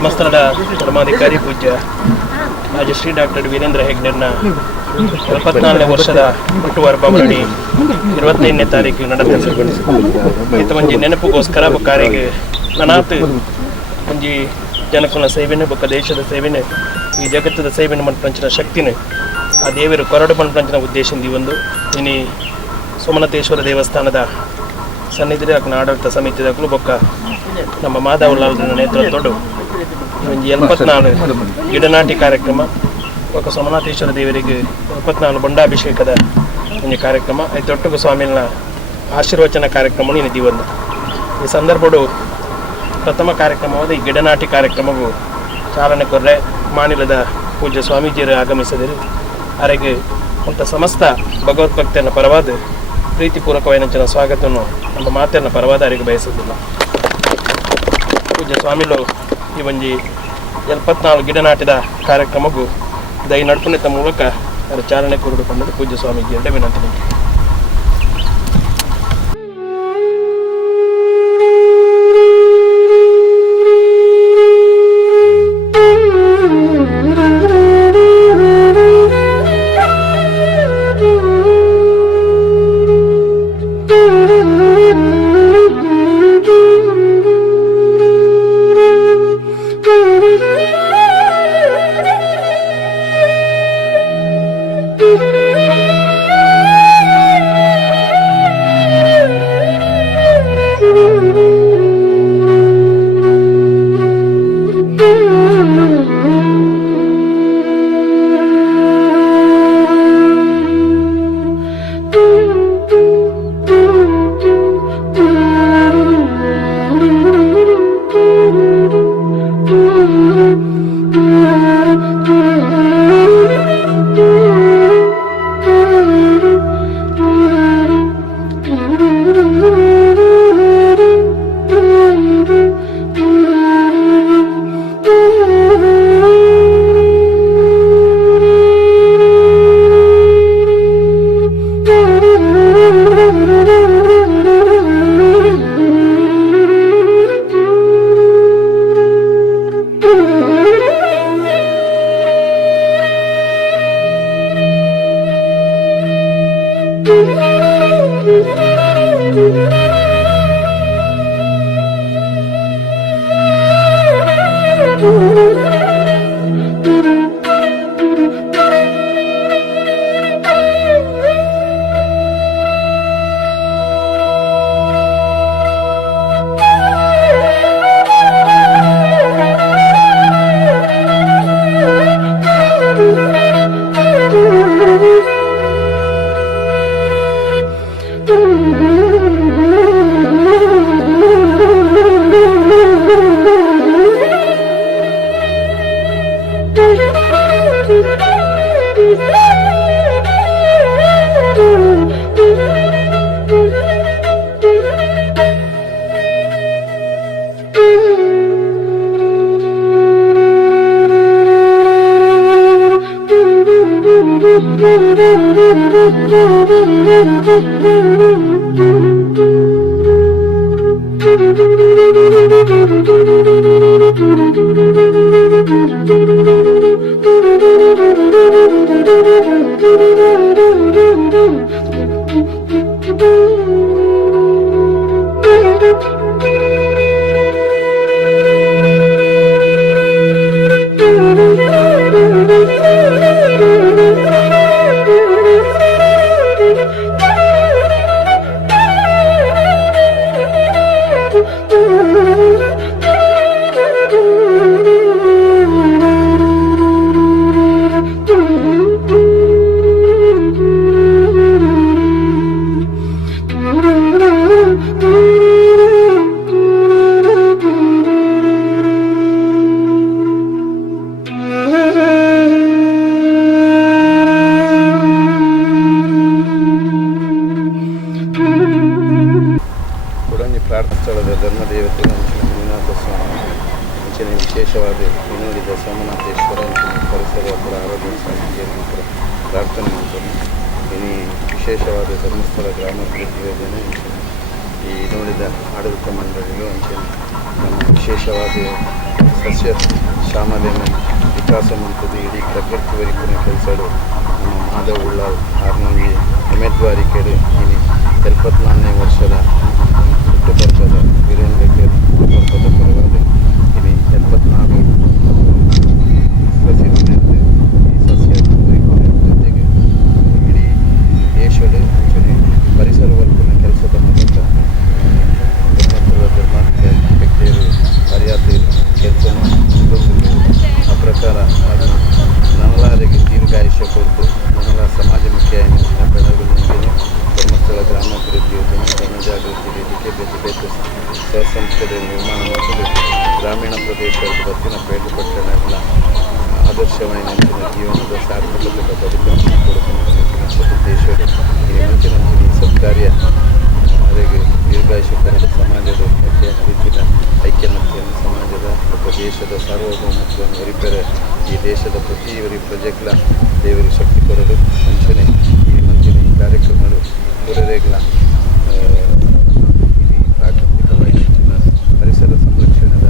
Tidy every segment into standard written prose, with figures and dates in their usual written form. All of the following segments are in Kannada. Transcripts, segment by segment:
ಧರ್ಮಸ್ಥಳದ ಧರ್ಮಾಧಿಕಾರಿ ಪೂಜ್ಯ ರಾಜಶ್ರೀ ಡಾಕ್ಟರ್ ವೀರೇಂದ್ರ ಹೆಗ್ಡೆರ್ನ 74ನೇ ವರ್ಷದ ಹುಟ್ಟುಹಬ್ಬ 25ನೇ ತಾರೀಕು ನಡೆದ ಒಂಜಿ ನೆನಪುಗೋಸ್ಕರ ಕಾರಿಗೆ ನನಾತ್ ಒಂಜಿ ಜನಕುಲ ಸೇವೆನೆ ಬೊಕ್ಕ ದೇಶದ ಸೇವೆನೆ ಈ ಜಗತ್ತದ ಸೇವೆನೆ ಮಲ್ಪಂಚಿನ ಶಕ್ತಿನೇ ಆ ದೇವರು ಕೊರಡು ಮಲ್ಪಂಚಿನ ಉದ್ದೇಶದಿಂದ ಈ ಒಂದು ಇನಿ ಸೋಮನಾಥೇಶ್ವರ ದೇವಸ್ಥಾನದ ಸನ್ನಿಧಿದ ಆಡಳಿತ ಸಮಿತಿದಾಗಲೂ ಬೊಕ್ಕ ನಮ್ಮ ಮಾಧವಲಾಲ್ರ ನೇತೃತ್ವದೊಡು ಒಂಜಿ 74 ಗಿಡನಾಟಿ ಕಾರ್ಯಕ್ರಮ ಬೊಕ್ಕ ಸೋಮನಾಥೇಶ್ವರ ದೇವರಿಗೆ 74 ಬೊಂಡಾಭಿಷೇಕದ ಒಂದು ಕಾರ್ಯಕ್ರಮ ಐತೊಟ್ಟುಗು ಸ್ವಾಮಿನ ಆಶೀರ್ವಚನ ಕಾರ್ಯಕ್ರಮ ಇನಿದಿ ಒಂದು ಈ ಸಂದರ್ಭಡು ಪ್ರಥಮ ಕಾರ್ಯಕ್ರಮವಾದ ಈ ಗಿಡನಾಟಿ ಕಾರ್ಯಕ್ರಮವು ಚಾಲನೆ ಕೊರ್ರೆ ಮಾನಿಲದ ಪೂಜ್ಯ ಸ್ವಾಮೀಜಿಯರು ಆಗಮಿಸಿದರು ಅವರಿಗೆ ಅಂತ ಸಮಸ್ತ ಭಗವದ್ಭಕ್ತಿಯನ್ನು ಪರವಾದ ಪ್ರೀತಿಪೂರ್ವಕವಾದ ಸ್ವಾಗತವನ್ನು ನಮ್ಮ ಮಾತನ್ನು ಪರವಾದ ಅವರಿಗೆ ಬಯಸುತ್ತಿಲ್ಲ. ಪೂಜ್ಯ ಸ್ವಾಮಿಲು ಈ ಒಂಜಿ 74 ಗಿಡನಾಟಿದ ಕಾರ್ಯಕ್ರಮಕ್ಕೂ ದೈ ನಡ್ಪುಣಿತ ಮೂಲಕ ಅದರ ಚಾಲನೆ ಕೊರಡುಕೊಂಡದ್ದು ಪೂಜ್ಯ ಸ್ವಾಮೀಜಿಯವರ ವಿನಂತಿ. ಪ್ರಾರ್ಥಸ್ಥಳದ ಧರ್ಮದೇವತೆ ಮಂಜುನಾಥ ಸ್ವಾಮಿ ಅಂಚನೆ ವಿಶೇಷವಾದ ನೋಡಿದ ಸೋಮನಾಥೇಶ್ವರ ಪರಿಸರ ಆರೋಗ್ಯ ಸ್ವಾಮಿಗೆ ಪ್ರಾರ್ಥನೆ ಮಾಡ್ತಾರೆ. ಇನ್ನು ವಿಶೇಷವಾದ ಧರ್ಮಸ್ಥಳ ಗ್ರಾಮಾಭಿವೃದ್ಧಿ ಯೋಜನೆ ಈ ನೋಡಿದ ಆಡಳಿತ ಮಂಡಳಿಗಳು ಅಂಚನೆ ನಮ್ಮ ವಿಶೇಷವಾದ ಸಸ್ಯ ಶ್ಯಾಮಲೆಯನ್ನು ವಿಕಾಸ ಮಾಡ್ತದೆ. ಇಡೀ ಪ್ರಕೃತಿ ವರಿಪಿನ ಕೆಲಸಗಳು ನಮ್ಮ ಮಾಧವ್ ಉಳ್ಳಾಳ್ ಆರ್ನಲ್ಲಿ ಉಮೇದ್ವಾರಿಕೆಡು ಇನಿ 74ನೇ ವರ್ಷದ ಹುಟ್ಟುಹಬ್ಬದ ವೀರೇಂದ್ರ ಹೆಗ್ಡೆರ್ ಹುಟ್ಟುಹಬ್ಬದ ಪರವಾಗಿ ಇನಿ 74 ಸಸಿ ಈ ಸಸ್ಯ ವರಿಪಿನ ಜೊತೆಗೆ ಇಡೀ ದೇಶದ ಅಂಚನೆ ಪರಿಸರ ವರ್ಗನ ಕೆಲಸದ ಮೂಲಕ ಧರ್ಮಾಧಿಕಾರಿ ಹೆಗ್ಡೆರು ಕಾರ್ಯಾತಿ ಕೆಲಸ ಮುಂದುವರಿಸಿದರು. ಆ ಪ್ರಕಾರ ಅದನ್ನು ನನಲಾರಿಗೆ ದೀರ್ಘಾಯುಷ್ಯ ಕೊಟ್ಟು ನನಲ ಸಮಾಜಮುಖಿ ಆಯ್ನ ಬೆಳವಣಿಗೆಗೆ ಧರ್ಮಸ್ಥಳ ಗ್ರಾಮಾಭಿವೃದ್ಧಿ ಯೋಜನೆ ಜನಜಾಗೃತಿ ವೇದಿಕೆ ಬೇರೆ ಬೇರೆ ಸ್ವಸಂಸ್ಥೆಗಳ ನಿರ್ಮಾಣ ಮತ್ತು ಗ್ರಾಮೀಣ ಪ್ರದೇಶದ ಬತ್ತಿನ ಪೇಟೆ ಪಟ್ಟಣಗಳ ಆದರ್ಶವಾಹಿನ ಜೀವನದ ಸಾರ್ಥಕತೆ ಬದುಕನ್ನು ಕೊಡುವಂಥ ದೇಶದ ಈ ಮುಂಚಿನ ಸತ್ಕಾರ್ಯ ಅವರಿಗೆ ದೀರ್ಘಾಯುಷ್ಯ ಕನ್ನಡ ಸಮಾಜದ ರೀತಿಯ ಐಕ್ಯಮತ್ಯವನ್ನು ಸಮಾಜದ ಮತ್ತು ದೇಶದ ಸಾರ್ವಭೌಮತ್ವವನ್ನು ವರಿಪೆರೆ ಈ ದೇಶದ ಪ್ರತಿಯೊಂದು ಪ್ರಜೆಗಳ ದೇವರು ಶಕ್ತಿ ಕೊಡಲು ಮುಂಚೆನೆ ಈ ಮುಂಚಿನ ಈ ಕಾರ್ಯಕ್ರಮಗಳು ಪೂರೈಗಳ ಈ ಪ್ರಾಕೃತಿಕವಾಗಿ ಪರಿಸರ ಸಂರಕ್ಷಣೆಯ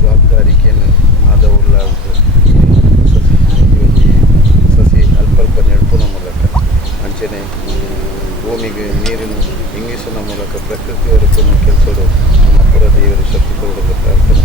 ಜವಾಬ್ದಾರಿಕೆಯನ್ನು ಮಾಧವ್ ಉಳ್ಳಾಳ್ ಈ ಸಸಿ ಅಲ್ಪ ನೆಡುಪುನ ಮೂಲಕ ಅಂಚನೆ ಭೂಮಿಗೆ ನೀರಿನ ಇಂಗಿಸುವ ಮೂಲಕ ಪ್ರಕೃತಿವರೆಗೂ ಕೆಲಸಗಳು ನಮ್ಮ ಪುರ ದೇವರು ಶಕ್ತಿ ಕೊಡಲು ಪ್ರಾರ್ಥನೆ.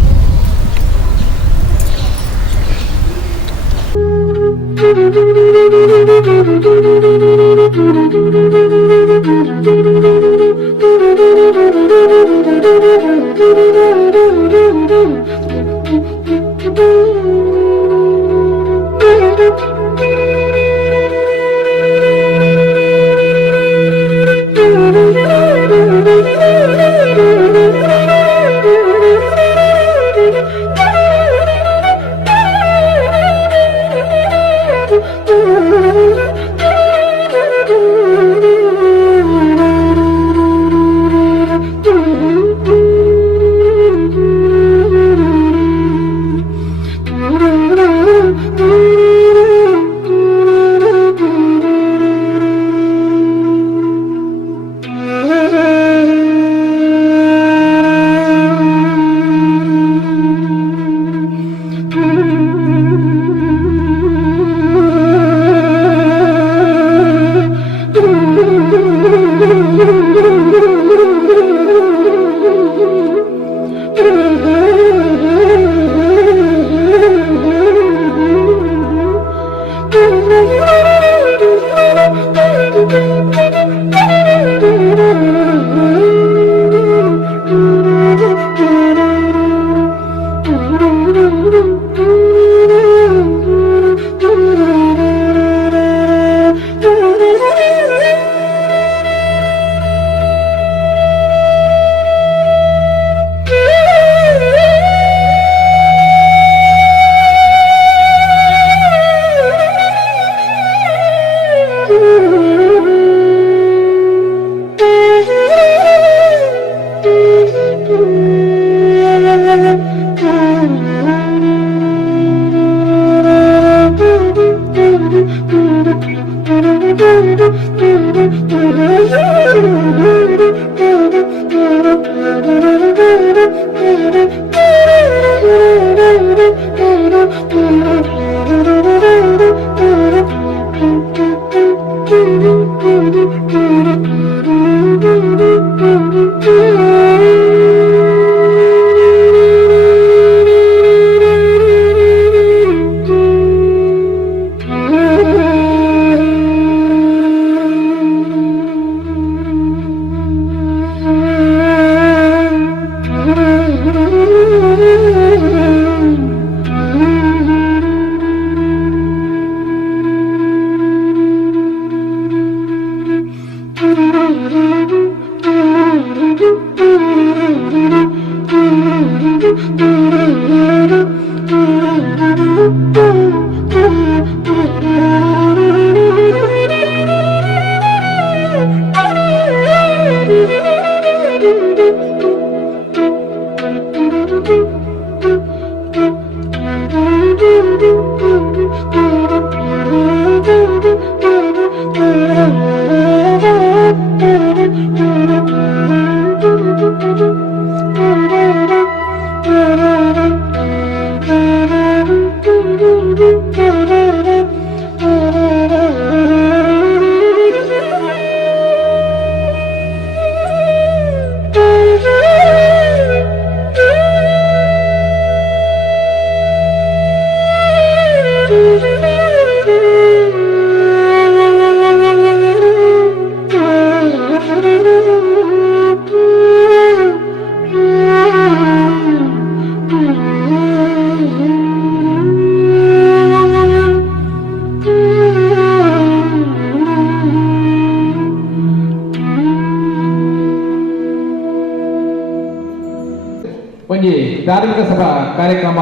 ಒಂಜಿ ಧಾರ್ಮಿಕ ಸಭಾ ಕಾರ್ಯಕ್ರಮ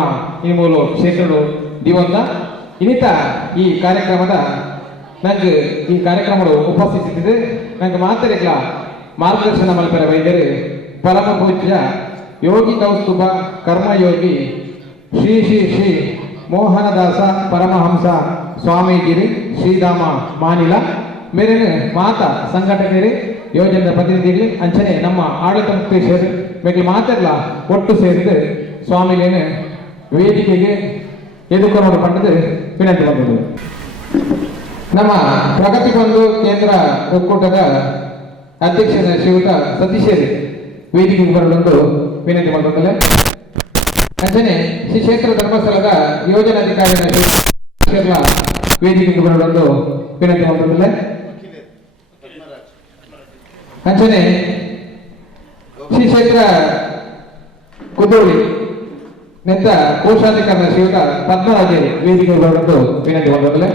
ಈ ಮೂಲ ಕ್ಷೇತ್ರಗಳು ದಿವಂತ ಇನ್ನಿತ ಈ ಕಾರ್ಯಕ್ರಮದ ನಂಗೆ ಈ ಕಾರ್ಯಕ್ರಮಗಳು ಉಪಸ್ಥಿತಿದೆ ನಂಗೆ ಮಾತರಿಗಳ ಮಾರ್ಗದರ್ಶನ ಮಲ್ಪರ ವೈದ್ಯರು ಪರಮ ಪೂಜ್ಯ ಯೋಗಿ ಕೌಸ್ತುಭ ಕರ್ಮಯೋಗಿ ಶ್ರೀ ಶ್ರೀ ಶ್ರೀ ಮೋಹನದಾಸ ಪರಮಹಂಸ ಸ್ವಾಮೀಜಿರಿ ಶ್ರೀಧಾಮ ಮಾನಿಲ ಮೇರೆನು ಮಾತ ಸಂಘಟನೆರಿ ಯೋಜನೆಯ ಪ್ರತಿನಿಧಿಗಳು ಅಂಚನೆ ನಮ್ಮ ಆಡಳಿತ ಮುಕ್ತೇಶ್ವರ ಮೇಗೆ ಮಾತೆಲ್ಲ ಒಟ್ಟು ಸೇರಿದು ಸ್ವಾಮಿಲೇನು ವೇದಿಕೆಗೆ ಎದುಕೊಂಡು ಪಂಡದು ವಿನಂತಿ ಬಂದದ್ದು. ನಮ್ಮ ಪ್ರಗತಿ ಬಂಧು ಕೇಂದ್ರ ಒಕ್ಕೂಟದ ಅಧ್ಯಕ್ಷರ ಶ್ರೀಯುತ ಸತೀಶೇರಿ ವೇದಿಕೆಗೆ ಬರಲೊಂದು ವಿನಂತಿ ಬಂದದ್ದಲ್ಲ. ಅಂಚನೆ ಶ್ರೀ ಕ್ಷೇತ್ರ ಧರ್ಮಸ್ಥಳದ ಯೋಜನಾಧಿಕಾರಿಗಳ ವೇದಿಕೆಗೆ ಬರಲೊಂದು ವಿನಂತಿ ಬಂದದ್ದಲ್ಲ. ಅಂಚನೆ ಶ್ರೀ ಕ್ಷೇತ್ರ ಕುದೋಳಿ ನೆತ್ತ ಕೋಶಾಧಿಕಾರಿಗಳ ಶ್ರೀಯುತ ಪದ್ಮರಾಜೇರಿ ವೇದಿಕೆಗೆ ಬರಲೊಂದು ವಿನಂತಿ ಬಂದದ್ದಲ್ಲ.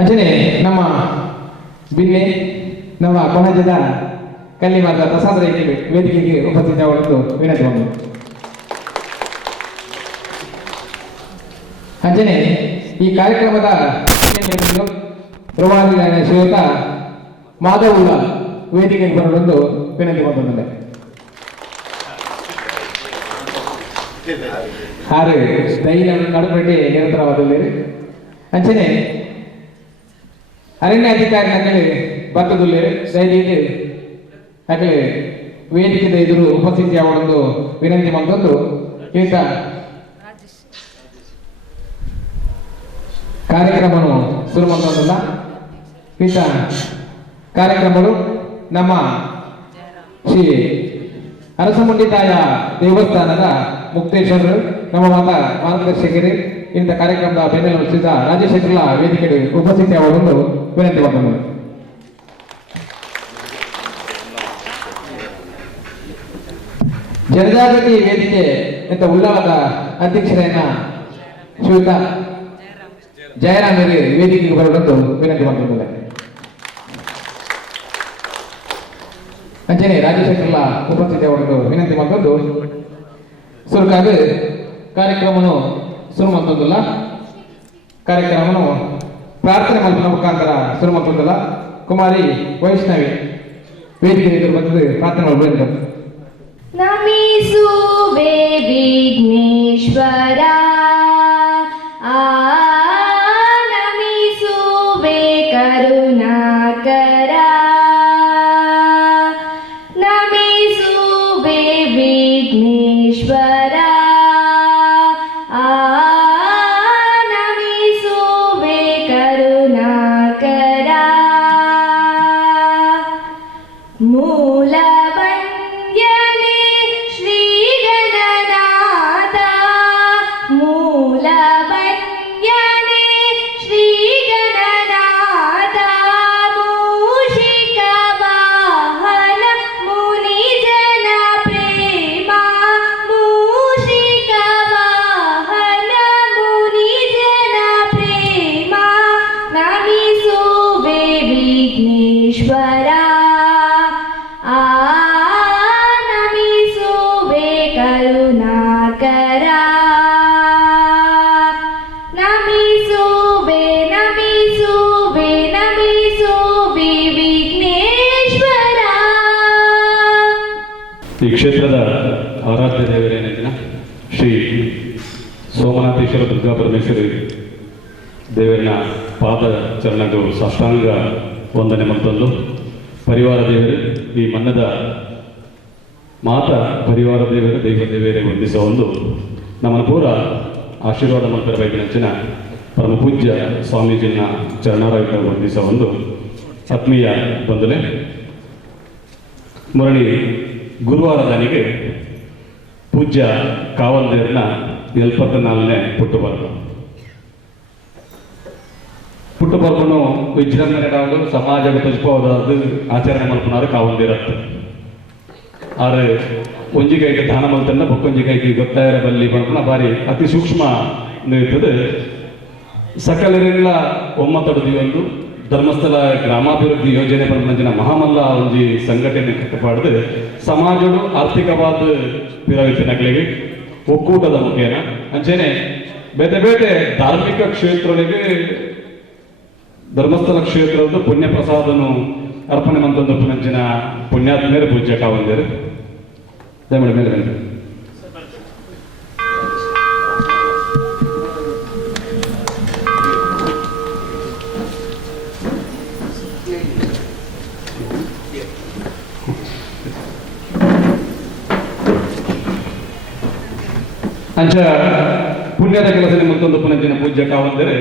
ಅಂಚನೆ ನಮ್ಮ ಬಿಲ್ಲೆ ನಮ್ಮ ಕೊಣಜದ ಕಲ್ಲಿಮಾರ್ಗ ಪ್ರಸಾದ ರೈತರು ವೇದಿಕೆಗೆ ಉಪಸ್ಥಿತವಾಗಲು ವಿನಂತಿ ಬಂದರು. ಅಂಚನೆ ಈ ಕಾರ್ಯಕ್ರಮದ ಶ್ರೀಯುತ ಮಾಧವುಲ್ಲ ವೇದಿಕೆಗೆ ಬರಲೊಂದು ವಿನಂತಿ ಬಂದಿದೆ. ಆರು ದೈನ ನಡುಪಟ್ಟಿ ನಿರಂತರವಾದಲ್ಲಿ ಅಂಚನೆ ಅರಣ್ಯಾಧಿಕಾರಿ ನಕಲಿ ಬರ್ತದುಲ್ಲೆ ದಯವಿಟ್ಟು ನಕಲಿ ವೇದಿಕೆದ ಎದುರು ಉಪಸ್ಥಿತಿಯಾಗಲು ವಿನಂತಿ ಬಂದದ್ದು ಈತ ಕಾರ್ಯಕ್ರಮವನ್ನು ಶುರು ಮಾಡೋದಿಲ್ಲ. ಈತ ಕಾರ್ಯಕ್ರಮಗಳು ನಮ್ಮ ಶ್ರೀ ಅರಸಮುಂಡಿತಾಯ ದೇವಸ್ಥಾನದ ಮುಕ್ತೇಶ್ವರರು ನಮ್ಮ ಮಾರ್ಗದರ್ಶಕರು ಇಂಥ ಕಾರ್ಯಕ್ರಮದ ಬೆನ್ನೆಲು ನಡೆಸಿದ ರಾಜಶೇಖರ ವೇದಿಕೆಗೆ ಉಪಸ್ಥಿತಿಯಾಗಲು ವಿನಂತಿ ಮಾಡಿದರು. ಜನಜಾಗೃತಿ ವೇದಿಕೆ ಇಂಥ ಉಳ್ಳಾಲದ ಅಧ್ಯಕ್ಷರನ್ನ ಶ್ರೀಯುತ ಜಯರಾಮರು ವೇದಿಕೆಗೆ ಬರಲು ವಿನಂತಿ ಮಾಡಿದ್ದಾರೆ. ಅಂಚನೆ ರಾಜಶೇಖರ ಉಪಸ್ಥಿತಿಯಾಗಲು ವಿನಂತಿ ಮಾಡಿದ್ದು ಸುರುಕಾಗ ಕಾರ್ಯಕ್ರಮವನ್ನು ಶುರು ಮಾಡ್ತದಲ್ಲ. ಕಾರ್ಯಕ್ರಮವನ್ನು ಪ್ರಾರ್ಥನೆ ಮಲ್ಪನ ಮುಖಾಂತರ ಶುರು ಮಾಡ್ತದಲ್ಲ. ಕುಮಾರಿ ವೈಷ್ಣವಿ ವೇದಿಕೆ ಬಂದು ಪ್ರಾರ್ಥನೆ ಮಾಡಬೇಕು. ನಮಿಸುವೆ ವಿಘ್ನೇಶ್ವರ ನಮಿಸುವೆ ಕರುಣಾಕರ ನಮಿಸುವೆ ವಿಘ್ನೇಶ್ವರ ನಮಿಸುವೆ ಕರುಣಾಕರ ಮೂಲ ಈ ಕ್ಷೇತ್ರದ ಆರಾಧ್ಯ ದೇವರೇನಿನ ಶ್ರೀ ಸೋಮನಾಥೇಶ್ವರ ದುರ್ಗಾ ಪರಮೇಶ್ವರಿ ದೇವರಿನ ಪಾದ ಚರಣಗಳು ಸಾಷ್ಟಾಂಗ ವಂದನೆ ಮತ್ತೊಂದು ಪರಿವಾರ ದೇವರು ಈ ಮನ್ನದ ಮಾತ ಪರಿವಾರ ದೇವರು ದೈವ ದೇವರೇ ವಂದಿಸುವ ಒಂದು ನಮ್ಮನ್ನು ಪೂರ ಆಶೀರ್ವಾದ ಮಂತ್ರ ಬೈಕಿನಂಚಿನ ಪರಮ ಪೂಜ್ಯ ಸ್ವಾಮೀಜಿನ ಚರಣಾರವಿತ ವಂದಿಸುವ ಒಂದು ಆತ್ಮೀಯ ಬಂಧುಲೆ ಮುರಳಿ ಗುರುವಾರದನಿಗೆ ಪೂಜ್ಯ ಕಾವಲ್ದೇವರನ್ನ 74ನೇ ಪುಟ್ಟುಬರ್ಬನು ವಿಜೃಂಭಣೆಯಾಗಲು ಸಮಾಜ ತಲುಪೋದಾದ ಆಚರಣೆ ಮಲ್ಪನಾರು ಕಾವಲ್ದಿರತ್ತೆ ಆದ್ರೆ ಒಂಜಿಗೈಗೆ ದಾನ ಮಲ್ತನ್ನ ಬೊಕ್ಕೊಂಜಿಗೈಗೆ ಗೊತ್ತಾಯಿರ ಬಲ್ಲಿ ಬಂದು ಬಾರಿ ಅತಿ ಸೂಕ್ಷ್ಮ ಇರ್ತದೆ ಸಕಲರೆಲ್ಲ ಒಮ್ಮತೊಡದಿಯೊಂದು ಧರ್ಮಸ್ಥಳ ಗ್ರಾಮಾಭಿವೃದ್ಧಿ ಯೋಜನೆ ಪಂಪನಂಚಿನ ಮಹಾಮಲ್ಲ ಒಂಜಿ ಸಂಘಟನೆ ಕಟ್ಟಪಾಡ್ದು ಸಮಾಜಡು ಆರ್ಥಿಕವಾದ ಪಿರವಿತಿನಗಳಿಗೆ ಒಕ್ಕೂಟದ ಮುಖೇನ ಅಂಚೆನೆ ಬೇತೆ ಬೇತೆ ಧಾರ್ಮಿಕ ಕ್ಷೇತ್ರಗಳಿಗೆ ಧರ್ಮಸ್ಥಳ ಕ್ಷೇತ್ರದ ಪುಣ್ಯ ಪ್ರಸಾದನು ಅರ್ಪಣೆ ಮಂತಂದು ಪುನಂಚಿನ ಪುಣ್ಯಾತ್ಮೇರು ಪೂಜ್ಯ ಕಾವಂದೇರು ದಯಮಾಡಿ ಮೇಲೆ ಬನ್ನಿ. ಅಂಚ ಪುಣ್ಯದ ಕೆಲಸದಲ್ಲಿ ಮತ್ತೊಂದು ಪುನಂಚಿನ ಪೂಜ್ಯ ಕಾವಂದರೆ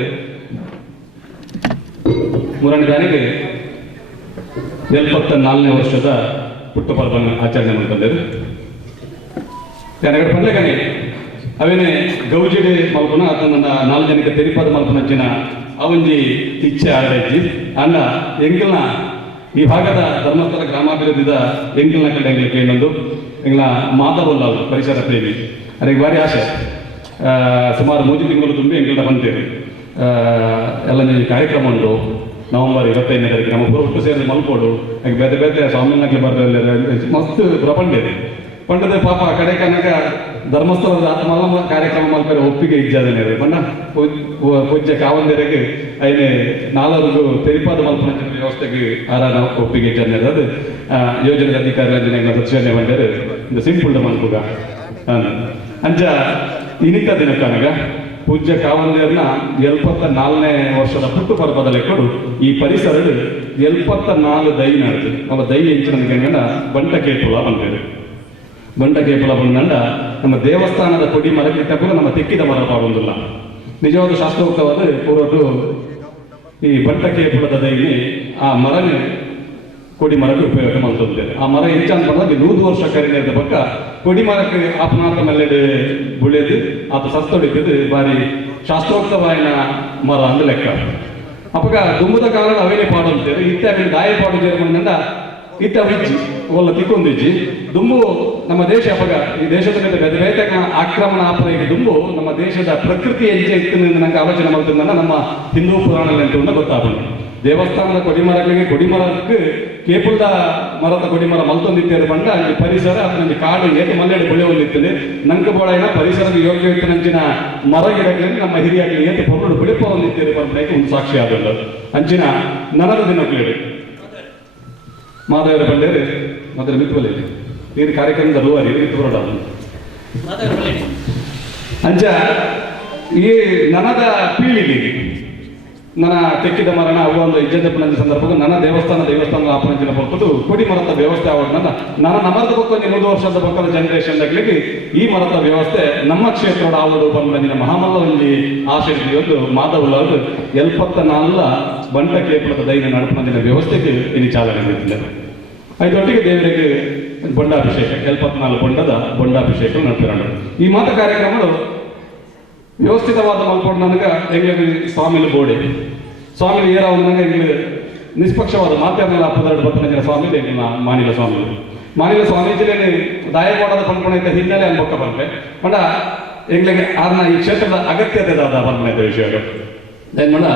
ಮೂರನೇ ದಾನಿಗೆ 74ನೇ ವರ್ಷದ ಹುಟ್ಟುಹಬ್ಬವನ್ನು ಆಚರಣೆ ಮಾಡ್ಕೊಂಡರು. ಯಾರ ಬಂದಗನೆ ಅವೇನೆ ಗೌಜಿಡೆ ಮಲ್ಪನ ಅದನ್ನ 4 ಜನಕ್ಕೆ ತೆರಿಪಾದ ಮಲ್ಪನಂಚಿನ ಅವಂಜಿ ಇಚ್ಛೆ ಆಡೈತಿ ಅನ್ನ ಎಂಗಿಲ್ನ ಈ ಭಾಗದ ಧರ್ಮಸ್ಥಳ ಗ್ರಾಮಾಭಿವೃದ್ಧಿದ ಎಂಗಿಲ್ನ ಕಡೆ ಇನ್ನೊಂದು ಎಂಗ್ಲ ಮಾಧವಲ್ಲ ಪರಿಸರ ಪ್ರೇಮಿ ಅದಕ್ಕೆ ಭಾರಿ ಆಸೆ. ಸುಮಾರು 3 ತಿಂಗಳು ತುಂಬಿ ಎಂಗಿಲ್ನ ಬಂತೇವೆ. ಎಲ್ಲ ಕಾರ್ಯಕ್ರಮ ಉಂಟು. ನವೆಂಬರ್ 25ನೇ ತಾರೀಕು ನಮ್ಮ ಒಟ್ಟು ಸೇರಿ ಮಲ್ಕೋಡು ಹಾಗೆ ಬೇರೆ ಬೇರೆ ಸ್ವಾಮಿನಾಗ್ಲಿ ಬರ್ತಾರೆ ಮಸ್ತ್ ಪ್ರಪಂಡೇರಿ ಪಂಡದ ಪಾಪ ಕಡೆ ಕನಕ ಧರ್ಮಸ್ಥಳದ ಮಲ್ಲ ಕಾರ್ಯಕ್ರಮ ಮಲ್ಪರೆ ಒಪ್ಪಿಗೆ ಇಜ್ಜಾದನೆ ಬಣ್ಣ ಪೂಜ್ಯ ಕಾವಂದೇರಿಗೆ ಐನೆ 4 ತೆರಿಪಾದ ಮಲ್ಪನ ವ್ಯವಸ್ಥೆಗೆ ಆರಾನ ಒಪ್ಪಿಗೆ ಇಜ್ಜಾನೆ ಅದು ಯೋಜನೆ ಅಧಿಕಾರಿ ಅಂಜನೆಗಳ ಸಚಿವನೆ ಬಂದರೆ ಒಂದು ಸಿಂಪಲ್ ಮಲ್ಪುಗ ಅಂಚ ಇನಿತ ದಿನಕ್ಕನಗ ಪೂಜ್ಯ ಕಾವಂದೇರ್ನ 74ನೇ ವರ್ಷದ ಹುಟ್ಟುಹಬ್ಬದಲ್ಲಿ ಕೊಡು ಈ ಪರಿಸರಡು 74 ದೈ ನಡೆದು ಅವ ದೈ ಹೆಂಚಿನ ಬಂಟ ಕೇಪುಲ ಬಂದೇವೆ. ಬಂಟ ಕೇಪುಲ ಬಂದಂಡ ನಮ್ಮ ದೇವಸ್ಥಾನದ ಕೊಡಿ ಮರಕ್ಕಿಂತ ಕೂಡ ನಮ್ಮ ತೆಕ್ಕಿದ ಮರ ಪಾಡೊಂದಿಲ್ಲ. ನಿಜವಾದ ಶಾಸ್ತ್ರೋಕ್ತವಾದ ಪೂರ್ವದು ಈ ಬಂಟ ಕೇಪುಲದ ದೈನಿ ಆ ಮರನೇ ಕೊಡಿ ಮರಕ್ಕೆ ಉಪಯೋಗ ಮಾಡ್ತಿದ್ದೇವೆ. ಆ ಮರ ಹೆಚ್ಚಂತ ಬಂದಾಗ 100 ವರ್ಷ ಕರಿನೇದ ಪಕ್ಕ ಕೊಡಿ ಮರಕ್ಕೆ ಆಪನಾಥ ಮೇಲೆ ಬುಳೆದು ಆತ ಸಸ್ತೊಡಿದ್ದು ಬಾರಿ ಶಾಸ್ತ್ರೋಕ್ತವಾಯಿನ ಮರ ಅಂದ ಲೆಕ್ಕ. ಅಪ್ಪಗ ದುಂಬದ ಕಾರಣ ಅವೇನೆ ಪಾಡು ಅಂತೇವೆ. ಇತ್ತ ದಾಯ ಪಾಡು ಜೇರ್ಮಂಡ ಇತ್ತ ವಿಜ್ಜಿ ಒಲ್ಲ ತಿಕ್ಕೊಂದಿಜ್ಜಿ ದುಂಬು ನಮ್ಮ ದೇಶ ಅಪ್ಪಗ ಈ ದೇಶದ ಮೇಲೆ ಬೇರೆ ಆಕ್ರಮಣ ಆಪನೆಗೆ ದುಂಬು ನಮ್ಮ ದೇಶದ ಪ್ರಕೃತಿ ಹೆಜ್ಜೆ ಇತ್ತು ನಂಗೆ ಆಲೋಚನೆ ಮಾಡ್ತಿದ್ದ ನಮ್ಮ ಹಿಂದೂ ಪುರಾಣದಲ್ಲಿ ಅಂತ ಗೊತ್ತಾಗ್ಬೋದು. ದೇವಸ್ಥಾನದ ಕೊಡಿಮರಗಳಿಗೆ ಕೊಡಿಮರಕ್ಕೆ ಕೇಪುಲ್ದ ಮರದ ಕೊಡಿಮರ ಮಲ್ತೊಂದಿತ್ತೇರು ಬಂಡ ಅಲ್ಲಿ ಪರಿಸರ ಅದರಲ್ಲಿ ಕಾಡು ಏಕೆ ಮಲ್ಲೆಡೆ ಬೆಳೆ ಹೊಂದಿತ್ತದೆ ನಂಗೆ ಬೋಳನ ಪರಿಸರದ ಯೋಗ್ಯ ನಂಚಿನ ಮರ ಗಿಡಗಳಲ್ಲಿ ನಮ್ಮ ಹಿರಿಯಾಗಲಿ ಏಕೆ ಪೊರಡು ಬಿಳಿಪ ಹೊಂದಿತ್ತೇರು ಬಂದಕ್ಕೆ ಒಂದು ಸಾಕ್ಷಿ ಆದಲ್ಲ ಅಂಚಿನ ನನದ ದಿನಕ್ಲೇಳಿ ಮಾಧವರ ಬಂದೇರು ಮೊದಲು ಮಿತ್ವಲ್ಲಿ ನೀನು ಕಾರ್ಯಕ್ರಮದ ರೂವಾರಿ ಮಿತ್ವರಡ ಅಂಚ ಈ ನನದ ಪೀಳಿಗೆ ನನ್ನ ತೆಕ್ಕಿದ ಮರಣ ಅವು ಒಂದು ಇಜ್ಜದಪ್ಪನ ಸಂದರ್ಭದಲ್ಲಿ ನನ್ನ ದೇವಸ್ಥಾನದ ಆಪಣಂಚಿನ ಹೊರತು ಕೊಡಿ ಮರದ ವ್ಯವಸ್ಥೆ ಆಗೋದ್ನಲ್ಲ ನನ್ನ ನಮರದ ಪಕ್ಕ 100 ವರ್ಷದ ಪಕ್ಕದ ಜನರೇಷನ್ದಾಗ್ಲಿಕ್ಕೆ ಈ ಮರದ ವ್ಯವಸ್ಥೆ ನಮ್ಮ ಕ್ಷೇತ್ರದ ಆವಡು ಬಂದ ಮಹಾಮಲ್ಲ ಒಂದು ಆಶಯ ಒಂದು ಮಾಧವಲ್ಲ 74 ಬಂಟ ಕೇಪುಲದ ದೈನ ನಡುಪಂದಿನ ವ್ಯವಸ್ಥೆಗೆ ಇನ್ನು ಚಾಲನೆ ನೀಡುತ್ತಿದ್ದಾರೆ. ಅದರೊಟ್ಟಿಗೆ ದೇವರಿಗೆ ಬೊಂಡಾಭಿಷೇಕ 74 ಬೊಂಡದ ಬೊಂಡಾಭಿಷೇಕ ನಡೆಸಿಕೊಂಡು ಈ ಮಾತ ಕಾರ್ಯಕ್ರಮಗಳು ವ್ಯವಸ್ಥಿತವಾದ ಮಲ್ಕೊಂಡು ನನಗೆ ಹೆಂಗೆ ಸ್ವಾಮಿಲು ಬೋಡೆ ಸ್ವಾಮಿಲು ಏರ ನನಗೆ ಹೆಂಗೆ ನಿಷ್ಪಕ್ಷವಾದ ಮಾಧ್ಯಮ ಪದೆರಡು ಬತ್ತನ ಸ್ವಾಮಿಲು ಹೆಂಗೆ ಮಾನಿಲ ಸ್ವಾಮೀಜಿಲೇನೆ ದಾಯವಾಡದ ಪಂಪಣದ ಹಿನ್ನೆಲೆ ಅಲ್ಲಿ ಬೊಕ್ಕ ಬಂದ್ರೆ ಮಂಡ ಹೆಂಗ್ಲಿಗೆ ಆರ್ನ ಈ ಕ್ಷೇತ್ರದ ಅಗತ್ಯತೆ ಆದ ಪಂಪಣದ ವಿಷಯಗಳು ಏನ್ ಮಾಡ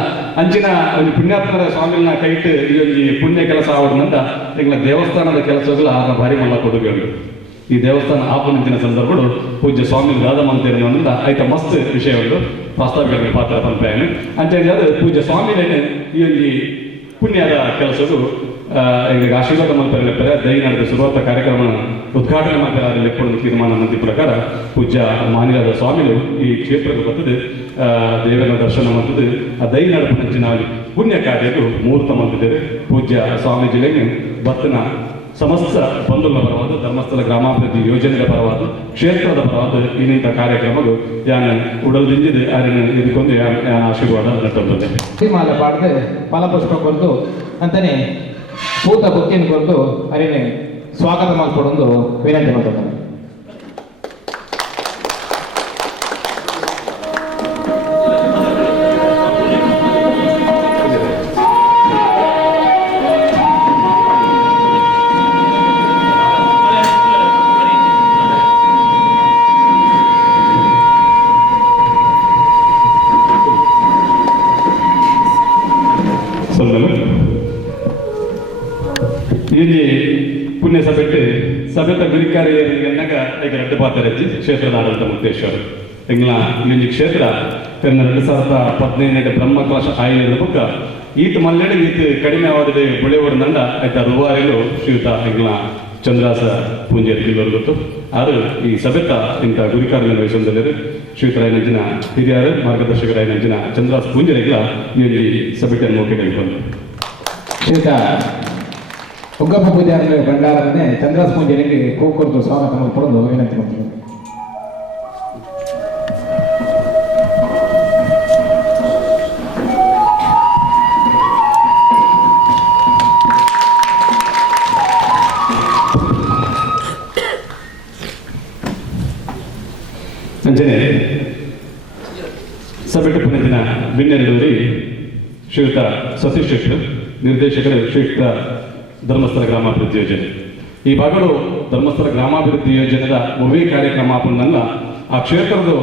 ಅಂಚಿನ ಒಂದು ಪುಣ್ಯಾತ್ಮರ ಸ್ವಾಮಿನ ಕೈಟ್ ಈ ಒಂದು ಪುಣ್ಯ ಕೆಲಸ ಆವಡ್ನಂತ ಹೆಂಗ್ಲ ದೇವಸ್ಥಾನದ ಕೆಲಸಗಳು ಆರ್ನ ಭಾರಿ ಮಲ್ಲ ಕೊಡುಗೆ ಉಂಟು. ಈ ದೇವಸ್ಥಾನ ಆಪನಿಂಚಿನ ಸಂದರ್ಭಗಳು ಪೂಜ್ಯ ಸ್ವಾಮಿ ಗಾದಮಂತೇರಿನಿಂದ ಆಯ್ತ ಮಸ್ತ್ ವಿಷಯ ಉಂಟು ಪ್ರಾಸ್ತಾವಿಕ ಪಾತ್ರ ಪಂಪಾಯನು ಅಂಚೆ ಅದು ಪೂಜ್ಯ ಸ್ವಾಮಿನೇ ಈ ಒಂದು ಪುಣ್ಯದ ಕೆಲಸಗಳು ಈಗ ಆಶೀರ್ವಾದ ಮಲ್ಪರೆ ದೈ ನಡೆದ ಶುರುವಾತ ಕಾರ್ಯಕ್ರಮ ಉದ್ಘಾಟನೆ ಮಾಡ್ತಾರೆ ಲೆಕ್ಕೊಂಡು ತೀರ್ಮಾನ ಮಂದಿ ಪ್ರಕಾರ ಪೂಜ್ಯ ಮಾನಿಲದ ಸ್ವಾಮಿಗಳು ಈ ಕ್ಷೇತ್ರಕ್ಕೆ ಬರ್ತದೆ ದೇವರ ದರ್ಶನ ಮಾಡ್ತದೆ ಆ ದೈ ನಡಪಂಚಿನ ಪುಣ್ಯ ಕಾರ್ಯಗಳು ಮುಹೂರ್ತ ಮಾಡ್ತಿದ್ದೇವೆ. ಪೂಜ್ಯ ಸ್ವಾಮೀಜಿಲೇನೆ ಭಕ್ತನ ಸಮಸ್ತ ಬಂಧುಗಳ ಪರವಾದ ಧರ್ಮಸ್ಥಳ ಗ್ರಾಮಾಭಿವೃದ್ಧಿ ಯೋಜನೆಗಳ ಪರವಾದ ಕ್ಷೇತ್ರದ ಪರವಾದ ಇನ್ನಿಂಥ ಕಾರ್ಯಕ್ರಮಗಳು ಯಾನ ಉಡಲ್ದಿಂದಿದೆ ಯಾರನ್ನು ಇದಕ್ಕೊಂದು ಆಶೀರ್ವಾದ ನಡೆಸುತ್ತದೆ. ಮಾಲ ಪಾಡದೆ ಫಲಪುಷ್ಪ ಕೊರದು ಅಂತಾನೆ ಪೂತ ಬುಕ್ಕಿನ ಕೊರದು ಅರಿನೇ ಸ್ವಾಗತ ಮಾಡ್ಕೊಡೊಂದು ವಿನಂತಿ ಮಾಡ್ತಾರೆ. ಗುರಿಕಾರಿಯನ್ನಾಗ ಈಗ ರೆಡ್ಡು ಪಾತ್ರ ಕ್ಷೇತ್ರದ ಆಡಳಿತ ಮುಕ್ತೇಶ್ವರ ಎಂಗ್ಲ ಇಲ್ಲಿ ಕ್ಷೇತ್ರ 2015 ಬ್ರಹ್ಮ ಕಲಶ ಆಯೋಗದ ಬುಕ್ಕ ಈತ ಮಲ್ಲೆಡೆ ಈತ ಕಡಿಮೆ ಅವಧಿಗೆ ಬೆಳೆಯೋರು ನಂಡ ಆಯ್ತಾ ರುವಾರಿಲು ಶ್ರೀಯುತ ಎಂಗ್ಲ ಚಂದ್ರಾಸ ಪೂಂಜೇರಿ ಗೊತ್ತು ಆರು ಈ ಸಭೆತ ಇಂಥ ಗುರಿಕಾರ್ಯ ವಹಿಸೊಂದಿದ್ದಾರೆ ಶ್ರೀಯುತರಾಯನಂಚಿನ ಹಿರಿಯರು ಮಾರ್ಗದರ್ಶಕರಾಯನಂಚಿನ ಚಂದ್ರಾಸ ಪೂಂಜೇರಿಗಳ ಈ ಸಭೆಯನ್ನು ಮೌಖಿಕ ಬಂದು ಶ್ರೀಯುತ ಉಗ್ಗಪ್ಪ ಪೂಜಾರಿ ಭಂಡಾರನೇ ಚಂದ್ರಾಸ ಪೂಂಜೇರಿಗೆ ಕೂಕುರ್ದು ಸ್ವಾಗತ ಮಾಡಿಕೊಂಡು ವಿನಂತಿ ಮಾಡ್ತೀನಿ. ಅಂಚನೆ ಸಭೆಗೆ ಪುನಃ ಬಿನ್ನೆರಡೂರಿ ಶ್ರೀಯುತ ಸತೀಶ್ ಶೆಟ್ಟರ್ ನಿರ್ದೇಶಕರು ಶ್ರೀಯುತ ಧರ್ಮಸ್ಥಳ ಗ್ರಾಮಾಭಿವೃದ್ಧಿ ಯೋಜನೆ ಈ ಭಾಗಗಳು ಧರ್ಮಸ್ಥಳ ಗ್ರಾಮಾಭಿವೃದ್ಧಿ ಯೋಜನೆಯ ಮುವಿ ಕಾರ್ಯಕ್ರಮ ಅಪ್ಪನಲ್ಲ ಆ ಕ್ಷೇತ್ರದ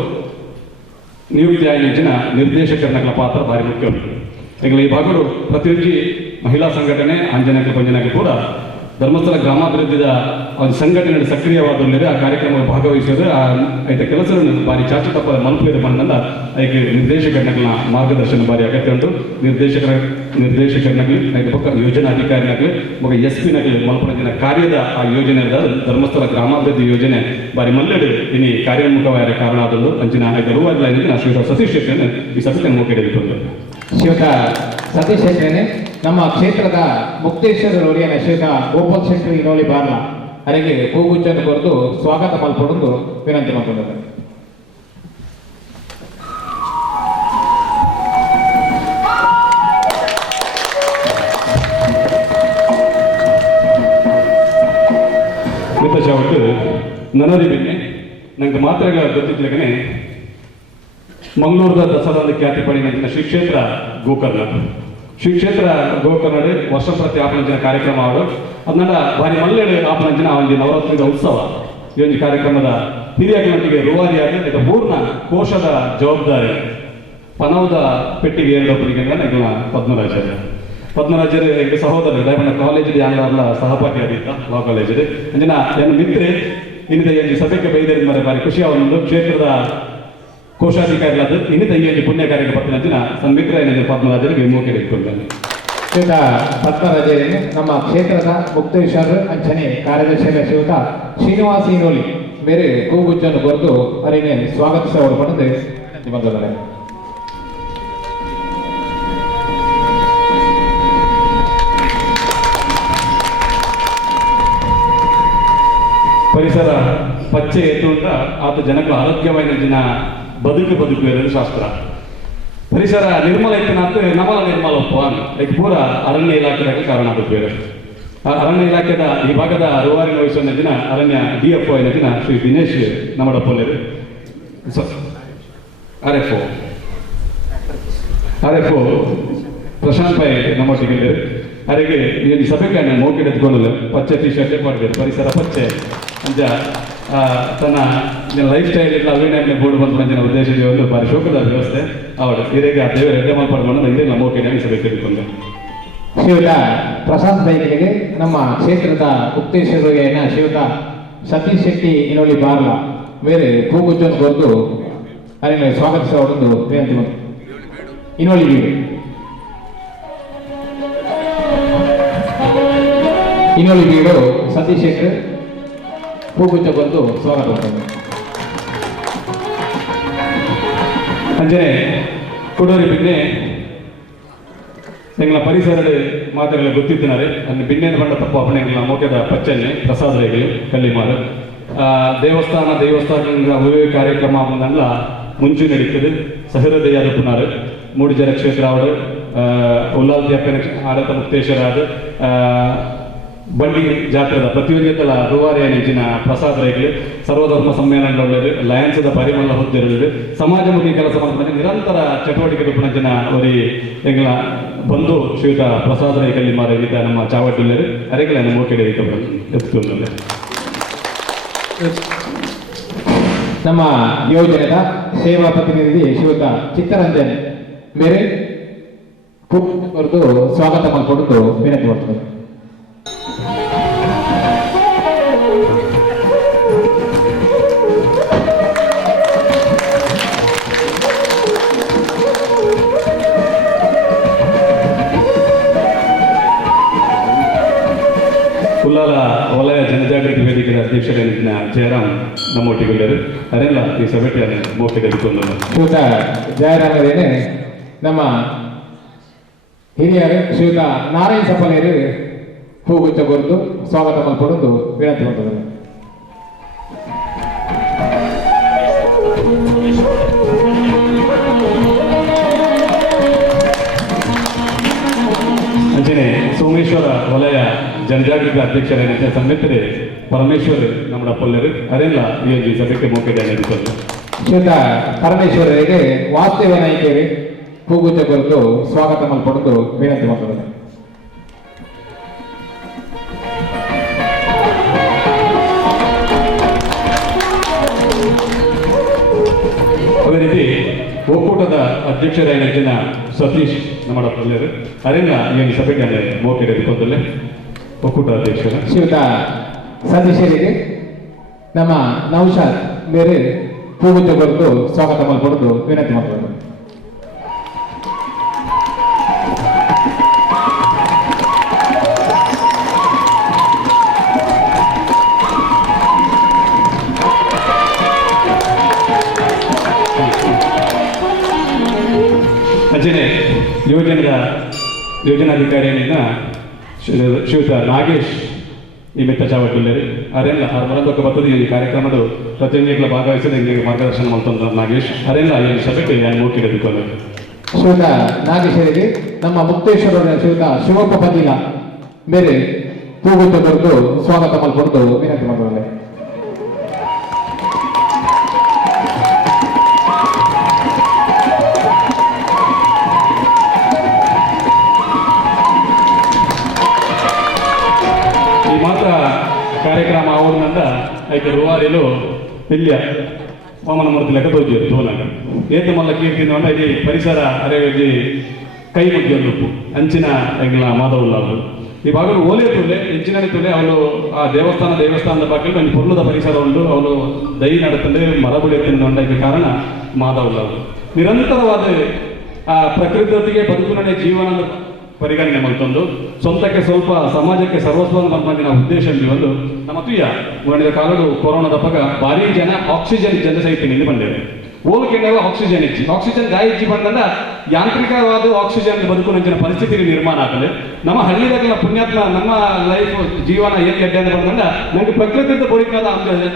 ನಿಯುಕ್ತಿ ಆಯೋಜನ ನಿರ್ದೇಶಕರನ್ನ ಪಾತ್ರ ಭಾರಿ ಮುಖ್ಯ ಉಂಟು. ಈಗ ಈ ಭಾಗಗಳು ಪ್ರತಿಯೊಂದು ಮಹಿಳಾ ಸಂಘಟನೆ ಅಂಜನಕ ಪಂಜನಕ ಕೂಡ ಧರ್ಮಸ್ಥಳ ಗ್ರಾಮಾಭಿವೃದ್ಧಿಯ ಒಂದು ಸಂಘಟನೆ ಸಕ್ರಿಯವಾದಲ್ಲಿ ಆ ಕಾರ್ಯಕ್ರಮಕ್ಕೆ ಭಾಗವಹಿಸೋದು ಆಯ್ತ ಕೆಲಸವನ್ನು ಭಾರಿ ಚಾಚು ತಪ್ಪದ ಮಲ್ಪೇದ ಮಣ್ಣಲ್ಲ ಅದಕ್ಕೆ ನಿರ್ದೇಶಕರನ್ನ ಮಾರ್ಗದರ್ಶನ ಭಾರಿ ಅಗತ್ಯ ಉಂಟು. ನಿರ್ದೇಶಕರನ್ನಾಗಲಿ ಆಯ್ತು ಪಕ್ಕ ಯೋಜನಾಧಿಕಾರಿನಾಗಲಿ ಮಗ SP-ನಾಗಲಿ ಮಲ್ಪನ ಕಾರ್ಯದ ಆ ಯೋಜನೆ ಧರ್ಮಸ್ಥಳ ಗ್ರಾಮಾಭಿವೃದ್ಧಿ ಯೋಜನೆ ಭಾರಿ ಮಲ್ಲೆಡು ಇನ್ನು ಕಾರ್ಯೋನ್ಮುಖವಾದ ಕಾರಣ ಆದದ್ದು ಅಂಚಿನ ಆಯ್ತು ರೂವಾಗಲಿನ ಶ್ರೀಯುತ ಸತೀಶ್ ಶೆಟ್ಟಿಯನ್ನು ಈ ಸಭೆಯನ್ನು ಮುಖ್ಯಡಿಕೊಂಡು ಶ್ರೀಯುತ ಸತೀಶ್ ಶೆಟ್ಟರೇ ನಮ್ಮ ಕ್ಷೇತ್ರದ ಮುಕ್ತೇಶ್ವರ ರೋಡಿಯನ ಶ್ರೀಯುತ ಗೋಪಾಲ್ ಶೆಟ್ಟಿ ಇನೋಳಿ ಬಾರ್ಲ ಅವರಿಗೆ ಹೂಗುಚ್ಚನ್ನು ಕೊರೆದು ಸ್ವಾಗತ ಮಲ್ಪಡುವುದು ವಿನಂತಿ ಮಾಡಿಕೊಂಡಿದ್ದಾರೆ. ಒಟ್ಟು ನನರಿ ಬೆನ್ನೆ ನಂಗೆ ಮಾತ್ರೆಗಳ ಗೊತ್ತಿದ್ಲಗನೆ ಮಂಗಳೂರದ ದಸರಾದ ಖ್ಯಾತಿ ಪಡೆದ ಶ್ರೀ ಕ್ಷೇತ್ರ ಗೋಕರ್ಣ ಶ್ರೀ ಕ್ಷೇತ್ರ ಗೋಕರ್ಣಡೆ ವರ್ಷ ಪ್ರತಿ ಆಪಣಂಚಿನ ಕಾರ್ಯಕ್ರಮ ಅವರು ಅದನ್ನ ಭಾರಿ ಮಲ್ಲೆಡು ಆಪಣಂಚಿನ ಒಂದು ನವರಾತ್ರಿದ ಉತ್ಸವ ಈ ಒಂದು ಕಾರ್ಯಕ್ರಮದ ಹಿರಿಯ ಗಂಟೆಗೆ ರೂವಾರಿಯಾಗಿ ಇದು ಪೂರ್ಣ ಕೋಶದ ಜವಾಬ್ದಾರಿ ಪನವದ ಪೆಟ್ಟಿಗೆ ಎರಡೊಬ್ಬರಿಗೆ ನಂಗೆ ಪದ್ಮರಾಜರು ಈಗ ಸಹೋದರರು ದಯಮಾಡಿ ಕಾಲೇಜಿಗೆ ಯಾರಲ್ಲ ಸಹಪಾಠಿ ಆದಿತ್ತ ಲಾ ಕಾಲೇಜಿಗೆ ಅಂಜಿನ ಏನು ಮಿತ್ರೆ ಇನ್ನಿದ ಈ ಸಭೆಗೆ ಬೈದರಿಂದ ಮರೆ ಭಾರಿ ಖುಷಿ ಅವನೊಂದು ಕ್ಷೇತ್ರದ ಕೋಶಾಧಿಕಾರಿಗಳಾದ ಇನ್ನಿತ ಈ ಪುಣ್ಯ ಕಾರ್ಯಕ್ಕೆ ಬರ್ತೀನಿ ಅಂಚಿನ ಸಂಮಿತ್ರ ಏನಿದೆ ಪದ್ಮರಾಜರಿಗೆ ಮೌಖಿಕ ಇಟ್ಕೊಳ್ತಾನೆ. ಶ್ರೀಯುತ ಪದ್ಮರಾಜರಿಗೆ ನಮ್ಮ ಕ್ಷೇತ್ರದ ಮುಕ್ತೇಶ್ವರ ಅಂಚನೆ ಕಾರ್ಯದರ್ಶಿಯ ಶ್ರೀಯುತ ಶ್ರೀನಿವಾಸ ಇನೋಲಿ ಬೇರೆ ಕೂಗುಚ್ಚನ್ನು ಕೊರೆದು ಅವರಿಗೆ ಸ್ವಾಗತಿಸವರು ಪಡೆದು ಬಂದಿದ್ದಾರೆ. ಪರಿಸರ ಪಚ್ಚೆ ಎತ್ತುಂಟ ಆತ ಜನಕ್ಕೂ ಆರೋಗ್ಯವಾದ ದಿನ ಬದುಕು ಇರೋದು ಶಾಸ್ತ್ರ. ಪರಿಸರ ನಿರ್ಮಲ ಇತ್ತನಾತ್ ನಮಲ ನಿರ್ಮಲ ಒಪ್ಪವಾನ್ ಅದಕ್ಕೆ ಪೂರ ಅರಣ್ಯ ಇಲಾಖೆಗೆ ಕಾರಣ ಆಗುತ್ತೆ. ಅರಣ್ಯ ಇಲಾಖೆದ ಈ ಭಾಗದ ರೂವಾರಿ ವಹಿಸುವ ದಿನ ಅರಣ್ಯ DFO ಐನ ದಿನ ಶ್ರೀ ದಿನೇಶ್ ನಮ್ಮಡಪ್ಪಲ್ಲರು RFO ಪ್ರಶಾಂತ್ ಪೈ ನಮ್ಮೊಟ್ಟಿಗೆ ಅವರಿಗೆ ಈ ಸಭೆಗೆ ಮೌಖಿಕ ಎತ್ಕೊಳ್ಳಲು ಪಚ್ಚೆ T-ಶರ್ಟ್ ಮಾಡಿದ್ರು ಪರಿಸರ ಪಚ್ಚೆ ಅಂಚ ತನ್ನ ಲೈಫ್ ಸ್ಟೈಲ್ ಇಲ್ಲ ಅವಿನಾಯಕನೆ ಬೋರ್ಡ್ ಬಂದ ಉದ್ದೇಶದ ಒಂದು ಭಾರಿ ಶೋಕದ ವ್ಯವಸ್ಥೆ ಅವಳು ಹಿರೇಗ ದೇವರ ಎಡ್ಡೆ ಮಾಲ್ಪಡ್ಕೊಂಡು ಇದೇ ನಮ್ಮ ಮೌಖಿಕ ಸಭೆ ತೆಗೆದುಕೊಂಡು ಶ್ರೀಯುತ ಪ್ರಶಾಂತ್ ಬೈಕಿಗೆ ನಮ್ಮ ಕ್ಷೇತ್ರದ ಮುಕ್ತೇಶ್ವರಿನ ಶ್ರೀಯುತ ಸತೀಶ್ ಶೆಟ್ಟಿ ಇನೋಳಿ ಬಾರ್ಲ ಬೇರೆ ಕೂಗುಚ್ಚನ್ನು ಕೊರೆದು ಅವರನ್ನು ಸ್ವಾಗತಿಸುವುದು ವಿನಂತಿ ಮಾಡಿ. ಇನೋಳಿ ಬೀಡು ಇನೋಳಿ ಬೀಡು ಸತೀಶ್ ಶೆಟ್ಟಿ ಹೂಗುಚ್ಚ ಬಂದು ಸ್ವಾಗತ ಮಾಡ್ತಾರೆ. ಅಂಜನೆ ಕುಡೋರಿ ಬಿನ್ನೆ ಎಂಗ್ಲ ಪರಿಸರದ ಮಾತುಗಳ ಗೊತ್ತಿದ್ದಾರೆ ಅಲ್ಲಿ ಬಿನ್ನೆನ ಬಂಡ ತಪ್ಪು ಅಪ್ಪಣೆಗಳ ಮೋಕ್ಯದ ಪಚ್ಚನೆ ಪ್ರಸಾದಗಳು ಕಲ್ಲಿಮಾರು ದೇವಸ್ಥಾನ ವಿವೇಕ ಕಾರ್ಯಕ್ರಮ ಅವನ್ನೆಲ್ಲ ಮುಂಚೆ ನಡೀತದೆ. ಸಹೃದಯಾದ ಪುನರ್ ಮೂಡಿಜರ ಕ್ಷೇತ್ರ ಅವರು ಉಲ್ಲಾಲ್ ದೇಪ್ಪನ ಆಡಳಿತ ಮುಕ್ತೇಶ್ವರಾದ ಬಂಡಿ ಜಾತ್ರೆದ ಪ್ರತಿಯೊಂದೆಲ್ಲ ರೂವಾರಿಯ ನೆಂಚಿನ ಪ್ರಸಾದಗಳು ಸರ್ವಧರ್ಮ ಸಮ್ಮೇಳನಗಳು ಲಯನ್ಸ್ದ ಪರಿಮಳ ಹೊಂದಿರಲಿದೆ ಸಮಾಜಮುಖಿ ಕೆಲಸ ಮಾಡಿದ ನಿರಂತರ ಚಟುವಟಿಕೆ ರೂಪಣಂಚಿನ ಅವರಿ ಎಂಗ್ಲ ಬಂದು ಶ್ರೀಯುತ ಪ್ರಸಾದ ರೈಕಲ್ಲಿ ಮಾರಿದ ನಮ್ಮ ಚಾವಟ್ಟುಳ್ಳರು ಅರೆಗಳನ್ನು ಮೋಕೆಡೆ ಎತ್ತುತ್ತದೆ. ನಮ್ಮ ಯೋಜನೆಯ ಸೇವಾ ಪ್ರತಿನಿಧಿ ಶ್ರೀಯುತ ಚಿತ್ತರಂಜನ್ ಬೇರೆ ಕುರಿತು ಸ್ವಾಗತ ಮಾಡಿಕೊಡುವುದು ವಿನಂತಿ ಮಾಡ್ತಾರೆ. ಅಧ್ಯಕ್ಷರಾದ ಜಯರಾಮ್ ನಮ್ಮೊಟ್ಟಿಗಿದ್ದಾರೆ. ಅದೆಲ್ಲ ಈ ಸಭೆಯನ್ನು ಮೋಕೆ ತೆಗೆದುಕೊಂಡು ಶ್ರೀಯುತ ಜಯರಾಮರೇನೆ ನಮ್ಮ ಹಿರಿಯರು ಶ್ರೀಯುತ ನಾರಾಯಣ ಸಫಲೇರು ಹೂಗುಚ್ಚ ಕೊರತು ಸ್ವಾಗತ ಮಲ್ಪಡುವುದು ವಿನಂತಿ ಮಾಡ್ತಾರೆ. ಅಂಚನೆ ಸೋಮೇಶ್ವರ ವಲಯ ಜನಜಾಗೃತಿ ಅಧ್ಯಕ್ಷರೇನಂತೆ ಸಮಿತಿ ಪರಮೇಶ್ವರ್ ನಮ್ಮ ಪೊಲ್ಲರು ಅದೆಲ್ಲ ಈ ಸಭೆಗೆ ಮೋಕೆ ನಡೆಸಿಕೊಂಡು ಶ್ರೀಯುತ ಪರಮೇಶ್ವರರಿಗೆ ವಾಸ್ತವ ನಾಯಕರು ಹೂಗುಚ್ಚ ಕೊರತು ಸ್ವಾಗತ ಮಲ್ಪಡುವುದು ವಿನಂತಿ ಮಾಡ್ತಾರೆ. ಅದೇ ರೀತಿ ಒಕ್ಕೂಟದ ಅಧ್ಯಕ್ಷರಾದ ಸತೀಶ್ ನಮ್ಮ ಪೊಲ್ಲರು ಅದೆಲ್ಲ ಈ ಸಭೆಗೆ ಮೋಕೆ ತೆಗೆದುಕೊಂಡಲ್ಲೇ ಒಕ್ಕೂಟ ಅಧ್ಯಕ್ಷರ ಶ್ರೀಯುತ ಸತೀಶರಿಗೆ ನಮ್ಮ ನೌಶಾದ್ ಬೇರೆ ಹೂಗುಚ್ಚ ಕೊರತು ಸ್ವಾಗತ ಮಲ್ಪಡುವುದು ವಿನಂತಿ ಮಾಡ್ತಾರೆ. ಅಂಚನೆ ಯೋಜನಾಧಿಕಾರಿಯಿಂದ ಶ್ರೀಯುತ ನಾಗೇಶ್ ಈ ಮೆತ್ತ ಚಾವಟ್ಟಿಲ್ಲರಿ ಅದೆಲ್ಲ ಅವ್ರ ಮರದೊಕ್ಕ ಬರ್ತದೆ ಈ ಕಾರ್ಯಕ್ರಮದ ಪ್ರತಿನಿಧಿಗಳ ಭಾಗವಹಿಸಿದ ಹಿಂಗೆ ಮಾರ್ಗದರ್ಶನ ಮಾಡ್ತಂದ ನಾಗೇಶ್ ಅದೆಲ್ಲ ಈ ಸಭೆಗೆ ಮೋಕೆ ತೆಗೆದುಕೊಂಡು ಶ್ರೀಯುತ ನಾಗೇಶರಿಗೆ ನಮ್ಮ ಮುಕ್ತೇಶ್ವರ ಶ್ರೀಯುತ ಶಿವಪ್ಪ ಪದೀಲ ಬೇರೆ ಹೂಗುಚ್ಚ ಕೊರತು ಸ್ವಾಗತ ಮಲ್ಪಡುವುದು ವಿನಂತಿ ಮಾಡ್ತಾರೆ. ಈ ಮಾತ್ರ ಕಾರ್ಯಕ್ರಮ ಆವರಣದ ಐತೆ ರೂವಾರಿಲು ಇಲ್ಲಿಯ ವಾಮನ ಮೂರ್ತಿ ಲೆಕ್ಕ ತೋಜು ತೋಲಾಗ ಏತು ಮಲ್ಲ ಕೀರ್ತಿ ನೋಡ ಇದು ಪರಿಸರ ಅರೆಗೆ ಕೈ ಮುಗಿಯೊಂದು ಅಂಚಿನ ಎಂಗ್ಲ ಮಾಧವುಲ್ಲಾರು ಈ ಭಾಗಗಳು ಓಲೆ ತುಲೆ ಹೆಂಚಿನ ತುಲೆ ಅವಳು ಆ ದೇವಸ್ಥಾನದ ಬಗ್ಗೆ ಒಂದು ಪುರ್ಲದ ಪರಿಸರ ಉಂಟು ಅವಳು ದೈ ನಡತಂದ್ರೆ ಮರ ಬೆಳೆಯುತ್ತಿನ ಕಾರಣ ಮಾಧವುಲ್ಲಾರು ನಿರಂತರವಾದ ಆ ಪ್ರಕೃತಿಯೊಟ್ಟಿಗೆ ಬದುಕುನೇ ಜೀವನದ ಪರಿಗಣನೆ ಮಲ್ತೊಂದು ಸ್ವಂತಕ್ಕೆ ಸ್ವಲ್ಪ ಸಮಾಜಕ್ಕೆ ಸರ್ವಸ್ವ ಬಂದ ಉದ್ದೇಶ ಒಂದು ನಮ್ಮ ತುಯ್ಯ ಮಾಡಿದ ಕಾಲಡು ಕೊರೋನಾದ ಪಗ ಭಾರಿ ಜನ ಆಕ್ಸಿಜನ್ ಜನಸಹಿತ ಬಂದಿದೆ ಹೋಲಿಕೆನೆಲ್ಲ ಆಕ್ಸಿಜನ್ ಗಾಯಿಚ್ಚಿ ಬಂದ ಯಾಂತ್ರಿಕವಾದ ಆಕ್ಸಿಜನ್ ಬದುಕು ನಂಚಿನ ಪರಿಸ್ಥಿತಿ ನಿರ್ಮಾಣ ಆಗಲಿ ನಮ್ಮ ಹಳ್ಳಿದಾಗಲ ಪುಣ್ಯಾತ್ಮ ನಮ್ಮ ಲೈಫ್ ಜೀವನ ಏನ್ ಗೆಡ್ಡೆ ಅಂತ ಬಂದ ನಂಗೆ ಪ್ರಕೃತಿಯಿಂದ ಬದುಕಾದ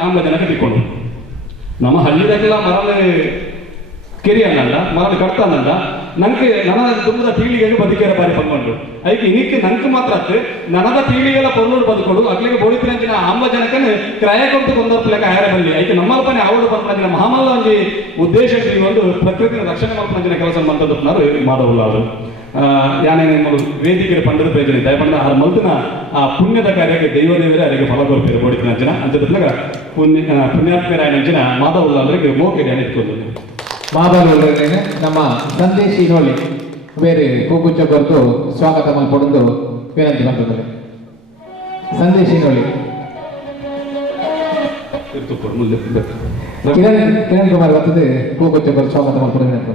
ಆಮ್ಲಜನಕ ತಿಕ್ಕೊಂಡು ನಮ್ಮ ಹಳ್ಳಿದಾಗಲ ಮರಳೆ ಕೆರಿ ಅನ್ನಲ್ಲ ಮರಳು ಕಟ್ತಾನಲ್ಲ ನನಗೆ ನನ್ನ ತುಂಬದ ಪೀಳಿಗೆಗೆ ಬದುಕಿರ ಬಾರಿ ಬಂದ್ಕೊಂಡು ಅದಕ್ಕೆ ಇನ್ನಕ್ಕೆ ನಂಗೆ ಮಾತ್ರ ನನದ ಪೀಳಿಗೆಲ್ಲ ಪೊರ್ಲೋಡು ಬದುಕೊಂಡು ಅಗ್ಲಿಗೆ ಬೋಡಿತಿನ ಆಮ್ಲಜನಕನ ಕ್ರಯ ಕೊಟ್ಟು ಕೊಂದರ್ಪಲೆಕ್ಕ ಆಯಾರ ಬರಲಿ ಅದಕ್ಕೆ ನಮ್ಮಲ್ಪನೆ ಅವಳು ಬಂದ ಮಹಾಮಲ್ಲ ಒಂದು ಉದ್ದೇಶ ಒಂದು ಪ್ರಕೃತಿನ ರಕ್ಷಣೆ ಮಾಡ್ಕೊಂಡ ಕೆಲಸ ಮಾಡ್ತದ್ದು ಮಾಡವಲ್ಲ ಅದು ಯಾನೇನು ವೇದಿಕೆ ಪಂಡದ ಪ್ರಯೋಜನ ಇದೆ ಪಂಡ ಆ ಮಲ್ತಿನ ಆ ಪುಣ್ಯದ ಕಾರ್ಯಕ್ಕೆ ದೇವರೇ ಅವರಿಗೆ ಫಲ ಕೊಡ್ತಾರೆ ಬೋಡಿತಿನ ಅಂಚಿನ ಅಂಚದ್ರಾಗ ಪುಣ್ಯಾತ್ಮರಾಯನ ಮಾಧವಲ್ಲ ಅಂದ್ರೆ ಮೋಕೆ ಇಟ್ಕೊಂಡು ಮಾಧವರೇ ನಮ್ಮ ಸಂದೇಶಿ ನೋಡಿ ಬೇರೆ ಹೂಗುಚ್ಚ ಕೊರತು ಸ್ವಾಗತ ಮಲ್ಪಡುವುದು ವಿನಂತಿ ಮಾಡ್ತಾರೆ. ಸಂದೇಶಿ ನೋಡಿ ಕಿರಣ್ ಕುಮಾರ್ ಬರ್ತದೆ ಹೂಗುಚ್ಚ ಕೊರತು ಸ್ವಾಗತ ಮಲ್ಪಡುವುದು ವಿನಂತಿ.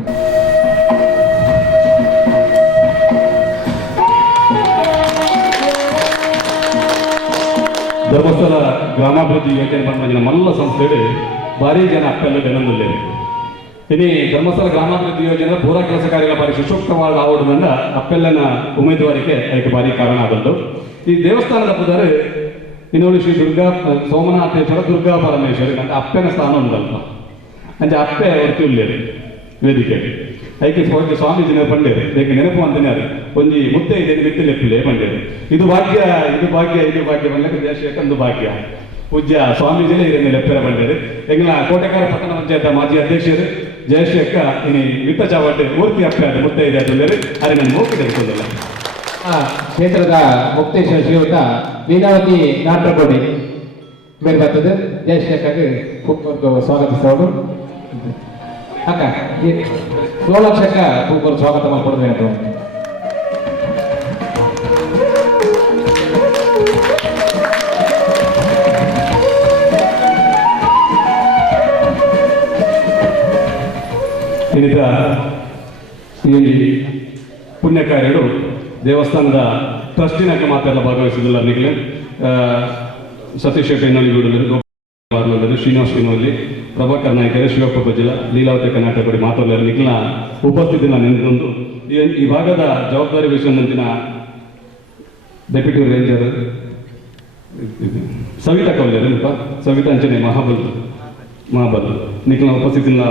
ಧರ್ಮಸ್ಥಳ ಗ್ರಾಮಾಭಿವೃದ್ಧಿ ಯೋಜನೆ ಬಂದ ಮಲ್ಲ ಸಂಸ್ಥೆ ಭಾರಿ ಜನ ಅಪ್ಪೆಲ್ಲ ಬೆನ್ನಲ್ಲೇ ಇನಿ ಧರ್ಮಸ್ಥಳ ಗ್ರಾಮಾಭಿವೃದ್ಧಿ ಯೋಜನೆ ಪೂರ ಕೆಲಸ ಕಾರ್ಯಗಳ ಬಾರಿ ಸುಸೂಕ್ತವಾದ ಆವರಣದಿಂದ ಅಪ್ಪೆಲ್ಲನ ಉಮೇದುವಾರಿಕೆ ಅದಕ್ಕೆ ಭಾರಿ ಕಾರಣ ಆದದ್ದು. ಈ ದೇವಸ್ಥಾನದ ಪುದಾರೆ ಇನ್ನೊಂದು ಶ್ರೀ ಸೋಮನಾಥೇಶ್ವರ ದುರ್ಗಾ ಪರಮೇಶ್ವರಿ ಅಂತ ಅಪ್ಪನ ಸ್ಥಾನ ಉಂಟಲ್ಪ ಅಂಚೆ ಅಪ್ಪೆ ಹೊರತು ಇಲ್ಲೇ ವೇದಿಕೆ ಅದಕ್ಕೆ ಸ್ವಾಮೀಜಿನ ಪಂಡೇರು ಅದಕ್ಕೆ ನೆನಪು ಅಂತಾನೆ ಒಂದು ಮುದ್ದೆ ಇದೆ ಬಿತ್ತು ಲೆಪ್ಪಿಲೆ ಪಂಡೇರು ಇದು ಭಾಗ್ಯ ಬಂದಾಗ ದೇಶಕ್ಕೆ ಭಾಗ್ಯ ಪೂಜ್ಯ ಸ್ವಾಮೀಜಿನೇ ಇದನ್ನು ಲೆಪ್ಪೆರ ಬಂದಿದೆ ಎಂಗ್ಲ ಕೋಟೆಕಾರ ಪಟ್ಟಣ ಪಂಚಾಯತ್ ಮಾಜಿ ಅಧ್ಯಕ್ಷರು ಜಯಶ್ರೀಕ್ಕ ಇನಿ ವಿತ್ತ ಚಾವಟ್ಟೆ ಮೂರ್ತಿ ಅಪ್ಪ ಮುದ್ದೆ ಇದೆ ಅದರಲ್ಲಿ ಅದೇ ನಾನು ಮೋಕೆ ತೆಗೆದುಕೊಂಡಿಲ್ಲ. ಕ್ಷೇತ್ರದ ಮುಕ್ತೇಶ್ವರ ಶ್ರೀಯುತ ಲೀಲಾವತಿ ನಾಟಕೋಡಿ ಬೇರೆ ಬರ್ತದೆ ಜಯಶ್ರೀಕಾಗಿ ಸ್ವಾಗತಿಸೋದು ಅಕ್ಕ 16 ಲಕ್ಷಕ್ಕ ಪೂಪರ್ ಸ್ವಾಗತ ಮಾಡಿಕೊಡ್ಬೇಕು. ಇನ್ನಿತ ಈ ಪುಣ್ಯ ಕಾರ್ಯಗಳು ದೇವಸ್ಥಾನದ ಟ್ರಸ್ಟಿನಾಗ ಮಾತೆಲ್ಲ ಭಾಗವಹಿಸಿದಿಲ್ಲ ನಿಗಲೇ ಸತೀಶ್ ಶೆಟ್ಟಿನಹಳ್ಳಿ ಗೂಡೂರು ಶ್ರೀನಿವಾಸ ಶ್ರೀನಹಳ್ಳಿ ಪ್ರಭಾಕರ್ ನಾಯಕರು ಶಿವಪ್ಪ ಬಜ್ಜಲ ಲೀಲಾವತಿ ಕರ್ನಾಟಕ ಬಡಿ ಮಾತಾಡಲು ನಿಖಿಲ ಉಪಸ್ಥಿತಿನ ನೆನೆದೊಂದು ಈ ಭಾಗದ ಜವಾಬ್ದಾರಿ ವಹಿಸುವಂತಿನ ಡೆಪ್ಯೂಟಿ ರೇಂಜರ್ ಸವಿತಾ ಕವಲೇರು ಸವಿತಾ ಅಂಚನೆ ಮಹಾಬಲ್ ನಿಖಿಲ ಉಪಸ್ಥಿತಿನ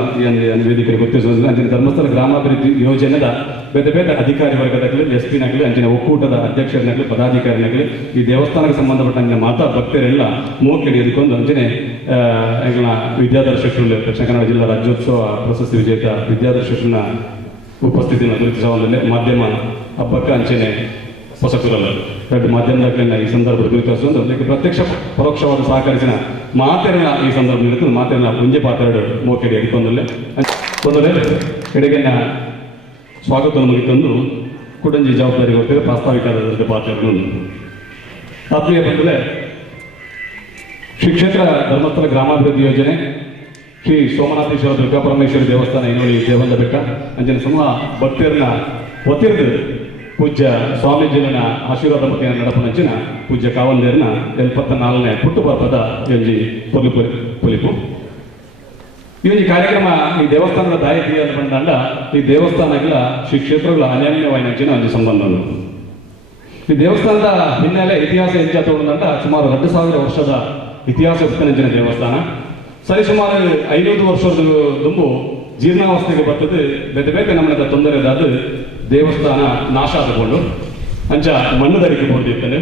ವೇದಿಕೆ ಗುರುತಿಸುವುದು ಅಂಚಿನ ಧರ್ಮಸ್ಥಳ ಗ್ರಾಮಾಭಿವೃದ್ಧಿ ಯೋಜನೆದ ಬೇರೆ ಬೇರೆ ಅಧಿಕಾರಿ ವರ್ಗದಾಗಲಿ ಎಸ್ ಪಿನಾಗಲಿ ಅಂಚಿನ ಒಕ್ಕೂಟದ ಅಧ್ಯಕ್ಷರನಾಗಲಿ ಪದಾಧಿಕಾರಿನಾಗಲಿ ಈ ದೇವಸ್ಥಾನಕ್ಕೆ ಸಂಬಂಧಪಟ್ಟಂಗೆ ಮಾತಾ ಭಕ್ತರೆಲ್ಲ ಮೂಕೆಡಿ ಅದಕ್ಕೊಂದು ಅಂಚನೆ ವಿದ್ಯಾಧರ ಶೆಟ್ಟರು ದಕ್ಷಿಣ ಕನ್ನಡ ಜಿಲ್ಲಾ ರಾಜ್ಯೋತ್ಸವ ಪ್ರಶಸ್ತಿ ವಿಜೇತ ವಿದ್ಯಾಧರ ಶೆಟ್ಟರ್ನ ಉಪಸ್ಥಿತಿಯನ್ನು ಗುರುತಿಸುವಲ್ಲಿ ಮಾಧ್ಯಮ ಹಬ್ಬಕ್ಕೆ ಅಂಚನೆ ಹೊಸಕೂರಲ್ಲ ಎರಡು ಮಾಧ್ಯಮದ ಈ ಸಂದರ್ಭದಲ್ಲಿ ಗುರುತಿಸುವುದು ಲೈಕ್ ಪ್ರತ್ಯಕ್ಷ ಪರೋಕ್ಷವಾದ ಸಹಕರಿಸಿನ ಮಾತೆರನ ಈ ಸಂದರ್ಭದಲ್ಲಿ ಮಾತೆರನ ಮುಂಜೆ ಪಾತ್ರೆಡು ಮೂಕೆಡಿ ಅದಕ್ಕೊಂದಲ್ಲೇ ಎಡೆಗೆನ ಸ್ವಾಗತವನ್ನು ಮುಗಿತಂದು ಕುಡಂಜಿ ಜವಾಬ್ದಾರಿ ಹೊರಟಿದೆ ಪ್ರಾಸ್ತಾವಿಕ ಪಾತ್ರಗಳನ್ನು ಆತ್ಮೀಯ ಬಂದರೆ ಶ್ರೀ ಕ್ಷೇತ್ರ ಧರ್ಮಸ್ಥಳ ಗ್ರಾಮಾಭಿವೃದ್ಧಿ ಯೋಜನೆ ಶ್ರೀ ಸೋಮನಾಥೇಶ್ವರ ದುರ್ಗಾಪರಮೇಶ್ವರಿ ದೇವಸ್ಥಾನ ಇನ್ನೊಳಿ ದೇವಂದ ಬೆಟ್ಟ ಅಂಜನ ಸಮೂಹ ಭಕ್ತರನ್ನ ಒತ್ತಿರ್ದು ಪೂಜ್ಯ ಸ್ವಾಮೀಜಿನ ಆಶೀರ್ವಾದ ಬಗ್ಗೆ ನಡಪನಂಚಿನ ಪೂಜ್ಯ ಕಾವಂದೇರ್ನ 74ನೇ ಹುಟ್ಟುಹಬ್ಬದ ಒಂಜಿ ಪೊಲಿಪು ಈ ಒಂದು ಕಾರ್ಯಕ್ರಮ ಈ ದೇವಸ್ಥಾನದ ದಾಯಕಿ ಅಂತ ಬಂದಾಗ ಈ ದೇವಸ್ಥಾನಗಳ ಶ್ರೀ ಕ್ಷೇತ್ರಗಳ ಅನ್ಯಾನ್ಯವಾಯಿನ ಒಂದು ಸಂಬಂಧ ಈ ದೇವಸ್ಥಾನದ ಹಿನ್ನೆಲೆ ಇತಿಹಾಸ ಹೆಜ್ಜೆ ತಗೊಂಡಂತ ಸುಮಾರು 2000 ವರ್ಷದ ಇತಿಹಾಸ ಉತ್ಪನ್ನಂಚಿನ ದೇವಸ್ಥಾನ ಸರಿಸುಮಾರು 500 ವರ್ಷದ ತುಂಬು ಜೀರ್ಣಾವಸ್ಥೆಗೆ ಬರ್ತದೆ ಬೇರೆ ಬೇರೆ ನಮ್ಮದ ತೊಂದರೆ ಇದಾದ ದೇವಸ್ಥಾನ ನಾಶ ಆದಕೊಂಡು ಅಂಚ ಮಣ್ಣು ಧರಿಕೆ ಬಂದಿರ್ತಾನೆ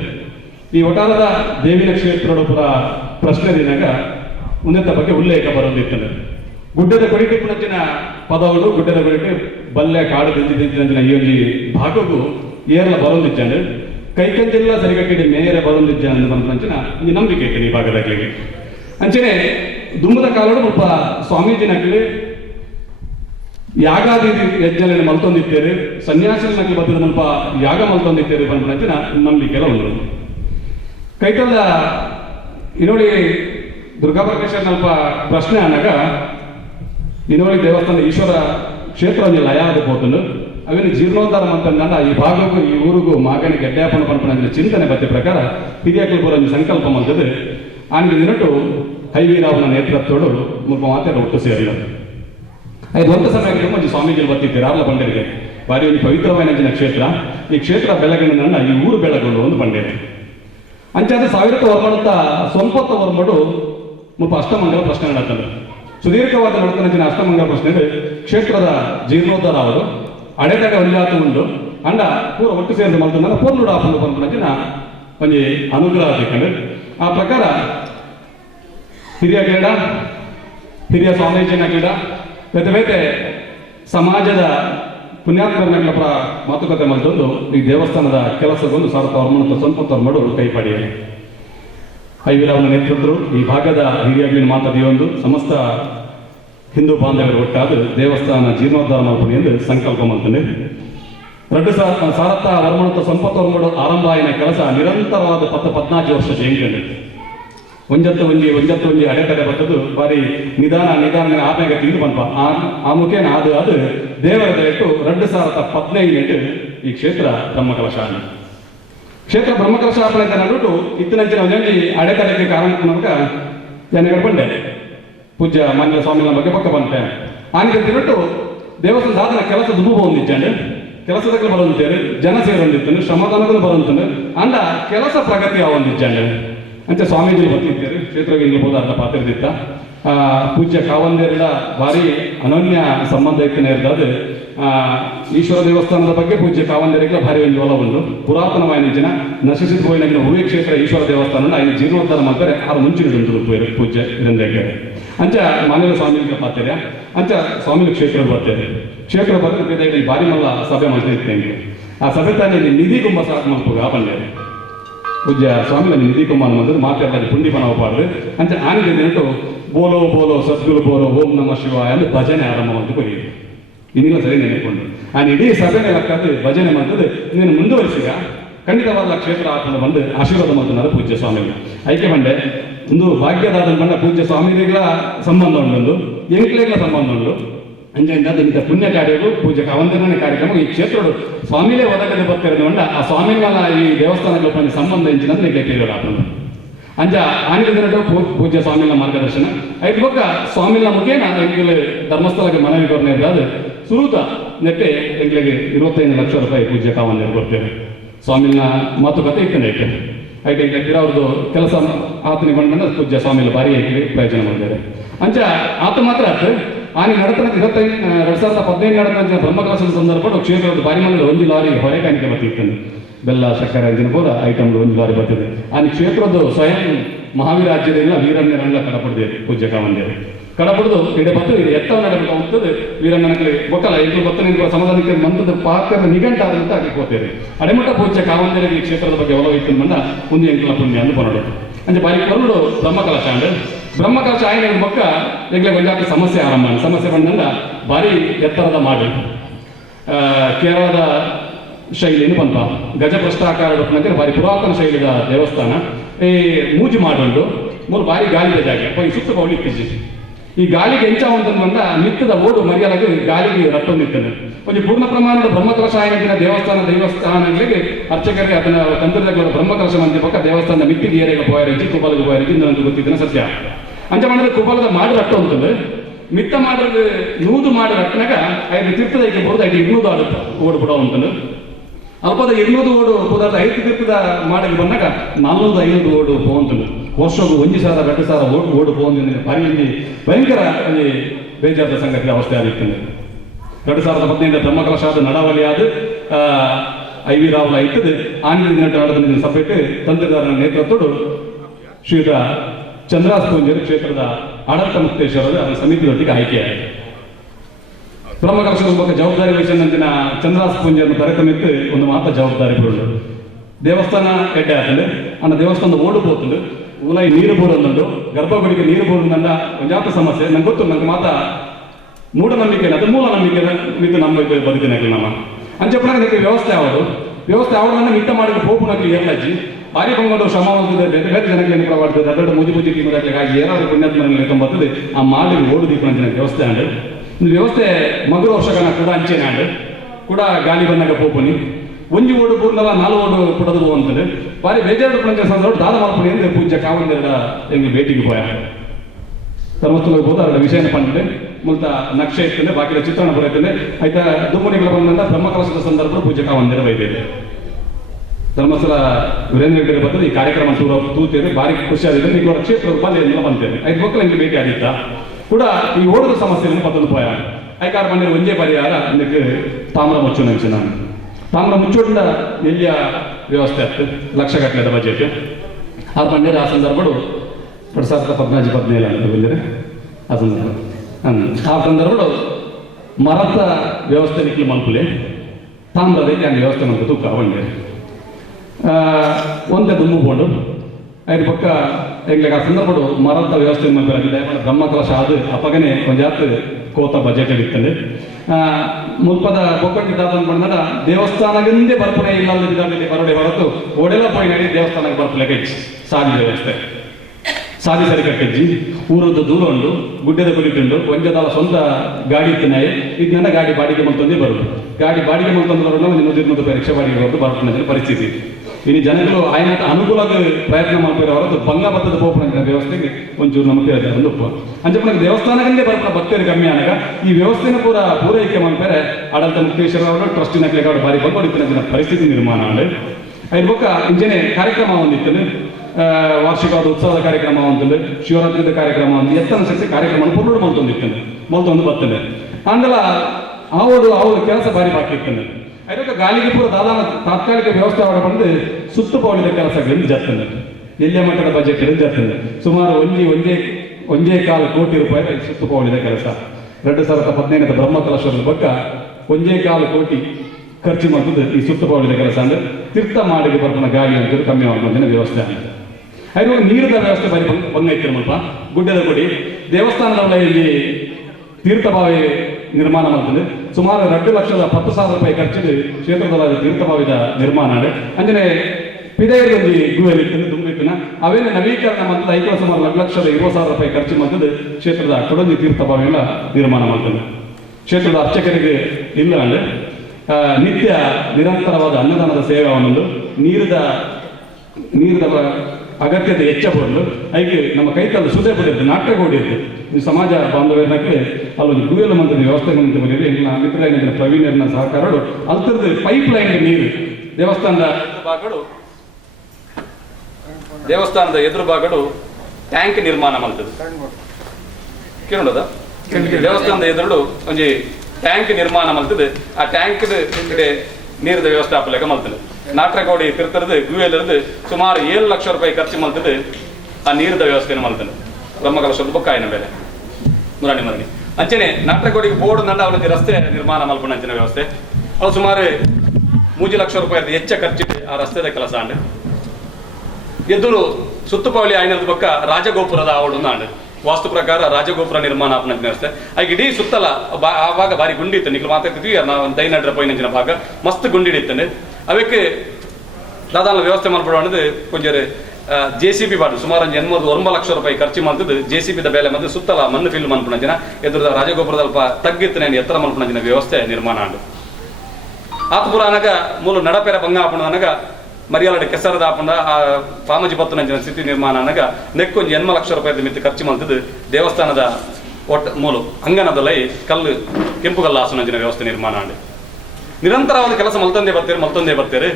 ಈ ಒಟ್ಟಾರದ ದೇವಿನ ಕ್ಷೇತ್ರದ ಪುರ ಪ್ರಶ್ನೆ ದಿನಾಗ ಉನ್ನತ ಬಗ್ಗೆ ಉಲ್ಲೇಖ ಬರೋದಿರ್ತಾನೆ ಗುಡ್ಡದ ಕೊಡಿಟಿನ ಪದಗಳು ಗುಡ್ಡದ ಕೊಡಿಟಿ ಬಲ್ಲೆ ಕಾಡು ದಿಂಚಿನ ಈ ಒಂದು ಭಾಗಕ್ಕೂ ಏರ್ಲ ಬರೋದಿದ್ದಾನೆ ಕೈಕಂಜೆಲ್ಲ ಸರಿಗಟ್ಟಿಡಿ ಮೇರೆ ಬರೋದಿದ್ದಾನೆ ಬಂದಂಚಿನ ಈ ನಂಬಿಕೆ ಐತೆ ಈ ಭಾಗದಾಗಲಿಗೆ ಅಂಚನೆ ದುಮ್ಮದ ಕಾಲೋಡು ಸ್ವಲ್ಪ ಸ್ವಾಮೀಜಿನಾಗಲಿ ಯಾಗಾದಿ ಯಜ್ಞಗಳನ್ನು ಮಲ್ತೊಂದಿದ್ದೇವೆ ಸನ್ಯಾಸಿನಾಗಲಿ ಬದ್ದ ಸ್ವಲ್ಪ ಯಾಗ ಮಲ್ತೊಂದಿದ್ದೇವೆ ಬಂದಂಚಿನ ನಂಬಿಕೆ ಉಂಟು ಕೈತಲ್ಲ ಇನ್ನೋಳಿ ದುರ್ಗಾಪರಮೇಶ್ವರ ಸ್ವಲ್ಪ ಪ್ರಶ್ನೆ ಆನಾಗ ಇನ್ನೋಳಿ ದೇವಸ್ಥಾನ ಈಶ್ವರ ಕ್ಷೇತ್ರ ಲಯ ಆದ ಹೋತನು ಅವೇನು ಜೀರ್ಣೋದ್ಧಾರ ಅಂತಂದ ಈ ಭಾಗಕ್ಕೂ ಈ ಊರಿಗೂ ಮಾಗಣಿ ಗೆಡ್ಡಾಪನ ಪಂಪನ ಚಿಂತನೆ ಬದ್ದ ಪ್ರಕಾರ ಹಿರಿಯಕಲ್ಪುರ ಸಂಕಲ್ಪ ಮಂತದ್ದು ಆನಿಗೆ ದಿನಟ್ಟು ಹೈವೀರಾವನ ನೇತೃತ್ವಡು ಮುಲ್ಪ ಮಾತಾಡ ಒಟ್ಟು ಸೇರಿಲ್ಲ ಐದು ಒಂದು ಸಮಯಕ್ಕೆ ಮಂಜು ಸ್ವಾಮೀಜಿಗಳು ಬರ್ತಿದ್ದೀರಿ ಆರ್ಲ ಬಂಡರಿಗೆ ಬಾರಿ ಒಂದು ಪವಿತ್ರವಾದ ಕ್ಷೇತ್ರ ಈ ಕ್ಷೇತ್ರ ಬೆಳಗನ್ನ ಈ ಊರು ಬೆಳಗಲು ಒಂದು ಬಂಡೇರಿ ಅಂಚಾದ 1000 ವರ್ಷ ಸ್ವಲ್ಪ ವರ್ಮಡು ಮುಲ್ಪ ಅಷ್ಟಮಂಗಲ ಪ್ರಶ್ನೆ ನಡತದೆ ಸುದೀರ್ಘವಾದ ನಡತನ ಅಷ್ಟಮಂಗಲ ಪ್ರಶ್ನೆ ಕ್ಷೇತ್ರದ ಜೀರ್ಣೋದ್ಧಾರ ಅವರು ಅಡೆದಾಗ ಒಂಜಾತು ಉಂಡು ಅಂಡ ಪೂರ ಒಟ್ಟು ಸೇರಿದ ಮಲ್ತಂದ ಪೂರ್ಣುಡ ಆಪಂಡು ಬಂದಿನ ಒಂಜಿ ಅನುಗ್ರಹ ಬೇಕಂದ್ರೆ ಆ ಪ್ರಕಾರ ಹಿರಿಯ ಕ್ರೀಡ ಹಿರಿಯ ಸ್ವಾಮೀಜಿನ ಕ್ರೀಡ ಬೇತೆ ಬೇತೆ ಸಮಾಜದ ಪುಣ್ಯಾತ್ಮರನ್ನ ಮಾತುಕತೆ ಮಲ್ತೊಂದು ಈ ದೇವಸ್ಥಾನದ ಕೆಲಸಗೊಂದು 1990 ಮಡು ಕೈಪಾಡಿ ಹೈವೀರಾವನ ನೇತೃತ್ವರು ಈ ಭಾಗದ ಹಿರಿಯ ಮಾತದಿಯೊಂದು ಸಮಸ್ತ ಹಿಂದೂ ಬಾಂಧವರು ಒಟ್ಟಾದ ದೇವಸ್ಥಾನ ಜೀರ್ಣೋದ್ಧಾರ ಮಾಡ್ಕೊಂಡು ಎಂದು ಸಂಕಲ್ಪ ಮಾಡ್ತಾನೆ 2000 ಆರಂಭ ಆಯ್ನ ಕೆಲಸ ನಿರಂತರವಾದ 14 ವರ್ಷ ಜೈಂಗಂಡು ಒಂಜತ್ತು ಒಂಜಿ ಅಡೆತಡೆ ಬರ್ತದ್ದು ಬಾರಿ ನಿಧಾನ ಆಮೇಲೆ ತಿಳಿದು ಬಂಪ ಆ ಮುಖೇನ ಅದು ದೇವರ ದಯಟ್ಟು 2015 ಈ ಕ್ಷೇತ್ರ ಬ್ರಹ್ಮಕಲಶಾನ ಕ್ಷೇತ್ರ ಬ್ರಹ್ಮಕಲಶಾಪನೆ ಅಂತ ನಡುಟು ಇತ್ತಿನಂಚಿನ ಒಂಜಿ ಅಡೆತಡೆಗೆ ಕಾರಣ ಜನಗಳು ಬಂದೆ ಪೂಜ್ಯ ಮಾನ್ಯ ಸ್ವಾಮಿಗಳ ಬಗ್ಗೆ ಪಕ್ಕ ಬಂತೆ ಆನಿಗೆ ತಿರುಟ್ಟು ದೇವಸ್ಥಾನ ಸಾಧನ ಕೆಲಸ ದುಬ್ಬು ಹೊಂದಿದ್ದಾನೆ ಕೆಲಸದಲ್ಲಿ ಬರುತ್ತೇವೆ ಜನ ಸೇರೊಂದಿದ್ದಾನೆ ಶ್ರಮದಾನಗಳು ಬರುತ್ತಾನೆ ಅಂದ ಕೆಲಸ ಪ್ರಗತಿ ಹೊಂದಿದ್ದಾನೆ ಅಂಚೆ ಸ್ವಾಮೀಜಿಗಳು ಬರ್ತಿದ್ದೇವೆ ಕ್ಷೇತ್ರಕ್ಕೆ ಹೋದಾರ್ಥ ಪಾತ್ರದಿತ್ತ ಪೂಜ್ಯ ಕಾವಂದೇರಿಡ ಭಾರಿ ಅನನ್ಯ ಸಂಬಂಧ ಇರ್ತನೇ ಇರ್ತದೆ ಈಶ್ವರ ದೇವಸ್ಥಾನದ ಬಗ್ಗೆ ಪೂಜ್ಯ ಕಾವಂದೇರಿಗೆ ಭಾರಿ ಒಂದು ಒಲ ಉಂಟು ಪುರಾತನವಾದ ಜನ ನಶಿಸಿದ ಹೋಯಿನ ಹುಳಿ ಕ್ಷೇತ್ರ ಈಶ್ವರ ದೇವಸ್ಥಾನ ಐದು ಜೀರ್ಣೋದ್ಧಾರ ಮಾಡ್ತಾರೆ ಆರು ಮುಂಚಿನ ಪೂಜ್ಯ ಇರಂದೇಗೆ ಅಂಚ ಮಾನ್ಯ ಸ್ವಾಮಿಗೆ ಪಾತ್ರೆ ಅಂಚ ಸ್ವಾಮಿಗಳ ಕ್ಷೇತ್ರ ಬರ್ತೇವೆ ಕ್ಷೇತ್ರ ಬಂದ್ರೆ ಭಾರಿ ಮಲ್ಲ ಸಭೆ ಮಾಡ್ತಿರ್ತೇನೆ ಆ ಸಭೆ ತಾನೇ ನಿಧಿ ಕುಂಭ ಸಾಕು ಮಾಡ್ಕೋಗ ಬಂದೆ ಪೂಜ್ಯ ಸ್ವಾಮಿಗಳ ನಿಧಿ ಕುಂಭ ಅನ್ನೋದು ಮಾತಾಡ್ತಾರೆ ಪುಂಡಿ ಪಣ ಪಾಡ್ದು ಅಂಚ ಆನಿಗೆ ದಿನಟ್ಟು ಬೋಲೋ ಬೋಲೋ ಸದ್ಗುರು ಬೋಲೋ ಓಂ ನಮ ಶಿವಾಯ ಎಂದು ಭಜನೆ ಆರಂಭ ಅಂತ ಕೊರಿಯಿತು ಇನ್ನಿಲ್ಲ ಸರಿ ನೆನೆಕೊಂಡು ಆ ಇಡೀ ಸಭೆಗೆ ಲೆಕ್ಕಾದ ಭಜನೆ ಮಾಡ್ತದೆ ನೀನು ಮುಂದುವರಿಸಿಗ ಖಂಡಿತವಾದ ಕ್ಷೇತ್ರ ಆತನ ಬಂದು ಆಶೀರ್ವಾದ ಮಾಡ್ತಾರೆ ಪೂಜ್ಯ ಸ್ವಾಮಿಗಳು ಐಕ್ಯ ಬಂಡೆ ಒಂದು ಭಾಗ್ಯದಾದ ಬಂಡ ಪೂಜ್ಯ ಸ್ವಾಮಿಗಳ ಸಂಬಂಧ ಉಂಟು ಎಂಕ್ಲೆಗಳ ಸಂಬಂಧ ಉಂಟು ಅಂಜೆಯಿಂದ ಇಂಥ ಪುಣ್ಯ ಕಾರ್ಯಗಳು ಪೂಜೆ ಕಾವಂದನ ಕಾರ್ಯಕ್ರಮ ಈ ಕ್ಷೇತ್ರಗಳು ಸ್ವಾಮಿಲೇ ಒದಗದೆ ಬರ್ತಿರೋದು ಬಂಡ ಆ ಸ್ವಾಮಿಗಳ ಈ ದೇವಸ್ಥಾನಗಳ ಸಂಬಂಧ ಇಂಚಿನಂದ್ರೆ ಕೇಳಿರೋ ಆತನು ಅಂಜ ಆನಿದ ದಿನಟು ಪೂಜ್ಯ ಸ್ವಾಮಿನ ಮಾರ್ಗದರ್ಶನ ಐದು ಬೊಕ್ಕ ಸ್ವಾಮಿನ ಮುಖೇನ ಎಂಗ್ಲು ಧರ್ಮಸ್ಥಳಕ್ಕೆ ಮನವಿ ಕೊರನೆ ಇದ್ದಾದ ಸುರೂತ ನೆಟ್ಟೆ ಎಂಗ್ಲಿಗೆ 25 ಲಕ್ಷ ರೂಪಾಯಿ ಪೂಜ್ಯ ಕಾವಂದೇರು ಕೊಡ್ತೇವೆ. ಸ್ವಾಮಿನ ಮಾತುಕತೆ ಇತ್ತನೆ ಐತೆ ಐತೆ ಅವ್ರದ್ದು ಕೆಲಸ ಆತನಿಗೆ ಬಂದ ಪೂಜ್ಯ ಸ್ವಾಮಿನ ಭಾರಿ ಐತಿ ಪ್ರಯೋಜನ ಮಾಡಿದ್ದಾರೆ. ಅಂಚ ಆತ ಮಾತ್ರ ಆತು ಆನೆ ನಡತನ 2015 ನಡತನ ಬ್ರಹ್ಮಕಲಶದ ಸಂದರ್ಭ ಕ್ಷೇತ್ರದ ಭಾರಿ ಮನೆ 1 ಲಾರಿ ಹೊರೆಕಾಣಿಕೆ ಬರ್ತಿತ್ತು. ಬೆಲ್ಲ ಸಕ್ಕರೆ ಅಂದಿನ ಪೂರ ಐಟಮ್ 1 ಲಾರಿ ಬರ್ತದೆ. ಆ ಕ್ಷೇತ್ರದ ಸ್ವಯಂ ಮಹಾವೀರಾಜ್ಯದಿಂದ ವೀರಣ್ಣನೆಲ್ಲ ಕಡಪಡ್ದೆ ಪೂಜ್ಯ ಕಾವಂದೇರು ಕಡಪಡ್ದು ಇಡೆ ಬತ್ತು ಇದು ಎತ್ತ ನಡಬೇಕು ಹೋಗ್ತದೆ ವೀರಣ್ಣನಕ್ಕೆ ಗೊತ್ತಲ್ಲ ಇದು ಬತ್ತನಿಂದ ಸಮಾಧಾನಕ್ಕೆ ಮಂದದ ಪಾಕದ ನಿಘಂಟ ಆದಂತ ಆಗಿ ಹೋಗ್ತೇವೆ. ಅಡೆಮಟ್ಟ ಪೂಜ್ಯ ಕಾವಂದೇರಿಗೆ ಈ ಕ್ಷೇತ್ರದ ಬಗ್ಗೆ ಒಲವು ಇತ್ತು ಮಣ್ಣ ಮುಂದೆ ಎಂಕಲ ಪುಣ್ಯ ಅಂದು ಬರೋದು ಅಂದ್ರೆ ಬಾರಿ ಕೊರಡು ಬ್ರಹ್ಮಕಲಶ ಅಂದ್ರೆ ಬ್ರಹ್ಮಕಲಶ ಆಯ್ನ ಬೊಕ್ಕ ಈಗಲೇ ಒಂದಾಕ ಸಮಸ್ಯೆ ಆರಂಭ ಸಮಸ್ಯೆ ಬಂದಂಗ ಭಾರಿ ಎತ್ತರದ ಮಾಡಿ ಕೇರಳದ ಶೈಲಿಯನ್ನು ಬಂತ ಗಜಪ್ರಸ್ಥಾಕಾರದ ಭಾರಿ ಪುರಾತನ ಶೈಲಿಯ ದೇವಸ್ಥಾನ ಈ ಮೂಜು ಮಾಡುಂಡು ಮೂರು ಭಾರಿ ಗಾಳಿಯ ಜಾಗ ಈ ಸುತ್ತ ಬೌಳಿಕ್ಕಿಜಿ ಈ ಗಾಳಿಗೆ ಎಂಚಾವಂತ ಬಂದ ಮಿತ್ತದ ಓಡು ಮರ್ಯಾದಾಗಿ ಗಾಳಿಗೆ ರಟ್ಟೊಂದಿರ್ತದೆ ಒಂದು ಪೂರ್ಣ ಪ್ರಮಾಣದ ಬ್ರಹ್ಮಕಲಶ ಆಯ್ನ ದೇವಸ್ಥಾನಗಳಿಗೆ ಅರ್ಚಕರಿಗೆ ಅದನ್ನ ತಂತ್ರಜ್ಞ ಬ್ರಹ್ಮಕಲಶ ಮಂದಿ ಪಕ್ಕ ದೇವಸ್ಥಾನದ ಮಿತ್ತಿಗೆ ಏರಿಯಾಗ ಹೋಯಾರಿಜಿ ಕುಬಲ್ಗೆ ಹೋಯಾರಿಜಿ ನನಗೆ ಗೊತ್ತಿದ್ದೇನೆ ಸತ್ಯ ಅಂಚ ಮಾಡಿದ್ರೆ ಕುಬಲದ ಮಾಡಿ ರಟ್ಟು ಅಂತಂದ್ರೆ ಮಿತ್ತ ಮಾಡಿದ್ರೆ ನೂದು ಮಾಡಿ ರಟ್ಟನಾಗ ಐದು ತೀರ್ಥದ ಈಗ ಬರೋದು ಐದು 200 ಆಡುತ್ತೆ ಓಡು ಬಿಡೋ ಅಂತಂದು ಅಲ್ಪದ 200 ಓಡು ಹೋದಾಗ 5 ತೀರ್ಥದ ಮಾಡಿಗೆ ಬಂದಾಗ 400-500 ಓಡು ಹೋಗಂತಂದು ವರ್ಷಕ್ಕೆ 1,000-2,000 ಓಡು ಹೋಗಿದ್ರೆ ಭಾರಿ ಭಯಂಕರ ಅಲ್ಲಿ ಬೇಜಾರದ ಸಂಗತಿ ಅವಸ್ಥೆ ಆಗಿರ್ತದೆ. 2015 ಬ್ರಹ್ಮಕಲಶ ಆದ ನಡವಳಿ ಆದ IV ರಾವ್ ಆಯ್ತದೆ ಆನಿದ ದಿನ ನಡೆದ ಸಪೇಟ್ ತಂತ್ರಗಾರನ ನೇತೃತ್ವಡು ಶ್ರೀಯುತ ಚಂದ್ರಾಸ್ ಪೂಂಜರು ಕ್ಷೇತ್ರದ ಆಡಳಿತ ಮುಕ್ತೇಶ್ವರದ ಸಮಿತಿಯೊಟ್ಟಿಗೆ ಆಯ್ಕೆಯಾಯಿತು. ಬ್ರಹ್ಮಕಲಶದ ಬಗ್ಗೆ ಜವಾಬ್ದಾರಿ ವಹಿಸಿದಂತಿನ ಚಂದ್ರಾಸ್ ಪೂಂಜರನ್ನು ತರಕಮಿತ್ತು ಒಂದು ಮಾತ್ರ ಜವಾಬ್ದಾರಿ ಬರೋದು ದೇವಸ್ಥಾನ ಎಡ್ಡೆ ಆಗ್ತದೆ ಅನ್ನ ದೇವಸ್ಥಾನದ ಓಡು ಹೋಗ್ತದೆ ಉಲೈ ನೀರು ಬೋರಂದು ಗರ್ಭಗುಡಿಗೆ ನೀರು ಬೋರಂದ ಒಂಜಾತ ಸಮಸ್ಯೆ ನಂಗೆ ಗೊತ್ತು ನಂಗೆ ಮಾತ ಮೂಢನಂಬಿಕೆ ಅದು ಮೂಲ ನಂಬಿಕೆ ಮಿತ್ತು ನಮ್ಮ ಬದುಕಿನಾಗಲಿ ನಮ್ಮ ಅಂಚಪ್ಪನಾಗ ನನಗೆ ವ್ಯವಸ್ಥೆ ಆಗೋದನ್ನ ಮಿತ್ತ ಮಾಡಿದ ಪೋಪುನಾಗಲಿ ಏರ್ಲಜ್ಜಿ ಭಾರಿ ಬಂಗೋದು ಶ್ರಮ ಬೇರೆ ಬೇರೆ ಜನಕ್ಕೆ ಏನು ಮಾಡ್ತದೆ ಅದರ ಮುದಿ ಟೀಮದಾಗಲಿ ಆಗಿ ಏನಾದ್ರು ಪುಣ್ಯಾತ್ಮನಲ್ಲಿ ತೊಂಬರ್ತದೆ ಆ ಮಾಡಿ ಓಡು ದೀಪನ ವ್ಯವಸ್ಥೆ ಆಂಡು ಒಂದು ವ್ಯವಸ್ಥೆ ಮಗರು ವರ್ಷಗನ ಕೂಡ ಅಂಚೆನೆ ಆಂಡು ಕೂಡ ಗಾಳಿ ಬಂದಾಗ ಪೋಪನಿ ಒಂಜಿ ಓಡು ಪೂರ್ಣಲ್ಲ 4 ಓಡು ಕೊಡದು ಅಂತಂದ್ರೆ ಭಾರಿ ಬೇಜಾರು ಪಂಚ ಸಂದರ್ಭ ದಾದ ಮಾಡ್ಕೊಂಡು ಅಂದ್ರೆ ಪೂಜ್ಯ ಕಾವಂದೇರ ಎಂಗೆ ಭೇಟಿಗೆ ಹೋಯ ಧರ್ಮಸ್ಥಳಕ್ಕೆ ಹೋದ ಅವರ ವಿಷಯನ ಪಂಡಿದೆ ಮೂಲತ ನಕ್ಷೆ ಇರ್ತದೆ ಬಾಕಿದ ಚಿತ್ರಣ ಬರುತ್ತದೆ ಆಯ್ತಾ ದುಮ್ಮನಿಗಳ ಬಂದ ಬ್ರಹ್ಮಕಲಶದ ಸಂದರ್ಭ ಪೂಜ್ಯ ಕಾವಂದೇರ ವೈದ್ಯತೆ ಧರ್ಮಸ್ಥಳ ವೀರೇಂದ್ರ ಹೆಗ್ಗಡೆ ಬಂದ್ರೆ ಈ ಕಾರ್ಯಕ್ರಮ ತೂತೇವೆ ಭಾರಿ ಖುಷಿಯಾಗಿದೆ ಈಗ ಕ್ಷೇತ್ರ ಬಂದೇನೆಲ್ಲ ಬಂತೇವೆ 5 ಮಕ್ಕಳು ಎಂಗೆ ಭೇಟಿ ಆಗಿತ್ತ ಕೂಡ ಈ ಓಡದ ಸಮಸ್ಯೆಯನ್ನು ಪತ್ತೊಂದು ಪೋಯ ಐಕಾರ ಬಂದಿರೋ ಒಂದೇ ಪರಿಹಾರ ಅದಕ್ಕೆ ತಾಮ್ರ ಮುಚ್ಚು ನಂಚು ನಾನು ತಾಮ್ರ ಮುಚ್ಚೋಟ ಎಲ್ಲಿಯ ವ್ಯವಸ್ಥೆ ಆಗ್ತದೆ ಲಕ್ಷಗಟ್ಟಲೆ ಬಜೆಟ್ ಆ ಬಂದಿರೋ ಆ ಸಂದರ್ಭಗಳು 2014-17 ಅಂತ ಬಂದಿದೆ ಆ ಸಂದರ್ಭ ಆ ಸಂದರ್ಭಗಳು ಮರದ ವ್ಯವಸ್ಥೆ ನಿಕ್ಲು ಮಲ್ಪುಲೆ ತಾಮ್ರದ ಹಂಗೆ ವ್ಯವಸ್ಥೆ ಮಾಡ್ತು ತೂಕ ಬಂದಿದೆ ಒಂದೇ ದುಮ್ಮುಕೊಂಡು ಐದು ಪಕ್ಕ ಹೆಂಗೆ ಆ ಸಂದರ್ಭಗಳು ಮರದ ವ್ಯವಸ್ಥೆ ಮಾಡ್ತಾರೆ ಬ್ರಹ್ಮಕಲಶ ಅದು ಅಪಗನೆ ಒಂದು ಜಾತ್ ಕೋತ ಬಜೆಟ್ ಇರ್ತದೆ ಮುಲ್ಪದ ಬೊಕ್ಕಟ್ಟಿದ್ದಾದ ಬಂದಾಗ ದೇವಸ್ಥಾನದಿಂದೇ ಬರ್ಪಣೆ ಇಲ್ಲ ಬರೋಡೆ ಹೊರತು ಓಡೆಲ್ಲ ಪೋಯಿ ನಡಿ ದೇವಸ್ಥಾನಕ್ಕೆ ಬರ್ಪಲೆ ಕಚ್ಚಿ ಸಾಲಿ ವ್ಯವಸ್ಥೆ ಸಾಲಿ ಸರಿ ಕಟ್ಟಿಜ್ಜಿ ಊರದ್ದು ದೂರ ಉಂಡು ಗುಡ್ಡದ ಕುರಿತುಂಡು ಒಂಜದಲ ಸ್ವಂತ ಗಾಡಿ ಇತ್ತಿನಾಯಿ ಇದನ್ನ ಗಾಡಿ ಬಾಡಿಗೆ ಮಂತಂದೇ ಬರೋದು ಗಾಡಿ ಬಾಡಿಗೆ ಮಂತಂದು ಬರೋಣ ಒಂದು 100 ರಿಕ್ಷಾ ಬಾಡಿಗೆ ಬರೋದು ಬರ್ಪಣೆ ಪರಿಸ್ಥಿತಿ ಇನ್ನು ಜನಗಳು ಆಯ್ನ ಅನುಕೂಲ ಪ್ರಯತ್ನ ಮಾಡ್ತಾರೆ ಹೊರತು ಬಂಗಬದ್ಧದ ಪೋಪಣ ವ್ಯವಸ್ಥೆಗೆ ಒಂಚೂರು ನಮಗೆ ಒಂದು ಅಂಚೆ ದೇವಸ್ಥಾನಕ್ಕೆ ಬರ್ಪಣ ಭಕ್ತರು ಕಮ್ಮಿ ಆನಾಗ ಈ ವ್ಯವಸ್ಥೆನ ಪೂರೈಕೆ ಮಾಡ್ತಾರೆ ಆಡಳಿತ ಮುಕ್ತೇಶ್ವರ ಅವರು ಟ್ರಸ್ಟಿನ ಅವರು ಭಾರಿ ಬಂದ್ಬಿಡ್ತಿನ ಪರಿಸ್ಥಿತಿ ನಿರ್ಮಾಣ ಆಗಿ ಐದು ಬೊಕ್ಕ ಇಂಜನೆ ಕಾರ್ಯಕ್ರಮ ಒಂದಿತ್ತು ವಾರ್ಷಿಕವಾದ ಉತ್ಸವದ ಕಾರ್ಯಕ್ರಮ ಅಂತಂದ್ರೆ ಶಿವರಾತ್ರಿದ ಕಾರ್ಯಕ್ರಮ ಅಂತ ಎತ್ತನ ಶಕ್ತಿ ಕಾರ್ಯಕ್ರಮ ಪುನರ್ ಮೊಲ್ತೊಂದಿತ್ತು ಮೊಲ್ತೊಂದು ಬರ್ತದೆ ಅಂದಲ್ಲ ಅವರು ಕೆಲಸ ಭಾರಿ ಬಾಕಿ ಇರ್ತದೆ ಅದಕ್ಕೆ ಗಾಲಿಗೆ ಪೂರ ದಾದಾನ ತಾತ್ಕಾಲಿಕ ವ್ಯವಸ್ಥೆ ಬಂದು ಸುತ್ತು ಪೌಳಿದ ಕೆಲಸಗಳಿಂದ ಜರ್ತದೆ ಎಲ್ಲೇ ಮಟ್ಟದ ಬಜೆಟ್ ಜರ್ತದೆ ಸುಮಾರು ಒಂದೇ 1.25 ಕೋಟಿ ರೂಪಾಯಿ ಸುತ್ತು ಪೌಳಿದ ಕೆಲಸ 2015 ಬ್ರಹ್ಮಕಲಶದ ಬಕ್ಕ 1.25 ಕೋಟಿ ಖರ್ಚು ಮಾಡ್ತದೆ ಈ ಸುತ್ತು ಪೌಳಿದ ಕೆಲಸ ಅಂದ್ರೆ ತೀರ್ಥ ಮಾಡಿಗೆ ಬರ್ತಾನೆ ಗಾಳಿ ಅಂತ ಕಮ್ಮಿ ಮಾಡ್ಕೊಂಡ ವ್ಯವಸ್ಥೆ ಆಗಿದೆ ಅದ್ರ ನೀರಿನ ವ್ಯವಸ್ಥೆ ಬಾರಿ ಬಂಗ ಇತ್ತು ಸ್ವಲ್ಪ ಗುಡ್ಡದ ಕೊಡಿ ದೇವಸ್ಥಾನದ ಇಲ್ಲಿ ತೀರ್ಥಭಾವಿ ನಿರ್ಮಾಣ ಮಾಡ್ತದೆ ಸುಮಾರು 2,10,000 ರೂಪಾಯಿ ಖರ್ಚಿಗೆ ಕ್ಷೇತ್ರದ ತೀರ್ಥಭಾವಿದ ನಿರ್ಮಾಣ ಅಂಜನೆ ಪಿದೈರಲ್ಲಿ ಗುಹೆಲಿರ್ತದೆ ತುಂಬಿರ್ತನ ಅವೇನೇ ನವೀಕರಣ ಮಾಡ್ತದೆ ಐಕ್ಯ ಸುಮಾರು 2,20,000 ರೂಪಾಯಿ ಖರ್ಚು ಮಾಡ್ತದೆ ಕ್ಷೇತ್ರದ ಕೊಡಂಜಿ ತೀರ್ಥಭಾವಿಗಳ ನಿರ್ಮಾಣ ಮಾಡ್ತದೆ ಕ್ಷೇತ್ರದ ಅರ್ಚಕರಿಗೆ ಇಲ್ಲ ಅಂದ್ರೆ ನಿತ್ಯ ನಿರಂತರವಾದ ಅನ್ನದಾನದ ಸೇವೆ ಒಂದು ನೀರಿದ ಅಗತ್ಯತೆ ಹೆಚ್ಚ ಬಂದು ಐಕೆ ನಮ್ಮ ಕೈತಲ್ಲಿ ಸುದೆ ಬಿಡಿದ್ದು ನಾಟಕ ಹೊಡಿದ್ದು ಈ ಸಮಾಜ ಬಾಂಧವ್ಯಕ್ಕೆ ಅಲ್ಲೊಂದು ಗುಯಲ ಮಂತ್ರಿ ವ್ಯವಸ್ಥೆ ಮಂತ್ರಿ ಮೇಲೆ ಮಿತ್ರನ ಪ್ರವೀಣರ್ನ ಸಹಕಾರಗಳು ಅಲ್ತರದ ಪೈಪ್ ಲೈನ್ ನೀರು ದೇವಸ್ಥಾನದ ಎದುರು ಭಾಗಗಳು ಟ್ಯಾಂಕ್ ನಿರ್ಮಾಣ ಮಾಡ್ತದೆ ಕೇಳೋದ ದೇವಸ್ಥಾನದ ಎದುರು ಒಂದು ಟ್ಯಾಂಕ್ ನಿರ್ಮಾಣ ಮಾಡ್ತದೆ ಆ ಟ್ಯಾಂಕ್ ನೀರಿನ ವ್ಯವಸ್ಥೆ ಹಾಪಲೆಕ್ಕ ಮಾಡ್ತದೆ ನಾಟ್ರಗೋಡಿ ತಿರ್ತರದು ಗುಯಲರದು ಸುಮಾರು 7 ಲಕ್ಷ ರೂಪಾಯಿ ಖರ್ಚು ಮಾಡ್ತದೆ ಆ ನೀರಿನ ವ್ಯವಸ್ಥೆಯನ್ನು ಮಾಡ್ತದೆ ಬ್ರಹ್ಮಕಲಶದ ಬೊಕ್ಕಾಯಿನ ಮೇಲೆ ಮುರಾಣಿ ಮರಣಿ ಅಂಚನೆ ನಾಟ್ರಗೋಡಿಗೆ ಬೋರ್ಡ್ ನಂಡ ಅವಳಕ್ಕೆ ರಸ್ತೆ ನಿರ್ಮಾಣ ಮಲ್ಪನ ಅಂಚಿನ ವ್ಯವಸ್ಥೆ ಅವಳು ಸುಮಾರು 3 ಲಕ್ಷ ರೂಪಾಯಿ ಹೆಚ್ಚ ಖರ್ಚಿದೆ ಆ ರಸ್ತೆದ ಕೆಲಸ ಅಂಡ್ ಎದುರು ಸುತ್ತುಪವಳಿ ಆಯ್ನದ ಪಕ್ಕ ರಾಜಗೋಪುರದ ಆವಡು ನಾಂಡ್ ವಾಸ್ತು ಪ್ರಕಾರ ರಾಜಗೋಪುರ ನಿರ್ಮಾಣ ಆಪನ ವ್ಯವಸ್ಥೆ ಆಗ ಇಡೀ ಸುತ್ತಲ ಆವಾಗ ಭಾರಿ ಗುಂಡಿ ಇತ್ತು ನಿಕ್ಲು ಮಾತಾಡ್ತಿದ್ವಿ ನಾವು ದೈನಡ್ರ ಪೈನಂಚಿನ ಭಾಗ ಮಸ್ತ್ ಗುಂಡಿ ಇತ್ತಂಡೆ ಅವಕ್ಕೆ ದಾದಾನ ವ್ಯವಸ್ಥೆ ಮಾಡ್ಬಿಡೋಣದು ಕೊಂಚ JCB ಬಾಡು ಸುಮಾರು 9 ಲಕ್ಷ ರೂಪಾಯಿ ಖರ್ಚು ಮಾಡ್ತದ್ದು JCBದ ಬೆಲೆ ಮತ್ತೆ ಸುತ್ತಲ ಮಣ್ಣು ಫಿಲ್ ಮಲ್ಪಣಂಜಿನ ಎದುರು ರಾಜಗೋಪುರದ ಅಲ್ಪ ತಗ್ಗಿತ್ತನೆ ಎತ್ತರ ಮಲ್ಪಣಂಜಿನ ವ್ಯವಸ್ಥೆ ನಿರ್ಮಾಣ ಆಂಡು ಆತಪುರ ಅನಗ ಮೂಲ ನಡಪೆರ ಭಂಗ ಆಪಣ ಅನಗ ಮರಿಯಾಲಡ ಕೆಸರದ ಆಪಂಡ ಆ ಪಾಮಜಿ ಪತ್ತನಂಚಿನ ಸ್ಥಿತಿ ನಿರ್ಮಾಣ ಅನಗ ನೆಕ್ಕೊಂದು 8 ಲಕ್ಷ ರೂಪಾಯಿ ಮಿತ್ತು ಖರ್ಚು ಮಾಡ್ತದ್ದು ದೇವಸ್ಥಾನದ ಒಟ್ಟು ಮೂಲು ಅಂಗನದಲ್ಲೈ ಕಲ್ಲು ಕೆಂಪು ಕಲ್ಲು ಹಾಸನಂಚಿನ ವ್ಯವಸ್ಥೆ ನಿರ್ಮಾಣ ಆಂಡು ನಿರಂತರವಾದ ಕೆಲಸ ಮಲ್ತೊಂದೇ ಬರ್ತಾರೆ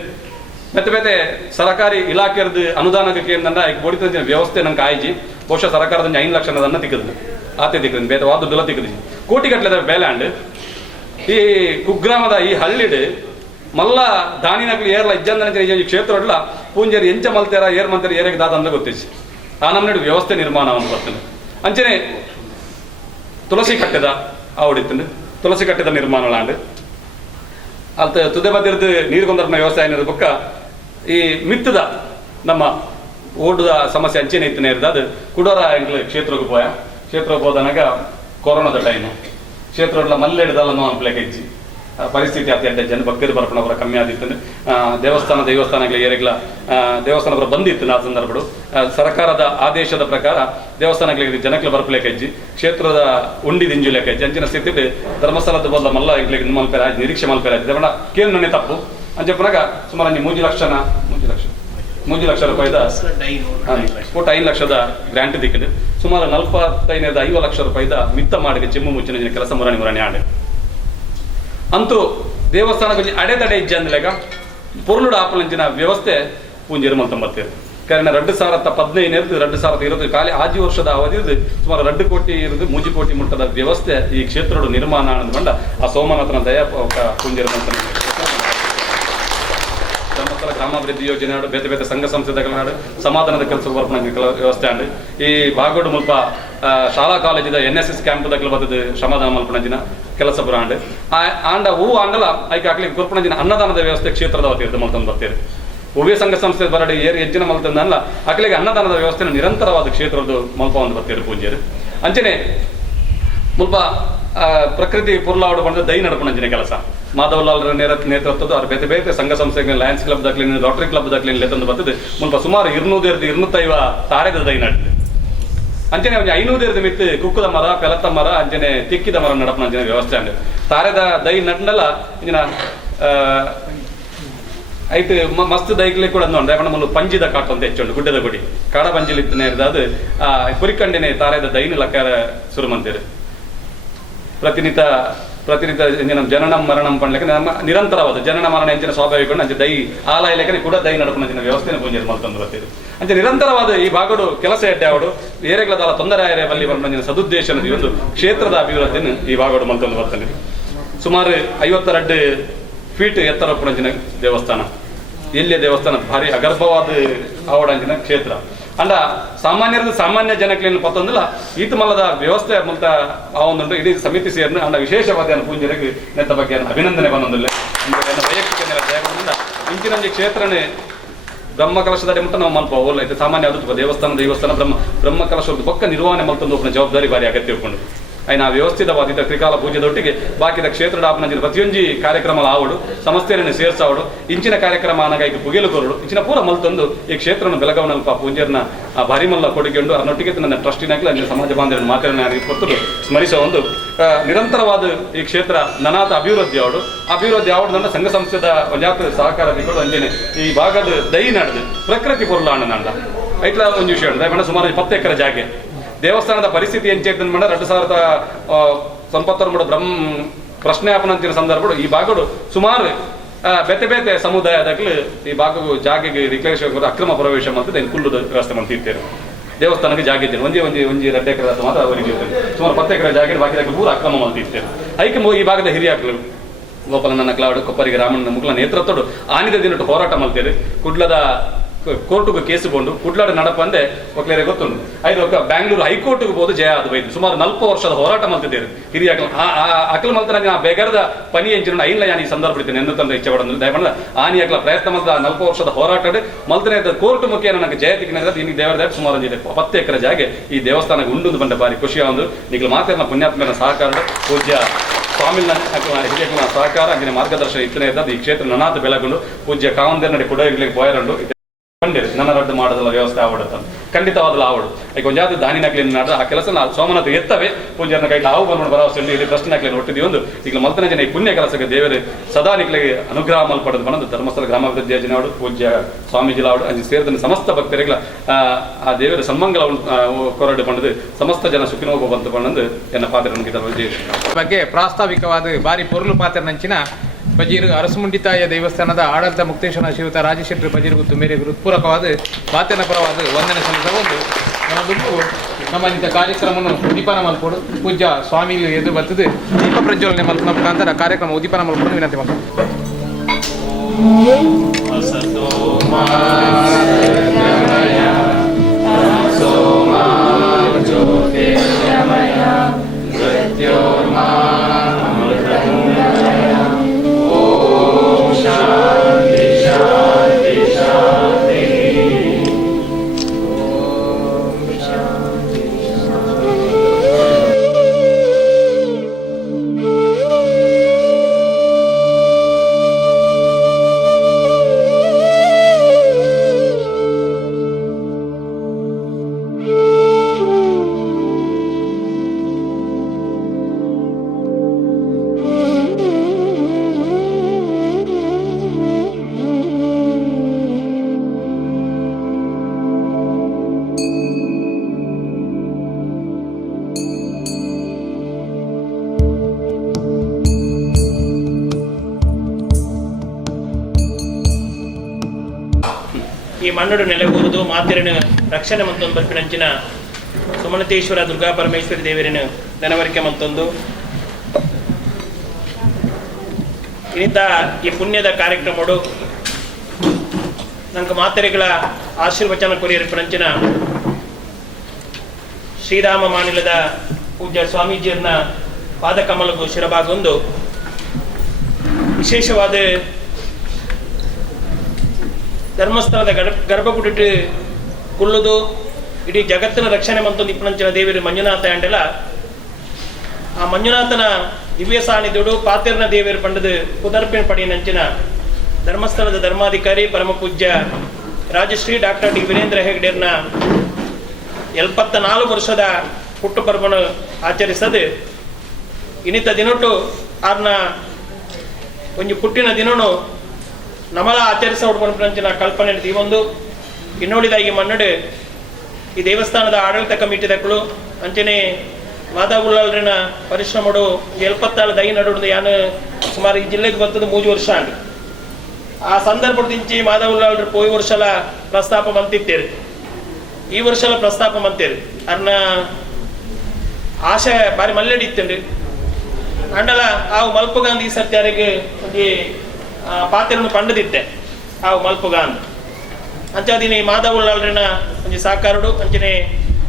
ಮತ್ತೆ ಸರ್ಕಾರಿ ಇಲಾಖೆಯದ್ದು ಅನುದಾನಕ್ಕೆ ಏನಂದ ಬೋಡಿತ ವ್ಯವಸ್ಥೆ ನಂಗೆ ಆಯ್ಜಿ ಬಹುಶಃ ಸರ್ಕಾರದ 5 ಲಕ್ಷ ಅನ್ನೋದನ್ನ ತಿಕ್ಕದು ಆತೆ ತಿಕ್ಕದು ಬೇರೆ ವಾದದ್ದೆಲ್ಲ ತಿಕ್ಕದು ಕೋಟಿಗಟ್ಟಲೆ ಬೆಲೆ ಅಂಡ್ ಈ ಕುಗ್ರಾಮದ ಈ ಹಳ್ಳಿಡ್ ಮಲ್ಲ ದಾನಿನಕ್ಲಿ ಏರ್ಲ ಇಜ್ಜಂದನ ಕ್ಷೇತ್ರ ಪೂಂಜೇರಿ ಎಂಚ ಮಲ್ತಾರ ಏರ್ ಮಂತಾರೆ ಏರಿಗೆ ದಾದ ಅಂತ ಗೊತ್ತಿಸಿ ಆ ನಮ್ಮ ವ್ಯವಸ್ಥೆ ನಿರ್ಮಾಣ ಅವನು ಬರ್ತದೆ ಅಂಚನೆ ತುಳಸಿ ಕಟ್ಟೆದ ಆವಡಿತ್ತು ತುಳಸಿ ಕಟ್ಟೆದ ನಿರ್ಮಾಣ ಅಲ್ತ ತುದೆ ಬದಿರ್ದು ನೀರು ಕೊಂದರ್ನ ವ್ಯವಸಾಯ ಏನಿರೋದು ಬೊಕ್ಕ ಈ ಮಿತ್ತದ ನಮ್ಮ ಓಟದ ಸಮಸ್ಯೆ ಅಂಚೆನೆ ಇತ್ತನೇ ಇರೋದು ಅದು ಕುಡೋರ ಎಂಗ್ಲು ಕ್ಷೇತ್ರಕ್ಕೆ ಹೋದನಾಗ ಕೊರೋನಾದ ಟೈಮು ಕ್ಷೇತ್ರ ಮಲ್ಲೆಡ್ದಲ್ಲ ಅನ್ಪ್ಲೇಕ್ ಹೆಚ್ಚಿ ಪರಿಸ್ಥಿತಿ ಅತ್ಯಂತ ಜನ ಭಕ್ತರು ಬರ್ಪಣವರ ಕಮ್ಮಿ ಆದಿತ್ತು ದೇವಸ್ಥಾನಗಳ ಏರಿಗಳ ದೇವಸ್ಥಾನ ಬಂದಿತ್ತು ಆ ಸಂದರ್ಭಗಳು ಸರ್ಕಾರದ ಆದೇಶದ ಪ್ರಕಾರ ದೇವಸ್ಥಾನಗಳಿಗೆ ಜನಕ್ಕೆ ಬರ್ಪಲೇಕ ಹೆಜ್ಜಿ ಕ್ಷೇತ್ರದ ಉಂಡಿ ದಿಂಜು ಲೆಕ್ಕ ಹೆಜ್ಜಿ ಅಂಚಿನ ಸ್ಥಿತಿ ಧರ್ಮಸ್ಥಳದ ಬದಲ ಮಲ್ಲ ಇಂಗ್ಲಿಗೆ ಮಲ್ಪೇರ ನಿರೀಕ್ಷೆ ಮಲ್ಪೇರ ದೇವಣ್ಣ ಕೇಳಿ ತಪ್ಪು ಅಂಚೆ ಪುನಗ ಸುಮಾರು 3 ಲಕ್ಷ ರೂಪಾಯಿದ ಒಟ್ಟು 5 ಲಕ್ಷದ ಗ್ರಾಂಟ್ ದಿಕ್ಕಿದೆ ಸುಮಾರು 45 ಲಕ್ಷ ರೂಪಾಯಿದ ಮಿತ್ತ ಮಾಡಿಗೆ ಚೆಮ್ಮು ಮುಚ್ಚಿನ ಕೆಲಸ ಮುರಾಣಿ ಆಡೆ ಅಂತೂ ದೇವಸ್ಥಾನದಲ್ಲಿ ಅಡೆತಡೆ ಇಜ್ಜೆ ಅಂದ್ಲೆಗ ಪೊರ್ಲುಡ ಆಪಲಂಚಿನ ವ್ಯವಸ್ಥೆ ಪೂಂಜೇರು ಮಲ್ತಂಬತ್ತೇರು ಕಾರಣ 2015 2020 ಖಾಲಿ ಆಜಿ ವರ್ಷದ ಅವಧಿ ಸುಮಾರು 2 ಕೋಟಿ ಇರೋದು 3 ಕೋಟಿ ಮುಟ್ಟದ ವ್ಯವಸ್ಥೆ ಈ ಕ್ಷೇತ್ರ ನಿರ್ಮಾಣ ಅಂದ್ಕೊಂಡ ಆ ಸೋಮನಾಥನ ದಯ ಪೂಂಜೇರು ಮಲ್ತನ ಧರ್ಮಸ್ಥಳ ಗ್ರಾಮಾಭಿವೃದ್ಧಿ ಯೋಜನೆ ಆಡು ಬೇರೆ ಸಂಘ ಸಂಸ್ಥೆಗಳ ನಾಡು ಸಮಾಧಾನದ ಕೆಲಸ ಬರ್ಪಣ ವ್ಯವಸ್ಥೆ ಆಂಡು ಈ ಬಾಗೋಡು ಮುಲ್ಪ ಶಾಲಾ ಕಾಲೇಜಿದ NSS ಕ್ಯಾಂಪ್ ಬರ್ತದೆ ಶ್ರಮದಾನ ಮಲ್ಪಣಂಜಿನ ಕೆಲಸ ಬರಾಂಡ್ ಆಂಡ ಹೂ ಆಂಡಲ ಐಕೆ ಹಾಕ್ಲಿಕ್ಕೆ ಕೊರ್ಪಣಂಜಿನ ಅನ್ನದಾನದ ವ್ಯವಸ್ಥೆ ಕ್ಷೇತ್ರದ ವತಿರ್ದು ಮಲ್ತಂದು ಬರ್ತೀರಿ ಉಭಯ ಸಂಘ ಸಂಸ್ಥೆ ಬರಡಿ ಹೆಚ್ಚಿನ ಮಲ್ತಂದಲ್ಲ ಹಾಕ್ಲಿಕ್ಕೆ ಅನ್ನದಾನದ ವ್ಯವಸ್ಥೆನ ನಿರಂತರವಾದ ಕ್ಷೇತ್ರದ ಮಲ್ಪ ಒಂದು ಬರ್ತೀರಿ ಪೂಜೆರು ಅಂಚನೆ ಮುಲ್ಪ ಪ್ರಕೃತಿ ಪುರ್ಲಾವಡು ಬಂದ ದೈ ನಡ್ಪಣಂಜಿನ ಕೆಲಸ ಮಾಧವಲಾಲ್ ನೇತೃತ್ವದ ಅವ್ರ ಬೇರೆ ಸಂಘ ಸಂಸ್ಥೆಗಳ ಲಯನ್ಸ್ ಕ್ಲಬ್ ದಾಖಲೆ ರೋಟರಿ ಕ್ಲಬ್ ದಾಖಲೆ ಲೆತ್ತಂದು ಬರ್ತದೆ ಮುಲ್ಪ ಸುಮಾರು 250 ತಾರೆದ ದೈ ನಡ್ತದೆ ಅಂಚನೆ ಒಂದು 500 ಮಿತ್ತು ಕುಕ್ಕದ ಮರ ಪೆಲತ್ತ ಮರ ಅಂಚನೆ ತಿಕ್ಕಿದ ಮರ ನಡಪನ ಅಂಚನೆ ವ್ಯವಸ್ಥೆ ಅಂಡ್ ತಾರೆದ ದೈ ನಡ್ನಲ್ಲ ಇಂಜಿನ ಐಟ್ ಮಸ್ತ್ ದೈಕ್ಲೆ ಕೂಡ ಅಂದ್ಕೊಂಡು ಪಂಜಿದ ಕಾಟು ಅಂತ ಹೆಚ್ಚುಂಡು ಗುಡ್ಡದ ಗುಡಿ ಕಾಡ ಪಂಜಿಲಿತ್ತನೇ ಇರೋದು ಅದು ಕುರಿಕಂಡಿನೇ ತಾರೆದ ದೈನ ಲಕ್ಕಾರ ಶುರು ಮಂತೀರಿ ಪ್ರತಿನಿತ್ಯ ಜನನ ಮರಣಂ ಪಂಡ್ಲೆಕ್ಕ ನಮ್ಮ ನಿರಂತರವಾದ ಜನನ ಮರಣ ಎಂಚಿನ ಸ್ವಾಭಾವಿಕ ಅಂಚೆ ದೈ ಆಲಯ ಲೆಕ್ಕನೆ ಕೂಡ ದೈ ನಡಪನ ವ್ಯವಸ್ಥೆನ ಪೂಜೆ ಮಲ್ತಂದು ಬರ್ತೀರಿ ಅಂಚೆ ನಿರಂತರವಾದ ಈ ಭಾಗಡು ಕೆಲಸ ಎಡ್ಡೆ ಅವಡು ಏರೆಗಳದಾಲ ತೊಂದರೆ ಆಯರೆ ಬಲ್ಲಿ ಬಂದ ಸದುದ್ದೇಶನದ ಒಂದು ಕ್ಷೇತ್ರದ ಅಭಿವೃದ್ಧಿಯನ್ನು ಈ ಭಾಗಡು ಮಲ್ತಂದು ಬರ್ತಾನೆ ಸುಮಾರು 52 ಫೀಟ್ ಎತ್ತರ ಪುಣಂಚಿನ ದೇವಸ್ಥಾನ ಎಲ್ಲಿಯ ದೇವಸ್ಥಾನ ಭಾರಿ ಅಗರ್ಭವಾದ ಆವಡಂಚಿನ ಕ್ಷೇತ್ರ ಅಂಡ ಸಾಮಾನ್ಯ ಜನಕ್ಕೆ ಪತ್ತೊಂದಿಲ್ಲ ಈತ ಮಲ್ಲದ ವ್ಯವಸ್ಥೆ ಮಲ್ತ ಆ ಒಂದು ಇಡೀ ಸಮಿತಿ ಸೇರಿನ ಅಂಡ ವಿಶೇಷವಾದ ಪೂಜೆಗೆ ನೆತ್ತ ಬಗ್ಗೆ ಅಭಿನಂದನೆ ಬಂದೊಂದಿಲ್ಲ ವೈಯಕ್ತಿಕ ಇಂಚಿನ ಕ್ಷೇತ್ರನೇ ಬ್ರಹ್ಮಕಲಶದ ಮುಟ್ಟ ನಾವು ಮಲ್ಪ ಹೋಗ್ಲೈತೆ ಸಾಮಾನ್ಯ ಅದು ದೇವಸ್ಥಾನ ಬ್ರಹ್ಮಕಲಶದ ಪಕ್ಕ ನಿರ್ವಹಣೆ ಮಲ್ತೊಂದು ಒಬ್ಬನ ಜವಾಬ್ದಾರಿ ಭಾರಿ ಅಗತ್ಯ ಇಟ್ಕೊಂಡು ಐನ ವ್ಯವಸ್ಥಿತವಾದ ತ್ರಿಕಾಲ ಪೂಜೆದೊಟ್ಟಿಗೆ ಬಾಕಿದ ಕ್ಷೇತ್ರದ ಆಪನ ಪ್ರತಿಯೊಂದು ಕಾರ್ಯಕ್ರಮ ಆವಡು ಸಮಸ್ಯೆಯನ್ನು ಸೇರ್ಸಾವಡು ಇಂಚಿನ ಕಾರ್ಯಕ್ರಮ ಅನಾಗ ಈಗ ಪುಗೆಲು ಕೊರಡು ಇಂಚಿನ ಪೂರ ಮಲ್ತೊಂದು ಈ ಕ್ಷೇತ್ರನ ಬೆಳಗಾವನಲ್ಪ ಪೂಜೆಯನ್ನ ಭಾರಿ ಮಲ್ಲ ಕೊಡುಗೆಂಡು ಅದರೊಟ್ಟಿಗೆ ನನ್ನ ಟ್ರಸ್ಟಿನಾಗಲಿ ಅಲ್ಲಿ ಸಮಾಜ ಬಾಂಧವ್ಯ ಮಾತಾಡಿ ಕೊಟ್ಟು ಸ್ಮರಿಸುವ ಒಂದು ನಿರಂತರವಾದ ಈ ಕ್ಷೇತ್ರ ನನಾತ ಅಭಿವೃದ್ಧಿ ಆವಡು ನನ್ನ ಸಂಘ ಸಂಸ್ಥೆದ ಒಂಜಾತ ಸಹಕಾರ ದಿಗಳು ಅಂಜನೆ ಈ ಭಾಗದ ದೈ ನಡೆದು ಪ್ರಕೃತಿ ಪೊರ್ಲಾಣ ನಂಡ ಐಟ್ಲ ಒಂದು ವಿಷಯ ಉಂಟು ದಯಮಾಡ ಸುಮಾರು 20 ಎಕರೆ ಜಾಗೆ ದೇವಸ್ಥಾನದ ಪರಿಸ್ಥಿತಿ ಎಂಚೇತನ ಮಾಡ 2019 ಪ್ರಶ್ನೆ ಆಪನಂತಿನ ಸಂದರ್ಭಗಳು ಈ ಭಾಗಗಳು ಸುಮಾರು ಬೇತೆ ಬೇತೆ ಸಮುದಾಯದಾಗಲು ಈ ಭಾಗವು ಜಾಗೆಗೆ ಡಿಕ್ಲೇರೇಷನ್ ಅಕ್ರಮ ಪ್ರವೇಶ ಮಾಡ್ತದೆ ಕುಲ್ಲು ವ್ಯವಸ್ಥೆ ಮಾಡ್ತಿರ್ತೇವೆ ದೇವಸ್ಥಾನಕ್ಕೆ ಜಾಗ ಇದ್ದೇನೆ ಒಂದೇ 2 ಎಕರೆ ಮಾತ್ರ ಅವರಿಗೆ ಸುಮಾರು 10 ಎಕರೆ ಜಾಗ ಬಾಕಿ ಪೂರ ಅಕ್ರಮ ಮಾಡ್ತಿರ್ತೇವೆ ಐಕೆ ಈ ಭಾಗದ ಹಿರಿಯಾಕಲು ಗೋಪಾಲನ ಕ್ಲಾವಡು ಕೊಪ್ಪರಿಗೆ ರಾಮಣ್ಣ ಮುಗ್ಲ ನೇತೃತ್ವಡು ಆನಿದ ದಿನಟ್ಟು ಹೋರಾಟ ಮಾಡ್ತೇವೆ ಕುಡ್ಲದ ಕೋರ್ಟ್ಗೆ ಕೇಸು ಕೊಂಡು ಕುಡ್ಲಾಡ ನಡಪಂದೆ ಒಕ್ಲೇರೆ ಗೊತ್ತುಂಟು ಐದು ಬ್ಯಾಂಗ್ಳೂರು ಹೈಕೋರ್ಟ್ಗೆ ಹೋದು ಜಯ ಆದ ಬೈದು ಸುಮಾರು 40 ವರ್ಷದ ಹೋರಾಟ ಮಾಡ್ತಿದ್ದೇವೆ ಹಿರಿಯ ಅಕಲ್ ಮಲ್ತನ ನಾ ಬೇಗರದ ಪನಿ ಎಂಚಿನ ಐನ್ಲ ನಾನು ಈ ಸಂದರ್ಭ ಇದ್ದೇನೆ ಎಂದು ತಂದ್ರೆ ಇಚ್ಛೆ ಪಡೋದು ದಯಮಾಡ ಆನಿ ಅಕಲ ಪ್ರಯತ್ನ ಮಾಡ್ದ 40 ವರ್ಷದ ಹೋರಾಟ ಮಲ್ತನೆ ಕೋರ್ಟ್ ಮುಖ್ಯ ನನಗೆ ಜಯತಿಗೆ ಇನ್ನಿಗೆ ದೇವರ ಸುಮಾರು 10 ಎಕರೆ ಜಾಗೆ ಈ ದೇವಸ್ಥಾನಕ್ಕೆ ಉಂಡು ಬಂದ ಬಾರಿ ಖುಷಿಯ ಒಂದು ನಿಖಿಲ್ ಮಾತ್ರ ಪುಣ್ಯಾತ್ಮನ ಸಹಕಾರ ಪೂಜ್ಯ ಸ್ವಾಮಿನ ಹಿರಿಯಕನ ಸಹಕಾರ ಅಂದಿನ ಮಾರ್ಗದರ್ಶನ ಇತ್ತನೇ ಇದ್ದ ಈ ಕ್ಷೇತ್ರ ನನಾಥ ಬೆಳಗೊಂಡು ಪೂಜ್ಯ ಕಾವಂದೇರ ನಡೆ ಕೊಡಗಿಲಿಗೆ ಪೋಯರಂಡು ನನ್ನ ರದ್ದು ಮಾಡೋದಲ್ಲ ವ್ಯವಸ್ಥೆ ಆವಡುತ್ತ ಖಂಡಿತವಾದಲ್ಲ ಆವಡು ಈಗ ಒಂದಾದ ದಾನಿನಾಗ್ಲಿ ನಾಡ್ದು ಆ ಕೆಲಸ ನಾವು ಸೋಮನಾಥ ಎತ್ತವೆ ಪೂಜಾರನ ಕೈ ಹಾವು ಬಂದು ಭರವಸೆ ಇಲ್ಲಿ ಪ್ರಶ್ನೆನಾಗ್ಲಿ ಒಟ್ಟಿದ್ದೀವಿ ಒಂದು ಈಗ ಮಲ್ತನ ಜನ ಈ ಪುಣ್ಯ ಕೆಲಸಕ್ಕೆ ದೇವರೇ ಸದಾ ನಿಕ್ಲಿಗೆ ಅನುಗ್ರಹ ಮಲ್ಪಡೋದು ಬಂದು ಧರ್ಮಸ್ಥಳ ಗ್ರಾಮಾಭಿವೃದ್ಧಿ ಯೋಜನೆ ಪೂಜ್ಯ ಸ್ವಾಮೀಜಿ ಆವಡು ಅಲ್ಲಿ ಸೇರಿದ ಸಮಸ್ತ ಭಕ್ತರಿಗಳ ಆ ದೇವರ ಸನ್ಮಂಗಲ ಕೊರಡು ಬಂದದು ಸಮಸ್ತ ಜನ ಸುಖಿನೋಗ ಬಂತು ಬಂದು ಎನ್ನ ಪಾತ್ರ ನನಗೆ ಬಗ್ಗೆ ಪ್ರಾಸ್ತಾವಿಕವಾದ ಬಾರಿ ಪೊರ್ಲು ಪಾತ್ರ ನಂಚಿನ ಬಜೀರು ಅರಸಮುಂಡಿತಾಯ ದೇವಸ್ಥಾನದ ಆಡಳಿತ ಮುಕ್ತೇಶ್ವರ ಶ್ರೀಯುತ ರಾಜಶೇಖರ ಬಜೀರ್ಗುತ್ತು ಮೇರೆಗೆ ಹೃತ್ಪೂರ್ವಕವಾದ ವಾದ್ಯನ ಪರವಾದ ವಂದನೆ ಸಲ್ಲಿಸಬಹುದು ನಮ್ಮದು ನಮ್ಮ ಇಂಥ ಕಾರ್ಯಕ್ರಮವನ್ನು ಉದ್ದೀಪನ ಮಲ್ಪೋಡು ಪೂಜ್ಯ ಸ್ವಾಮಿ ಎದುರು ಬರ್ತದೆ ದೀಪ ಪ್ರಜ್ವಲನೆ ಮಲ್ಪನ ಮುಖಾಂತರ ಕಾರ್ಯಕ್ರಮ ಉದ್ದೀಪನ ಮಲ್ಪೋಡು ವಿನಂತಿ ಮಾಡ್ತಾರೆ. ಈ ಮಣ್ಣುಡು ನೆಲೆಗೂರುದು ಮಾತಿರನ ರಕ್ಷಣೆ ಮಂತೊಂದು ಬರ್ಪಿನಂಚಿನ ಸುಮನತೇಶ್ವರ ದುರ್ಗಾ ಪರಮೇಶ್ವರಿ ದೇವರಿನ ನೆನವರಿಕೆ ಮಂತೊಂದು ಇಂಥ ಈ ಪುಣ್ಯದ ಕಾರ್ಯಕ್ರಮಗಳು ನಂಗೆ ಮಾತೆರೆಗಳ ಆಶೀರ್ವಚನ ಕೊರಿಯರ್ಪಣಂಚಿನ ಶ್ರೀರಾಮ ಮಾನಿಲದ ಪೂಜ್ಯ ಸ್ವಾಮೀಜಿಯನ್ನ ಪಾದಕಮಲಗೂ ಶಿರಭಾಗೊಂದು ವಿಶೇಷವಾದ ಧರ್ಮಸ್ಥಳದ ಗರ್ಭಗುಡಿಟ್ಟು ಕುಲ್ಲುದು ಇಡೀ ಜಗತ್ತಿನ ರಕ್ಷಣೆ ಮಂತೊಂದು ಇಪ್ಪನಂಚಿನ ದೇವರು ಮಂಜುನಾಥ ಅಂಡೆಲ್ಲ ಆ ಮಂಜುನಾಥನ ದಿವ್ಯ ಸಾನ್ನಿಧ್ಯುಡು ಪಾತಿರ್ನ ದೇವರು ಪಂಡದು ಕುದರ್ಪಿನ ಪಡಿಯನಂಚಿನ ಧರ್ಮಸ್ಥಳದ ಧರ್ಮಾಧಿಕಾರಿ ಪರಮ ಪೂಜ್ಯ ರಾಜಶ್ರೀ ಡಾಕ್ಟರ್ ಡಿ ವೀರೇಂದ್ರ ಹೆಗ್ಡೆರ್ನ 74 ವರ್ಷದ ಹುಟ್ಟುಪರ್ವನು ಆಚರಿಸದು ಇನ್ನಿತ ದಿನಟ್ಟು ಆರ್ನ ಒಂದು ಪುಟ್ಟಿನ ದಿನನು ನಮಲ ಆಚರಿಸೋಡ್ಕೊಂಡಂಚಿನ ಕಲ್ಪನೆ ಒಂದು ಇನ್ನೋಡಿದ ಈ ಮನ್ನಡು ಈ ದೇವಸ್ಥಾನದ ಆಡಳಿತ ಕಮಿಟಿದಕ್ಕಳು ಅಂಚನೆ ಮಾದಾಗುಳ್ಳಲ್ರಿನ ಪರಿಶ್ರಮಡು 76 ದೈ ನಡುವುದು ಯಾನು ಸುಮಾರು ಈ ಜಿಲ್ಲೆಗೆ ಬರ್ತದೆ 3 ವರ್ಷ ಆಗಿ ಆ ಸಂದರ್ಭದಿಂಚಿ ಮಾದಾಗುಳ್ಳಲ್ರು ಪೋಯ್ ವರ್ಷಲ ಪ್ರಸ್ತಾಪ ಮಂತಿತ್ತೇರು ಈ ವರ್ಷಲ ಪ್ರಸ್ತಾಪ ಮಂತೇರು ಅರ್ನ ಆಶೆ ಬಾರಿ ಮಲ್ಲೆಡಿತ್ತೇನ್ರಿ ಅಂಡಲ ಆ ಮಲ್ಪ ಗಾಂಧಿ ಸತ್ಯಾರಿಗೆ ಒಂದು ಪಾತ್ರನ್ನು ಪಂಡದಿತ್ತೆ ಆ ಮಲ್ಪುಗಾನ್ ಅಂಚಾದಿನಿ ಮಾದಾವುಳ್ಳಲ್ರಿನ ಒಂದು ಸಾಕಾರಡು ಅಂಚನೆ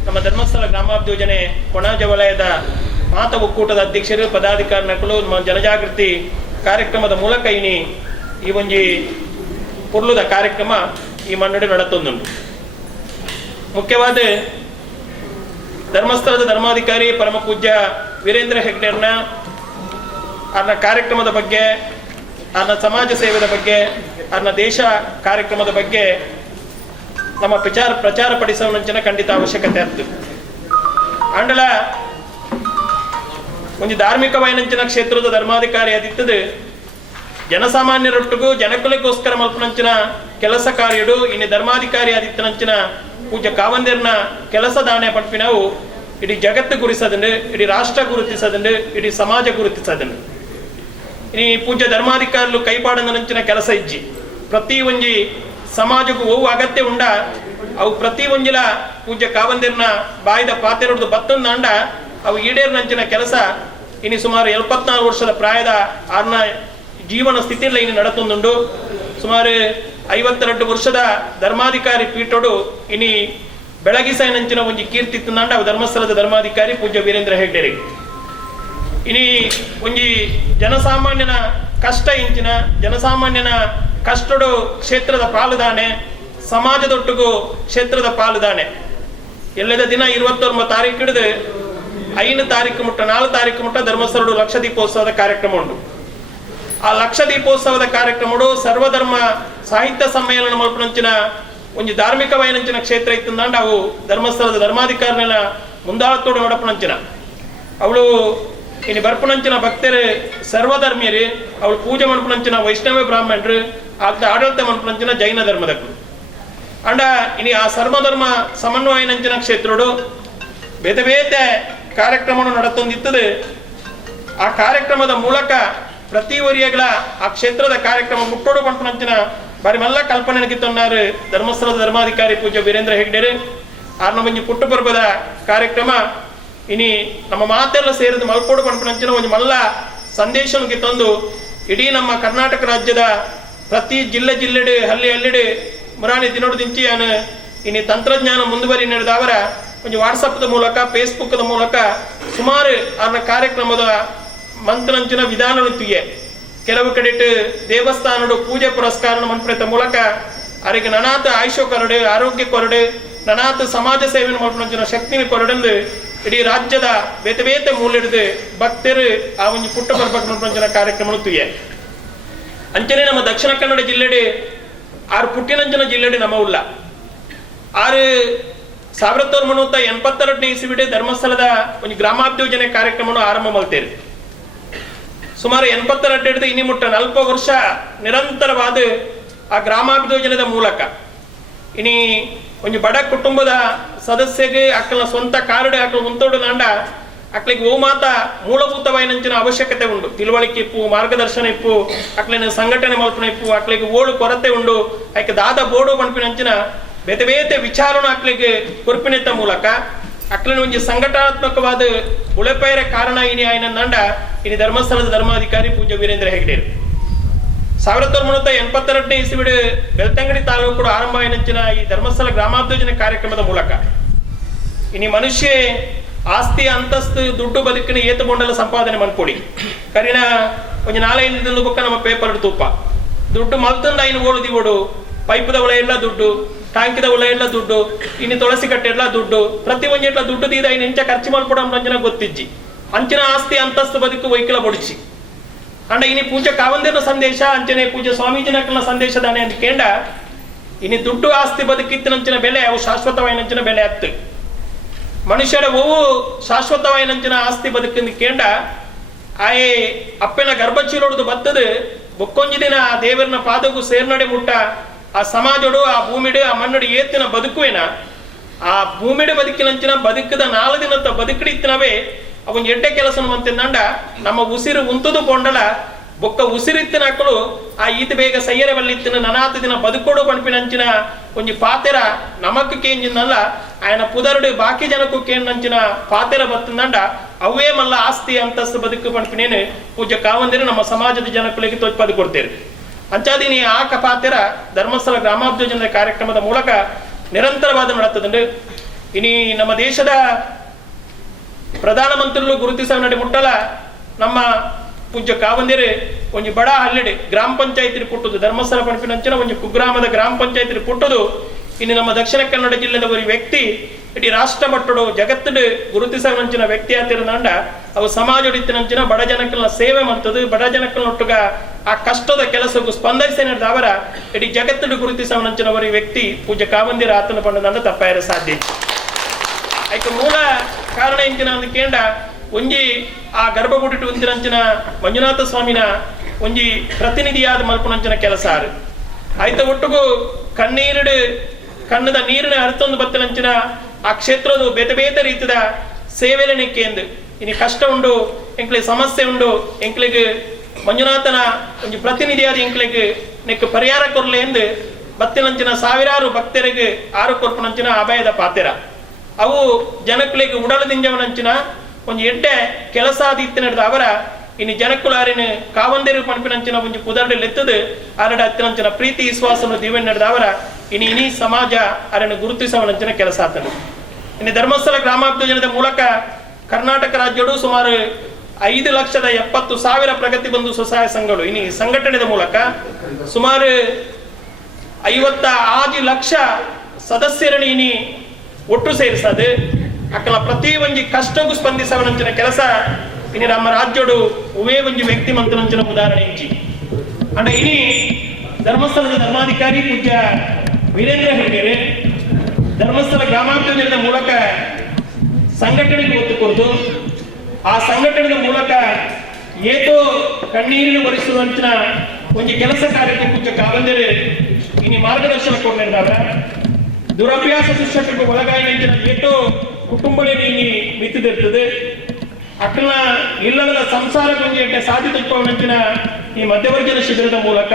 ನಮ್ಮ ಧರ್ಮಸ್ಥಳ ಗ್ರಾಮಾಭಿವೃದ್ಧಿ ಯೋಜನೆ ಕೊಣಾಜ ವಲಯದ ಮಾತ ಒಕ್ಕೂಟದ ಅಧ್ಯಕ್ಷರು ಪದಾಧಿಕಾರಿಗಳು ಜನಜಾಗೃತಿ ಕಾರ್ಯಕ್ರಮದ ಮೂಲಕ ಇನಿ ಈ ಒಂಜಿ ಪುರ್ಲುದ ಕಾರ್ಯಕ್ರಮ ಈ ಮನ್ನಡೆ ನಡತೊಂದುಂಟು. ಮುಖ್ಯವಾದ ಧರ್ಮಸ್ಥಳದ ಧರ್ಮಾಧಿಕಾರಿ ಪರಮ ಪೂಜ್ಯ ವೀರೇಂದ್ರ ಹೆಗ್ಡೆರ್ನ ಅನ್ನ ಕಾರ್ಯಕ್ರಮದ ಬಗ್ಗೆ ಅನ್ನ ಸಮಾಜ ಸೇವೆದ ಬಗ್ಗೆ ಅನ್ನ ದೇಶ ಕಾರ್ಯಕ್ರಮದ ಬಗ್ಗೆ ನಮ್ಮ ಪ್ರಚಾರ ಪಡಿಸುವಂಚಿನ ಖಂಡಿತ ಅವಶ್ಯಕತೆ ಆಗ್ತದೆ. ಅಂಡಲ ಒಂದು ಧಾರ್ಮಿಕವಾಯಿನಂಚಿನ ಕ್ಷೇತ್ರದ ಧರ್ಮಾಧಿಕಾರಿ ಆದಿತ್ತದು ಜನಸಾಮಾನ್ಯರೊಟ್ಟಿಗೂ ಜನಕುಲಕ್ಕೋಸ್ಕರ ಮಲ್ಪನಂಚಿನ ಕೆಲಸ ಕಾರ್ಯಡು ಇನ್ನು ಧರ್ಮಾಧಿಕಾರಿ ಆದಿತ್ತನಂಚಿನ ಪೂಜ್ಯ ಕಾವಂದಿರ್ನ ಕೆಲಸ ದಾಣೆ ಪಂಪಿ ನಾವು ಇಡೀ ಜಗತ್ತು ಗುರುತಿಸದಂಡು, ಇಡೀ ರಾಷ್ಟ್ರ ಗುರುತಿಸದಂಡು, ಇಡೀ ಸಮಾಜ ಗುರುತಿಸದಂಡು. ಇನಿ ಪೂಜ್ಯ ಧರ್ಮಾಧಿಕಾರುలు ಕೈಪಾಡನ ನಂಚಿನ ಕೆಲಸ ಇಜ್ಜಿ ಪ್ರತಿ ಒಂಜಿ ಸಮಾಜಕ್ಕೂ ಒವ್ವು ಅಗತ್ಯ ಉಂಡ ಅವು ಪ್ರತಿ ಒಂಜಿಲ ಪೂಜ್ಯ ಕಾವಂದಿರ್ನ ಬಾಯ್ದ ಪಾತೆರೊಡ್ದು ಬತ್ತೊಂದು ಅಂಡ ಅವು ಈಡೇರಿನಂಚಿನ ಕೆಲಸ ಇನಿ ಸುಮಾರು 74 ವರ್ಷದ ಪ್ರಾಯದ ಆರ್ನ ಜೀವನ ಸ್ಥಿತಿಯಲ್ಲಿ ಇನ್ನು ನಡತೊಂದುಂಡು. ಸುಮಾರು 52 ವರ್ಷದ ಧರ್ಮಾಧಿಕಾರಿ ಪೀಠೋಡು ಇನಿ ಬೆಳಗಿಸೈನಂಚಿನ ಒಂಜಿ ಕೀರ್ತಿ ತಂದಾಂಡ ಅವು ಧರ್ಮಸ್ಥಳದ ಧರ್ಮಾಧಿಕಾರಿ ಪೂಜ್ಯ ವೀರೇಂದ್ರ ಹೆಗ್ಡೆರಿಗೆ. ಇನಿ ಒಂಜಿ ಜನಸಾಮಾನ್ಯನ ಕಷ್ಟ ಇಂಚಿನ ಜನಸಾಮಾನ್ಯನ ಕಷ್ಟಡು ಕ್ಷೇತ್ರದ ಪಾಲುದಾನೆ, ಸಮಾಜದೊಟ್ಟಿಗೂ ಕ್ಷೇತ್ರದ ಪಾಲುದಾನೆ. ಎಲ್ಲದ ದಿನ 29 ತಾರೀಕು ಹಿಡಿದು 5 ತಾರೀಕು ಮುಟ್ಟ 4 ತಾರೀಕು ಮುಟ್ಟ ಧರ್ಮಸ್ಥಳಡು ಲಕ್ಷ ದೀಪೋತ್ಸವದ ಕಾರ್ಯಕ್ರಮ ಉಂಟು. ಆ ಲಕ್ಷ ದೀಪೋತ್ಸವದ ಕಾರ್ಯಕ್ರಮಡು ಸರ್ವಧರ್ಮ ಸಾಹಿತ್ಯ ಸಮ್ಮೇಳನ ಮಲ್ಪನಂಚಿನ ಒಂದು ಧಾರ್ಮಿಕವಾಯಿನಂಚಿನ ಕ್ಷೇತ್ರ ಇತ್ತಂದಾಂಡ ಅವು ಧರ್ಮಸ್ಥಳದ ಧರ್ಮಾಧಿಕಾರಿನ ಮುಂದಾಳತ್ತೋಡು ನಡಪನಂಚಿನ ಅವಳು ಇನ್ನು ಬರ್ಪನಂಚಿನ ಭಕ್ತರು ಸರ್ವಧರ್ಮೀಯರು, ಅವಳು ಪೂಜೆ ಮನ್ಪನಂಚಿನ ವೈಷ್ಣವ ಬ್ರಾಹ್ಮಣರು, ಆಡಳಿತ ಮನ್ಪನಂಚಿನ ಜೈನ ಧರ್ಮದಕ್ಕೂ ಅಂಡ ಇನಿ ಆ ಸರ್ವಧರ್ಮ ಸಮನ್ವಯನಂಚಿನ ಕ್ಷೇತ್ರಡು ಬೇತೆ ಬೇತೆ ಕಾರ್ಯಕ್ರಮ ನಡತೊಂದಿತ್ತದೆ. ಆ ಕಾರ್ಯಕ್ರಮದ ಮೂಲಕ ಪ್ರತಿ ವರಿಯಗಳ ಆ ಕ್ಷೇತ್ರದ ಕಾರ್ಯಕ್ರಮ ಮುಟ್ಟೋಡು ಪಂಪನಂಚಿನ ಬಾರಿ ಮಲ್ಲ ಕಲ್ಪನೆಗೆ ತೊಂದಾರು ಧರ್ಮಸ್ಥಳದ ಧರ್ಮಾಧಿಕಾರಿ ಪೂಜ್ಯ ವೀರೇಂದ್ರ ಹೆಗ್ಡೆರು. ಆರ್ನ ಒಂಜಿ ಪುಟ್ಟುಪರ್ಬದ ಕಾರ್ಯಕ್ರಮ ಇನಿ ನಮ್ಮ ಮಾತೆಲ್ಲ ಸೇರಿದ ಮಲ್ಕೋಡು ಪಂಪನಂಚಿನ ಒಂದು ಮಲ್ಲ ಸಂದೇಶಕ್ಕೆ ತಂದು ಇಡೀ ನಮ್ಮ ಕರ್ನಾಟಕ ರಾಜ್ಯದ ಪ್ರತಿ ಜಿಲ್ಲೆಡೆ ಹಳ್ಳಿ ಮುರಾಣಿ ದಿನೋಡು ದಿಂಚಿ ಅನು ಇನಿ ತಂತ್ರಜ್ಞಾನ ಮುಂದುವರಿ ನಡೆದವರ ಒಂದು ವಾಟ್ಸಪ್ದ ಮೂಲಕ ಫೇಸ್ಬುಕ್ದ ಮೂಲಕ ಸುಮಾರು ಆರ್ನ ಕಾರ್ಯಕ್ರಮದ ಮಂತ್ರಂಚಿನ ವಿಧಾನಗಳು ಕೆಲವು ಕಡೆಟ್ ದೇವಸ್ಥಾನಡು ಪೂಜೆ ಪುರಸ್ಕಾರ ಮನ್ಪ್ರತ ಮೂಲಕ ಅವರಿಗೆ ನನಾಥ ಆಯುಷ್ಯ ಕೊರಡು, ಆರೋಗ್ಯ ಕೊರಡು, ನನಾಥ ಸಮಾಜ ಸೇವೆ ಮಲ್ಪನಂಚಿನ ಶಕ್ತಿನ ಕೊರಡೆಂದು ಇಡೀ ರಾಜ್ಯದ ಬೇತೆ ಬೇತೆ ಮೂಲೆಡ್ದು ಭಕ್ತರು ಆ ಒಂದು ಪುಟ್ಟ ಬರ್ಬಕ್ ಮಲ್ಪನಂಚಿನ ಕಾರ್ಯಕ್ರಮ ತುಯ್ಯ. ಅಂಚನೆ ನಮ್ಮ ದಕ್ಷಿಣ ಕನ್ನಡ ಜಿಲ್ಲೆಡೆ 6 ಪುಟ್ಟಿನಂಚಿನ ಜಿಲ್ಲೆಡೆ ನಮ್ಮ ಉಲ್ಲ 1982 ಇಸವಿಡೆ ಧರ್ಮಸ್ಥಳದ ಒಂದು ಗ್ರಾಮಾಭಿಯೋಜನೆ ಕಾರ್ಯಕ್ರಮ ಆರಂಭ ಮಾಡ್ತೇವೆ. ಸುಮಾರು 82 ಹಿಡಿದು ಇನಿ ಮುಟ್ಟ 40 ವರ್ಷ ನಿರಂತರವಾದ ಆ ಗ್ರಾಮಾಭಿಯೋಜನದ ಮೂಲಕ ಇನಿ ಒಂದು ಬಡ ಕುಟುಂಬದ ಸದಸ್ಯಗೆ ಅಕ್ಕನ ಸ್ವಂತ ಕಾರ್ಡ್ ಅಕ್ಕಳ ಮುಂತೋಡು ನಾಂಡ ಅಕ್ಳಿಗೆ ಓ ಮಾತ ಮೂಲಭೂತವಾಯಿನಂಚಿನ ಅವಶ್ಯಕತೆ ಉಂಡು. ತಿಳುವಳಿಕೆ ಇಪ್ಪು, ಮಾರ್ಗದರ್ಶನ ಇಪ್ಪು, ಅಕ್ಳಿನ ಸಂಘಟನೆ ಮಲ್ಪನ ಇಪ್ಪು, ಅಕ್ಳಿಗೆ ಓಡು ಕೊರತೆ ಉಂಡು. ಆಯ್ಕೆ ದಾದ ಬೋಡು ಪಂಪಿನಂಚಿನ ಬೇತೆ ಬೇತೆ ವಿಚಾರಣ ಅಕ್ಳಿಗೆ ಕೊರ್ಪಿನೆತ್ತ ಮೂಲಕ ಅಕ್ಲಿನ ಒಂದು ಸಂಘಟನಾತ್ಮಕವಾದ ಉಳೆಪೈರ ಕಾರಣ ಇನಿ ಆಯ್ನ ನಂಡ ಇನಿ ಧರ್ಮಸ್ಥಳದ ಧರ್ಮಾಧಿಕಾರಿ ಪೂಜ್ಯ ವೀರೇಂದ್ರ ಹೆಗ್ಡೆರು. 1982 ಇಸವಿಡು ಬೆಳ್ತಂಗಡಿ ತಾಲೂಕು ಆರಂಭ ಆಯ್ನಂಚಿನ ಈ ಧರ್ಮಸ್ಥಳ ಗ್ರಾಮಾಭಿಯೋಜನೆ ಕಾರ್ಯಕ್ರಮದ ಮೂಲಕ ಇನಿ ಮನುಷ್ಯ ಆಸ್ತಿ ಅಂತಸ್ತು ದುಡ್ಡು ಬದುಕಿನ ಏತುಗೊಂಡಲ್ಲ ಸಂಪಾದನೆ ಮಾಡ್ಕೊಡಿ ಕರಿನ ಒಂದು 4-5 ಬುಕ್ಕ ನಮ್ಮ ಪೇಪರ್ ತೂಪ ದುಡ್ಡು ಮಲ್ತಂದ ಐನು ಓಡುದಿ ಓಡು ಪೈಪದ ಒಳ ಎಲ್ಲ ದುಡ್ಡು, ಟ್ಯಾಂಕಿದ ಒಳ ಎಲ್ಲ ದುಡ್ಡು, ಇನ್ನು ತುಳಸಿ ಕಟ್ಟೆ ಎಲ್ಲ ದುಡ್ಡು, ಪ್ರತಿ ಒಂಜಿ ಎಲ್ಲ ದುಡ್ಡು ದೀದ ಐನು ಇಂಚ ಖರ್ಚು ಮಾಡ್ಕೊಡ ರಂಜನ ಗೊತ್ತಿಜ್ಜಿ ಅಂಚಿನ ಆಸ್ತಿ ಅಂತಸ್ತು ಬದುಕು ವೈಕಲ ಬೊಡಿಸಿ ಅಂಡ ಇನಿ ಪೂಜೆ ಕಾವಂದಿನ ಸಂದೇಶ ಅಂಚನೆ ಪೂಜೆ ಸ್ವಾಮೀಜಿನಕಲ್ನ ಸಂದೇಶ ದಾನೆ ಅಂತ ಕೇಂಡ ಇನಿ ದುಡ್ಡು ಆಸ್ತಿ ಬದುಕಿತ್ತಿನಂಚಿನ ಬೆಲೆ ಅವು ಶಾಶ್ವತವಾಯಿನಂಚಿನ ಬೆಲೆ ಹತ್ತು ಮನುಷ್ಯರ ಓವು ಶಾಶ್ವತವಾಯಿನಂಚಿನ ಆಸ್ತಿ ಬದುಕಿಂದ ಕೇಂಡ ಆಯೇ ಅಪ್ಪನ ಗರ್ಭಚೀಲೊಡ್ದು ಬತ್ತದು ಬೊಕ್ಕೊಂಜಿ ದಿನ ಆ ದೇವರನ ಪಾದಗೂ ಸೇರ್ನಡೆ ಮುಟ್ಟ ಆ ಸಮಾಜಡು ಆ ಭೂಮಿಡು ಆ ಮಣ್ಣಡು ಏತಿನ ಬದುಕುವೇನ ಆ ಭೂಮಿಡು ಬದುಕಿನಂಚಿನ ಬದುಕದ 4 ದಿನದ ಬದುಕಿಡಿತ್ತಿನವೇ ಅವನ್ ಎಡ್ಡೆ ಕೆಲಸ ಅಂತಂದಂಡ ನಮ್ಮ ಉಸಿರು ಉಂತದು ಕೊಂಡಲ ಬೊಕ್ಕ ಉಸಿರಿತ್ತಿನ ಹಾಕಲು ಆ ಈತ ಬೇಗ ಸಯ್ಯರ ಬಲ್ಲಿತ್ತಿನ ನನಾತ ದಿನ ಬದುಕೋಡು ಪಂಪಿನಂಚಿನ ಒಂಜಿ ಪಾತೆರ ನಮಕ್ ಕೇಂಜಿನಲ್ಲ ఆయన ಪುದರುಡು ಬಾಕಿ ಜನಕ್ಕೂ ಕೇಂದಂಚಿನ ಪಾತೆರ ಬತ್ತಂದಂಡ ಅವೇ ಮಲ್ಲ ಆಸ್ತಿ ಅಂತಸ್ತು ಬದುಕು ಪಂಪಿನೇನು ಪೂಜ್ಯ ಕಾವಂದಿರು ನಮ್ಮ ಸಮಾಜದ ಜನಗಳಿಗೆ ತೋರ್ಪದು ಕೊಡ್ತೇವೆ. ಅಂಚಾದಿನಿ ಆಕ ಪಾತೆರ ಧರ್ಮಸ್ಥಳ ಗ್ರಾಮಾಭಿಯೋಜನೆ ಕಾರ್ಯಕ್ರಮದ ಮೂಲಕ ನಿರಂತರವಾದ ನಡತದಂಡು ಇನಿ ನಮ್ಮ ದೇಶದ ಪ್ರಧಾನಮಂತ್ರಿಗಳು ಗುರುತಿಸ ನಡೆ ಮುಟ್ಟಲ ನಮ್ಮ ಪೂಜ್ಯ ಕಾವಂದಿರು ಒಂದು ಬಡ ಹಳ್ಳಿಡೆ ಗ್ರಾಮ ಪಂಚಾಯತಿ ಪುಟ್ಟದು ಧರ್ಮಸ್ಥಳ ಪಂಪಿನಂಚಿನ ಒಂದು ಕುಗ್ರಾಮದ ಗ್ರಾಮ ಪಂಚಾಯತಿ ಪುಟ್ಟದು ಇನ್ನು ನಮ್ಮ ದಕ್ಷಿಣ ಕನ್ನಡ ಜಿಲ್ಲೆದ ಒಂದು ವ್ಯಕ್ತಿ ಇಡೀ ರಾಷ್ಟ್ರ ಮಟ್ಟಡು ಜಗತ್ತಡು ಗುರುತಿಸಂಚಿನ ವ್ಯಕ್ತಿ ಆತಿರಂದ ಅವು ಸಮಾಜಡಿತ್ತಿನಂಚಿನ ಬಡ ಜನಕ್ಕಲ್ನ ಸೇವೆ ಮಂತದು ಬಡ ಜನಕ್ಕಲ್ನೊಟ್ಟುಗ ಆ ಕಷ್ಟದ ಕೆಲಸಕ್ಕೂ ಸ್ಪಂದಿಸಿ ನಡೆದ ಅವರ ಇಡೀ ಜಗತ್ತಡು ಗುರುತಿಸಂಚಿನ ಒಂದು ವ್ಯಕ್ತಿ ಪೂಜ್ಯ ಕಾವಂದಿರ ಆತನ ಪಂಡದಂಡ ತಪ್ಪಾಯಿರ ಸಾಧ್ಯ ಆಯ್ಕೆ ಮೂಲ ಕಾರಣ ಇಂಚಿನ ಅಂದು ಕೇಂಡ ಒಂಜಿ ಆ ಗರ್ಭಗುಡಿಟ್ಟು ಒಂದಿನಂಚಿನ ಮಂಜುನಾಥ ಸ್ವಾಮಿನ ಒಂಜಿ ಪ್ರತಿನಿಧಿಯಾದ ಮಲ್ಪುನಂಚಿನ ಕೆಲಸ ಆಯ್ತ ಒಟ್ಟುಗು ಕಣ್ಣೀರುಡು ಕಣ್ಣದ ನೀರಿನ ಅರ್ಥೊಂದು ಬತ್ತನಂಚಿನ ಆ ಕ್ಷೇತ್ರದ ಬೇತೆ ಬೇತೆ ರೀತಿಯ ಸೇವೆಲೆ ನೆಕ್ಕೆ ಎಂದು ಇನ್ನು ಕಷ್ಟ ಉಂಡು ಎಂಕ್ಲಿಗೆ ಸಮಸ್ಯೆ ಉಂಡು ಎಂಕ್ಲಿಗೆ ಮಂಜುನಾಥನ ಒಂದು ಪ್ರತಿನಿಧಿಯಾದ ಎಂಕ್ಲಿಗೆ ನೆಕ್ ಪರಿಹಾರ ಕೊರ್ಲೆ ಎಂದು ಬತ್ತಿನಂಚಿನ ಸಾವಿರಾರು ಭಕ್ತರಿಗೆ ಆರು ಕೊರ್ಪನಂಚಿನ ಅಭಯದ ಪಾತೆರ ಅವು ಜನಕ್ಕಳಿಗೆ ಉಡಲದಿಂಜವನಂಚಿನ ಒಂದು ಎಡ್ಡೆ ಕೆಲಸ ಆದಿತ್ತು ನಡೆದ ಅವರ ಇನ್ನು ಜನಕ್ಕುಲಾರಿನ ಕಾವಂದೇರು ಪಣಪಿನಂಚಿನ ಒಂದು ಕುದರಡೆ ಎತ್ತದು ಅರಡ ಹತ್ತಿನಂಚಿನ ಪ್ರೀತಿ ವಿಶ್ವಾಸನ ದೀವನ್ ನಡೆದ ಅವರ ಇನಿ ಸಮಾಜ ಅರನ್ನು ಗುರುತಿಸುವನಂಚಿನ ಕೆಲಸ ಆತನು ಇನ್ನು ಧರ್ಮಸ್ಥಳ ಗ್ರಾಮಾಭಿವೃದ್ಧಿ ಮೂಲಕ ಕರ್ನಾಟಕ ರಾಜ್ಯಡು ಸುಮಾರು 5,70,000 ಪ್ರಗತಿ ಬಂಧು ಸ್ವಸಹಾಯ ಸಂಘಗಳು ಇನ್ನು ಸಂಘಟನೆಯ ಮೂಲಕ ಸುಮಾರು 56 ಲಕ್ಷ ಸದಸ್ಯರನ್ನು ಇನಿ ಒಟ್ಟು ಸೇರಿಸದು ಅಕ್ಕಲ ಪ್ರತಿ ಒಂಜಿ ಕಷ್ಟಕ್ಕೂ ಸ್ಪಂದಿಸವನಂಚಿನ ಕೆಲಸ ಇನ್ನು ನಮ್ಮ ರಾಜ್ಯಡು ಉವೇ ಒಂಜಿ ವ್ಯಕ್ತಿ ಮಂತ್ರನಂಚಿನ ಉದಾಹರಣೆ ಇಂಚಿ ಅಂಡ ಇನಿ ಧರ್ಮಸ್ಥಳದ ಧರ್ಮಾಧಿಕಾರಿ ಪೂಜ್ಯ ವೀರೇಂದ್ರ ಹೆಗ್ಗಡೆ ಧರ್ಮಸ್ಥಳ ಗ್ರಾಮಾಭಿವೃದ್ಧಿ ಮೂಲಕ ಸಂಘಟನೆಗೆ ಒತ್ತು ಕೊಡ್ತು ಆ ಸಂಘಟನೆಯ ಮೂಲಕ ಏತೋ ಕಣ್ಣೀರಿನ ಒರೆಸುವಂಚಿನ ಒಂದು ಕೆಲಸ ಕಾರ್ಯಕ್ಕೆ ಪೂಜ್ಯ ಕಾವಂದೇರು ಇನಿ ಮಾರ್ಗದರ್ಶನ ಕೊಟ್ಟಿದ್ದಾರೆ ದುರಭ್ಯಾಸ ದುಶ್ಚಟಕ್ಕೆ ಒಳಗಾಯಿನ ಏತೋ ಕುಟುಂಬದಲ್ಲಿ ಇನಿ ಮಿತ್ತಿದಿರ್ತದೆ ಅಕ್ಕನ ಇಲ್ಲದ ಸಂಸಾರ ಗೊಂಜಿ ಸಾಧ್ಯತೆಂಚಿನ ಈ ಮಧ್ಯವರ್ಗದ ಶಿಬಿರದ ಮೂಲಕ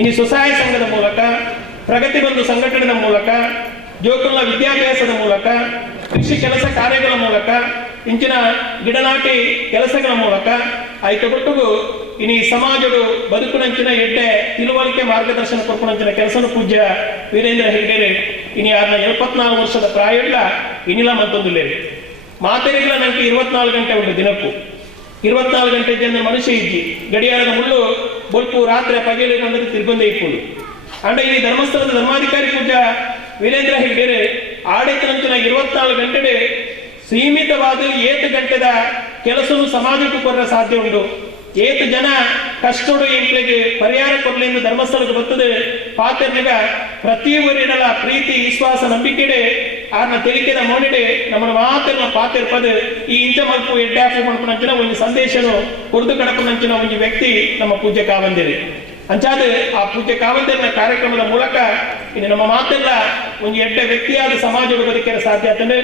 ಇನಿ ಸ್ವಸಹಾಯ ಸಂಘದ ಮೂಲಕ ಪ್ರಗತಿ ಬಂಧು ಸಂಘಟನೆಯ ಮೂಲಕ ಜೋಕುಲ ವಿದ್ಯಾಭ್ಯಾಸದ ಮೂಲಕ ಕೃಷಿ ಕೆಲಸ ಕಾರ್ಯಗಳ ಮೂಲಕ ಇಂಚಿನ ಗಿಡನಾಟಿ ಕೆಲಸಗಳ ಮೂಲಕ ಆಯ್ತೊಟ್ಟಿಗೂ ಇನಿ ಸಮಾಜಗಳು ಬದುಕಿನಂಚಿನ ಎಡ್ಡೆ ತಿಳುವಳಿಕೆ ಮಾರ್ಗದರ್ಶನ ಕೊಡ್ಕೊಂಡಂಚಿನ ಕೆಲಸನ ಪೂಜ್ಯ ವೀರೇಂದ್ರ ಹೆಗ್ಗಡೆ ಇನಿ ಅದನ್ನ 74 ವರ್ಷದ ಪ್ರಾಯಲ್ಲ ಇನಿಲ ಮತ್ತೊಂದುಲೇರಿ ಮಾತೆರಿಗಳ ನಂಗೆ 24 ಗಂಟೆ ಉಂಟು ದಿನಕ್ಕೂ 24 ಗಂಟೆ ಜನ ಮನುಷ್ಯ ಇಜ್ಜಿ ಗಡಿಯಾರದ ಮುಳ್ಳು ಬೊಲ್ಪು ರಾತ್ರಿ ಪಗೇಲಿ ಕಂಡು ತಿರ್ಗೊಂಡೇ ಇಪ್ಪುದು ಅಂಡ ಇಲ್ಲಿ ಧರ್ಮಸ್ಥಳದ ಧರ್ಮಾಧಿಕಾರಿ ಪೂಜ್ಯ ವೀರೇಂದ್ರ ಹೆಗ್ಗಡೆ ಆಡಳಿತನಂಚಿನ 24 ಗಂಟೆ ಸೀಮಿತವಾದ 8 ಗಂಟೆದ ಕೆಲಸವು ಸಮಾಜಕ್ಕೂ ಕೊಡಲು ಸಾಧ್ಯ ಉಂಟು 8 ಜನ ಕಷ್ಟೋಡು ಎಂಟ್ಲಿಗೆ ಪರಿಹಾರ ಕೊಡಲಿ ಎಂದು ಧರ್ಮಸ್ಥಳಕ್ಕೆ ಬರ್ತದೆ ಪಾತ್ರನಿಗ ಪ್ರತಿ ಊರಿನಲ್ಲ ಪ್ರೀತಿ ವಿಶ್ವಾಸ ನಂಬಿಕೆಡೆ ಆರ್ನ ತೆಲಿಕೆದ ಮೋನಿಡೆ ನಮ್ಮನ್ನು ಮಾತ್ರ ಪಾತಿರ್ಪದ ಈ ಇಂಚ ಮಲ್ಪು ಎಡ್ಡಾಫು ಮಲ್ಪನಂಚಿನ ಒಂದು ಸಂದೇಶನು ಕೊರದು ಕಡಪನಂಚಿನ ಒಂದು ವ್ಯಕ್ತಿ ನಮ್ಮ ಪೂಜ್ಯ ಕಾವಂದೇರಿ ಅಂಚಾದ ಆ ಪೂಜ್ಯ ಕಾವಂದೇರಿನ ಕಾರ್ಯಕ್ರಮದ ಮೂಲಕ ಇನ್ನು ನಮ್ಮ ಮಾತೆಲ್ಲ ಒಂದು ಎಡ್ಡೆ ವ್ಯಕ್ತಿಯಾದ ಸಮಾಜದ ಬದುಕಿನ ಸಾಧ್ಯ ಆಗ್ತದೆ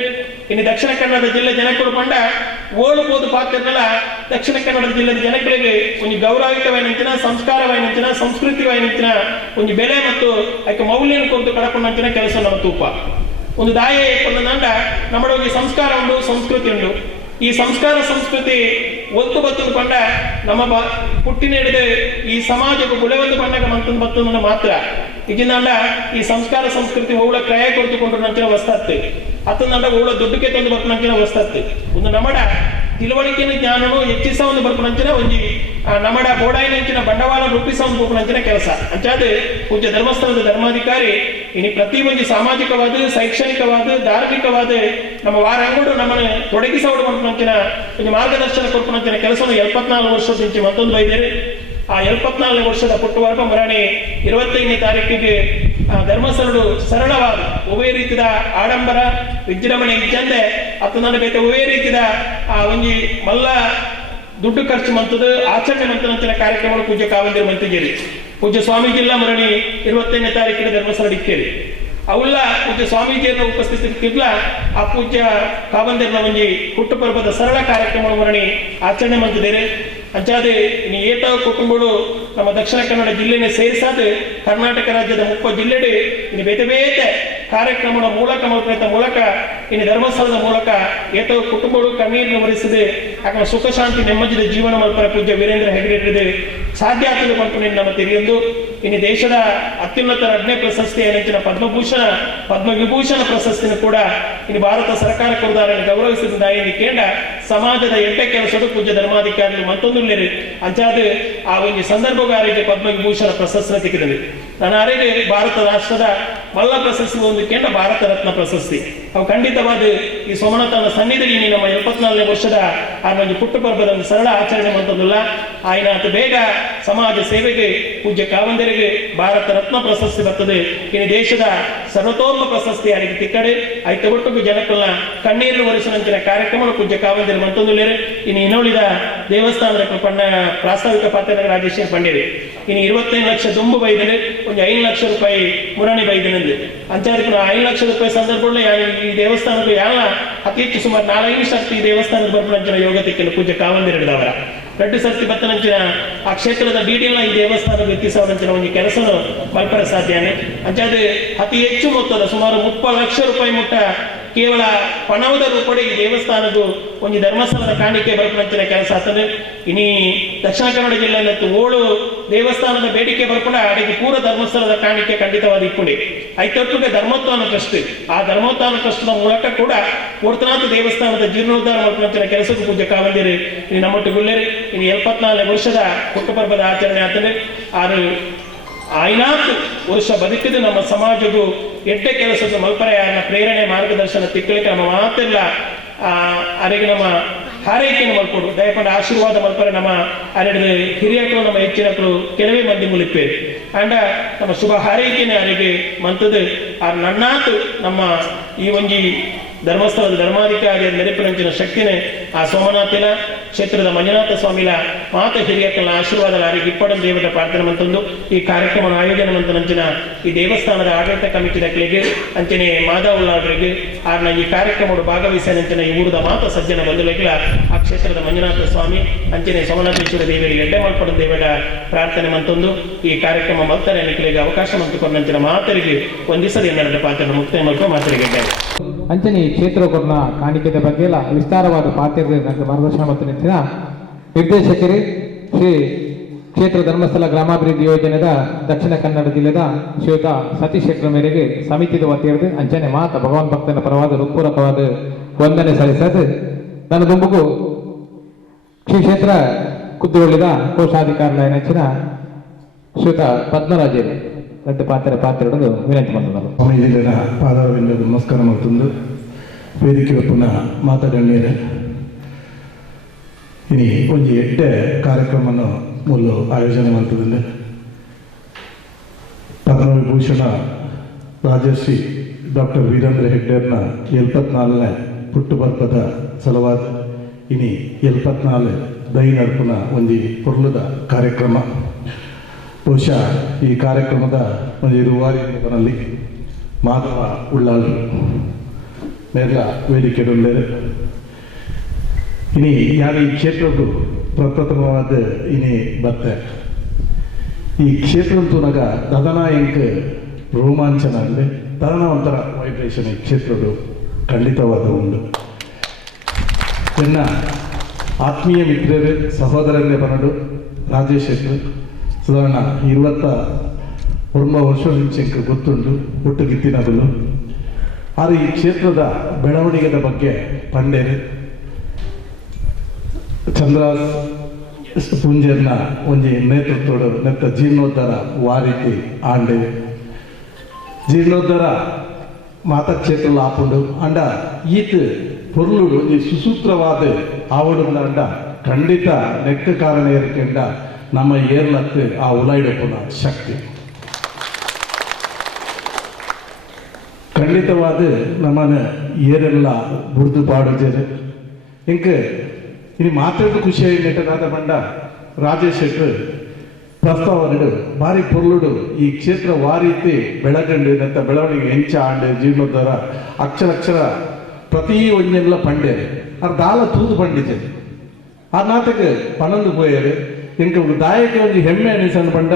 ಇನ್ನು ದಕ್ಷಿಣ ಕನ್ನಡ ಜಿಲ್ಲೆ ಜನಕರು ಬಂಡ ಓಲುಬೋದು ಪಾತ್ರಗಳ ದಕ್ಷಿಣ ಕನ್ನಡ ಜಿಲ್ಲೆಯ ಜನಗಳಿಗೆ ಒಂದು ಗೌರವಿತವಾಯಿನ ಸಂಸ್ಕಾರವಾಯಿನ ಸಂಸ್ಕೃತಿವಾಯಿನ ಒಂದು ಬೆಲೆ ಮತ್ತು ಅದಕ್ಕೆ ಮೌಲ್ಯನ ಕೊರತು ಕಡಕೊಂಡಂಚಿನ ಕೆಲಸ ನಮ್ಮ ತೂಪ ಒಂದು ದಾಯ ಕೊಂಡ ನಮ್ಮೊಳಗೆ ಸಂಸ್ಕಾರ ಉಂಟು ಸಂಸ್ಕೃತಿ ಉಂಟು ಈ ಸಂಸ್ಕಾರ ಸಂಸ್ಕೃತಿ ಒತ್ತು ಬತ್ತನ್ನು ಕೊಂಡ ನಮ್ಮ ಹುಟ್ಟಿನ ಹಿಡಿದು ಈ ಸಮಾಜಕ್ಕೆ ಗುಳೆವೊಂದು ಬಂಡಾಗ ಮತ್ತೊಂದು ಮಾತ್ರ ಈಗಿಂದ ಈ ಸಂಸ್ಕಾರ ಸಂಸ್ಕೃತಿ ಅವಳ ಕ್ರಯ ಕೊಡ್ತುಕೊಂಡು ನಂಚಿನ ವಸ್ತತ್ತೆ ಅತ್ತಂದ ಅವಳ ದುಡ್ಡುಗೆ ತಂದು ಬರ್ತು ನಂಚಿನ ವಸ್ತತ್ತೆ ಒಂದು ನಮ್ಮಡ ತಿಳುವಳಿಕೆಯ ಜ್ಞಾನನು ಹೆಚ್ಚಿಸ ಒಂದು ಬರ್ಪನಂಚಿನ ಒಂಜಿ ನಮ್ಮಡ ಬೋಡಾಯಿನಂಚಿನ ಬಂಡವಾಳ ರೂಪಿಸ ಒಂದು ಬರ್ಪನಂಚಿನ ಕೆಲಸ ಅಂಚಾದ ಪೂಜ್ಯ ಧರ್ಮಸ್ಥಳದ ಧರ್ಮಾಧಿಕಾರಿ ಇನ್ನು ಪ್ರತಿ ಒಂದು ಸಾಮಾಜಿಕವಾದ ಶೈಕ್ಷಣಿಕವಾದ ಧಾರ್ಮಿಕವಾದ ನಮ್ಮ ವಾರಂಗೋಡು ನಮ್ಮನ್ನು ತೊಡಗಿಸೋಡು ಬರ್ಪನಂಚಿನ ಒಂದು ಮಾರ್ಗದರ್ಶನ ಕೊಡ್ಪನಂಚಿನ ಕೆಲಸವನ್ನು 74 ವರ್ಷದ ಇಂಚೆ ಮತ್ತೊಂದು ಬೈದೇರಿ ಆ 74ನೇ ವರ್ಷದ ಪುಟ್ಟವರ್ಗ ಮರಣಿ 25ನೇ ತಾರೀಕಿಗೆ ಧರ್ಮಸ್ಥಳಡು ಸರಳವಾದ ಒವೇ ರೀತಿಯ ಆಡಂಬರ ವಿಜೃಂಭಣೆ ಇದ್ದಂತೆ ಅತ್ತೊಂದು ಬೇತೆ ಒವೇ ರೀತಿಯ ಒಂಜಿ ಮಲ್ಲ ದುಡ್ಡು ಖರ್ಚು ಮಂತದ್ದು ಆಚರಣೆ ಮಂತನಂಚಿನ ಕಾರ್ಯಕ್ರಮಗಳು ಪೂಜ್ಯ ಕಾವಂದೇರು ಮಂತಿಗೇರಿ ಪೂಜ್ಯ ಸ್ವಾಮೀಜಿಲ್ಲ ಮರಣಿ 25ನೇ ತಾರೀಕಿಗೆ ಧರ್ಮಸ್ಥಳ ಇಕ್ಕೇರಿ ಅವಲ್ಲ ಪೂಜ್ಯ ಸ್ವಾಮೀಜಿಯನ್ನ ಉಪಸ್ಥಿತಿರ್ಲ ಆ ಪೂಜ್ಯ ಕಾವಂದೇರ್ನ ಒಂಜಿ ಹುಟ್ಟುಪರ್ವದ ಸರಳ ಕಾರ್ಯಕ್ರಮಗಳು ಮರಣಿ ಆಚರಣೆ ಮಂತಿದ್ದೇನೆ ಅಂಚಾದೆ ಇನ್ನು ಏತ ಕುಟುಂಬಗಳು ನಮ್ಮ ದಕ್ಷಿಣ ಕನ್ನಡ ಜಿಲ್ಲೆನೇ ಸೇರಿಸಾದ ಕರ್ನಾಟಕ ರಾಜ್ಯದ 30 ಜಿಲ್ಲೆಡೆ ಇನ್ನು ಬೇತೆ ಬೇತೆ ಕಾರ್ಯಕ್ರಮದ ಮೂಲಕ ಮೂಲಕ ಇನ್ನು ಧರ್ಮಸ್ಥಳದ ಮೂಲಕ ಏತ ಕುಟುಂಬಗಳು ಕಣ್ಣೀರನ್ನು ಒರೆಸದೆ ಆಗ ಸುಖ ಶಾಂತಿ ನೆಮ್ಮದಿದ ಜೀವನ ಮಲ್ಪರ ಪೂಜ್ಯ ವೀರೇಂದ್ರ ಹೆಗ್ಗಡೆ ಸಾಧ್ಯ ಆಗ್ತದೆ ಮಾಡ್ಕೊಂಡು ನಮ್ಮ ತಿಳಿಯೊಂದು ಇನ್ನು ದೇಶದ ಅತ್ಯುನ್ನತ 2ನೇ ಪ್ರಶಸ್ತಿ ಏನಂಚಿನ ಪದ್ಮವಿಭೂಷಣ ಪ್ರಶಸ್ತಿನ ಕೂಡ ಇನ್ನು ಭಾರತ ಸರ್ಕಾರ ಕೊಡದಾರನ್ನು ಗೌರವಿಸಿದ ಕೇಂದ್ರ ಸಮಾಜದ ಎಡ್ಡೆ ಕೆಲಸದ ಪೂಜ್ಯ ಧರ್ಮಾಧಿಕಾರಿ ಮತ್ತೊಂದು ಅಂಚಾದ ಆ ಒಂದು ಸಂದರ್ಭಗಾರಿಗೆ ಪದ್ಮವಿಭೂಷಣ ಪ್ರಶಸ್ತಿ ತೆಗೆದಿದೆ ನನ್ನ ಅರೆಗೆ ಭಾರತ ರಾಷ್ಟ್ರದ ಮಲ್ಲ ಪ್ರಶಸ್ತಿ ಒಂದು ಕೇಂದ್ರ ಭಾರತ ರತ್ನ ಪ್ರಶಸ್ತಿ ಅವು ಖಂಡಿತವಾದ ಈ ಸೋಮನಾಥನ ಸನ್ನಿಧಿಗೆ ನಮ್ಮ 74ನೇ ವರ್ಷದ ಆ ಒಂದು ಪುಟ್ಟುಪರ್ವದ ಒಂದು ಸರಳ ಆಚರಣೆ ಮಾಡುವುದಿಲ್ಲ. ಆಯ್ನಾತ ಬೇಗ ಸಮಾಜ ಸೇವೆಗೆ ಪೂಜ್ಯ ಕಾವಂದರಿಗೆ ಭಾರತ ರತ್ನ ಪ್ರಶಸ್ತಿ ಬರ್ತದೆ. ಇನ್ನು ದೇಶದ ಸರ್ವತೋಮ ಪ್ರಶಸ್ತಿ ಯಾರಿಗೆ ತಿಕ್ಕಡೆ ಆಯ್ತು ಒಟ್ಟಿಗೆ ಜನಕ್ಕಲ್ಲ ಕಣ್ಣೀರು ಒರೆಸುವಂತಿನ ಕಾರ್ಯಕ್ರಮ ಪೂಜ್ಯ ಕಾವಂದರಿ ಮಂತೊಂದುಲ್ಲೇರು. ಇನ್ನು ಇನ್ನುಳಿದ ದೇವಸ್ಥಾನದ ಪ್ರಾಸ್ತಾವಿಕ ಪಾತ್ರ ರಾಜೇಶ್ವರ ಪಂಡಿರಿ ಇನ್ನು 25 ಲಕ್ಷ ದುಂಬು ಬೈದರೆ ಒಂದು 5 ಲಕ್ಷ ರೂಪಾಯಿ ಮುರಣಿ ಬೈದನೆಂದು ಅಂಚಾರಿಕ 5 ಲಕ್ಷ ರೂಪಾಯಿ ಸಂದರ್ಭದಲ್ಲಿ ಈ ದೇವಸ್ಥಾನಕ್ಕೆ ಯಾವ ಅತಿ ಹೆಚ್ಚು ಸುಮಾರು 4-5 ಸರ್ತಿ ಈ ದೇವಸ್ಥಾನಕ್ಕೆ ಬರ್ಪಂಚಿನ ಯೋಗ ತಿಕ್ಕಲು ಪೂಜ್ಯ ಕಾವಂದಿರ ಹಿಡಿದವರ 2 ಸರ್ತಿ ಬತ್ತನಂಚಿನ ಆ ಕ್ಷೇತ್ರದ ಡಿಡಿಎಲ್ ಈ ದೇವಸ್ಥಾನಕ್ಕೆ ಎತ್ತಿಸೋದಂಚಿನ ಒಂದು ಕೆಲಸ ಮಲ್ಪರ ಸಾಧ್ಯನೇ ಅಂಚಾದ ಅತಿ ಹೆಚ್ಚು ಮೊತ್ತದ ಸುಮಾರು 30 ಲಕ್ಷ ರೂಪಾಯಿ ಮುಟ್ಟ ಕೇವಲ ಪಣವದ ರೂಪಡೆ ಈ ದೇವಸ್ಥಾನಕ್ಕೂ ಒಂದು ಧರ್ಮಸ್ಥಳದ ಕಾಣಿಕೆ ಬರ್ಪಂಚಿನ ಕೆಲಸ ಆಗ್ತದೆ. ಇನಿ ದಕ್ಷಿಣ ಕನ್ನಡ ಜಿಲ್ಲೆಯಲ್ಲಿ ಓಳು ದೇವಸ್ಥಾನದ ಬೇಡಿಕೆ ಬರ್ಕೊಂಡ ಅಡಿಗೆ ಪೂರ ಧರ್ಮಸ್ಥಳದ ಕಾಣಿಕೆ ಖಂಡಿತವಾದ ಇಪ್ಪುಂಡೆ ಐತೊಟ್ಟಿಗೆ ಧರ್ಮೋತ್ಥಾನ ಟ್ರಸ್ಟ್ ಆ ಧರ್ಮೋತ್ಥಾನ ಟ್ರಸ್ಟ್ನ ಮೂಲಕ ಕೂಡ ಒರ್ತನಾಥ ದೇವಸ್ಥಾನದ ಜೀರ್ಣೋದ್ಧಾರ ಮಾಡ್ಕೊಂಡ ಕೆಲಸಕ್ಕೂ ಪೂಜ್ಯ ಕಾವಂದಿರಿ ಇನ್ನು ನಮ್ಮೊಟ್ಟಿಗೆ ಗುಲ್ಲೇರಿ ಇನ್ನು 74 ವರ್ಷದ ಹುಟ್ಟುಪರ್ವದ ಆಚರಣೆ ಆಗ್ತದೆ. ಆರು ಆಯ್ನಾತ್ ವರ್ಷ ಬದುಕಿದ್ದು ನಮ್ಮ ಸಮಾಜಗೂ ಎಡ್ಡೆ ಕೆಲಸದ ಮಲ್ಪರೆಯಾರನ ಪ್ರೇರಣೆ ಮಾರ್ಗದರ್ಶನ ತಿಕ್ಕಲಿಕ್ಕೆ ನಮ್ಮ ಮಾತೆಲ್ಲ ಅರೆಗೆ ನಮ್ಮ ಹಾರೈಕೆಯನ್ನು ಮಲ್ಕೊಡು ದಯಪಂಡ ಆಶೀರ್ವಾದ ಮಲ್ಪರೆ ನಮ್ಮ ಅರೆಡೆ ಹಿರಿಯಕರು ನಮ್ಮ ಹೆಚ್ಚಿನಕರು ಕೆಲವೇ ಮಂದಿ ಮುಲಿಪೇರು ಅಂಡ ನಮ್ಮ ಶುಭ ಹಾರೈಕೆನೇ ಅರೆಗೆ ಮಂತದ್ದು ಆ ನನ್ನಾತು ನಮ್ಮ ಈ ಒಂಜಿ ಧರ್ಮಸ್ಥಳದ ಧರ್ಮಾಧಿಕಾರಿಯ ನೆನಪಿನಂಚಿನ ಶಕ್ತಿನೇ ಆ ಸೋಮನಾಥಿಲ ಕ್ಷೇತ್ರದ ಮಂಜುನಾಥ ಸ್ವಾಮಿಲ ಮಾತ ಹಿರಿಯಕ್ಕನ ಆಶೀರ್ವಾದ ಅರಿಗೆ ಇಪ್ಪಡನ್ ದೇವರ ಪ್ರಾರ್ಥನೆ ಮಂತಂದು ಈ ಕಾರ್ಯಕ್ರಮ ಆಯೋಜನೆ ಮಂತನಂಚಿನ ಈ ದೇವಸ್ಥಾನದ ಆಡಳಿತ ಕಮಿಟಿದಗಳಿಗೆ ಅಂಚನೆ ಮಾಧವಳ್ಳವರಿಗೆ ಆರ್ನ ಈ ಕಾರ್ಯಕ್ರಮ ಭಾಗವಹಿಸಿದಂಚಿನ ಈ ಊರದ ಮಾತ ಸಜ್ಜನ ಬಂಧುಗಳಿಗೆಲ್ಲ ಆ ಕ್ಷೇತ್ರದ ಮಂಜುನಾಥ ಸ್ವಾಮಿ ಅಂಚನೆ ಸೋಮನಾಥೇಶ್ವರ ದೇವಿಗೆ ಎಡ್ಡೆ ಮಾಡ್ಪಡ ದೇವರ ಪ್ರಾರ್ಥನೆ ಮಂತಂದು ಈ ಕಾರ್ಯಕ್ರಮ ಮಲ್ತಾರೆ ನಿಖಿಲಿಗೆ ಅವಕಾಶ ಮಂತುಕೊಂಡಂಚಿನ ಮಾತರಿಗೆ ಒಂದಿಸದೆ ಎನ್ನೆರಡು ಪಾತ್ರ ಮುಕ್ತಾಯ ಮಲ್ಕೊ ಮಾತರಿಗೆ ಅಂಚನೆ ಕ್ಷೇತ್ರ ಕೊಟ್ಟ ಕಾಣಿಕೆದ ಬಗ್ಗೆ ಎಲ್ಲ ವಿಸ್ತಾರವಾದ ಪಾತ್ರದ ಮಾರ್ಗದರ್ಶನ ಮತ್ತು ನಿಂತಿನ ನಿರ್ದೇಶಕರೇ ಶ್ರೀ ಕ್ಷೇತ್ರ ಧರ್ಮಸ್ಥಳ ಗ್ರಾಮಾಭಿವೃದ್ಧಿ ಯೋಜನೆದ ದಕ್ಷಿಣ ಕನ್ನಡ ಜಿಲ್ಲೆದ ಶ್ರೀಯುತ ಸತೀಶ್ ಶೆಟ್ಟರ ಮೇರೆಗೆ ಸಮಿತಿದ ವತಿಯರ್ದು ಅಂಚನೆ ಮಾತ ಭಗವಾನ್ ಭಕ್ತನ ಪರವಾದ ಹೃತ್ಪೂರ್ವಕವಾದ ವಂದನೆ ಸಲ್ಲಿಸದು ನನ್ನ ದುಂಬುಗೂ ಶ್ರೀ ಕ್ಷೇತ್ರ ಕುದ್ದುಗೊಳ್ಳಿದ ಕೋಶಾಧಿಕಾರಿಗಳ ನೆಚ್ಚಿನ ಶ್ರೀಯುತ ಪದ್ಮರಾಜರು ದೊಡ್ಡ ಪಾತ್ರ ಹಿಡಿದು ವಿನಂತಿ ಮಾಡಿದರು. ಸ್ವಾಮೀಜಿಗಳ ಪಾದಾರವಿಂದ ನಮಸ್ಕಾರ ಮಾಡ್ತಂದು ವೇದಿಕೆ ಪುನಃ ಮಾತಾಡಣ್ಣೀರು ಇನಿ ಒಂದು ಎಡ್ಡೆ ಕಾರ್ಯಕ್ರಮವನ್ನು ಮೂಲ ಆಯೋಜನೆ ಮಾಡ್ತದಂದ್ರೆ ಪದ್ಮವಿಭೂಷಣ ರಾಜಶ್ರೀ ಡಾಕ್ಟರ್ ವೀರೇಂದ್ರ ಹೆಗ್ಡೆರ್ನ 74ನೇ ಹುಟ್ಟುಹಬ್ಬದ ಸಲುವಾದ ಇನಿ 74 ದೈ ನಡ್ಪುನ ಒಂದು ಪೊರ್ಲುದ ಕಾರ್ಯಕ್ರಮ ಬಹುಶಃ ಈ ಕಾರ್ಯಕ್ರಮದ ಒಂದು ರೂವಾರಿಯಲ್ಲಿ ಮಾಧವ ಉಳ್ಳಾಳರು ನೇರ ವೇದಿಕೆಯುಳ್ಳೇರು ಇನಿ ಯಾರು ಈ ಕ್ಷೇತ್ರದ್ದು ಪ್ರಪ್ರಥಮವಾದ ಇನಿ ಬತ್ತೆ ಈ ಕ್ಷೇತ್ರದೂನಾಗ ದದನ ಎಂಕ್ ರೋಮಾಂಚನ ಅಂದರೆ ದದನ ಒಂಥರ ವೈಬ್ರೇಷನ್ ಈ ಕ್ಷೇತ್ರದ್ದು ಖಂಡಿತವಾದ ಉಂಟು ಎನ್ನ ಆತ್ಮೀಯ ಮಿತ್ರರು ಸಹೋದರನ್ನೇ ಬನ್ನಡು ರಾಜೇಶ್ ಶೆಟ್ಟರು ಸಾಧಾರಣ 21 ವರ್ಷ ಮುಂಚೆ ಗೊತ್ತುಂಟು ಒಟ್ಟುಗಿತ್ತಿನಗಳು ಆದರೆ ಈ ಕ್ಷೇತ್ರದ ಬೆಳವಣಿಗೆದ ಬಗ್ಗೆ ಪಂಡೇರು ಚಂದ್ರ ಪುಂಜರ್ನ ಒಂದು ನೇತೃತ್ವಡು ನೆತ್ತ ಜೀರ್ಣೋದ್ಧಾರ ವಾರೀತಿ ಆಂಡೆ ಜೀರ್ಣೋದ್ಧಾರ ಮಾತಾ ಕ್ಷೇತ್ರದಲ್ಲಿ ಆಪುಂಡು ಅಂಡ ಈತ್ ಪೊರ್ಲುಡು ಈ ಸುಸೂತ್ರವಾದ ಆವಡುಂದ ಅಂಡ ಖಂಡಿತ ನೆಕ್ಕ ಕಾರಣ ಇರಕೆಂಡ ನಮ್ಮ ಏರ್ಲತ್ತು ಆ ಉಲಾಯ್ಡಪ್ಪನ ಶಕ್ತಿ ಖಂಡಿತವಾದ ನಮ್ಮನ್ನು ಏರೆಲ್ಲ ಬುಡ್ದು ಪಾಡೋಜರು ಇಂಕ ಇನ್ನು ಮಾತಾಡೋದು ಖುಷಿ ನೆಟ್ಟನಾದ ಬಂಡ ರಾಜೇಶ್ ಶೆಟ್ಟರು ಪ್ರಸ್ತಾವನೆಡು ಭಾರಿ ಪೊರ್ಲುಡು ಈ ಕ್ಷೇತ್ರ ವಾರೀತಿ ಬೆಳಗಂಡು ನೆತ್ತ ಬೆಳವಣಿಗೆ ಹೆಂಚ ಆಂಡೆ ಜೀರ್ಣೋದ್ಧಾರ ಅಕ್ಷರ ಪ್ರತಿ ಒಂದೆಲ್ಲ ಪಂಡೇರು ಅದು ದಾಲ ತೂದು ಪಂಡಿಜೆ ಆ ನಾಟಕ ಪಣಂದು ಪೋಯರು ಎಂಕ ದಾಯಕ ಒಂದು ಹೆಮ್ಮೆ ಅನಿಸನ್ ಬಂಡ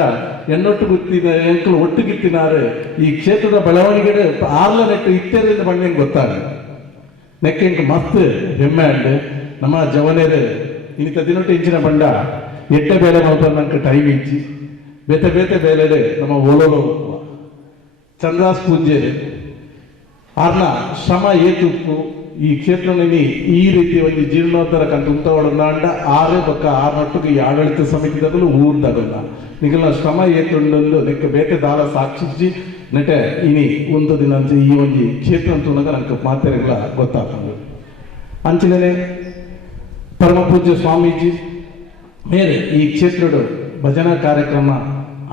ಎನ್ನೊಟ್ಟು ಗುತ್ತಿನ ಎಂಕಲು ಒಟ್ಟುಗಿತ್ತಿನಾರು ಈ ಕ್ಷೇತ್ರದ ಬೆಳವಣಿಗೆ ಆರ್ಲ ನೆಟ್ಟು ಇತ್ತೆರಿಂದ ಬಂದ ಗೊತ್ತಾಗ ನೆಕ್ಕ ಎಂಕ ಮಸ್ತ್ ಹೆಮ್ಮೆ ಅಂಡು ನಮ್ಮ ಜವನೇರು ಇನ್ನಿತ ದಿನೊಟ್ಟು ಇಂಚಿನ ಬಂಡ ಎಟ್ಟೆ ಬೇಲೆ ಮಾತ್ರ ನಂಗೆ ಟೈಮ್ ಇಚ್ಚಿ ಬೇತೆ ಬೇಲೆ ನಮ್ಮ ಓಲೋಲೋ ಚಂದ್ರಾಸ್ ಪೂಜೆ ಆರ್ನ ಶ್ರಮ ಏತುಪ್ಪು ಈ ಕ್ಷೇತ್ರದಲ್ಲಿ ಈ ರೀತಿ ಒಂದು ಜೀರ್ಣೋದ್ಧಾರ ಕಂತ ಉಂಟವಳಂದಾಂಡ ಆರೇ ಪಕ್ಕ ಆರ್ನೊಟ್ಟಿಗೆ ಈ ಆಡಳಿತ ಸಮಿತಿದಾಗಲು ಊರ್ದಾಗಲ್ಲ ನಿಗಲ ಶ್ರಮ ಏತುಂಡೊಂದು ನೆಕ್ಕ ಬೇತೆ ದಾಲ ಸಾಕ್ಷಿಜ್ಜಿ ನೆಟೆ ಇನಿ ಒಂದು ದಿನ ಅಂಚೆ ಈ ಒಂದು ಕ್ಷೇತ್ರ ಅಂತುನಾಗ ನಂಗೆ ಮಾತೆರೆಗಳ ಗೊತ್ತಾಗ್ತದೆ ಅಂಚನೆ ಪರಮ ಪೂಜ್ಯ ಸ್ವಾಮೀಜಿ ಮೇಲೆ ಈ ಕ್ಷೇತ್ರದ ಭಜನಾ ಕಾರ್ಯಕ್ರಮ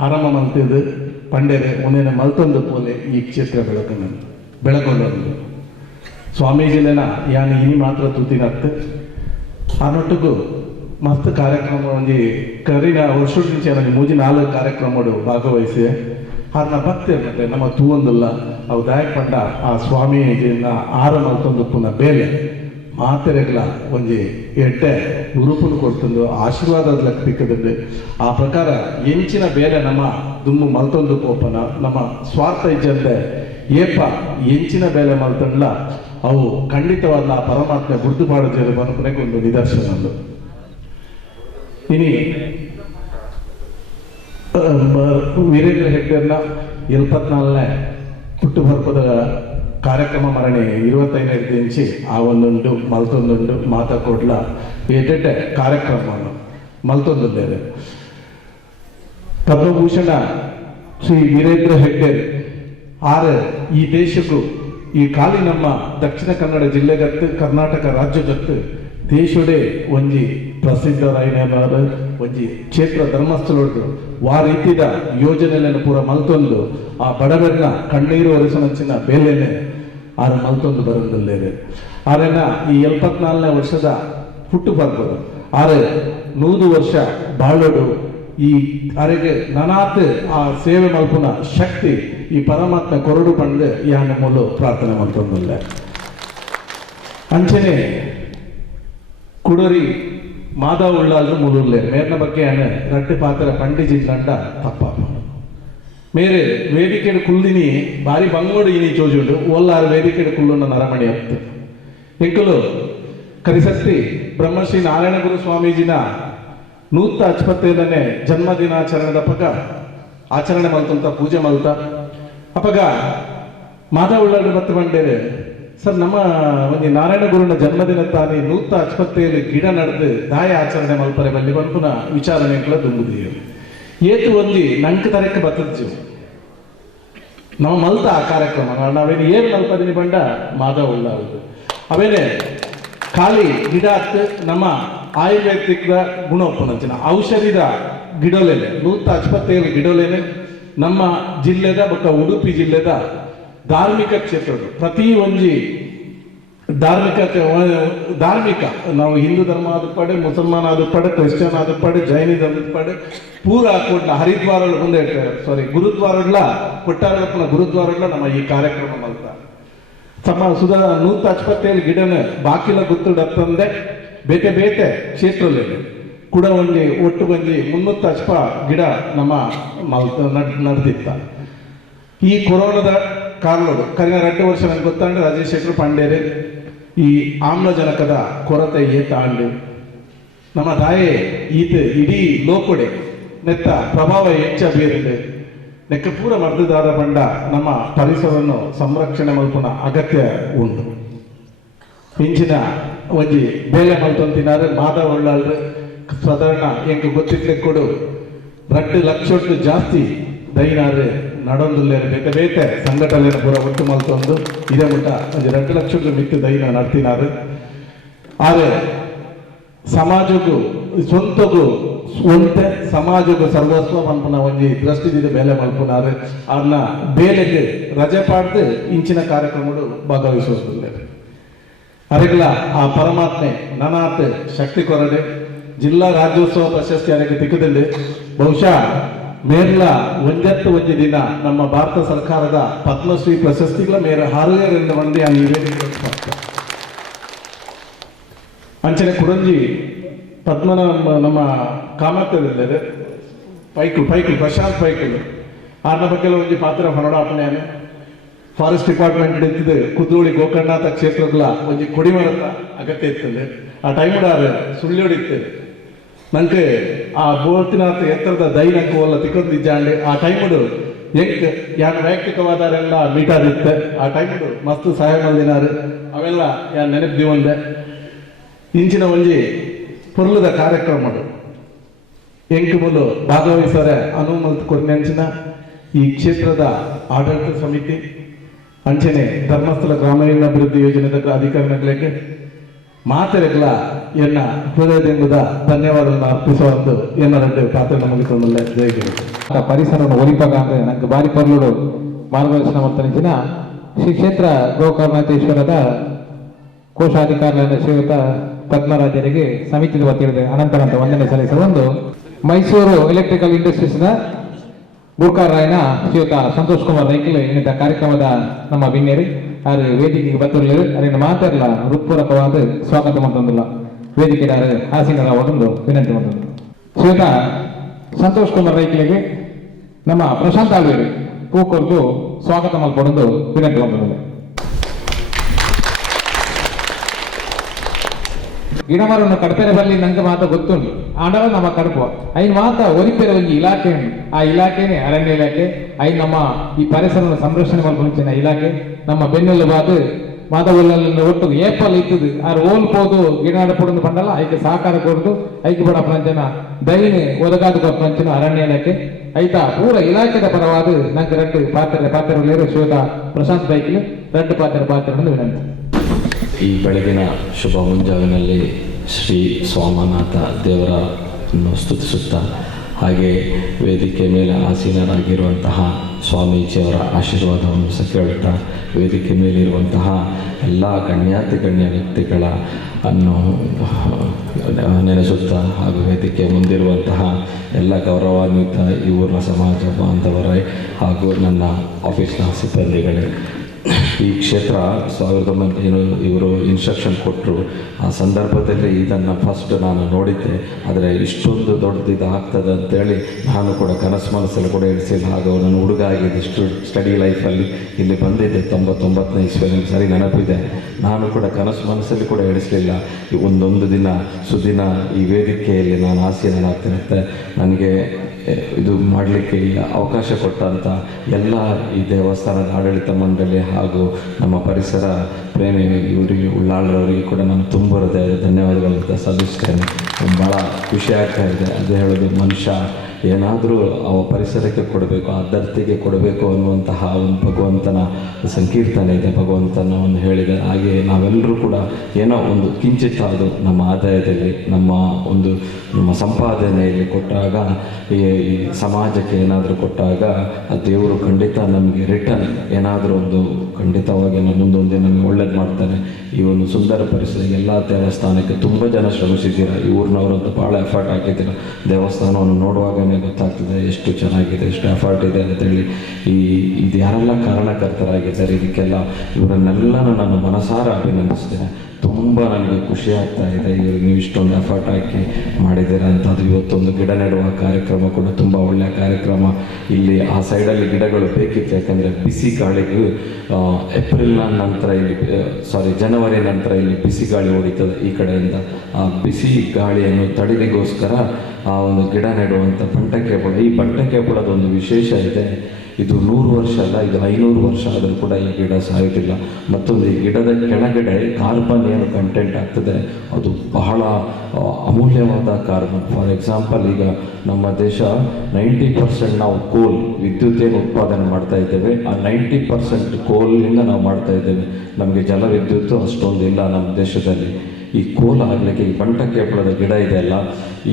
ಆರಂಭ ಮಾಡ್ತಿದ್ದು ಪಂಡೇರೆ ಒಂದೇನೆ ಮಲ್ತೊಂದು ಪೋಲೆ ಈ ಕ್ಷೇತ್ರ ಬೆಳಗೊಂಡು ಸ್ವಾಮೀಜಿಲೇನ ಯಾನು ಇನಿ ಮಾತ್ರ ತುತ್ತಿನತ್ತು ಆನೊಟ್ಟಿಗೂ ಮಸ್ತ್ ಕಾರ್ಯಕ್ರಮ ಒಂದು ಕರಿನ ವರ್ಷದ ಮುಂಚೆ ನನಗೆ 3-4 ಕಾರ್ಯಕ್ರಮಗಳು ಭಾಗವಹಿಸಿ ಆರ್ನ ಭಕ್ತಿ ಇರ್ತದೆ ನಮ್ಮ ತೂವೊಂದಿಲ್ಲ ಅವು ದಾಯಕ್ ಪಂಡ ಆ ಸ್ವಾಮೀಜಿನ ಆರ ಮಲ್ತೊಂದು ಪುನಃ ಬೇಲೆ ಮಾತೆರೆಗಳ ಒಂಜಿ ಎಡ್ಡೆ ಉರುಪುನು ಕೊಡ್ತಂದು ಆಶೀರ್ವಾದದ ಲೆಕ್ಕ ತಿಕ್ಕದಂಡು ಆ ಪ್ರಕಾರ ಎಂಚಿನ ಬೇಲೆ ನಮ್ಮ ದುಮ್ಮು ಮಲ್ತೊಂದು ಪೋಪನ ನಮ್ಮ ಸ್ವಾರ್ಥ ಇಜ್ಜಂತೆ ಏಪ ಎಂಚಿನ ಬೇಲೆ ಮಲ್ತಂಡ್ಲ ಅವು ಖಂಡಿತವಾದ ಆ ಪರಮಾತ್ಮೆ ಗುರುತುಪಾಡೋದು ಬನಪನೆಗೆ ಒಂದು ನಿದರ್ಶನ ಅದು ಇನಿ ವೀರೇಂದ್ರ ಹೆಗ್ಡೆರ್ನ 74ನೇ ಹುಟ್ಟುಹಬ್ಬದ ಕಾರ್ಯಕ್ರಮ ಮರಣೆ 25ನೇ ಇಂಚಿ ಆ ಒಂದುಂಟು ಮಲ್ತೊಂದುಂಟು ಮಾತಾಕೊಡ್ಲ ಎಡ್ಡೆ ಕಾರ್ಯಕ್ರಮ ಮಲ್ತೊಂದಿದ್ದೇವೆ ಪದ್ಮಭೂಷಣ ಶ್ರೀ ವೀರೇಂದ್ರ ಹೆಗ್ಡೆರ್ ಆರು ಈ ದೇಶಕ್ಕೂ ಈ ಕಾಲಿ ನಮ್ಮ ದಕ್ಷಿಣ ಕನ್ನಡ ಜಿಲ್ಲೆಗತ್ತು ಕರ್ನಾಟಕ ರಾಜ್ಯದತ್ತು ದೇಶದೇ ಒಂಜಿ ಪ್ರಸಿದ್ಧರಾಯಿನಾರು ಒಂಜಿ ಕ್ಷೇತ್ರ ಧರ್ಮಸ್ಥಳದ್ದು ವಾ ರೀತಿಯ ಯೋಜನೆಯನ್ನು ಪೂರ ಮಲ್ತೊಂದು ಆ ಬಡವರನ್ನ ಕಣ್ಣೀರು ಒರೆಸನಂಚಿನ ಬೇಲೆನೆ ಆರು ಮಲ್ತೊಂದು ಬರೋದಿಲ್ಲೇವೆ ಆರೇನ ಈ 74ನೇ ವರ್ಷದ ಹುಟ್ಟುಹಬ್ಬ ಆರೆ 100 ವರ್ಷ ಬಾಳೋಡು ಈ ಅರೆಗೆ ನನಾತ್ ಆ ಸೇವೆ ಮಲ್ಪುನ ಶಕ್ತಿ ಈ ಪರಮಾತ್ಮ ಕೊರಡು ಬಂದು ಯಾನ ಮೂಲ ಪ್ರಾರ್ಥನೆ ಮಾಡ್ತಂದಿಲ್ಲ ಅಂಚನೆ ಕುಡರಿ ಮಾಧವ ಉಳ್ಳಾದ್ರು ಮೂಲೂರ್ಲೆ ಮೇರ್ನ ಬಗ್ಗೆ ರಡ್ಡು ಪಾತ್ರ ಪಂಡಿಜಿಂದ ತಪ್ಪ ಮೇರೆ ವೇದಿಕೆಡು ಕುಲ್ಲಿನಿ ಬಾರಿ ಬಂಗೋಡು ಇನಿ ಚೋಜುಂಡು ಓಲ್ಲಾರು ವೇದಿಕೆಡು ಕುಲ್ಲುನ ನರಮಣಿ ಹತ್ತು ಎಂಕುಲು ಕರಿಸತ್ತಿ ಬ್ರಹ್ಮಶ್ರೀ ನಾರಾಯಣಗುರು ಸ್ವಾಮೀಜಿನ 175ನೇ ಜನ್ಮ ದಿನಾಚರಣೆದ ಪಗ ಆಚರಣೆ ಮಲ್ತಂತ ಪೂಜೆ ಮಲ್ತ ಅಪಗ ಮಾಧವ ಉಳ್ಳಾಡು ಮತ್ತೆ ಬಂಡೇರೆ ಸರ್ ನಮ್ಮ ಒಂದು ನಾರಾಯಣ ಗುರುನ ಜನ್ಮದಿನ ತಾನೇ 157 ಗಿಡ ನಡೆದು ದಾಯ ಆಚರಣೆ ಮಲ್ಪರೆ ಬಲ್ಲಿ ಬಂಪುನ ವಿಚಾರಣೆಗಳ ದುಂಬುದಿಯು ಏತು ಒಂದಿ ನಂಕ ತರಕ್ಕೆ ಬತ್ತಜ್ಜು ನಮ್ಮ ಮಲ್ತ ಆ ಕಾರ್ಯಕ್ರಮ ನಾವೇನು ಏನು ಮಲ್ಪದಿನಿ ಬಂಡ ಮಾಧವ ಉಳ್ಳಾಡು ಅವೇನೆ ಖಾಲಿ ಗಿಡ ಹತ್ತು ನಮ್ಮ ಆಯುರ್ವೇದಿಕ ಗುಣೋಪನಂಚಿನ ಔಷಧಿದ ಗಿಡೋಲೇನೆ 157 ಗಿಡೋಲೇನೆ ನಮ್ಮ ಜಿಲ್ಲೆದ ಬೊಕ್ಕ ಉಡುಪಿ ಜಿಲ್ಲೆದ ಧಾರ್ಮಿಕ ಕ್ಷೇತ್ರಗಳು ಪ್ರತಿ ಒಂಜಿ ಧಾರ್ಮಿಕ ನಾವು ಹಿಂದೂ ಧರ್ಮ ಆದ ಪಡೆ ಮುಸಲ್ಮಾನ್ ಆದ ಪಡೆ ಕ್ರಿಶ್ಚಿಯನ್ ಆದ ಪಡೆ ಜೈನಿಸಂ ಪಡೆ ಪೂರ ಕೊಟ್ಟ ಹರಿದ್ವಾರ ಮುಂದೆ ಗುರುದ್ವಾರಗಳ ಕೊಟ್ಟಾರಪ್ಪನ ಗುರುದ್ವಾರಗಳ ನಮ್ಮ ಈ ಕಾರ್ಯಕ್ರಮ ಮಲ್ತ ತಮ್ಮ ಸುಧಾ 157 ಗಿಡನ ಬಾಕಿಲ ಗುತ್ತುಡತ್ತಂದೆ ಬೇತೆ ಬೇತೆ ಕ್ಷೇತ್ರದಲ್ಲಿ ಕೂಡ ಒಂಜಿ ಒಟ್ಟು ಬಂಜಿ 300 ಗಿಡ ನಮ್ಮ ಮಲ್ತ ನಡೆದಿತ್ತ ಈ ಕೊರೋನಾದ ಕಾರಣಗಳು ಕರೆಯ 2 ವರ್ಷ ನನಗೆ ಗೊತ್ತಾಂಡು ರಾಜಶೇಖರ್ ಪಾಂಡೇರೆ ಈ ಆಮ್ಲಜನಕದ ಕೊರತೆ ಏತಾಂಡು ನಮ್ಮ ತಾಯೇ ಈತ ಇಡೀ ಲೋಕೊಡೆ ನೆತ್ತ ಪ್ರಭಾವ ಹೆಚ್ಚ ಬೀರಿದೆ ನೆಕ್ಕ ಪೂರ ಮರ್ದದಾದ ಬಂಡ ನಮ್ಮ ಪರಿಸರವನ್ನು ಸಂರಕ್ಷಣೆ ಮಲ್ಪುನ ಅಗತ್ಯ ಉಂಟು ಇಂಚಿನ ಒಂಜಿ ಬೇಲೆ ಮಲ್ತಂತಿನಾದ್ರೆ ಮಾಧವ ಒಳ್ಳಾಳ್ರೆ ಸಾಧಾರಣ ಎಂಕ ಗೊತ್ತಿಟ್ಲೆ ಕೊಡು 2 ಲಕ್ಷ ಜಾಸ್ತಿ ದೈನಾರೆ ನಡೊಂದುಲ್ಲೇರೆ ಬೇತೆ ಬೇತೆ ಸಂಘಟನೆ ಪೂರ ಒಟ್ಟು ಮಲ್ತೊಂದು ಇದೇ ಮುಟ್ಟ ಒಂದು 2 ಲಕ್ಷ ಮಿತ್ತು ದೈನ ನಡ್ತಿನಾರು ಆದರೆ ಸಮಾಜಕ್ಕೂ ಸ್ವಂತಗೂ ಸ್ವಂತ ಸಮಾಜಕ್ಕೂ ಸರ್ವಸ್ವ ಮಲ್ಪನ ಒಂಜಿ ದೃಷ್ಟಿದಿದೆ ಬೇಲೆ ಮಲ್ಪುನಾರು ಅದನ್ನ ಬೇಲೆಗೆ ರಜೆ ಪಾಡ್ದು ಇಂಚಿನ ಕಾರ್ಯಕ್ರಮಗಳು ಭಾಗವಹಿಸುವುದಿಲ್ಲ ಅರೆಗಳ ಆ ಪರಮಾತ್ಮೆ ನನಾತ್ ಶಕ್ತಿ ಕೊರಡೆ ಜಿಲ್ಲಾ ರಾಜ್ಯೋತ್ಸವ ಪ್ರಶಸ್ತಿ ಅದಕ್ಕೆ ತಿಕ್ಕದಲ್ಲಿ ಬಹುಶಃ ಮೇರ್ಲ ಒಂಜಿ ದಿನ ನಮ್ಮ ಭಾರತ ಸರ್ಕಾರದ ಪದ್ಮಶ್ರೀ ಪ್ರಶಸ್ತಿಗಳ ಮೇರೆ 6 ಮಂದಿ ಆ ನಿವೇದಿಕೆ ಅಂಚನೆ ಕುರಂಜಿ ಪದ್ಮನ ನಮ್ಮ ಕಾಮತ್ತದಿದ್ದಾರೆ ಪೈಕುಲು ಪ್ರಶಾಂತ್ ಪೈಕುಲು ಆರ್ನ ಬಗ್ಗೆ ಒಂಜಿ ಪಾತ್ರ ಹೊರಡಾಪಣೆಯನ್ನು ಫಾರೆಸ್ಟ್ ಡಿಪಾರ್ಟ್ಮೆಂಟ್ ಇರ್ತದೆ ಕುದ್ರೋಳಿ ಗೋಕರ್ಣಾಥ ಕ್ಷೇತ್ರಗಳ ಒಂಜಿ ಕೊಡಿಮರದ ಅಗತ್ಯ ಇರ್ತದೆ ಆ ಟೈಮುಡಾರು ಸುಳ್ಳಿಡಿತ್ತು ನಂಗೆ ಆ ಬೋರ್ತಿನಾಥ ಎತ್ತರದ ದೈನಕ್ಕೆ ಒಲ್ಲ ತಿಕ್ಕೊಂದಿದ್ದಾಂಡೆ ಆ ಟೈಮುಡು ಎಂಕ್ ಯಾನ್ ವೈಯಕ್ತಿಕವಾದರೆಲ್ಲ ಮೀಟರ್ ಇತ್ತೆ ಆ ಟೈಮ್ಡು ಮಸ್ತ್ ಸಹಾಯ ಮಲ್ದಿನಾರು ಅವೆಲ್ಲ ಯಾನ್ ನೆನಪು ಒಂದೆ ಇಂಚಿನ ಒಂಜಿ ಪೊರ್ಲದ ಕಾರ್ಯಕ್ರಮಡು ಎಂಕ್ ಮೂಲು ಭಾಗವಹಿಸರೆ ಅನುಮತಿ ಕೊರ್ನೆಂಚಿನ ಈ ಕ್ಷೇತ್ರದ ಆಡಳಿತ ಸಮಿತಿ ಅಂಚನೆ ಧರ್ಮಸ್ಥಳ ಗ್ರಾಮೀಣಾಭಿವೃದ್ಧಿ ಯೋಜನೆದ ಅಧಿಕಾರಿಗಳಿಗೆ ಮಾತೆರೆಗಳ ಎನ್ನ ಹೃದಯದಿಂದ ಧನ್ಯವಾದಗಳನ್ನು ಅರ್ಪಿಸುವಂತ ಏನರಡ್ಡೆ ಪಾತ್ರ ನಮಗೆ ತಂದಲ್ಲ ಜಯಗಿರಿ ಪರಿಸರವನ್ನು ಒಲಿಪಾಗ ಅಂದ್ರೆ ನಂಗೆ ಬಾರಿ ಪರ್ಲುಡು ಮಾರ್ಗದರ್ಶನ ಮಾಡ್ತಾನಿಂಚಿನ ಶ್ರೀ ಕ್ಷೇತ್ರ ಗೋಕರ್ಣಾಥೇಶ್ವರದ ಕೋಶಾಧಿಕಾರಿಗಳಾದ ಶ್ರೀಯುತ ಪದ್ಮರಾಜರಿಗೆ ಸಮಿತಿಯ ವತಿಯಿಂದ ಅನಂತರಂತ ವಂದನೆ ಸಲ್ಲಿಸುವ ಒಂದು ಮೈಸೂರು ಎಲೆಕ್ಟ್ರಿಕಲ್ ಇಂಡಸ್ಟ್ರೀಸ್ನ ಬೂರ್ಕಾರಾಯನ ಶ್ರೀಯುತ ಸಂತೋಷ್ ಕುಮಾರ್ ರೈಕಲ್ ಇನ್ನಿತ ಕಾರ್ಯಕ್ರಮದ ನಮ್ಮ ವಿನ್ಯರು ಅದು ವೇದಿಕೆಗೆ ಬತ್ತುಳ್ಳರು ಅದನ್ನು ಮಾತಾಡಲ ಹೃತ್ಪೂರ್ವಕವಾದ ಸ್ವಾಗತ ಮಾಡ್ತಂದಿಲ್ಲ ವೇದಿಕೆದಾರ ಹಾಸಿನರ ಒಂದು ವಿನಂತಿ ಮಾಡ್ತಂದ್ರು ಶ್ರೀಯುತ ಸಂತೋಷ್ ಕುಮಾರ್ ರೈಕಲಿಗೆ ನಮ್ಮ ಪ್ರಶಾಂತ್ ಆಳ್ವೇರು ಪೂಕೊರ್ದು ಸ್ವಾಗತ ಮಾಡ್ಕೊಂಡು ವಿನಂತಿ ಮಾಡ್ತಂದಿಲ್ಲ. ಗಿಡಮರವನ್ನು ಕಡ್ಪೆರೆ ಬರಲಿ ನಂಗೆ ಮಾತ ಗೊತ್ತುಂಟು ಆಂಡಲ ನಮ್ಮ ಕಡುಪು ಐನ್ ಮಾತ ಒಲಿಪೆರೆ ಒಂದು ಇಲಾಖೆ ಉಂಟು ಆ ಇಲಾಖೆನೇ ಅರಣ್ಯ ಇಲಾಖೆ ಐನ್ ನಮ್ಮ ಈ ಪರಿಸರವನ್ನು ಸಂರಕ್ಷಣೆ ಮಾಡ್ಕೊಂಡ ಇಲಾಖೆ ನಮ್ಮ ಬೆನ್ನೆಲುಬಾದು ಮಾದವಲ್ಲ ಒಟ್ಟು ಏಪಲ್ ಇತ್ತದು ಆರು ಓಲ್ಪೋದು ಗಿಡ ನಡಪೊಂದು ಪಂಡಲ್ಲ ಐಕೆ ಸಹಕಾರ ಕೊಡ್ದು ಐಕೆ ಬಡ ಪಂಚನ ದೈನೆ ಒದಗಾದ ಪಂಚನ ಅರಣ್ಯ ಇಲಾಖೆ ಐತಾ ಪೂರ ಇಲಾಖೆದ ಪರವಾದ ನಂಗೆ ರೆಡ್ಡು ಪಾತ್ರ ಶ್ರೀಯುತ ಪ್ರಶಾಂತ್ ಬೈಕ್ಲಿ ರೆಡ್ಡು ಪಾತ್ರ ವಿನಂತಿ. ಈ ಬೆಳಗಿನ ಶುಭ ಮುಂಜಾವಿನಲ್ಲಿ ಶ್ರೀ ಸೋಮನಾಥ ದೇವರನ್ನು ಸ್ತುತಿಸುತ್ತಾ ಹಾಗೆ ವೇದಿಕೆ ಮೇಲೆ ಆಸೀನರಾಗಿರುವಂತಹ ಸ್ವಾಮೀಜಿಯವರ ಆಶೀರ್ವಾದವನ್ನು ಸಹ ಕೇಳುತ್ತಾ ವೇದಿಕೆ ಮೇಲಿರುವಂತಹ ಎಲ್ಲ ಗಣ್ಯಾತಿ ಗಣ್ಯ ವ್ಯಕ್ತಿಗಳ ಅನ್ನು ನೆನೆಸುತ್ತಾ ಹಾಗೂ ವೇದಿಕೆ ಮುಂದಿರುವಂತಹ ಎಲ್ಲ ಗೌರವಾನ್ವಿತ ಈ ಊರಿನ ಸಮಾಜ ಬಾಂಧವರೇ ಹಾಗೂ ನನ್ನ ಆಫೀಸ್ನ ಸಿಬ್ಬಂದಿಗಳೇ, ಈ ಕ್ಷೇತ್ರ 1900 ಇವರು ಇನ್ಸ್ಟ್ರಕ್ಷನ್ ಕೊಟ್ಟರು. ಆ ಸಂದರ್ಭದಲ್ಲಿ ಇದನ್ನು ಫಸ್ಟ್ ನಾನು ನೋಡಿದ್ದೆ. ಆದರೆ ಇಷ್ಟೊಂದು ದೊಡ್ಡದು ಆಗ್ತದೆ ಅಂತೇಳಿ ನಾನು ಕೂಡ ಕನಸು ಮನಸ್ಸಲ್ಲಿ ಕೂಡ ಇಳಿಸಿಲ್ಲ. ಆಗ ನನ್ನ ಹುಡುಗ ಆಗಿದೆ ಸ್ಟಡಿ ಲೈಫಲ್ಲಿ ಇಲ್ಲಿ ಬಂದಿದ್ದೆ 99ನೇ ಇಸ್ವಿಯಲ್ಲಿ ಸರಿ ನೆನಪಿದೆ. ನಾನು ಕೂಡ ಕನಸು ಮನಸ್ಸಲ್ಲಿ ಕೂಡ ಇಳಿಸಲಿಲ್ಲ ಒಂದೊಂದು ದಿನ ಸುದಿನ ಈ ವೇದಿಕೆಯಲ್ಲಿ ನಾನು ಆಸೀನನಾಗ್ತೇನೆ. ನನಗೆ ಇದು ಮಾಡಲಿಕ್ಕೆ ಅವಕಾಶ ಕೊಟ್ಟಂಥ ಎಲ್ಲ ಈ ದೇವಸ್ಥಾನದ ಆಡಳಿತ ಮಂಡಳಿ ಹಾಗೂ ನಮ್ಮ ಪರಿಸರ ಪ್ರೇಮಿ ಇವರಿಗೆ ಉಳ್ಳಾಳರವರಿಗೆ ಕೂಡ ನಾನು ತುಂಬ ಧನ್ಯವಾದಗಳನ್ನು ಸಲ್ಲಿಸ್ತೇನೆ. ಭಾಳ ಖುಷಿ ಆಗ್ತಾ ಇದೆ. ಅದು ಹೇಳೋದು ಮನುಷ್ಯ ಏನಾದರೂ ಅವ ಪರಿಸರಕ್ಕೆ ಕೊಡಬೇಕು, ಆ ಧರ್ತಿಗೆ ಕೊಡಬೇಕು ಅನ್ನುವಂತಹ ಒಂದು ಭಗವಂತನ ಸಂಕೀರ್ತನೆ ಇದೆ. ಭಗವಂತನವನ್ನು ಹೇಳಿದೆ. ಹಾಗೆ ನಾವೆಲ್ಲರೂ ಕೂಡ ಏನೋ ಒಂದು ಕಿಂಚಿತ್ ಅದು ನಮ್ಮ ಆದಾಯದಲ್ಲಿ ನಮ್ಮ ಸಂಪಾದನೆಯಲ್ಲಿ ಕೊಟ್ಟಾಗ ಈ ಸಮಾಜಕ್ಕೆ ಏನಾದರೂ ಕೊಟ್ಟಾಗ ಆ ದೇವರು ಖಂಡಿತ ನಮಗೆ ರಿಟರ್ನ್ ಏನಾದರೂ ಒಂದು ಖಂಡಿತವಾಗಿ ಮುಂದೊಂದೇ ನಮಗೆ ಒಳ್ಳೇದು ಮಾಡ್ತಾನೆ. ಈ ಒಂದು ಸುಂದರ ಪರಿಸರ ಎಲ್ಲ ದೇವಸ್ಥಾನಕ್ಕೆ ತುಂಬ ಜನ ಶ್ರಮಿಸಿದ್ದೀರ. ಈ ಊರಿನವರಂತೂ ಭಾಳ ಎಫರ್ಟ್ ಹಾಕಿದ್ದೀರ. ದೇವಸ್ಥಾನವನ್ನು ನೋಡುವಾಗಲೇ ಗೊತ್ತಾಗ್ತದೆ ಎಷ್ಟು ಚೆನ್ನಾಗಿದೆ, ಎಷ್ಟು ಎಫರ್ಟ್ ಇದೆ ಅಂತೇಳಿ. ಇದು ಯಾರೆಲ್ಲ ಕಾರಣಕರ್ತರಾಗಿದ್ದಾರೆ ಇದಕ್ಕೆಲ್ಲ ಇವರನ್ನೆಲ್ಲನೂ ನಾನು ಮನಸಾರ ಅಭಿನಂದಿಸ್ತೇನೆ. ತುಂಬ ನನಗೆ ಖುಷಿ ಆಗ್ತಾ ಇದೆ. ಇವರು ನೀವು ಇಷ್ಟೊಂದು ಎಫರ್ಟ್ ಹಾಕಿ ಮಾಡಿದ್ದೀರಾ ಅಂತ. ಅದು ಇವತ್ತೊಂದು ಗಿಡ ನೆಡುವ ಕಾರ್ಯಕ್ರಮ ಕೂಡ ತುಂಬ ಒಳ್ಳೆಯ ಕಾರ್ಯಕ್ರಮ. ಇಲ್ಲಿ ಆ ಸೈಡಲ್ಲಿ ಗಿಡಗಳು ಬೇಕಿತ್ತು. ಯಾಕಂದರೆ ಬಿಸಿ ಗಾಳಿಗೂ ಏಪ್ರಿಲ್ನ ನಂತರ ಜನವರಿ ನಂತರ ಇಲ್ಲಿ ಬಿಸಿ ಗಾಳಿ ಹೊಡಿತದೆ ಈ ಕಡೆಯಿಂದ. ಆ ಬಿಸಿ ಗಾಳಿಯನ್ನು ತಡಿಲಿಗೋಸ್ಕರ ಆ ಒಂದು ಗಿಡ ನೆಡುವಂಥ ಬಂಟಕೆಬುಳ. ಈ ಬಂಟಕೆಬುಳದೊಂದು ವಿಶೇಷ ಇದೆ. ಇದು 100 ವರ್ಷ ಅಲ್ಲ, ಇದು 500 ವರ್ಷ ಆದರೂ ಕೂಡ ಈ ಗಿಡ ಸಾಯುವುದಿಲ್ಲ. ಮತ್ತೊಂದು ಈ ಗಿಡದ ಕೆಳಗಡೆ ಕಾರ್ಬನ್ ಏನು ಕಂಟೆಂಟ್ ಆಗ್ತದೆ ಅದು ಬಹಳ ಅಮೂಲ್ಯವಾದ ಕಾರ್ಬನ್. ಫಾರ್ ಎಕ್ಸಾಂಪಲ್, ಈಗ ನಮ್ಮ ದೇಶ 90% ನಾವು ಕೋಲ್ ವಿದ್ಯುತ್ ಏನು ಉತ್ಪಾದನೆ ಮಾಡ್ತಾ ಇದ್ದೇವೆ, ಆ 90% ಕೋಲ್ನಿಂದ ನಾವು ಮಾಡ್ತಾ ಇದ್ದೇವೆ. ನಮಗೆ ಜಲ ವಿದ್ಯುತ್ ಅಷ್ಟೊಂದು ಇಲ್ಲ ನಮ್ಮ ದೇಶದಲ್ಲಿ. ಈ ಕೋಲ್ ಆಗಲಿಕ್ಕೆ ಈ ಬಂಟಕೆಬುಳದ ಗಿಡ ಇದೆಯಲ್ಲ,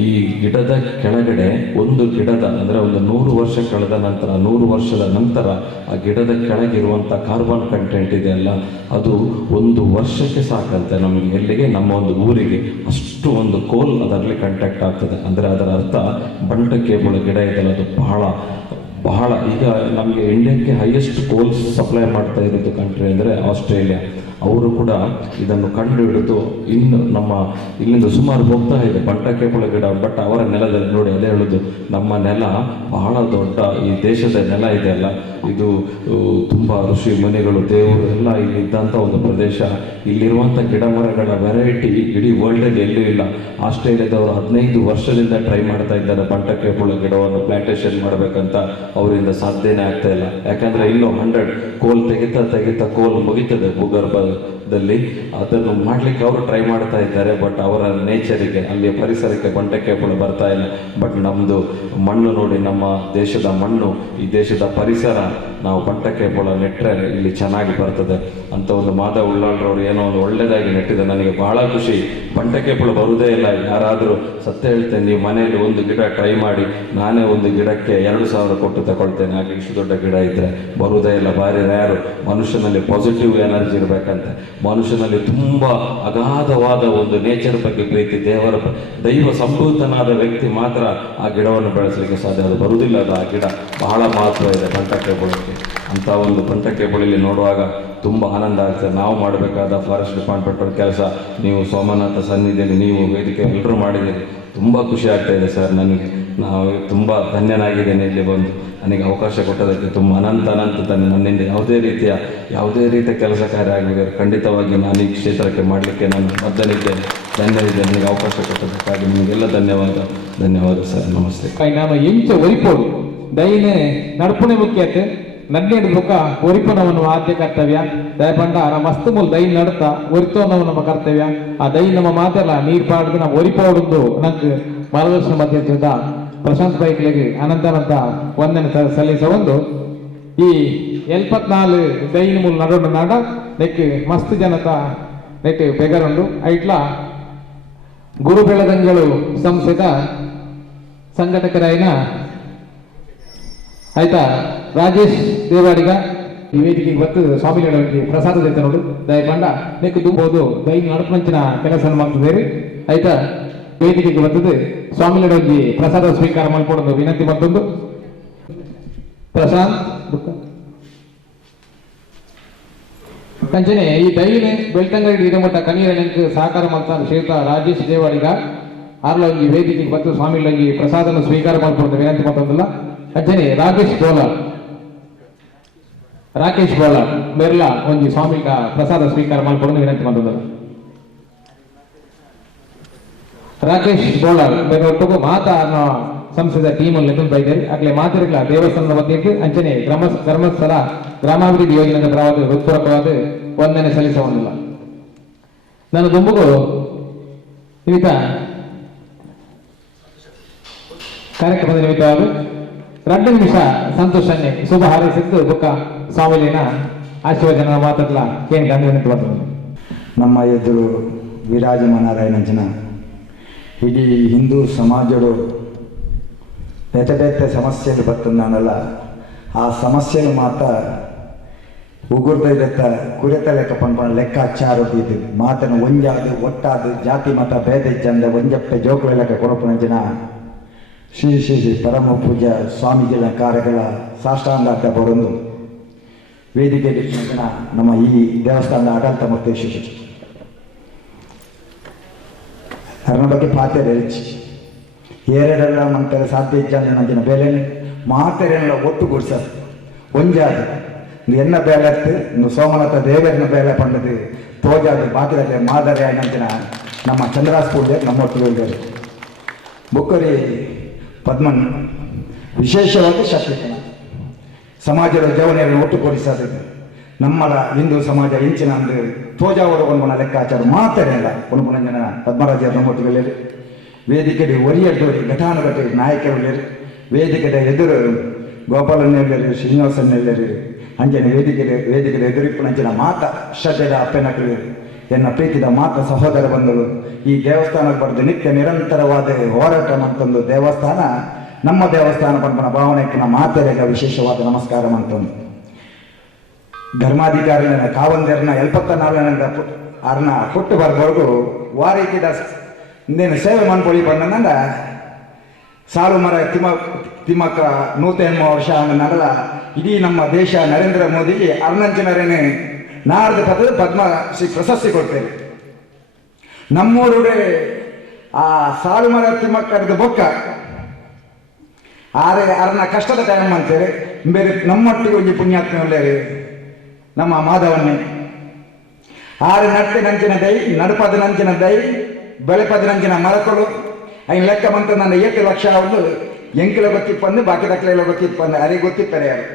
ಈ ಗಿಡದ ಕೆಳಗಡೆ ಒಂದು ಗಿಡದ ಅಂದರೆ ಒಂದು 100 ವರ್ಷ ಕಳೆದ ನಂತರ 100 ವರ್ಷದ ನಂತರ ಆ ಗಿಡದ ಕೆಳಗಿರುವಂಥ ಕಾರ್ಬನ್ ಕಂಟೆಂಟ್ ಇದೆಯಲ್ಲ ಅದು 1 ವರ್ಷಕ್ಕೆ ಸಾಕಂತೆ ನಮಗೆ. ಎಲ್ಲಿಗೆ? ನಮ್ಮ ಒಂದು ಊರಿಗೆ ಅಷ್ಟು ಒಂದು ಕೋಲ್ ಅದರಲ್ಲಿ ಕಂಟ್ಯಾಕ್ಟ್ ಆಗ್ತದೆ. ಅಂದರೆ ಅದರ ಅರ್ಥ ಬಂಟಕೆಬುಳ ಗಿಡ ಇದೆಯಲ್ಲ ಅದು ಬಹಳ ಈಗ ನಮಗೆ ಇಂಡಿಯಾಕ್ಕೆ ಹೈಯೆಸ್ಟ್ ಕೋಲ್ಸ್ ಸಪ್ಲೈ ಮಾಡ್ತಾ ಇರೋದು ಕಂಟ್ರಿ ಅಂದರೆ ಅವರು ಕೂಡ ಇದನ್ನು ಕಂಡು ಹಿಡಿದು ಇನ್ನು ನಮ್ಮ ಇಲ್ಲಿಂದ ಸುಮಾರು ಹೋಗ್ತಾ ಇದೆ ಬಂಟಕೆಪುಳ ಗಿಡ. ಬಟ್ ಅವರ ನೆಲದಲ್ಲಿ ನೋಡಿ, ಅದೇ ಹೇಳೋದು, ನಮ್ಮ ನೆಲ ಬಹಳ ದೊಡ್ಡ ಈ ದೇಶದ ನೆಲ ಇದೆಯಲ್ಲ, ಇದು ತುಂಬ ಋಷಿ ಮುನಿಗಳು ದೇವರು ಎಲ್ಲ ಇಲ್ಲಿ ಇದ್ದಂಥ ಒಂದು ಪ್ರದೇಶ. ಇಲ್ಲಿರುವಂಥ ಗಿಡ ಮರಗಳ ವೆರೈಟಿ ಇಡೀ ವರ್ಲ್ಡಲ್ಲಿ ಎಲ್ಲೂ ಇಲ್ಲ. ಆಸ್ಟ್ರೇಲಿಯಾದವರು 15 ವರ್ಷದಿಂದ ಟ್ರೈ ಮಾಡ್ತಾ ಇದ್ದಾರೆ ಬಂಟಕೆಪುಳ ಗಿಡವನ್ನು ಪ್ಲಾಂಟೇಶನ್ ಮಾಡಬೇಕಂತ. ಅವರಿಂದ ಸಾಧ್ಯನೇ ಆಗ್ತಾ ಇಲ್ಲ. ಯಾಕಂದರೆ ಇಲ್ಲೂ 100 ಕೋಲ್ ತೆಗಿತಾ ಕೋಲ್ ಮುಗಿತದೆ ಭೂಗರ್ಭದಲ್ಲಿ. ಅದನ್ನು ಮಾಡಲಿಕ್ಕೆ ಅವರು ಟ್ರೈ ಮಾಡ್ತಾ ಇದ್ದಾರೆ. ಬಟ್ ಅವರ ನೇಚರಿಗೆ, ಅಲ್ಲಿಯ ಪರಿಸರಕ್ಕೆ ಬಂಟಕೆಪುಳ ಬರ್ತಾ ಇಲ್ಲ. ಬಟ್ ನಮ್ಮದು ಮಣ್ಣು ನೋಡಿ, ನಮ್ಮ ದೇಶದ ಮಣ್ಣು, ಈ ದೇಶದ ಪರಿಸರ, ನಾವು ಬಂಟಕೆಪುಳ ನೆಟ್ಟರೆ ಇಲ್ಲಿ ಚೆನ್ನಾಗಿ ಬರ್ತದೆ ಅಂತ ಒಂದು ಮಾಧವ ಉಳ್ಳಾಳ್ರವರು ಏನೋ ಒಂದು ಒಳ್ಳೆಯದಾಗಿ ನೆಟ್ಟಿದೆ. ನನಗೆ ಬಹಳ ಖುಷಿ. ಬಂಟಕೆಪುಳ ಬರುವುದೇ ಇಲ್ಲ. ಯಾರಾದರೂ ಸತ್ಯ ಹೇಳ್ತೇನೆ, ನೀವು ಮನೆಯಲ್ಲಿ ಒಂದು ಗಿಡ ಟ್ರೈ ಮಾಡಿ, ನಾನೇ ಒಂದು ಗಿಡಕ್ಕೆ 2,000 ಕೊಟ್ಟು ತಗೊಳ್ತೇನೆ. ಹಾಗೆ ಇಷ್ಟು ದೊಡ್ಡ ಗಿಡ ಇದ್ದರೆ ಬರುವುದೇ ಇಲ್ಲ. ಭಾರಿ ರ್ಯಾರು. ಮನುಷ್ಯನಲ್ಲಿ ಪಾಸಿಟಿವ್ ಎನರ್ಜಿ ಇರಬೇಕಂತೆ. ಮನುಷ್ಯನಲ್ಲಿ ತುಂಬ ಅಗಾಧವಾದ ಒಂದು ನೇಚರ್ ಬಗ್ಗೆ ಪ್ರೀತಿ, ದೈವ ಸಂಭೂತನಾದ ವ್ಯಕ್ತಿ ಮಾತ್ರ ಆ ಗಿಡವನ್ನು ಬೆಳೆಸಲಿಕ್ಕೆ ಸಾಧ್ಯ. ಅದು ಬರುವುದಿಲ್ಲ. ಅದು ಆ ಗಿಡ ಬಹಳ ಮಹತ್ವ ಇದೆ ಬಂಟಕೆಪುಳಕ್ಕೆ. ಅಂಥ ಒಂದು ಬಂಟಕೆಪುಳಲ್ಲಿ ನೋಡುವಾಗ ತುಂಬ ಆನಂದ ಆಗ್ತದೆ. ನಾವು ಮಾಡಬೇಕಾದ ಫಾರೆಸ್ಟ್ ಡಿಪಾರ್ಟ್ಮೆಂಟ್ ಕೆಲಸ, ನೀವು ಸೋಮನಾಥ ಸನ್ನಿಧಿಯಲ್ಲಿ ನೀವು ವೇದಿಕೆ ಎಲ್ಲರೂ ಮಾಡಿದ್ದೀರಿ. ತುಂಬ ಖುಷಿ ಆಗ್ತಾ ಇದೆ ಸರ್ ನನಗೆ. ನಾವು ತುಂಬ ಧನ್ಯನಾಗಿದ್ದೇನೆ ಇಲ್ಲಿ ಬಂದು. ನನಗೆ ಅವಕಾಶ ಕೊಟ್ಟದಕ್ಕೆ ತುಂಬ ಅನಂತ ನನ್ನಿಂದ ಯಾವುದೇ ರೀತಿಯ ಕೆಲಸ ಕಾರ್ಯ ಆಗಲಿದೆ ಖಂಡಿತವಾಗಿ ನಾನು ಈ ಕ್ಷೇತ್ರಕ್ಕೆ ಮಾಡಲಿಕ್ಕೆ ನಾನು ಬದ್ಧನಿದ್ದೇನೆ. ಧನ್ಯವಿದ್ದೇನೆ. ನನಗೆ ಅವಕಾಶ ಕೊಟ್ಟದಕ್ಕಾಗಿ ನಿಮಗೆಲ್ಲ ಧನ್ಯವಾದ ಸರ್. ನಮಸ್ತೆ. ನಾನು ಎಂಚ ಒರಿಪೋಡು ದೈನೆ ನಡ್ಪುಣೆ ಮುಖ್ಯತೆ ನಡ್ನೇಡು ಬುಕ್ಕ ಒರಿಪನವನ್ನು ಆದ್ಯ ಕರ್ತವ್ಯ ದಯಪಂಡ ಮಸ್ತ್ ಮೂಲ ದೈ ನಡ್ತಾ ಒರಿತೋನವು ನಮ್ಮ ಕರ್ತವ್ಯ. ಆ ದೈ ನಮ್ಮ ಮಾತೆಲ್ಲ ನೀರು ಪಾಡ್ದು ನಾವು ಒರಿಪೋಡುದು ನಂಗೆ ಮಾರ್ಗದರ್ಶನ ಮಧ್ಯದ ಪ್ರಶಾಂತ್ ಬೈಕ್ಲೆಗೆ ಅನಂತ ವಂದನೆ ಸಲ್ಲಿಸ ಒಂದು ಈ 74 ದೈನ ಮೂಲ ನಡೋಣ ನಾಡ ನೆಕ್ ಮಸ್ತ್ ಜನತ ನೆಟ್ ಬೆಗರುಂಡು ಐಟ್ಲ ಗುರು ಬೆಳದಂಗಳು ಸಂಸ್ಥೆದ ಸಂಘಟಕರಾಯಿನ ಆಯ್ತಾ ರಾಜೇಶ್ ದೇವಾಡಿಗ ಈ ವೇದಿಕೆಗೆ ಬತ್ತು ಸ್ವಾಮಿಗಳಿಗೆ ಪ್ರಸಾದ ದೈತ ನೋಡು ದಯಪಂಡ ನೆಕ್ ದುಂಬೋದು ದೈನ ನಡಪಂಚಿನ ಕೆಲಸ ಮಾಡ್ತಿದ್ದೇವೆ. ಆಯ್ತಾ ವೇದಿಕೆಗೆ ಬರ್ತದೆ ಸ್ವಾಮಿಗಳಿಗೆ ಪ್ರಸಾದ ಸ್ವೀಕಾರ ಮಾಡಿಕೊಡೋದು ವಿನಂತಿ ಮತ್ತೊಂದು. ಪ್ರಶಾಂತ್ ಕಂಚನೆ ಈ ದೈನೆ ಬೆಳ್ತಂಗಡಿ ಇರಮಟ್ಟ ಕನೀರನೆಂಕ್ ಸಹಕಾರ ಮಾಡ್ತಾನೆ ಶ್ರೀಯುತ ರಾಜೇಶ್ ದೇವಾಡಿಗ ಆರ್ಲಂಗಿ ವೇದಿಕೆಗೆ ಬತ್ತು ಸ್ವಾಮಿಗಳಿಗೆ ಪ್ರಸಾದನ ಸ್ವೀಕಾರ ಮಾಡಿಕೊಡೋದು ವಿನಂತಿ ಮತ್ತೊಂದಿಲ್ಲ. ಅಂಚನೆ ರಾಕೇಶ್ ಬೋಲಾರ್ ಬೆರ್ಲಾ ಒಂಜಿ ಸ್ವಾಮಿಗ ಪ್ರಸಾದ ಸ್ವೀಕಾರ ಮಾಡಿಕೊಡೋದು ವಿನಂತಿ ಮತ್ತೊಂದಿಲ್ಲ. ರಾಕೇಶ್ ಬೋಲಾರ್ ಬೇರೆ ಒಟ್ಟಿಗೂ ಮಾತಾ ಅನ್ನೋ ಸಂಸ್ಥೆದ ಟೀಮಲ್ಲಿ ಬೈದೇರಿ ಆಗಲೇ ಮಾತಿರಲಿಲ್ಲ ದೇವಸ್ಥಾನದ ಬಗ್ಗೆ ಅಂಚನೆ ಧರ್ಮಸ್ಥಳ ಗ್ರಾಮಾಭಿವೃದ್ಧಿ ಯೋಜನೆಯ ಪರವಾದ ಹೃತ್ಪೂರ್ವಕವಾದ ವಂದನೆ ಸಲ್ಲಿಸುವುದಿಲ್ಲ. ನಾನು ದುಂಬುಗು ನಿಮಿತ್ತ ಕಾರ್ಯಕ್ರಮದ ನಿಮಿತ್ತವಾದ 2 ನಿಮಿಷ ಸಂತೋಷನ್ನೇ ಶುಭ ಹಾರೈಸಿದ್ದು ಬುಕ್ಕ ಸ್ವಾಮಿಲಿನ ಆಶೀರ್ವಚನ ಮಾತಲ್ಲ ಕೇಳಿ ಗಂಧವಿನಂತ ಬರ್ತದೆ. ನಮ್ಮ ಎದುರು ವಿರಾಜಮಾನರಾಯನಂಚಿನ ಇಡೀ ಹಿಂದೂ ಸಮಾಜಡು ಬೇತೆ ಸಮಸ್ಯೆలు ಬರ್ತಂದಾನಲ್ಲ, ಆ ಸಮಸ್ಯೆలు ಮಾತ್ರ ಉಗುರ್ದೈದತ್ತ ಕುರಿತ ಲೆಕ್ಕ ಪಂಪಣ ಲೆಕ್ಕಾಚಾರ ಇದು ಮಾತನ್ನು ಒಂಜಾದು ಒಟ್ಟಾದು ಜಾತಿ ಮತ ಭೇದ ಇಜ್ಜಂದ ಒಂಜಪ್ಪೆ ಜೋಕುಳ ಲೆಕ್ಕ ಕೊರಪುನಂಚಿನ ಶ್ರೀ ಶ್ರೀ ಶ್ರೀ ಪರಮ ಪೂಜ್ಯ ಸ್ವಾಮೀಜಿಗಳ ಕಾರ್ಯಗಳ ಸಾಷ್ಟಾಂಗಾರ್ಥ ಬರೋದು ವೇದಿಕೆ ನಮ್ಮ ಈ ದೇವಸ್ಥಾನದ ಆಡಳಿತ ಮುಕ್ತೇಶ್ವರ ಅದರ ಬಗ್ಗೆ ಪಾತ್ರೆ ಹೆಚ್ಚು ಏರೆಡೆಲ್ಲ ಮಂತಾರೆ ಸಾಧ್ಯ ಇಜ್ಜಂದ ನಂಜಿನ ಬೇಲೆ ಮಾತೆರೆಲ್ಲ ಒಟ್ಟುಗೂಡ್ಸದು ಒಂಜಾದು ಎನ್ನ ಬೇಲೆತ್ತು ಇನ್ನು ಸೋಮನಾಥ ದೇವರನ್ನ ಬೇಲೆ ಪಂಡದು ತೋಜಾದು ಬಾಕಿರತ್ತೆ ಮಾದರಿ ಆಯ್ನಂಚಿನ ನಮ್ಮ ಚಂದ್ರಾಸ್ ಪೂಜೆ ನಮ್ಮೊಟ್ಟಿಗೆ ಹೇಳಿದರು. ಬುಕ್ಕರಿ ಪದ್ಮನ್ ವಿಶೇಷವಾಗಿ ಶಕ್ತಿಕನ ಸಮಾಜದ ಜವನಿಯರನ್ನು ಒಟ್ಟುಗೂಡಿಸೋದು ನಮ್ಮಳ ಹಿಂದೂ ಸಮಾಜ ಇಂಚಿನ ಒಂದು ತೋಜಾವರ ಒಂದು ಲೆಕ್ಕಾಚಾರ ಮಾತೇನಿಲ್ಲ. ಪುನಃ ಪದ್ಮರಾಜರ ನಮ್ಮೊಟ್ಟಿಗೆ ವೇದಿಕೆ ಒರಿಯಡ್ಡೋರಿ ಘಟಾನುಘಟಿ ನಾಯಕರು ವೇದಿಕೆದ ಎದುರು ಗೋಪಾಲನೆಲ್ಲರು ಶ್ರೀನಿವಾಸನೆಲ್ಲರು ಅಂಜನೆ ವೇದಿಕೆದ ಎದುರಿಪ್ಪನಂಚಿನ ಮಾತ ಶ್ರದ್ಧೆದ ಅಪ್ಪೆನಗಳು ಎನ್ನ ಪ್ರೀತಿದ ಮಾತ ಸಹೋದರ ಬಂಧುಗಳು ಈ ದೇವಸ್ಥಾನಕ್ಕೆ ಬರೆದು ನಿತ್ಯ ನಿರಂತರವಾದ ಹೋರಾಟ ಮಂತೊಂದು ದೇವಸ್ಥಾನ ನಮ್ಮ ದೇವಸ್ಥಾನ ಪಂಪನ ಭಾವನೆಕ್ಕಿನ ಮಾತೆರೆಗ ವಿಶೇಷವಾದ ನಮಸ್ಕಾರ ಮಂತೊಂದು ಧರ್ಮಾಧಿಕಾರಿನ ಕಾವಂದರ್ನ 74 ಅರ್ನ ಕೊಟ್ಟು ಬರ್ಬಾರ್ದು ವಾರೈಕಿದ ಇಂದೇನು ಸೇವೆ ಮನ್ಪೊಳಿ ಬಂದಂದ ಸಾಲು ಮರ ತಿಮ್ಮಕ್ಕ 108 ವರ್ಷ ನಡಲ ಇಡೀ ನಮ್ಮ ದೇಶ ನರೇಂದ್ರ ಮೋದಿಗೆ ಅರ್ನಂಚಿನರೇನೆ ನಾಡ್ದು ಪದದ ಪದ್ಮಶ್ರೀ ಪ್ರಶಸ್ತಿ ಕೊಡ್ತೇವೆ. ನಮ್ಮೂರುಡೆ ಆ ಸಾಲು ಮರ ತಿಮ್ಮಕ್ಕರದ ಬೊಕ್ಕ ಅರನ ಕಷ್ಟದ ಟೈಮ್ ಅಂತೇಳಿ ಬೇರೆ ನಮ್ಮೊಟ್ಟಿಗೆ ಒಂದು ಪುಣ್ಯಾತ್ಮ ಒಳ್ಳೆಯರು ನಮ್ಮ ಮಾಧವನ್ನೇ ನಟ್ಟೆ ನಂಚಿನ ದೈ ನಡುಪದ ನಂಚಿನ ದೈ ಬೆಳೆಪದ ನಂಚಿನ ಮರಕೊಳು ಐನ್ ಲೆಕ್ಕ ಬಂತು ನನ್ನ 7 ಲಕ್ಷ ಒಂದು ಎಂಕಿಲ ಗೊತ್ತಿಪ್ಪಂದು ಬಾಕಿ ದಕ್ಕಲೆಲ್ಲ ಗೊತ್ತಿಪ್ಪಂದು ಅರೆ ಗೊತ್ತಿಪ್ಪರೆ ಯಾರು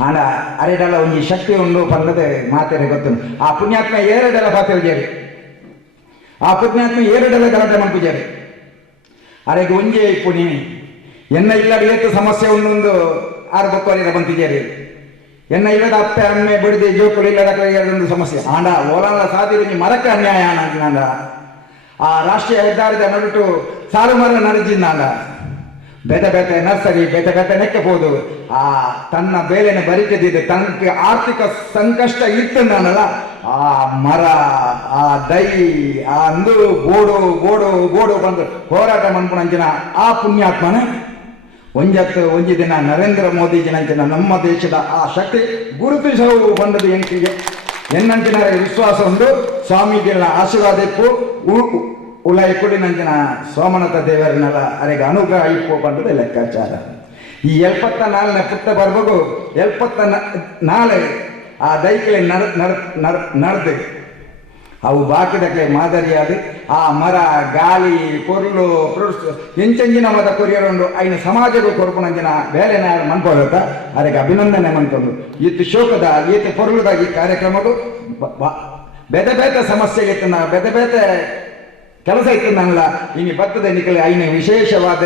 ಹಣ ಅರೆಡೆಲ್ಲ ಒಂದು ಶಕ್ತಿ ಉಂಡು ಪಂದದೆ ಮಾತೇನೆ ಗೊತ್ತು. ಆ ಪುಣ್ಯಾತ್ಮ 2 ಪಾತ್ರೆ ಆ ಪುಣ್ಯಾತ್ಮ 2 ಗಲಾಟೆ ಮನ್ಪುಜಾರಿ ಅರೆಗೆ ಒಂಜೆ ಪುಣಿ ಎನ್ನ ಇಲ್ಲದ ಏತು ಸಮಸ್ಯೆ ಒಂದೊಂದು 6 ಬೊಕ್ಕವರೆಲ್ಲ ಬಂತಿದ್ದೀರಿ. ಎನ್ನ ಇಲ್ಲದ ಅಪ್ಪೆ ಅಮ್ಮೆ ಬಿಡದೆ ಜೋಕುಳು ಇಲ್ಲದ ಒಂದು ಸಮಸ್ಯೆ ಆಂಡ ಓಲಾಲ ಸಾಧಿರು ಮರಕ್ಕೆ ಅನ್ಯಾಯ ಆಂಡ ಆ ರಾಷ್ಟ್ರೀಯ ಹೆದ್ದಾರಿದ ನಡುಟು ಸಾಲು ಮರ ನಡಜಿಂದಾಂಡ ಬೇತೆ ಬೇತೆ ನರ್ಸರಿ ಬೇತೆ ಬೇತೆ ನೆಕ್ಕಬಹುದು. ಆ ತನ್ನ ಬೇಲೆನ ಬರಿಕದಿದೆ ತನಗೆ ಆರ್ಥಿಕ ಸಂಕಷ್ಟ ಇತ್ತಂದಲ್ಲ ಆ ಮರ ಆ ದೈ ಆ ಅಂದು ಗೋಡು ಗೋಡು ಗೋಡು ಬಂದು ಹೋರಾಟ ಮನ್ಪುಣಂಚಿನ ಆ ಪುಣ್ಯಾತ್ಮನ ಒಂಜಿ ದಿನ ನರೇಂದ್ರ ಮೋದಿಜಿನಂಚಿನ ನಮ್ಮ ದೇಶದ ಆ ಶಕ್ತಿ ಗುರುತಿಸವು ಬಂದದು ಎಂಕಿಗೆ ಎನ್ನಂಚಿನ ವಿಶ್ವಾಸ ಉಂಟು. ಸ್ವಾಮೀಜಿಗಳ ಆಶೀರ್ವಾದ ಇಪ್ಪು ಉಳ ಇಕ್ಕುಡಿನಂಚಿನ ಸೋಮನಾಥ ದೇವರನ್ನೆಲ್ಲ ಅರೆಗೆ ಅನುಗ್ರಹ ಇಪ್ಪು ಬಂದದ ಲೆಕ್ಕಾಚಾರ. ಈ 74ನೇ ಪುಟ್ಟ ಬರ್ಬೇಕು 74 ಆ ದೈಕಲೆ ನಡೆದು ಅವು ಬಾಕಿದಕ್ಕೆ ಮಾದರಿಯಾದ ಆ ಮರ ಗಾಳಿ ಕೊರ್ಲು ಫ್ರೂಟ್ಸ್ ಎಂಚಂಜಿನ ಮತ ಕೊರಿಯರುಂಡು ಐನ ಸಮಾಜಕ್ಕೂ ಕೊರ್ಪುನಂಜಿನ ಬೇರೆ ನಾಡು ಮನ್ಪೋಗತ್ತ ಅದಕ್ಕೆ ಅಭಿನಂದನೆ ಮಂತಂದು ಈತ ಶೋಕದ ಈತ ಪೊರ್ಲುದ ಈ ಕಾರ್ಯಕ್ರಮಕ್ಕೂ ಬೇತೆ ಬೇತೆ ಸಮಸ್ಯೆಗೆ ಇತ್ತು ಬೇತೆ ಬೇತೆ ಕೆಲಸ ಇತ್ತು ನನ್ನಲ್ಲ ಇನ್ನು ಭತ್ತದ ಎನ್ನಿಕಲೆ ಐನ ವಿಶೇಷವಾದ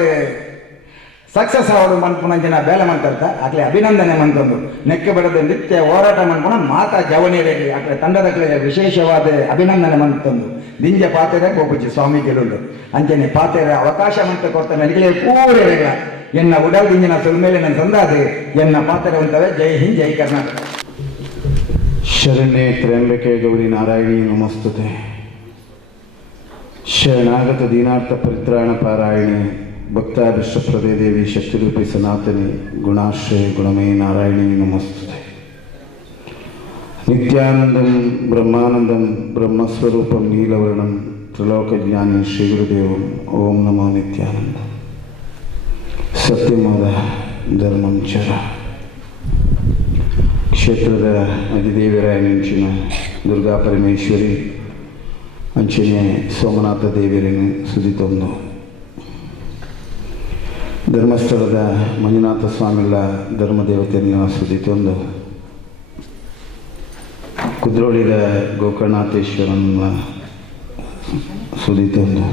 ಸಕ್ಸಸ್ ಅವರು ಮನ್ಪುನಂಜಿನ ಬೇಲೆ ಮಂತರ್ತ ಆಗ್ಲೇ ಅಭಿನಂದನೆ ಮಂತಂದು ನೆಕ್ಕೆ ಬಡದ ನಿತ್ಯ ಹೋರಾಟ ಮನ್ಪುಣ ಮಾತಾ ಜವನೇರಿಗೆ ಆಗ್ಲೇ ತಂಡದಕ್ಕೆ ವಿಶೇಷವಾದ ಅಭಿನಂದನೆ ಮಂತಂದು ದಿಂಜ ಪಾತೆರೆ ಗೋಪುಜಿ ಸ್ವಾಮಿ ಗೆಲುಂಡು ಅಂಚನೆ ಪಾತೆರೆ ಅವಕಾಶ ಮಂತ ಕೊಡ್ತಾನೆ ನಿಗಲೇ ಪೂರೆಲ್ಲ ಎನ್ನ ಉಡಲ್ ದಿಂಜಿನ ಸುಲ್ಮೇಲೆ ನನ್ನ ಸಂದಾದೆ ಎನ್ನ ಪಾತೆರೆ ಉಂಟವೆ. ಜೈ ಹಿಂದ್ ಜೈ ಕರ್ನಾಟಕ. ಶರಣ್ಯೇ ತ್ರ್ಯಂಬಕೆ ಗೌರಿ ನಾರಾಯಣಿ ನಮಸ್ತುತೆ. ಶರಣಾಗತ ದೀನಾರ್ಥ ಪರಿತ್ರಾಣ ಪಾರಾಯಣೆ ಭಕ್ತಾಭಿಷ್ಟಪ್ರದೇ ದೇವಿ ಶಕ್ತಿರೂಪಿ ಸನಾತನಿ ಗುಣಾಶ್ರಯ ಗುಣಮೇ ನಾರಾಯಣಿ ನಮಸ್ತುತೆ. ನಿತ್ಯಾನಂದಂ ಬ್ರಹ್ಮಾನಂದಂ ಬ್ರಹ್ಮಸ್ವರೂಪಂ ನೀಲವರ್ಣಂ ತ್ರಿಲೋಕಜ್ಞಾನಿ ಶ್ರೀ ಗುರುದೇವಂ ಓಂ ನಮೋ ನಿತ್ಯಾನಂದ. ಸತ್ಯಮದ ಧರ್ಮಂ ಚರ. ಕ್ಷೇತ್ರದ ಅಧಿದೇವರಾಯನಿಂಚಿನ ದುರ್ಗಾ ಪರಮೇಶ್ವರಿ ಅಂಚನೆ ಸೋಮನಾಥ ದೇವರನ್ನು ಸುದಿತೊಂದು ಧರ್ಮಸ್ಥಳದ ಮಂಜುನಾಥ ಸ್ವಾಮಿಗಳ ಧರ್ಮದೇವತೆಯನ್ನು ಸುದಿತೊಂದು ಕುದ್ರೋಳಿದ ಗೋಕರ್ಣಾಥೇಶ್ವರನ ಸುದಿತೊಂದು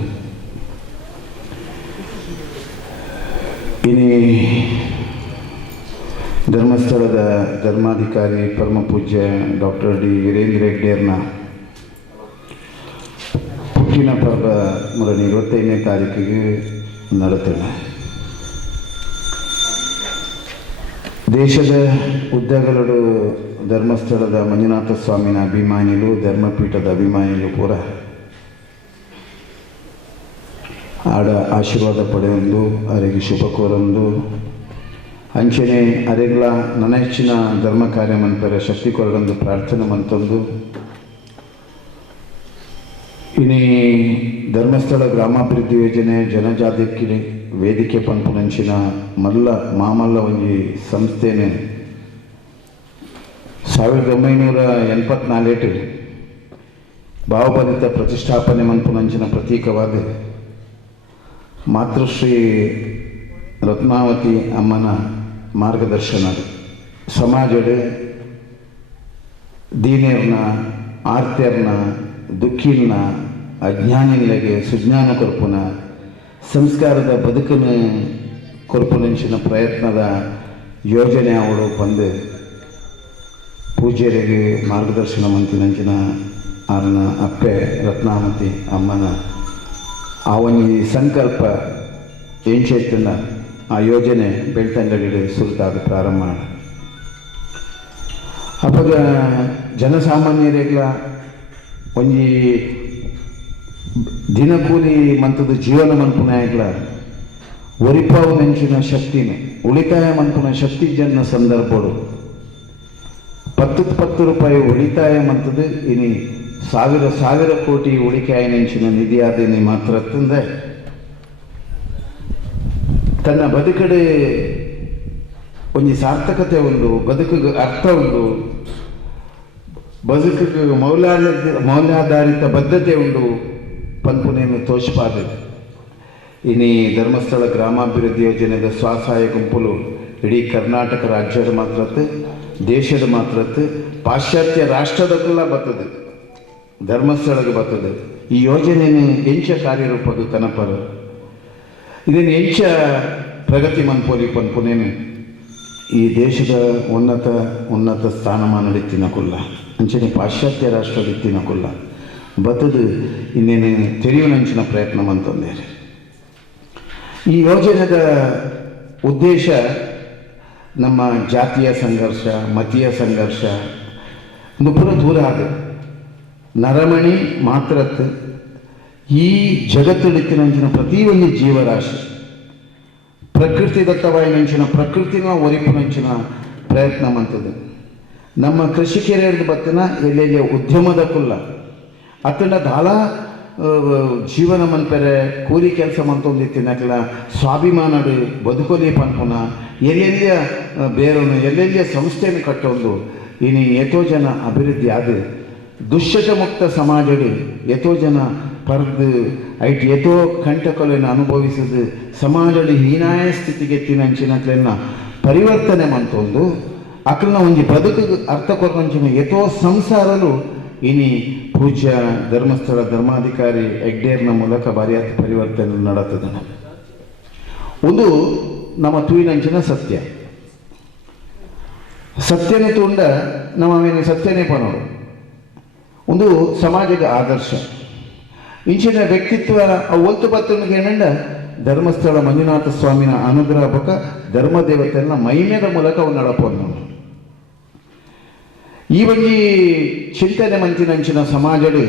ಇನಿ ಧರ್ಮಸ್ಥಳದ ಧರ್ಮಾಧಿಕಾರಿ ಪರಮ ಪೂಜ್ಯ ಡಾಕ್ಟರ್ ಡಿ ವೀರೇಂದ್ರ ಹೆಗ್ಡೇರ್ನ ಹುಟ್ಟಿನ ಪರ್ವ ಮರಣ 25ನೇ ತಾರೀಕಿಗೆ ನಡೆತೇನೆ. ದೇಶದ ಉದ್ದಗಲಡು ಧರ್ಮಸ್ಥಳದ ಮಂಜುನಾಥ ಸ್ವಾಮಿನ ಅಭಿಮಾನಿಗಳು ಧರ್ಮಪೀಠದ ಅಭಿಮಾನಿಗಳು ಪೂರ ಆಡ ಆಶೀರ್ವಾದ ಪಡೆಯೊಂದು ಅವರಿಗೆ ಶುಭ ಕೋರೊಂದು ಅಂಚನೆ ಅರೆಗಳ ನನ್ನ ಹೆಚ್ಚಿನ ಧರ್ಮ ಕಾರ್ಯ ಮಂತರ ಶಕ್ತಿ ಕೊರಡೊಂದು ಪ್ರಾರ್ಥನೆ ಮಂತೊಂದು ಇನಿ ಧರ್ಮಸ್ಥಳ ಗ್ರಾಮಾಭಿವೃದ್ಧಿ ಯೋಜನೆ ಜನಜಾತಿಗೆ ವೇದಿಕೆ ಪಂಪುನಂಚಿನ ಮಾಮಲ್ಲ ಒಂಜಿ ಸಂಸ್ಥೆನೆ 1984 ಭಾವಬಲಿತ ಪ್ರತಿಷ್ಠಾಪನೆ ಮನ್ಪುನಂಚಿನ ಪ್ರತೀಕವಾದ ಮಾತೃಶ್ರೀ ರತ್ನಾವತಿ ಅಮ್ಮನ ಮಾರ್ಗದರ್ಶನ ಸಮಾಜದ ದೀನೇರ್ನ ಆರ್ತ್ಯರ್ನ ದುಃಖಿನ ಅಜ್ಞಾನಿಗಳಿಗೆ ಸುಜ್ಞಾನ ಕೊರ್ಪುನ ಸಂಸ್ಕಾರದ ಬದುಕನ್ನು ಕೊರ್ಪುನಂಚಿನ ಪ್ರಯತ್ನದ ಯೋಜನೆ ಅವಳು ಬಂದು ಪೂಜ್ಯರಿಗೆ ಮಾರ್ಗದರ್ಶನ ಮಂತಿನಂಚಿನ ಆರನ ಅಪ್ಪೆ ರತ್ನಾವತಿ ಅಮ್ಮನ ಆ ಒಂದು ಸಂಕಲ್ಪ ಏಂಚೆತ್ತನ ಆ ಯೋಜನೆ ಬೆಳ್ತಂಗಡಿಗೆ ಸುಲ್ತಾಗ ಪ್ರಾರಂಭ ಅವಾಗ ಜನಸಾಮಾನ್ಯರಿಗೆಲ್ಲ ಒಂಜಿ ದಿನಕೂಲಿ ಮಂತದ ಜೀವನ ಮನ್ಪುನಾಯಗ್ಲ ಒರಿಪಾವು ನೆಂಚಿನ ಶಕ್ತಿನೇ ಉಳಿತಾಯ ಮನ್ಪುನ ಶಕ್ತಿ ಜನ ಸಂದರ್ಭಗಳು 10 ರೂಪಾಯಿ ಉಳಿತಾಯ ಮಂತದ್ದು ಇನಿ ಸಾವಿರ ಕೋಟಿ ಉಳಿತಾಯ ನೆಂಚಿನ ನಿಧಿ ಆದೇನಿ ಮಾತ್ರ ತಂದೆ ತನ್ನ ಬದುಕಡೆ ಒಂದು ಸಾರ್ಥಕತೆ ಉಂಡು, ಬದುಕಿಗೆ ಅರ್ಥ ಉಂಡು, ಬದುಕಿಗೆ ಮೌಲ್ಯಾಧಾರಿತ ಬದ್ಧತೆ ಉಂಡು ಪನ್ಪುನೇನು ತೋಷ್ಪಾದ ಇನಿ ಧರ್ಮಸ್ಥಳ ಗ್ರಾಮಾಭಿವೃದ್ಧಿ ಯೋಜನೆದ ಸ್ವಸಹಾಯ ಗುಂಪುಲು ಇಡೀ ಕರ್ನಾಟಕ ರಾಜ್ಯದ ಮಾತ್ರತ್ತು, ದೇಶದ ಮಾತ್ರತ್ತು, ಪಾಶ್ಚಾತ್ಯ ರಾಷ್ಟ್ರದಕ್ಕೆಲ್ಲ ಬರ್ತದೆ, ಧರ್ಮಸ್ಥಳಕ್ಕೆ ಬರ್ತದೆ. ಈ ಯೋಜನೆಯನ್ನು ಎಂಚ ಕಾರ್ಯರೂಪದ ಕನಪರ ಇದನ್ನು ಎಂಚ ಪ್ರಗತಿ ಮನ್ಪೋಲಿ ಪನ್ಪುನೇನು ಈ ದೇಶದ ಉನ್ನತ ಸ್ಥಾನಮಾನ ಇತ್ತಿನಕುಲ್ಲ ಅಂಚನೆ ಪಾಶ್ಚಾತ್ಯ ರಾಷ್ಟ್ರದ ಇತ್ತಿನಕುಲ್ಲ ಬತ್ತದು ಇನ್ನೇನು ತೆರೆಯುವಂಚಿನ ಪ್ರಯತ್ನ ಮಂತಂದೇರೆ. ಈ ಯೋಜನೆದ ಉದ್ದೇಶ ನಮ್ಮ ಜಾತಿಯ ಸಂಘರ್ಷ, ಮತೀಯ ಸಂಘರ್ಷ ಪೂರ ದೂರ ಆದ ನರಮಣಿ ಮಾತ್ರತ್ ಈ ಜಗತ್ತುಡಿತ್ತಿನಂಚಿನ ಪ್ರತಿಯೊಂದು ಜೀವರಾಶಿ ಪ್ರಕೃತಿದತ್ತವಾಯಿ ನಂಚಿನ ಪ್ರಕೃತಿನ ಒರಿಪುನಂಚಿನ ಪ್ರಯತ್ನ ಮಂತದ್ದು. ನಮ್ಮ ಕೃಷಿಕೆರೆಯರ್ದು ಬತ್ತಿನ ಎಲ್ಲೆಲ್ಲಿ ಉದ್ಯಮದ ಕುಲ್ಲ ಅತ್ತನ ದಾಲ ಜೀವನ ಮನ್ಪೆರೆ ಕೂಲಿ ಕೆಲಸ ಮಂತೊಂದಿತ್ತಿನಕ್ಲ ಸ್ವಾಭಿಮಾನಡು ಬದುಕೋಲಿ ಪನ್ಪುನ ಎಲ್ಲೆಲ್ಲಿಯ ಬೇರನ್ನು ಎಲ್ಲೆಲ್ಲಿಯ ಸಂಸ್ಥೆಯನ್ನು ಕಟ್ಟೊಂದು ಇನ್ನು ಎಷ್ಟೋ ಜನ ಅಭಿವೃದ್ಧಿ ಆದ ದುಶ್ಚಟ ಮುಕ್ತ ಸಮಾಜಡು ಎಷ್ಟೋ ಜನ ಪರ್ದು ಐಟ್ ಎಷ್ಟೋ ಕಂಟಕಲೆಯನ್ನು ಅನುಭವಿಸಿದ ಸಮಾಜದ ಹೀನಾಯ ಸ್ಥಿತಿಗೆ ಎತ್ತಿನಂಚಿನಕ್ಲೆನ್ನ ಪರಿವರ್ತನೆ ಮಂತೊಂದು ಅಕ್ಲನ ಒಂದು ಬದುಕು ಅರ್ಥ ಕೊರಂಚಿನ ಎಷ್ಟೋ ಸಂಸಾರಲು ಇನಿ ಪೂಜ್ಯ ಧರ್ಮಸ್ಥಳ ಧರ್ಮಾಧಿಕಾರಿ ಹೆಗ್ಡೇರ್ನ ಮೂಲಕ ಭಾರಿ ಪರಿವರ್ತನೆ ನಡತದೆ. ಒಂದು ನಮ್ಮ ತೂಯಿನಂಚಿನ ಸತ್ಯನೇ ತೂಂಡ ನಮ್ಮ ಸತ್ಯನೇ ಪನೋಡು ಒಂದು ಸಮಾಜದ ಆದರ್ಶ ಇಂಚಿನ ವ್ಯಕ್ತಿತ್ವ ಒತ್ತು ಬತ್ತನಿಗೆ ಏನಂಡ ಧರ್ಮಸ್ಥಳ ಮಂಜುನಾಥ ಸ್ವಾಮಿನ ಅನುಗ್ರಹ ಬಕ ಧರ್ಮದೇವತೆಯನ್ನ ಮೈಮ್ಯದ ಮೂಲಕ ಅವು ನಡಪೋದು. ಈ ಒಂದು ಚಿಂತನೆ ಮಂಚಿನಂಚಿನ ಸಮಾಜಡು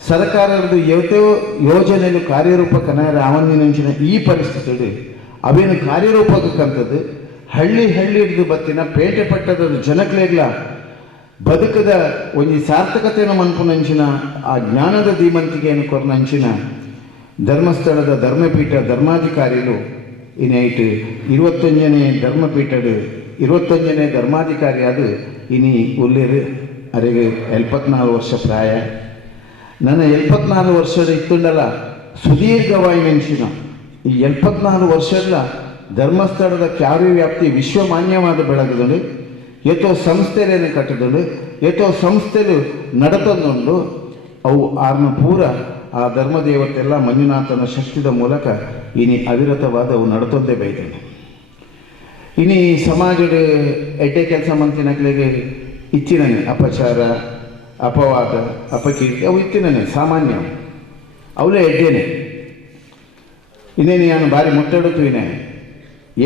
ಸರ್ಕಾರದ ಯಾವತ್ತೋ ಯೋಜನೆಗಳು ಕಾರ್ಯರೂಪಕನಾರ ಅವನಿನಂಚಿನ ಈ ಪರಿಸ್ಥಿತಿಗಳು ಅವೇನು ಕಾರ್ಯರೂಪಕ್ಕಂಥದ್ದು ಹಳ್ಳಿ ಹಿಡಿದು ಬತ್ತಿನ ಪೇಟೆ ಪಟ್ಟದ ಜನಕ್ಲೆಗ್ಲ ಬದುಕದ ಒಂದು ಸಾರ್ಥಕತೆಯನ್ನು ಮನ್ಪುನಂಚಿನ ಆ ಜ್ಞಾನದ ಧೀಮಂತಿಕೆಯನ್ನು ಕೊರನಂಚಿನ ಧರ್ಮಸ್ಥಳದ ಧರ್ಮಪೀಠ ಧರ್ಮಾಧಿಕಾರಿಗಳು ಇನ್ನೈಟ್ 21ನೇ ಧರ್ಮಪೀಠಡು 21ನೇ ಧರ್ಮಾಧಿಕಾರಿ ಅದು ಇನಿ ಉಳ್ಳೇರು ಅರೆಗೆ 74 ವರ್ಷ ಪ್ರಾಯ. ನನ್ನ 74 ವರ್ಷದ ಇತ್ತುಂಡಲ್ಲ ಸುದೀರ್ಘವಾಗಿ ನೆಂಚಿನ ಈ 74 ವರ್ಷದ ಧರ್ಮಸ್ಥಳದ ಕಾರ್ಯವ್ಯಾಪ್ತಿ ವಿಶ್ವಮಾನ್ಯವಾದ ಬೆಳಗದಳು ಎಷ್ಟೋ ಸಂಸ್ಥೆಗಳನ್ನು ಕಟ್ಟಿದಳು ಎಷ್ಟೋ ಸಂಸ್ಥೆಗಳು ನಡತೊಂದುಂಡು ಅವು ಆರ್ನ ಪೂರ ಆ ಧರ್ಮದೇವತೆಲ್ಲ ಮಂಜುನಾಥನ ಶಕ್ತಿದ ಮೂಲಕ ಇನಿ ಅವಿರತವಾದ ಅವು ನಡತೊಂದೇ ಬೈತಾನೆ. ಇನಿ ಸಮಾಜದ ಎಡ್ಡೆ ಕೆಲಸ ಮಂತಿನಕ್ಲೆಗೆ ಇತ್ತಿನೇ ಅಪಚಾರ ಅಪವಾದ ಅಪಕೀರ್ತಿ ಅವು ಇತ್ತಿನೇ ಸಾಮಾನ್ಯ ಅವಲೇ ಎಡ್ಡೇನೆ. ಇನ್ನೇನು ನಾನು ಭಾರಿ ಮುಟ್ಟಡುತ್ತುವಿನೇ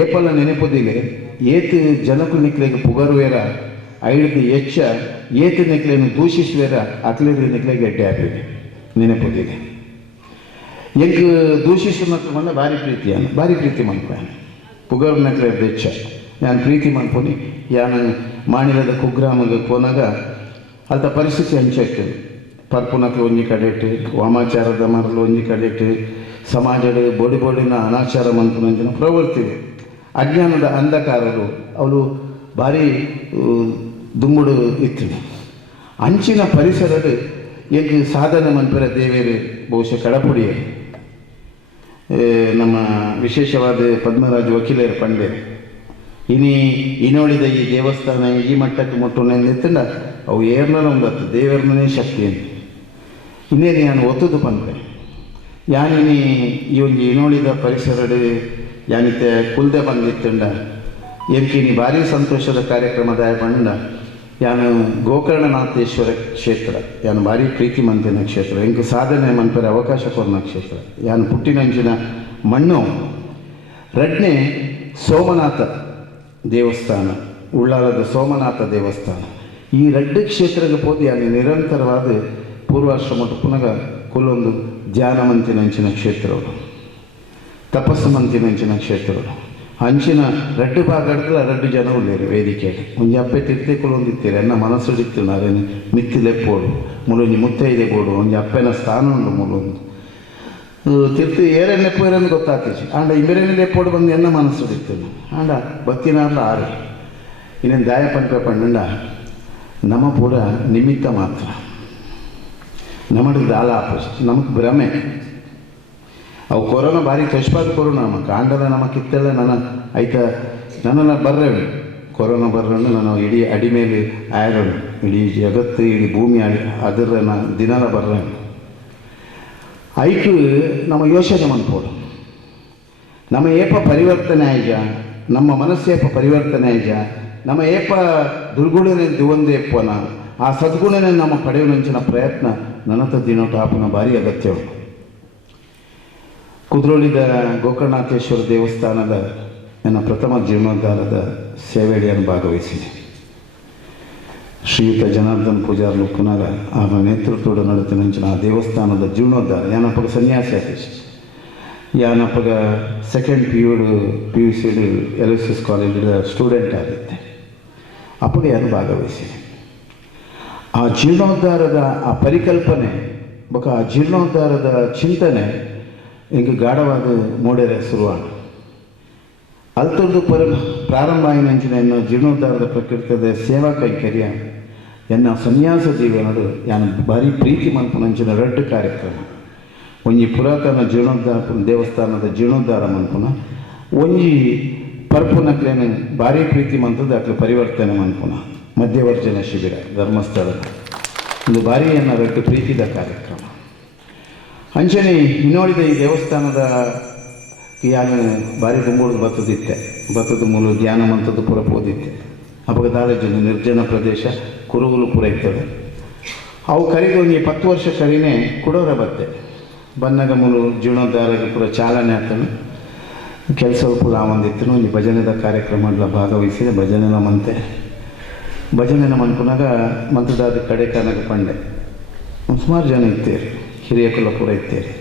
ಏಪಲ್ಲ ನೆನಪುದಿಲೆ ಏತು ಜನಕು ನಿಕ್ಲೆಗೆ ಪುಗರುವೇರ ಐದು ಹೆಚ್ಚ ಏತು ನಿಕ್ಲೆಯನ್ನು ದೂಷಿಸುವೇರ ಅಕ್ಲೇರಿ ನಿಕ್ಲೆಗೆ ಎಡ್ಡೆ ಆಗಲಿದೆ ನೆನಪುದಿದೆ. ಎಂಗೆ ದೂಷಿಸುವಂತ ಭಾರಿ ಪ್ರೀತಿ ಮನ್ಪೇನು ಪುಗರು ನಕ್ಲೆದು ಹೆಚ್ಚ ನಾನು ಪ್ರೀತಿ ಮನ್ಪೋನಿ. ಯಾನು ಮಾಣಿಲದ ಕುಗ್ರಾಮಗೆ ಪೋನಾಗ ಅಲ್ತ ಪರಿಸ್ಥಿತಿ ಹಂಚಾಗ್ತದೆ. ಪರ್ಪುನಕ್ಕೆ ಒಂಜಿ ಕಡೆಟ್ಟು ವಾಮಾಚಾರದ ಮರಲು ಒಂಜಿ ಕಡೆಟ್ಟು ಸಮಾಜದ ಬೋಡಿನ ಅನಾಚಾರ ಮನ್ಪುನಂಚಿನ ಪ್ರವೃತ್ತಿಗಳು ಅಜ್ಞಾನದ ಅಂಧಕಾರರು ಅವಳು ಭಾರಿ ದುಮ್ಮುಡು ಇತ್ತು. ಅಂಚಿನ ಪರಿಸರದ ಎಂಗೆ ಸಾಧನೆ ಮನ್ಪರ ದೇವೇರು ಬಹುಶಃ ಕಡಪುಡಿಯರು ನಮ್ಮ ವಿಶೇಷವಾದ ಪದ್ಮರಾಜ್ ವಕೀಲರು ಪಂಡೆ ಇನ್ನೋಳಿದ ಈ ದೇವಸ್ಥಾನ ಈ ಮಟ್ಟಕ್ಕೆ ಮುಟ್ಟುನೆಂದಿತ್ತಂಡ ಅವು ಏರ್ನಲ್ಲ ಒಂದತ್ತು ದೇವರನ್ನೇ ಶಕ್ತಿ ಅಂತ ಇನ್ನೇನು ನಾನು ಒತ್ತದು ಪಂಡೆ ಯಾನಿನಿ ಈ ಒಂದು ಇನ್ನೋಳಿದ ಪರಿಸರಡು ಯಾನಿತ್ತೆ ಕುಲ್ದೆ ಬಂದಿತ್ತಂಡ ಎಂಕಿನಿ ಭಾರಿ ಸಂತೋಷದ ಕಾರ್ಯಕ್ರಮದ ಪಂಡ ಯಾನು ಗೋಕರ್ಣನಾಥೇಶ್ವರ ಕ್ಷೇತ್ರ ಯಾನು ಭಾರಿ ಪ್ರೀತಿ ಮಂತಿನ ಕ್ಷೇತ್ರ ಎಂಗೆ ಸಾಧನೆ ಮನ್ಪರೆ ಅವಕಾಶ ಕೊರ್ನ ಕ್ಷೇತ್ರ ಯಾನು ಪುಟ್ಟಿನಂಚಿನ ಮಣ್ಣು ರಡ್ನೆ ಸೋಮನಾಥ ದೇವಸ್ಥಾನ ಉಳ್ಳಾಲದ ಸೋಮನಾಥ ದೇವಸ್ಥಾನ ಈ ರಡ್ಡು ಕ್ಷೇತ್ರಕ್ಕೆ ಹೋಗಿ ಯಾನು ನಿರಂತರವಾದ ಪೂರ್ವಾಶ್ರಮಟ್ಟು ಪುನಃ ಕುಲ್ಲೊಂದು ಧ್ಯಾನ ಮಂತಿನಂಚಿನ ಕ್ಷೇತ್ರಗಳು ತಪಸ್ಸು ಮಂತಿನಂಚಿನ ಕ್ಷೇತ್ರಗಳು ಹಂಚಿನ ರೆಡ್ಡು ಭಾಗಡ್ದಲ್ಲ 2 ಜನ ಉಳ್ಳೇರು ವೇದಿಕೆಯಲ್ಲಿ ಒಂಜಿ ಅಪ್ಪೆ ತಿರ್ತಿಕ್ಕಲು ಒಂದಿತ್ತೀರಿ ಎನ್ನ ಮನಸ್ಸು ಹಿಡಿತು ನಾವೇನು ಮಿತ್ತಿಲೆಪ್ಪೋಡು ಮುಳುಂಜಿ ಮುತ್ತೈದೆ ಬೋಡು ಒಂಜಿ ಅಪ್ಪೆನ ಸ್ಥಾನ ಉಂಡು ಮುಳುಂದು ತಿರ್ತಿ ಏರೆನ್ನೆಪ್ಪೋರೆಂದು ಗೊತ್ತಾಗ್ತಿಸಿ ಆಂಡ ಇಮೆರೆನೆ ಎಪ್ಪೋಡು ಬಂದು ಎನ್ನ ಮನಸ್ಸು ಹಿಡಿತು ಆಂಡ ಬತ್ತಿನಾರ್ಲ ಆರು ಇನ್ನೇನು ದಾಯ ಪಂಪ ಪಂಡ ನಮ್ಮ ಪೂರ ನಿಮಿತ್ತ ಮಾತ್ರ ನಮ್ಮದು ದಾಲ ಆಪೋಸಿಟ್ ನಮಗೆ ಭ್ರಮೆ ಅವು ಕೊರೋನಾ ಭಾರಿ ಕಷ್ಟವಾದ ಕೊರೋನಾ ನಮಗೆ ಆಂಡಲ ನಮಗಿತ್ತೆಲ್ಲ ನನ್ನ ಆಯ್ತಾ ನನ್ನೆಲ್ಲ ಬರ್ರೇಳು ಕೊರೋನಾ ಬರ್ರಣ್ಣು ನಾನು ಇಡೀ ಅಡಿ ಮೇಲೆ ಆಯರಳು ಇಡೀ ಜಗತ್ತು ಇಡೀ ಭೂಮಿ ಅದರ ದಿನಲ ಬರ್ರೇಳು ಐಟು ನಮ್ಮ ಯೋಚನೆ ಮನ್ಪೋಡು ನಮ್ಮ ಏಪ ಪರಿವರ್ತನೆ ಆಯ್ಜ ನಮ್ಮ ಮನಸ್ಸೇಪ ಪರಿವರ್ತನೆ ಆಯ್ಜ ನಮ್ಮ ಏಪ ದುರ್ಗುಣನೆ ದಿವಂದೇ ಪೋನ ಆ ಸದ್ಗುಣನೆ ನಮ್ಮ ಪಡೆಯುವಂಚಿನ ಪ್ರಯತ್ನ ನನತ ದಿನೋಟ ಆಪನ ಭಾರಿ ಅಗತ್ಯ ಉಂಟು. ಕುದ್ರೋಳಿದ ಗೋಕರ್ಣನಾಥೇಶ್ವರ ದೇವಸ್ಥಾನದ ನನ್ನ ಪ್ರಥಮ ಜೀರ್ಣೋದ್ಧಾರದ ಸೇವೆಯನ್ನು ಭಾಗವಹಿಸಿದೆ. ಶ್ರೀಯುತ ಜನಾರ್ದನ್ ಪೂಜಾರ್ಲು ಪುನಃ ಅವರ ನೇತೃತ್ವದ ನಡೆತಿನಂಚಿನ ಆ ದೇವಸ್ಥಾನದ ಜೀರ್ಣೋದ್ಧಾರ ಯಾನಪ್ಪಗ ಸನ್ಯಾಸಿ ಆತೀಶ್ ಯಾನಪ್ಪಗ second P U C LSS ಕಾಲೇಜದ ಸ್ಟೂಡೆಂಟ್ ಆಗಿದ್ದೆ. ಅಪ್ಪಗೆ ಯಾರು ಭಾಗವಹಿಸಿದೆ. ಆ ಜೀರ್ಣೋದ್ಧಾರದ ಆ ಪರಿಕಲ್ಪನೆ ಬೊಕ ಆ ಜೀರ್ಣೋದ್ಧಾರದ ಚಿಂತನೆ ಹಿಂಗೆ ಗಾಢವಾದ ಮೂಡೆರೆ ಶುರುವಾದ ಅಲ್ತೊಂದು ಪ್ರಾರಂಭ ಆಯಿನಂಚಿನ ಎನ್ನ ಜೀರ್ಣೋದ್ಧಾರದ ಪ್ರಕೃತಿದ ಸೇವಾ ಕೈಂಕರ್ಯ ಎನ್ನ ಸನ್ಯಾಸ ಜೀವನದ ಯಾನು ಭಾರಿ ಪ್ರೀತಿ ಮನ್ಪುನಂಚಿನ 2 ಕಾರ್ಯಕ್ರಮ ಒಂಜಿ ಪುರಾತನ ಜೀರ್ಣೋದ್ಧಾರ ದೇವಸ್ಥಾನದ ಜೀರ್ಣೋದ್ಧಾರ ಮನ್ಪುನ ಒಂಜಿ ಪರ್ಪುನಕ್ಲೇನೆ ಭಾರಿ ಪ್ರೀತಿ ಮಂತದ ಅಕ್ಲೆ ಪರಿವರ್ತನೆ ಮನ್ಪುನ ಮಧ್ಯವರ್ಜನ ಶಿಬಿರ ಧರ್ಮಸ್ಥಳದ ಒಂದು ಭಾರಿ ಎನ್ನ 2 ಪ್ರೀತಿದ ಕಾರ್ಯಕ್ರಮ ಅಂಚನೆ ಇನ್ನೋಡಿದ ಈ ದೇವಸ್ಥಾನದ ಯಾನು ಭಾರಿ ತುಂಬುವುದು ಬತ್ತದ ಮೂಲ ಧ್ಯಾನ ಮಂತದ್ದು ಪುರ ಪೋದಿತ್ತೆ ಅಪಗ ದಾಳಜನ ನಿರ್ಜನ ಪ್ರದೇಶ ಕುರುಗುಲು ಪುರ ಇರ್ತದೆ ಅವು ಕರೆದು ಒಂದು 10 ವರ್ಷ ಕರಿನೇ ಕುಡೋರ ಬತ್ತೆ ಬನ್ನಗ ಮೂಲು ಜೀರ್ಣೋದ್ಧಾರಕ್ಕೆ ಪುರ ಚಾಲನೆ ಆಗ್ತಾನೆ ಕೆಲಸ ಪುರ ಒಂದಿತ್ತು ಒಂದು ಭಜನೆದ ಕಾರ್ಯಕ್ರಮಗಳ ಭಾಗವಹಿಸಿದೆ. ಭಜನೆನ ಮನ್ಪುನಾಗ ಮಂತದಾದ ಕಡೆ ಕನಕ ಪಂಡೆ ಸುಮಾರು ಜನ ಇತ್ತೇರಿ ಹಿರಿಯ ಕುಲ ಪೂರ ಇತ್ತೇರಿ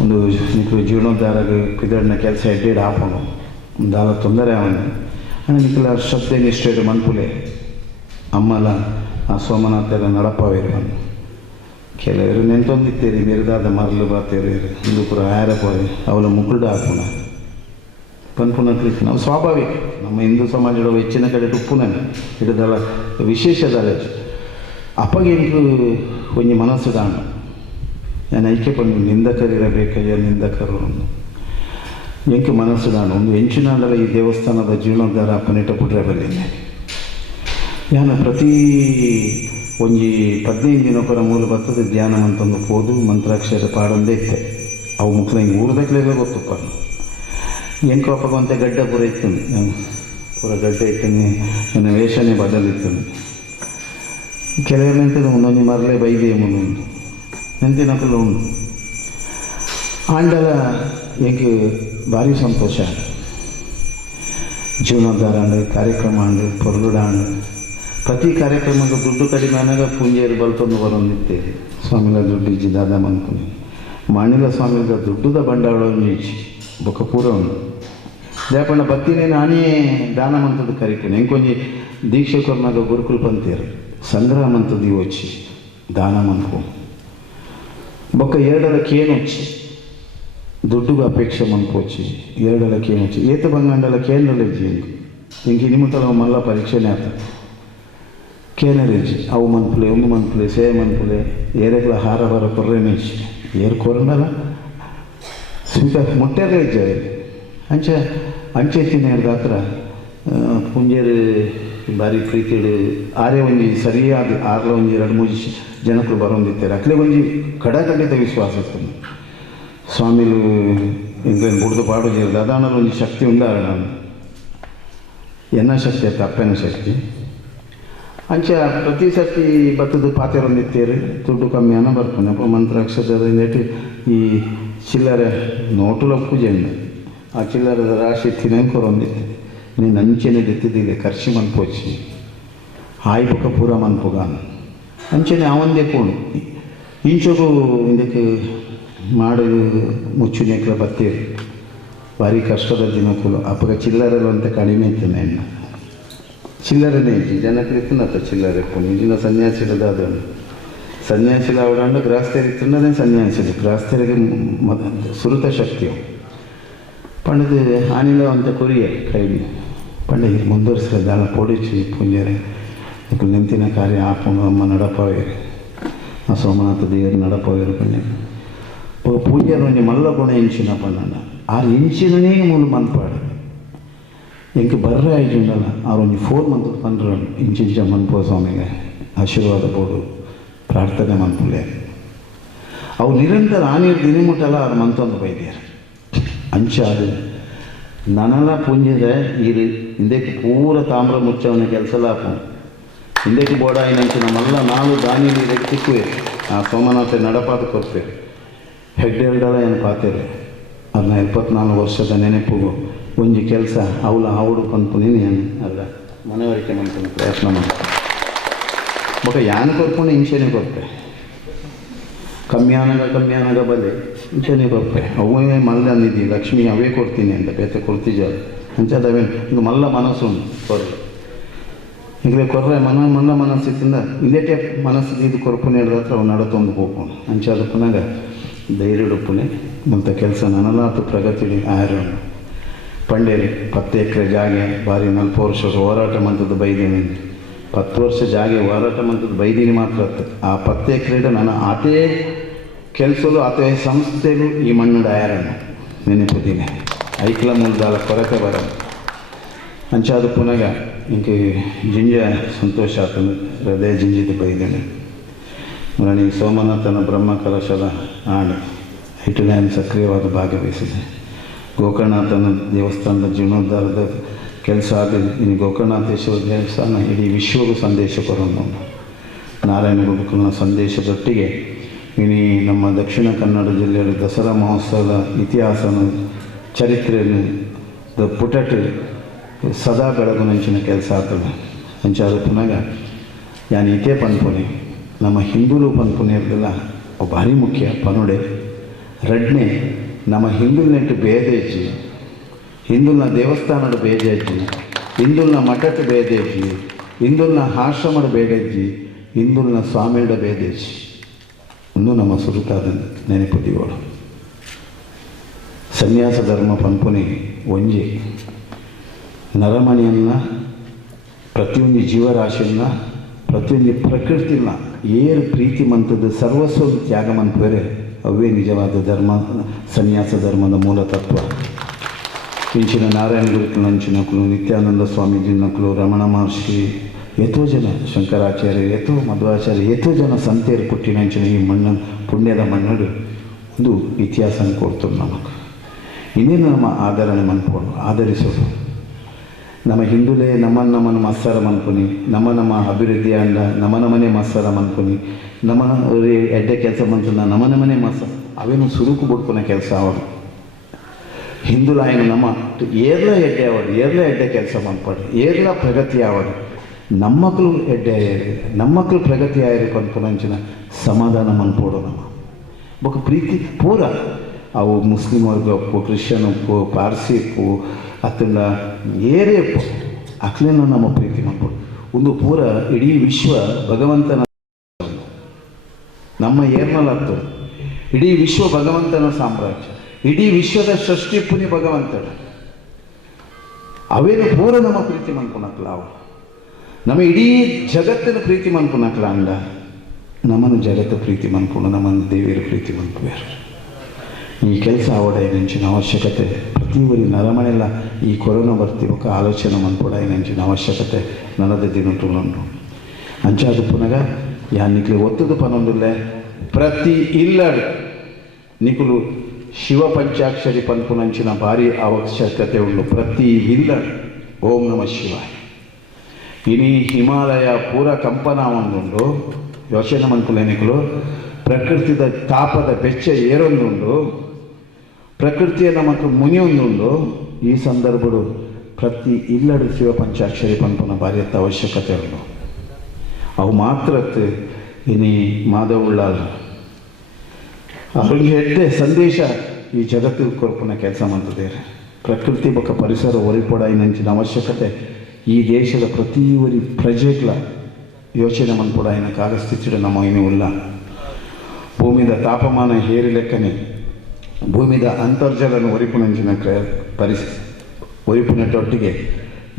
ಒಂದು ನಿಖಲು ಜೀರ್ಣೋದ್ಧಾರಕ್ಕೆ ಪಿದಡ್ನ ಕೆಲಸ ಎಡ್ಡೇಡು ಹಾಕೋಣ ಒಂದು ಆಗ ತೊಂದರೆ ಅವನು ನಿಖಲ ಶ್ರದ್ಧೆ ನಿಷ್ಠೆಡು ಮನ್ಪುಲೆ ಅಮ್ಮಲ ಆ ಸೋಮನಾಥೆಲ್ಲ ನಡಪವೇರು ಕೆಲವರು ನೆಂತೊಂದಿತ್ತೇರಿ ಮೆರೆದಾದ ಮರಳು ಬಾತೇರಿ ಇದು ಪುರ ಆಯರ ಪೋರಿ ಅವಳ ಮುಗುಳ್ಡ ಹಾಕೋಣ ಪನ್ಪುನಕ್ಲಿಕ್ಕೆ ನಾವು ಸ್ವಾಭಾವಿಕ ನಮ್ಮ ಹಿಂದೂ ಸಮಾಜದ ಹೆಚ್ಚಿನ ಕಡೆ ಉಪ್ಪುನೇ ಹಿಡಿದಲ್ಲ ವಿಶೇಷದ ಅಪ್ಪಗೆಂಟು ಒಂಜಿ ಮನಸ್ಸು ದಾಣ ನಾನು ಐಕ್ಯ ಪಂಡು ನಿಂದಕರಿರಬೇಕಯ್ಯ ನಿಂದಕರು ಎಂಕೆ ಮನಸ್ಸು ದಾಣ ಒಂದು ಹೆಂಚಿನಾಡಲ ಈ ದೇವಸ್ಥಾನದ ಜೀರ್ಣೋದ್ಧಾರ ಅಪ್ಪನಿಟ್ಟ ಪುಟ್ರೆ ಬಲ್ಲಿದ್ದೆ ಯಾನ ಪ್ರತಿ ಒಂಜಿ 15 ದಿನಕ್ಕೊರ ಮೂಲ ಬರ್ತದೆ ಧ್ಯಾನ ಅಂತಂದು ಹೋದು ಮಂತ್ರಾಕ್ಷರ ಪಾಡೊಂದೇ ಇತ್ತೆ ಅವು ಮುಖ್ಯ ಹಿಂಗೆ ಊರ್ದಕ್ಲೆಲ್ಲ ಗೊತ್ತಪ್ಪ ಎಂಕು ಅಪ್ಪಗಂತೆ ಗಡ್ಡ ಪೂರ ಇತ್ತು ಪೂರ ಗಡ್ಡ ಇತ್ತನಿ ನನ್ನ ವೇಷನೇ ಬದಲಿತ್ತು ಕೆಲವರು ನಿಂತಿದ್ದು ಒಂದೊಂದು ಮರಲೇ ಬೈದೆ ಮುಂದೊಂದು ನೆಂತಿನಕಲು ಉಂಟು ಆಂಡಲ ಎಂಗೆ ಭಾರಿ ಸಂತೋಷ ಜೀರ್ಣೋದ್ಧಾರ ಕಾರ್ಯಕ್ರಮ ಪೊರ್ಲುಡ ಪ್ರತಿ ಕಾರ್ಯಕ್ರಮಕ್ಕೆ ದುಡ್ಡು ಕಡಿಮೆ ಆನಾಗ ಪೂಂಜೇರಿ ಬಲ್ತೊಂದು ಬರೋಂದಿತ್ತೇರಿ ಸ್ವಾಮಿಗಳ ದುಡ್ಡು ಇಜ್ಜಿ ದಾದ ಮನ್ಪುನಿ ಮಣ್ಣಿಲ ಸ್ವಾಮಿಗಳ ದುಡ್ಡುದ ಬಂಡವಾಳ ಇಜ್ಜಿ ಬೊಕ್ಕ ಪೂರ ಉಂಟು ದೇಪಣ್ಣ ಬತ್ತಿನೇ ನಾನೇ ದಾನ ಮಂತದ್ದು ಕರಿತೀನಿ ಎಂಕೊಂಜಿ ದೀಕ್ಷೆ ಕೊರ್ನಾಗ ಗುರುಕುಲ್ ಪಂತೇರು ಸಂಗ್ರಹ ಮಂತದ್ದು ಯೋಚಿ ದಾನ ಮನ್ಪು ಬೊಕ್ಕ 2 ಕೇನೊಚ್ಚಿ ದುಡ್ಡುಗ ಅಪೇಕ್ಷೆ ಮನ್ಪೋಚಿ 2 ಕೇನೊಚ್ಚಿ ಏತ ಬಂಗಂಡಲ ಕೇಂದ್ರಲಿಜ್ಜಿ ಇಂಕಿ ನಿಮ್ಮತಲ ಮಲ್ಲ ಪರೀಕ್ಷೆನೇ ಆತ ಕೇನರಿಜ್ಜಿ ಅವು ಮನ್ಪುಲೆ ಒಂದು ಮನ್ಪುಲೆ ಸೇವೆ ಮನ್ಪುಲೆ ಏರೆಗಳ ಹಾರ ಬರ ಕೊರ್ರೇನಿಜ್ಜಿ ಏರು ಕೊರಂಡಲ ಸ್ವೀಕಾರ ಮುಟ್ಟೆಲ್ಲ ಇಜ್ಜಾರೆ ಅಂಚೆ ಎತ್ತಿನ ಹತ್ರ ಪುಂಜೇರು ಭಾರಿ ಪ್ರೀತಿಡು ಆರೇ ಒಂಜಿ ಸರಿಯಾದ ಆರ್ಲ ಒಂಜಿ 2-3 ಜನಕ್ಕಳು ಬರೋಂದಿತ್ತಾರೆ ಅಕ್ಲೆ ಒಂಜಿ ಖಂಡಿತ ವಿಶ್ವಾಸ ಇರ್ತದೆ ಸ್ವಾಮಿಲು ಇಂಗ್ಲೇನು ಬುಡ್ದು ಪಾಡೋದಿಲ್ಲ ದಾದಾನಲ್ಲಿ ಒಂಜಿ ಶಕ್ತಿ ಉಂಡಾರ ನಾನು ಎನ್ನ ಶಕ್ತಿ ಆಯ್ತು ಅಪ್ಪನ ಶಕ್ತಿ ಅಂಚೆ ಪ್ರತಿ ಸರ್ತಿ ಬತ್ತದು ಪಾತೆರೊಂದಿತ್ತೇರಿ ದುಡ್ಡು ಕಮ್ಮಿ ಅನ್ನ ಬರ್ತಾನೆ ಅಪ್ಪ ಮಂತ್ರಾಕ್ಷರದ ನೆಟ್ಟು ಈ ಚಿಲ್ಲರೆ ನೋಟುಲ ಪೂಜೆ ಉಂಡು ಆ ಚಿಲ್ಲರದ ರಾಶಿ ತಿನ್ನೊಂದಿತ್ತು ನೀನು ಅಂಚೆನೆ ಎತ್ತಿದ್ದಿದೆ ಖರ್ಚು ಮನ್ಪೋಚಿ ಆಯ್ಪಕ ಪೂರ ಮನ್ಪುಗ ಅಂಚೆನೆ ಅವಂದೇ ಕೂಡು ಇಂಚೋಗು ಇದಕ್ಕೆ ಮಾಡೋದು ಮುಚ್ಚುನೆಕ್ಲ ಬತ್ತೇರಿ ಭಾರಿ ಕಷ್ಟದ ದಿನಕ್ಕೂ ಅಪ್ಪಗ ಚಿಲ್ಲರೆಲ್ಲ ಅಂತ ಕಡಿಮೆ ಇತ್ತೇನೆ ಹೆಣ್ಣು ಚಿಲ್ಲರೆನೇ ಇಜ್ಜಿ ಜನಕ್ಕೆ ಇತ್ತನತ್ತ ಚಿಲ್ಲರೆ ಈಜಿನ ಸನ್ಯಾಸಿರದಾದನು ಸನ್ಯಾಸಿಲ ಅವಡಂಡು ಗ್ರಾಸ್ತೇರಿ ತಿನ್ನದೇ ಸನ್ಯಾಸಿಲು ಗ್ರಾಸ್ತೇರಿಗೆ ಸುರುತ ಶಕ್ತಿಯು ಪಂಡದು ಆನಿಲ ಅಂತ ಕೊರಿಯ ಕೈಲಿ ಪಂಡ ಮುಂದುವರಿಸಿದ ಪೊಡಿಚಿ ಪುಂಜರೆ ನಿಂತಿನ ಕಾರ್ಯ ಆಪುಂಡು ಅಮ್ಮ ನಡಪವೇರು ಆ ಸೋಮನಾಥ ದೇವರು ನಡಪವೇರು ಪಂಡೆ ಪೂಜೆರು ಒಂಜಿ ಮಲ್ಲ ಗುಣ ಇಂಚಿನ ಪಂಡ ಆರು ಇಂಚಿನೇ ಮೂಲು ಮನ್ಪಾಡು ಎಂಕ್ ಬರ್ರೆ ಆಯ್ತುಂಡಲ್ಲ ಅವ್ರು ಒಂಜಿ ಫೋನ್ ಮಂತ್ ಪಂಡ್ರು ಇಂಚಿಂಚ ಮನ್ಪೋ ಸ್ವಾಮಿಗೆ ಆಶೀರ್ವಾದ ಬೋಡು ಪ್ರಾರ್ಥನೆ ಮನ್ಪುಲೆ ಅವು ನಿರಂತರ ಆನೀರು ದಿನಮುಟ್ಟಲ್ಲ ಅವ್ರು ಮಂತೊಂದು ಬೈದ್ಯಾರ ಅಂಚಾದು ನನಲ ಪುಂಜಿದ ಇರು ಹಿಂದಕ್ಕೆ ಪೂರ ತಾಮ್ರ ಮುಚ್ಚವನ ಕೆಲಸಲಾಪು ಹಿಂದಕ್ಕೆ ಬೋಡ ಏನಂಚು ನಮ್ಮಲ್ಲ ನಾಳು ದಾನಿಲಿ ರೆಕ್ತಿಕ್ಕುವೆ ಆ ಸೋಮನಾಥ ನಡಪಾದ ಕೊಡ್ತೇವೆ ಹೆಗ್ಡೆರಡಲ್ಲ ಏನು ಪಾತೇವೆ ಅದನ್ನ 74 ವರ್ಷದ ನೆನಪಿಗೂ ಒಂಜಿ ಕೆಲಸ ಅವಳ ಆವಡು ಪಂಪು ನೀನು ಅಲ್ಲ ಮನವರಿಕೆ ಮಾಡ್ಕೊಂಡು ಪ್ರಯತ್ನ ಮಾಡಿ ಬೊಕ ಯಾನು ಕೊರ್ಕೊಂಡು ಹಿಂಸೆನೇ ಕೊಡ್ತೆ ಕಮ್ಮಿಯಾನಾಗ ಬಲೆ ಹಿಂಸೆನೇ ಕೊಡ್ತೆ ಅವೇ ಮಲ್ಲ ಅಂದಿದ್ದಿ ಲಕ್ಷ್ಮಿ ಅವೇ ಕೊಡ್ತೀನಿ ಅಂತ ಬೇತೆ ಕೊಡ್ತಿಜ ಅಂಚದವೇ ಇದು ಮಲ್ಲ ಮನಸ್ಸುಂಟು ಕೊರ್ರೆ ಈಗಲೇ ಕೊರ್ರೆ ಮಲ್ಲ ಮನಸ್ಸಿಂದ ಇಂದೇಟೆ ಮನಸ್ಸು ಇದು ಕೊರ್ಪುನೆ ಹೇಳಿದ ಹತ್ರ ಅವು ನಡತೊಂದು ಹೋಗ್ಕೊಂಡು ಅಂಚಾದ ಪುನಗ ಧೈರ್ಯಡುಪ್ಪುನೆ ಮತ್ತು ಕೆಲಸ ನನಲಾತು ಪ್ರಗತಿ ಆಯರನ್ನು ಪಂಡೇರಿ 10 ಎಕರೆ ಜಾಗೆ ಬಾರಿ 40 ವರ್ಷ ಹೋರಾಟ ಮಂತದ್ದು ಬೈದೀನಿ 10 ವರ್ಷ ಜಾಗೆ ಹೋರಾಟ ಮಂತದ್ದು ಬೈದೀನಿ ಮಾತ್ರ ಆ 10 ಎಕರೆ ನಾನು ಆತೇ ಕೆಲಸಲು ಆತೇ ಸಂಸ್ಥೆಗೂ ಈ ಮಣ್ಣು ಆಯರನ್ನು ನೆನಪುತ್ತೀನಿ ಐಕ್ಲ ಮೂಲದಾಲ ಕೊರತೆ ಬರೋದು ಅಂಚಾದ ಪುನಗ ಇಂಕ ಜಿಂಜ ಸಂತೋಷ ಆತನು ಹೃದಯ ಜಿಂಜಿದ ಬೈದೇನೆ ಮರಣಿ ಸೋಮನಾಥನ ಬ್ರಹ್ಮ ಕಲಶದ ಆಣೆ ಇಟ್ಟು ನಾನು ಸಕ್ರಿಯವಾಗಿ ಭಾಗವಹಿಸಿದೆ ಗೋಕರ್ಣನಾಥನ ದೇವಸ್ಥಾನದ ಜೀರ್ಣೋದ್ಧಾರದ ಕೆಲಸ ಆಗಿದೆ ಇನ್ನು ಗೋಕರ್ಣನಾಥೇಶ್ವರ ದೇವಸ್ಥಾನ ಇಡೀ ವಿಶ್ವಗೂ ಸಂದೇಶ ಕೊಡೋಣ ನಾರಾಯಣ ಗುರುಕುಲನ ಸಂದೇಶದೊಟ್ಟಿಗೆ ಇನ್ನು ನಮ್ಮ ದಕ್ಷಿಣ ಕನ್ನಡ ಜಿಲ್ಲೆಯಲ್ಲಿ ದಸರಾ ಮಹೋತ್ಸವದ ಇತಿಹಾಸನ ಚರಿತ್ರೆಯನ್ನು ಪುಟಟ್ ಸದಾ ಬೆಳಗುನಂಚಿನ ಕೆಲಸ ಆಗ್ತದೆ ಅಂಚಾದ ಪುನಗ ಯಾನು ಇತೇ ಪನ್ಪುನೆ ನಮ್ಮ ಹಿಂದೂಲು ಪನ್ಪುನೆ ಇರಲಿಲ್ಲ ಭಾರಿ ಮುಖ್ಯ ಪನೊಡೆ ರಡ್ನೆ ನಮ್ಮ ಹಿಂದುಲ್ನೆಟ್ಟು ಬೇದೇಜಿ ಹಿಂದುಲ್ನ ದೇವಸ್ಥಾನದ ಬೇದೇಜಿ ಹಿಂದುಲ್ನ ಮಠದ ಬೇದೇಜಿ ಹಿಂದುಲ್ನ ಆಶ್ರಮದ ಬೇಡೆಜ್ಜಿ ಹಿಂದುಲ್ನ ಸ್ವಾಮಿಯಡ ಬೇದೇಜಿ ಇನ್ನೂ ನಮ್ಮ ಸುರುತಾದ ನೆನಪುದಿಗಳು ಸನ್ಯಾಸ ಧರ್ಮ ಪಂಪುನಿ ಒಂಜಿ ನರಮಣಿಯನ್ನ ಪ್ರತಿಯೊಂದು ಜೀವರಾಶಿಯನ್ನ ಪ್ರತಿಯೊಂದು ಪ್ರಕೃತಿನ ಏರು ಪ್ರೀತಿ ಮಂತದ್ದು ಸರ್ವಸ್ವ ತ್ಯಾಗ ಮಂತ್ವರೆ ಅವೇ ನಿಜವಾದ ಧರ್ಮ ಸನ್ಯಾಸ ಧರ್ಮದ ಮೂಲ ತತ್ವ ಇಂಚಿನ ನಾರಾಯಣ ಗುರುಕುಲಂಚಿನಕ್ಕಳು ನಿತ್ಯಾನಂದ ಸ್ವಾಮೀಜಿನಕ್ಕಳು ರಮಣ ಮಹರ್ಷಿ ಎಷ್ಟೋ ಜನ ಶಂಕರಾಚಾರ್ಯ ಎಷ್ಟೋ ಮಧ್ವಾಚಾರ್ಯ ಎಷ್ಟೋ ಜನ ಸಂತೇರು ಪುಟ್ಟಿನಂಚಿನ ಈ ಮಣ್ಣು ಪುಣ್ಯದ ಮಣ್ಣು ಒಂದು ಇತಿಹಾಸ ಕೊಡ್ತಾರೆ ನಮಗೆ ಇನ್ನೇನು ನಮ್ಮ ಆಧರಣೆ ಮನ್ಕೊಂಡು ಆಧರಿಸೋದು ನಮ್ಮ ಹಿಂದುಲೇ ನಮ್ಮನ್ನು ಮತ್ಸರ ಮನ್ಪುನಿ ನಮ್ಮ ಅಭಿವೃದ್ಧಿ ಅಂಡ ನಮ್ಮನೆ ಮತ್ಸರ ಮನ್ಪುನಿ ನಮ್ಮನ ಎಡ್ಡೆ ಕೆಲಸ ಮಂತನ ನಮ್ಮನೆ ಮತ್ಸರ ಅವೇನು ಸುರುಕು ಬಿಡ್ಕೊನ ಕೆಲಸ ಅವರು ಹಿಂದುಲಾಯನ ನಮ್ಮ ಏರ್ಲ ಎಡ್ಡೆ ಅವರು ಏರ್ಲ ಎಡ್ಡೆ ಕೆಲಸ ಮನ್ಪಡು ಏರ್ಲ ಪ್ರಗತಿ ಅವರು ನಮ್ಮಕ್ಕಳು ಎಡ್ಡೆ ನಮ್ಮಕ್ಕಳು ಪ್ರಗತಿ ಆಯಿರು ಪನ್ಪುನಂಚಿನ ಸಮಾಧಾನ ಮನ್ಪೋಡು ನಮ್ಮ ಬೊಕ್ಕ ಪ್ರೀತಿ ಪೂರ ಅವು ಮುಸ್ಲಿಂ ವರ್ಗ ಒಪ್ಪು ಕ್ರಿಶ್ಚಿಯನ್ ಒಪ್ಪು ಪಾರ್ಸಿ ಒಪ್ಪು ಅತ್ತಂಡ ಏರೇ ಒಪ್ಪು ಅಕ್ಲೇನ ನಮ್ಮ ಪ್ರೀತಿ ಮಾಡ್ಬೋದು ಒಂದು ಪೂರ ಇಡೀ ವಿಶ್ವ ಭಗವಂತನ ನಮ್ಮ ಏರ್ಮಲ್ ಆಗ್ತದೆ ಇಡೀ ವಿಶ್ವ ಭಗವಂತನ ಸಾಮ್ರಾಜ್ಯ ಇಡೀ ವಿಶ್ವದ ಸೃಷ್ಟಿ ಪುನಿ ಭಗವಂತನ ಅವೇನು ಪೂರ ನಮ್ಮ ಪ್ರೀತಿ ಮಾಡ್ಕೊಳಕ್ಲ ಅವು ನಮ್ಮ ಇಡೀ ಜಗತ್ತಿನ ಪ್ರೀತಿ ಮಾಡ್ಕೊಳಕ್ಲ ಅಂಡ ನಮ್ಮನ್ನು ಜಗತ್ತು ಪ್ರೀತಿ ಮಾಡ್ಕೊಂಡು ನಮ್ಮನ್ನು ದೇವಿಯರ ಪ್ರೀತಿ ಮಾಡ್ಕೋಯಾರು ಈ ಕೆಲಸ ಆವಡ ನೆಂಚಿನ ಅವಶ್ಯಕತೆ ಪ್ರತಿಯೊಬ್ಬರಿ ನರಮನೆಲ್ಲ ಈ ಕೊರೋನಾ ಬರ್ತಿರೋಕ ಆಲೋಚನೆ ಮನ್ಪಡ ನೆಂಚಿನ ಅವಶ್ಯಕತೆ ನನ್ನದು ದಿನಟುಂಡು ಅಂಚಾದ ಪುನಗ ಯಾ ನಿಕ್ಲಿ ಒತ್ತದು ಪನೊಂದುಲ್ಲೆ ಪ್ರತಿ ಇಲ್ಲಡ್ ನಿಕುಲು ಶಿವ ಪಂಚಾಕ್ಷರಿ ಪನ್ಪುನಂಚಿನ ಭಾರಿ ಅವಶ್ಯಕತೆ ಉಳ್ಳು ಪ್ರತಿ ಇಲ್ಲಡ್ ಓಂ ನಮಃ ಶಿವಾಯ ಇನಿ ಹಿಮಾಲಯ ಪೂರ ಕಂಪನ ಒಂದುಂಡು ಯೋಚನೆ ಮನ್ಪುಲೆ ನಿಕುಲು ಪ್ರಕೃತಿದ ತಾಪದ ಬೆಚ್ಚ ಏರೊಂದುಂಡು ಪ್ರಕೃತಿಯ ನಮಕ್ ಮುನಿಯೊಂದುಂಡು ಈ ಸಂದರ್ಭಡು ಪ್ರತಿ ಇಲ್ಲಡು ಶಿವ ಪಂಚಾಕ್ಷರಿ ಪಂಪನ ಭಾರಿಯತ್ತ ಅವಶ್ಯಕತೆ ಉಂಡು ಅವು ಮಾತ್ರ ಇನಿ ಮಾಧವುಳ್ಳಾಲ್ ಅವ್ರಿಗೆ ಎಡ್ಡೆ ಸಂದೇಶ ಈ ಜಗತ್ತಿಗೆ ಕೊರ್ಪುನ ಕೆಲಸ ಮಾಡ್ತಿದ್ದಾರೆ ಪ್ರಕೃತಿ ಬೊಕ್ಕ ಪರಿಸರ ಒರಿಪೊಡಾಯಿನಂಚಿನ ಅವಶ್ಯಕತೆ ಈ ದೇಶದ ಪ್ರತಿ ಒರಿ ಪ್ರಜೆಗಳ ಯೋಚನೆ ಮನ್ಪೊಡಾಯಿನ ಕಾಲಸ್ಥಿತಿಡು ನಮ್ಮ ಇನ್ನೂ ಇಲ್ಲ. ಭೂಮಿದ ತಾಪಮಾನ ಹೇರಿ ಲೆಕ್ಕನೆ ಭೂಮಿದ ಅಂತರ್ಜಲನ ಒರಿಪುನಂಚಿನ ಒರಿಪುನಟ್ಟೊಟ್ಟಿಗೆ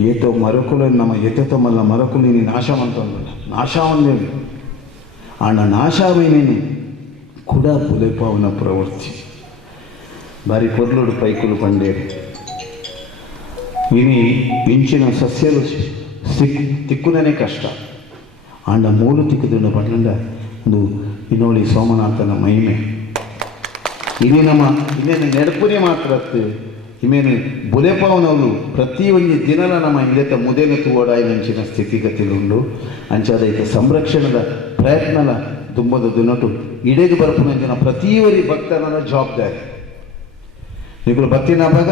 ಏತೋ ಮರಕುಲು ನಮ್ಮ ಎತ್ತೊಮ್ಮಲ್ಲ ಮರಕುಲಿನಿ ನಾಶ ಮಂತಂದಿಲ್ಲ ನಾಶ ಒಂದೇನು ಆಂಡ ನಾಶವೇನೇನು ಕೂಡ ಬುಲೆಪಾವನ ಪ್ರವೃತ್ತಿ ಬಾರಿ ಪೊರ್ಲುಡು ಪೈಕುಲು ಪಂಡೇರು ಇನಿ ಇಂಚಿನ ಸಸ್ಯಲು ತಿಕ್ಕುನೇ ಕಷ್ಟ ಆಂಡ ಮೂಲು ತಿಕ್ಕುದುಂಡು ಪಂಡ ಒಂದು ಇನ್ನೋಳಿ ಸೋಮನಾಥನ ಮಹಿಮೆ ಇನಿ ನಮ್ಮ ಇನ್ನೇನು ನೆಡಪುನೇ ಮಾತ್ರ ಇಮೇನು ಬುಲೆಪಾವನವರು ಪ್ರತಿಯೊಂದು ದಿನಲ ನಮ್ಮ ಹಿಂದೆತ್ತ ಮುದೇನೆ ತೂವಡಾಯಿನಂಚಿನ ಸ್ಥಿತಿಗತಿಲುಂಡು ಅಂಚಾದೈತ ಸಂರಕ್ಷಣದ ಪ್ರಯತ್ನಲ ದುಂಬದ ದುನಟು ಇಡೇದು ಬರ್ಪುನಂಚಿನ ಪ್ರತಿಯೊರಿ ಭಕ್ತನ ಜವಾಬ್ದಾರಿ ನಿಖಲು ಬತ್ತಿನ ಬಗ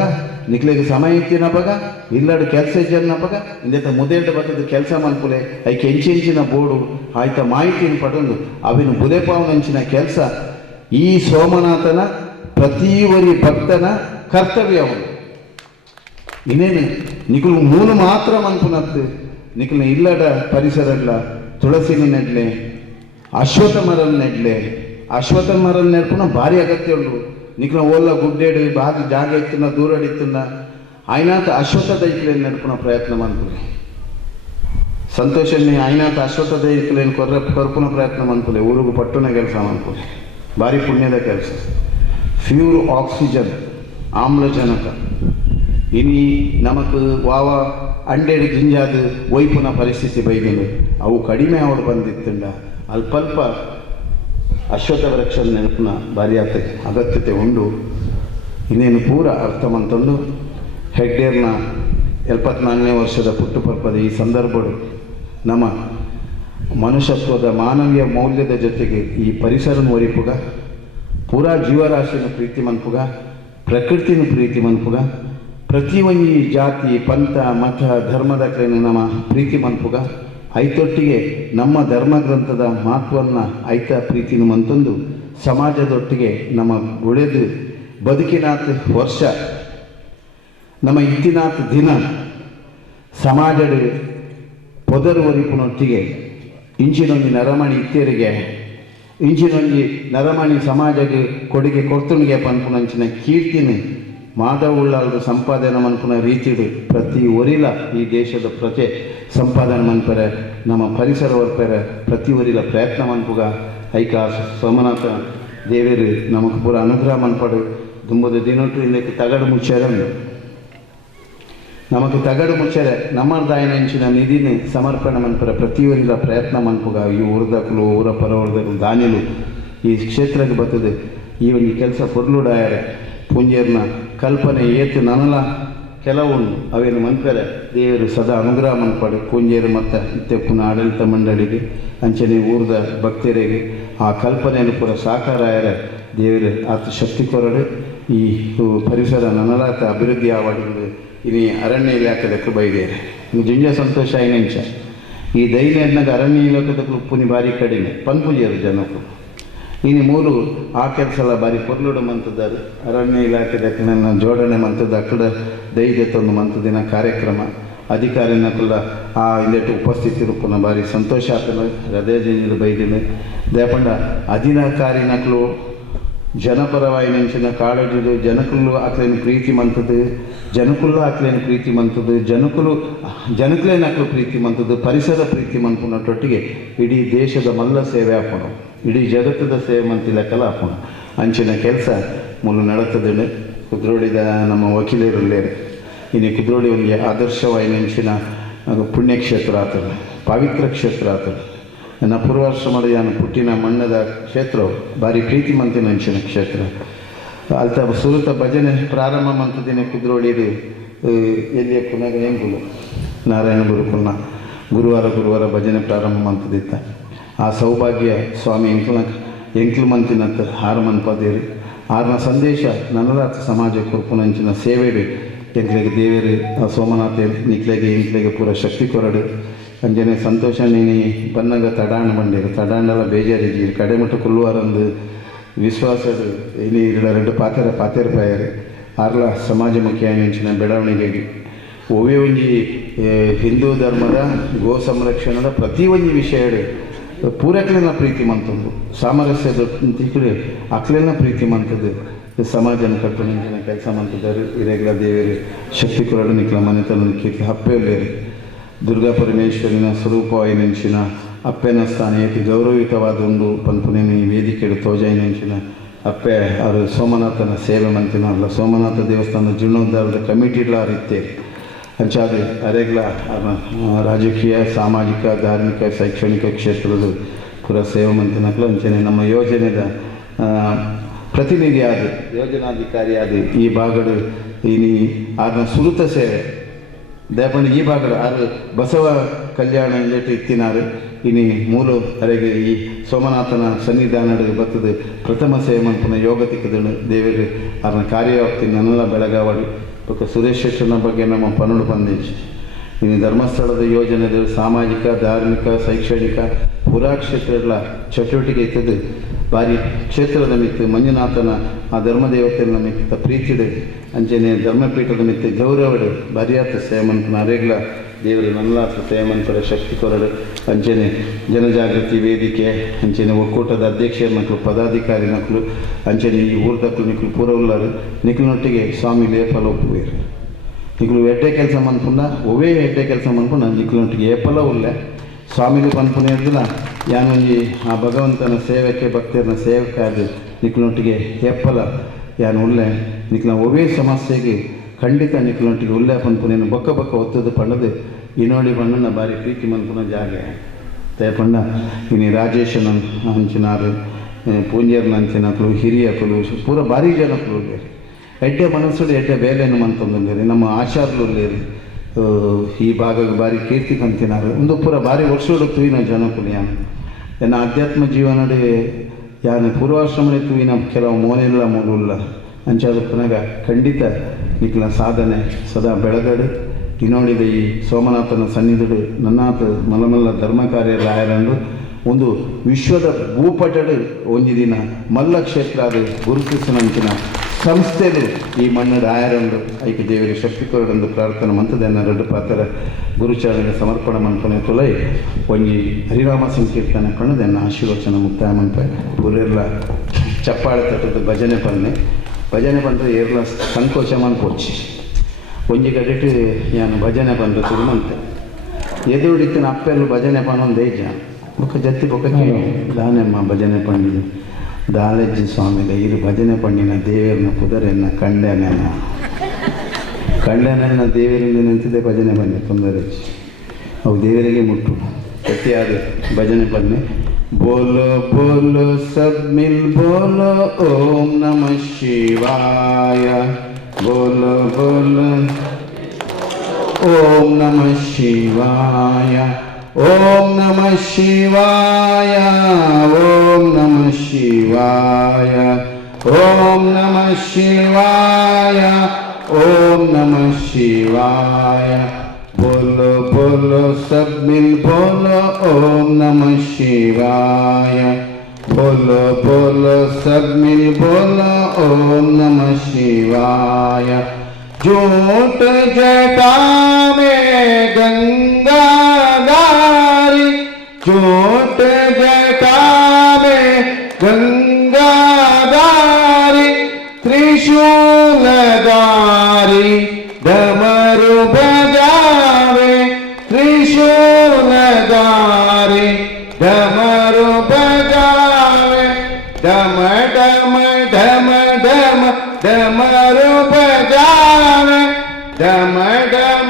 ನಿಖಲಿಗೆ ಸಮಯ ಇತ್ತಿನ ಬಗ ಇಲ್ಲಡು ಕೆಲಸ ಇಜ್ಜನ ಬಗ ಇಂದೆತ್ತ ಮುದೇಟ ಬತ್ತದ ಕೆಲಸ ಮನ್ಪುಲೆ ಐಕೆ ಎಂಚಿನ ಬೋರ್ಡು ಆಯ್ತ ಮಾಹಿತಿನ ಪಡೆದು ಅವಿನ ಬುಲೆಪಾವನಂಚಿನ ಕೆಲಸ ಈ ಸೋಮನಾಥನ ಪ್ರತಿಯೊರಿ ಭಕ್ತನ ಕರ್ತವ್ಯ ಅವನು ಇನ್ನೇನು ನಿಖಲು ಮೂಲ ಮಾತ್ರ ಮನ್ಪುನತ್ತು ನಿಖಲ ಇಲ್ಲಡ ಪರಿಸರಲ್ಲ ತುಳಸಿನ ನೆಡ್ಲೆ ಅಶ್ವತ್ಥ ಮರಲ್ ನೆಡ್ಲೆ ಅಶ್ವತ್ಥ ಮರಲ್ ನೆಡ್ಪುನ ಭಾರಿ ಅಗತ್ಯ ಉಂಟು ನಿಖಲ ಓಲ್ಲ ಗುಡ್ಡೇಡು ಬಾಗಿ ಜಾಗ ಇತ್ತನ ದೂರ ಇತ್ತನ ಆಯ್ನಾಥ ಅಶ್ವತ್ಥ ದೈಕ್ಲೇನು ನೆಡ್ಪುನ ಪ್ರಯತ್ನ ಮನ್ಪುಲೆ ಸಂತೋಷನೇ ಆಯ್ನಾಥ ಅಶ್ವತ್ಥ ದೈಕ್ಲೇನು ಕೊರ್ಪುನ ಪ್ರಯತ್ನ ಮನ್ಪುಲೆ ಊರಿಗೂ ಪಟ್ಟುನ ಕೆಲಸ ಮನ್ಪುಲೆ ಭಾರಿ ಪುಣ್ಯದ ಕೆಲಸ ಪ್ಯೂರ್ ಆಕ್ಸಿಜನ್ ಆಮ್ಲಜನಕ ಇನಿ ನಮಕ್ ವಾವ ಅಂಡೇಡು ಗಿಂಜಾದು ಒಯ್ಪುನ ಪರಿಸ್ಥಿತಿ ಬೈದಿಲ್ಲ ಅವು ಕಡಿಮೆ ಅವಳು ಬಂದಿತ್ತುಂಡ ಅಲ್ಪಲ್ಪ ಅಶ್ವತ್ಥ ವೃಕ್ಷ ನೆನಪಿನ ಭಾರಿ ಅಗತ್ಯತೆ ಉಂಡು ಇನ್ನೇನು ಪೂರ ಅರ್ಥವಂತಂದು ಹೆಗ್ಡೇರ್ನ 74ನೇ ವರ್ಷದ ಹುಟ್ಟುಹಬ್ಬದ ಈ ಸಂದರ್ಭಗಳು ನಮ್ಮ ಮನುಷ್ಯತ್ವದ ಮಾನವೀಯ ಮೌಲ್ಯದ ಜೊತೆಗೆ ಈ ಪರಿಸರನ ಒರಿಪುಗ ಪೂರಾ ಜೀವರಾಶಿನ ಪ್ರೀತಿ ಮನ್ಪುಗ ಪ್ರಕೃತಿನ ಪ್ರೀತಿ ಮನ್ಪುಗ ಪ್ರತಿಯೊಂದು ಜಾತಿ ಪಂಥ ಮತ ಧರ್ಮದ ಕಡೆಯನ್ನು ನಮ್ಮ ಪ್ರೀತಿ ಮನ್ಪುಗ ಐತೊಟ್ಟಿಗೆ ನಮ್ಮ ಧರ್ಮಗ್ರಂಥದ ಮಹತ್ವವನ್ನು ಐತ ಪ್ರೀತಿನ ಮಂತಂದು ಸಮಾಜದೊಟ್ಟಿಗೆ ನಮ್ಮ ಉಳಿದು ಬದುಕಿನಾಥ ವರ್ಷ ನಮ್ಮ ಇತ್ತಿನಾಥ ದಿನ ಸಮಾಜದ ಪೊದರು ಒರಿಪುನೊಟ್ಟಿಗೆ ಇಂಚಿನೊಂದು ನರಮಣಿ ಇತ್ತೇರಿಗೆ ಇಂಚಿನೊಂದು ನರಮಣಿ ಸಮಾಜಕ್ಕೆ ಕೊಡುಗೆ ಕೊಡ್ತುಣಿಗೆ ಪನ್ಪುನಂಚಿನ ಕೀರ್ತಿನ ಮಾಧವುಳ್ಳಾಲ್ದು ಸಂಪಾದನೆ ಮನ್ಪುನ ರೀತಿಡು ಪ್ರತಿ ಒರಿಲ ಈ ದೇಶದ ಪ್ರಜೆ ಸಂಪಾದನೆ ಮನ್ಪರೆ ನಮ್ಮ ಪರಿಸರ ವರ್ಪರೆ ಪ್ರತಿ ಒರಿಲ ಪ್ರಯತ್ನ ಮನ್ಪುಗ ಐಕ ಸೋಮನಾಥ ದೇವೇರು ನಮಗೆ ಪೂರ ಅನುಗ್ರಹ ಮನ್ಪಡು ದುಂಬದ ದಿನೊಟ್ಟು ಇಲ್ಲಕ್ಕೆ ತಗಡು ಮುಚ್ಚರೆ ನಮಗೆ ತಗಡು ಮುಚ್ಚರೆ ನಮ್ಮದಾಯನಂಚಿನ ನಿಧಿನ ಸಮರ್ಪಣೆ ಮನ್ಪರೆ ಪ್ರತಿ ಒರಿಲ ಪ್ರಯತ್ನ ಮನ್ಪುಗ ಈ ಊರದಕ್ಕಲು ಊರ ಪರವರ್ದಕ್ಕಲು ದಾನಿಲು ಈ ಕ್ಷೇತ್ರಕ್ಕೆ ಬರ್ತದೆ ಈ ಒಂದು ಕೆಲಸ ಪೊರ್ಲುಡಾಯರೆ ಪುಂಜೇರ್ನ ಕಲ್ಪನೆ ಏತು ನನಲ ಕೆಲವುಂಡು ಅವೇನು ಮನ್ಪರೆ ದೇವರು ಸದಾ ಅನುಗ್ರಹ ಮನ್ಪಡು ಪುಂಜೇರು ಮತ್ತು ಇತ್ತೆ ಪುನಃ ಆಡಳಿತ ಮಂಡಳಿಗೆ ಅಂಚನೆ ಊರದ ಭಕ್ತರಿಗೆ ಆ ಕಲ್ಪನೆಯನ್ನು ಪೂರ ಸಾಕಾರಾಯರ ದೇವರು ಆತ ಶಕ್ತಿ ಕೊರಡು ಈ ಪರಿಸರ ನನಲಾತ ಅಭಿವೃದ್ಧಿ ಆವಾಡಿಂದು ಇನಿ ಅರಣ್ಯ ಇಲಾಖೆದಕ್ಕೆ ಬೈದೇರೆ ಜಿಂಜ ಸಂತೋಷ ಐನಂಚ ಈ ದೈನ್ಯನಾಗ ಅರಣ್ಯ ಇಲಾಖೆದಕ್ಕೆ ಉಪ್ಪುನಿ ಭಾರಿ ಕಡಿಮೆ ಪನ್ಪುಜೇರು ಜನಕ್ಕೂ ಇನ್ನು ಮೂರು ಆ ಕೆಲಸ ಎಲ್ಲ ಬಾರಿ ಪೊರ್ಲುಡು ಮಂತದಾರು ಅರಣ್ಯ ಇಲಾಖೆದಕ್ಕೆ ನನ್ನ ಜೋಡಣೆ ಮಂತದ ಅಕ್ಕಡ ದೈದ್ಯತೊಂದು ಮಂತದಿನ ಕಾರ್ಯಕ್ರಮ ಅಧಿಕಾರಿನಕ್ಕಲ್ಲ ಆ ಇಲ್ಲೆಟ್ಟು ಉಪಸ್ಥಿತಿ ರೂಪನ ಬಾರಿ ಸಂತೋಷ ಆಗ್ತದೆ ಹೃದಯ ಜಿಂಜರು ಬೈದಿನ ದೇಪಂಡ ಅಧಿಕಾರಿನಕ್ಕಲು ಜನಪರವಾಯಿ ನೆಂಚಿನ ಕಾಳಜಿದು ಜನಕುಲ್ಲು ಆಕ್ಲೇನು ಪ್ರೀತಿ ಮಂತದ್ದು ಜನಕುಲ್ಲು ಆಕ್ಲೇನು ಪ್ರೀತಿ ಮಂತದ್ದು ಜನಕಲೇನಕ್ಕಲು ಪ್ರೀತಿ ಮಂತದ್ದು ಪರಿಸರ ಪ್ರೀತಿ ಮನ್ಪುನಟ್ಟೊಟ್ಟಿಗೆ ಇಡೀ ದೇಶದ ಮಲ್ಲ ಸೇವೆ ಹಾಕೋಣ ಇಡೀ ಜಗತ್ತದ ಸೇವೆ ಮಂತಿಲಕ್ಕೆಲ್ಲ ಹಾಕೋಣ ಅಂಚಿನ ಕೆಲಸ ಮುಲು ನಡತದನು ಕುದ್ರೋಳಿದ ನಮ್ಮ ವಕೀಲರುಳ್ಳೇರು ಇನ್ನು ಕುದ್ರೋಳಿ ಒಂದು ಆದರ್ಶವಾಯಿ ನೆಂಚಿನ ಪುಣ್ಯಕ್ಷೇತ್ರ ಆತದ ಪವಿತ್ರ ಕ್ಷೇತ್ರ ಆತದ ನನ್ನ ಪೂರ್ವಾಶ್ರಮದ ಯಾನು ಪುಟ್ಟಿನ ಮಣ್ಣದ ಕ್ಷೇತ್ರವು ಭಾರಿ ಪ್ರೀತಿ ಮಂತಿನ ಅಂಚಿನ ಕ್ಷೇತ್ರ ಅಲ್ತ ಸುರುತ ಭಜನೆ ಪ್ರಾರಂಭ ಮಂತದಿನ ಕುದ್ರೋಳಿದು ಎಲ್ಲಿಯ ಪುನಃ ಎಂಗುಲು ನಾರಾಯಣ ಗುರುಕುಲ್ನ ಗುರುವಾರ ಭಜನೆ ಪ್ರಾರಂಭ ಮಂತದಿತ್ತ ಆ ಸೌಭಾಗ್ಯ ಸ್ವಾಮಿ ಎಂಕ್ಲು ಮಂತಿನತ್ತ ಹಾರ ಮನ್ಪದೇರು ಆರ್ನ ಸಂದೇಶ ನನರಾತ ಸಮಾಜ ಕುರ್ಪುನಂಚಿನ ಸೇವೆಡು ಎಂಕ್ಲೆಗೆ ದೇವೇರು ಆ ಸೋಮನಾಥ ನಿಕ್ಲೆಗೆ ಎಂಕ್ಲೆಗೆ ಪೂರ ಶಕ್ತಿ ಕೊರಡು ಅಂಜನೆ ಸಂತೋಷ ನೀನು ಬನ್ನಗ ತಡಾಣ ಬಂಡೇರು ತಡಾಂಡಲ ಬೇಜಾರಿಜಿ ಕಡೆಮಟ್ಟ ಕುಲ್ಲುವಾರಂದು ವಿಶ್ವಾಸಡು ಇಲ್ಲಿ 2 ಪಾತೆರ ಪಾಯರು ಆರ್ಲ ಸಮಾಜಮುಖಿ ಆಯಂಚಿನ ಬೆಳವಣಿಗೆಗೆ ಒವೇ ಒಂಜಿ ಹಿಂದೂ ಧರ್ಮದ ಗೋ ಸಂರಕ್ಷಣದ ಪ್ರತಿ ಒಂಜಿ ವಿಷಯಡು ಪೂರಕ್ಲೆನ ಪ್ರೀತಿ ಮಂತಂದು ಸಾಮರಸ್ಯದ ತಿಕ್ಕಡೆ ಅಕ್ಲೆನ ಪ್ರೀತಿ ಮಂತದ್ದು ಸಮಾಜನ ಕಟ್ಟುನಿಂಚಿನ ಕೆಲಸ ಮಂತಿದ್ದಾರೆ ಇರೆಗ್ಲ ದೇವರು ಶಕ್ತಿ ಕೊರಡು ನಿಕ್ಲ ಮನೆತನದ ಕೀರ್ತಿ ಹಪ್ಪೆಲ್ಲೇರಿ ದುರ್ಗಾ ಪರಮೇಶ್ವರಿನ ಸ್ವರೂಪವಾಯಿನೆಂಚಿನ ಅಪ್ಪೆನ ಸ್ಥಾನ ಏತಿ ಗೌರವಯುತವಾದ ಒಂದು ಪನ್ಪುನೇನಿ ವೇದಿಕೆಡು ತೋಜಾಯಿನೆಂಚಿನ ಅಪ್ಪೆ ಅವರು ಸೋಮನಾಥನ ಸೇವೆ ಮಂತಿನ ಅಲ್ಲ ಸೋಮನಾಥ ದೇವಸ್ಥಾನದ ಜೀರ್ಣೋದ್ಧಾರದ ಕಮಿಟಿಗಳ ರೀತಿಯಲ್ಲಿ ಅಂಚಾದ ಅರೆಗ್ಲ ರಾಜಕೀಯ ಸಾಮಾಜಿಕ ಧಾರ್ಮಿಕ ಶೈಕ್ಷಣಿಕ ಕ್ಷೇತ್ರದ ಪೂರ ಸೇವೆ ಮಂತಿನಕ್ಲು ಅಂಚನೆ ನಮ್ಮ ಯೋಜನೆದ ಪ್ರತಿನಿಧಿ ಆದ ಯೋಜನಾಧಿಕಾರಿ ಆದ ಈ ಭಾಗಡು ಇನಿ ಅದನ್ನ ಸುರುತ ಸೇವೆ ದಯಪಂಡ ಈ ಭಾಗಡು ಆರು ಬಸವ ಕಲ್ಯಾಣ ಇಂಜೆಟ್ ಇತ್ತಿನಾರು ಇನಿ ಮೂಲು ಅರೆಗೆ ಈ ಸೋಮನಾಥನ ಸನ್ನಿಧಾನಡು ಬತ್ತದ ಪ್ರಥಮ ಸೇವೆ ಮಂಪನ ಯೋಗ ತಿಕ್ಕದಳು ದೇವರು ಅದನ್ನ ಕಾರ್ಯವ್ಯಾಪ್ತಿ ನನ್ನೆಲ್ಲ ಬೆಳಗಾವಡು ಬೊಕ್ಕ ಸುರೇಶ್ ಶೆಟ್ಟರ್ನ ಬಗ್ಗೆ ನಮ್ಮ ಪನ್ನಡು ಬಂದೇಜ್ ಇನ್ನು ಧರ್ಮಸ್ಥಳದ ಯೋಜನೆಗಳು ಸಾಮಾಜಿಕ ಧಾರ್ಮಿಕ ಶೈಕ್ಷಣಿಕ ಪುರಾಕ್ಷೇತ್ರಗಳ ಚಟುವಟಿಕೆ ಇತ್ತದು ಭಾರಿ ಕ್ಷೇತ್ರದ ಮಿತ್ತು ಮಂಜುನಾಥನ ಆ ಧರ್ಮದೇವತೆಯ ಮಿತ್ತ ಪ್ರೀತಿಡು ಅಂಚನೆ ಧರ್ಮಪೀಠದ ಮಿತ್ತು ಗೌರವಡು ಭಾರಿಯಾತ ಸೇಮಂತನ ಅರೆಗ್ಲ ದೇವರು ನಲ್ಲಾತ ಸೇಮಂತರ ಶಕ್ತಿ ಕೊರಡು ಅಂಚನೆ ಜನಜಾಗೃತಿ ವೇದಿಕೆ ಅಂಚನೆ ಒಕ್ಕೂಟದ ಅಧ್ಯಕ್ಷರ ಮಕ್ಕಳು ಪದಾಧಿಕಾರಿ ಮಕ್ಕಳು ಅಂಚನೆ ಈ ಊರ್ದಕ್ಕಳು ನಿಕ್ಕಳು ಪೂರ ಉಳ್ಳರು ನಿಕ್ಕಲಿನೊಟ್ಟಿಗೆ ಸ್ವಾಮಿ ಲೇಪಲ ಒಪ್ಪುವೇರು ನಿಕ್ಕಲು ಎಡ್ಡೆ ಕೆಲಸ ಮನ್ಪುಂಡ ಒವೇ ಎಡ್ಡೆ ಕೆಲಸ ಮನ್ಪುಂಡ ನಿಕ್ಕಲಿನೊಟ್ಟಿಗೆ ಏಪಲ ಉಳ್ಳೆ ಸ್ವಾಮಿಗೆ ಪನ್ಪುನ ಇರ್ದಿಲ್ಲ ಯಾನೊಂಜಿ ಆ ಭಗವಂತನ ಸೇವೆಕ್ಕೆ ಭಕ್ತರನ್ನ ಸೇವಕ್ಕಾದ ನಿಕ್ಕಲಿನೊಟ್ಟಿಗೆ ಏಪಲ ಯಾನು ಉಳ್ಳೆ ನಿಕ್ಲ ಒವೇ ಸಮಸ್ಯೆಗೆ ಖಂಡಿತ ನಿಕ್ಕಲಿನೊಟ್ಟಿಗೆ ಉಳ್ಳೆ ಪನ್ಪುನೇನು ಬೊಕ್ಕ ಬೊಕ್ಕ ಒತ್ತದು ಪಂಡದು ಈ ನೋಡಿ ಬಣ್ಣನ ಭಾರಿ ಪ್ರೀತಿ ಮನ್ಪುನ ಜಾಗೆ ತೇಪಂಡ ಇನ್ನು ರಾಜೇಶನ ಹಂಚಿನಾರು ಪೂಂಜರ್ನ ಹಂಚಿನಕ್ಲು ಹಿರಿಯಕಲು ಪೂರ ಭಾರಿ ಜನಕ್ಕಳು ಎಡ್ಡೆ ಮನಸ್ಸುಡು ಎಡ್ಡೆ ಬೇಲೆಯನ್ನು ಮಂತಂದುಲ್ಲೇರಿ ನಮ್ಮ ಆಚಾರ್ಯುಲ್ಲೇರಿ ಈ ಭಾಗಕ್ಕೆ ಭಾರಿ ಕೀರ್ತಿ ಕಂತಿನಾರು ಒಂದು ಪೂರ ಭಾರಿ ವರ್ಷೋಡು ತೂಯಿನ ಜನಕ್ಕಳು ಯಾನು ಎನ್ನ ಆಧ್ಯಾತ್ಮ ಜೀವನಡೆ ಯಾನು ಪೂರ್ವಾಶ್ರಮಡೆ ತೂಯಿನ ಕೆಲವು ಮೋನೆಲ್ಲ ಮೂಲ ಅಂಚಾದ ಪುನಗ ಖಂಡಿತ ನಿಕ್ಲ ಸಾಧನೆ ಸದಾ ಬೆಳಗಡು ನೋಡಿದ ಈ ಸೋಮನಾಥನ ಸನ್ನಿಧಿಡು ನನ್ನಾಥ ಮಲಮಲ್ಲ ಧರ್ಮ ಕಾರ್ಯ ರಾಯರಂದು ಒಂದು ವಿಶ್ವದ ಭೂಪಟಡು ಒಂಜಿ ದಿನ ಮಲ್ಲ ಕ್ಷೇತ್ರ ಅದು ಗುರುತಿಸಿನಂಚಿನ ಸಂಸ್ಥೆಲು ಈ ಮಣ್ಣದ ಆಯರಂದು ಐಕೆ ದೇವರಿಗೆ ಶಕ್ತಿ ಕೊರಡೊಂದು ಪ್ರಾರ್ಥನೆ ಮಂತದನ್ನ ಎರಡು ಪಾತ್ರ ಗುರುಚರಣೆಗೆ ಸಮರ್ಪಣೆ ಮನ್ಪನೆ ತುಲೈ ಒಂಜಿ ಹರಿರಾಮ ಸಂಕೀರ್ತನೆ ಕಣ್ಣದನ್ನ ಆಶೀರ್ವಚನ ಮುಕ್ತಾಯ ಮನ್ಪೆ ಪೂರೆಲ್ಲ ಚಪ್ಪಾಳೆ ತಟ್ಟದ ಭಜನೆ ಬಂದರೆ ಏರ್ಲ ಸಂಕೋಚ ಮನ್ಪೋಚಿ ಒಂಜಿ ಗಡಿಟ್ಟು ನಾನು ಭಜನೆ ಬಂದು ತುರುಮಂತೆ ಎದುರುಡಿತ್ತಿನ ಅಪ್ಪೆಲ್ಲೂ ಭಜನೆ ಪನ್ನೊಂದೇ ಜನ ಬೊಕ್ಕ ಜತ್ತಿ ಬೊಕ್ಕಕ್ಕೆ ದಾನೆಮ್ಮ ಭಜನೆ ಪಂಡಿದೆ ದಾಲೆಜ್ಜಿ ಸ್ವಾಮಿಗ ಇದು ಭಜನೆ ಪಂಡಿನ ದೇವರನ್ನ ಕುದುರೆಯನ್ನ ಕಂಡೆನ ದೇವರಿಂದ ನಿಂತಿದ್ದೆ ಭಜನೆ ಬನ್ನಿ ತೊಂದರೆ ಅವು ದೇವರಿಗೆ ಮುಟ್ಟು ಗಟ್ಟಿಯಾದ ಭಜನೆ ಬನ್ನಿ ಬೋಲೋ ಬೋಲೋ ಸಬ್ ಮಿಲ್ ಬೋಲೋ ಓಂ ನಮಃ ಶಿವಾಯ ಬೋಲೋ ಬೋಲೋ ಓಂ ನಮಃ ಶಿವಾಯ ಓಂ ನಮಃ ಶಿವಾಯ ಓಂ ನಮಃ ಶಿವಾಯ ಓಂ ನಮಃ ಶಿವಾಯ ಓಂ ನಮಃ ಶಿವಾಯ बोलो बोलो सब मिल बोलो ओम नमः शिवाय बोलो बोलो सब मिल बोलो ओम नमः शिवाय झूठ जटा में गंगा धारी झूठ जटा में गंगा धारी त्रिशूलधारी डमरू बजावे त्रिशूलधारी डमरू बजावे डम डम डम डम डमरू बजावे डम डम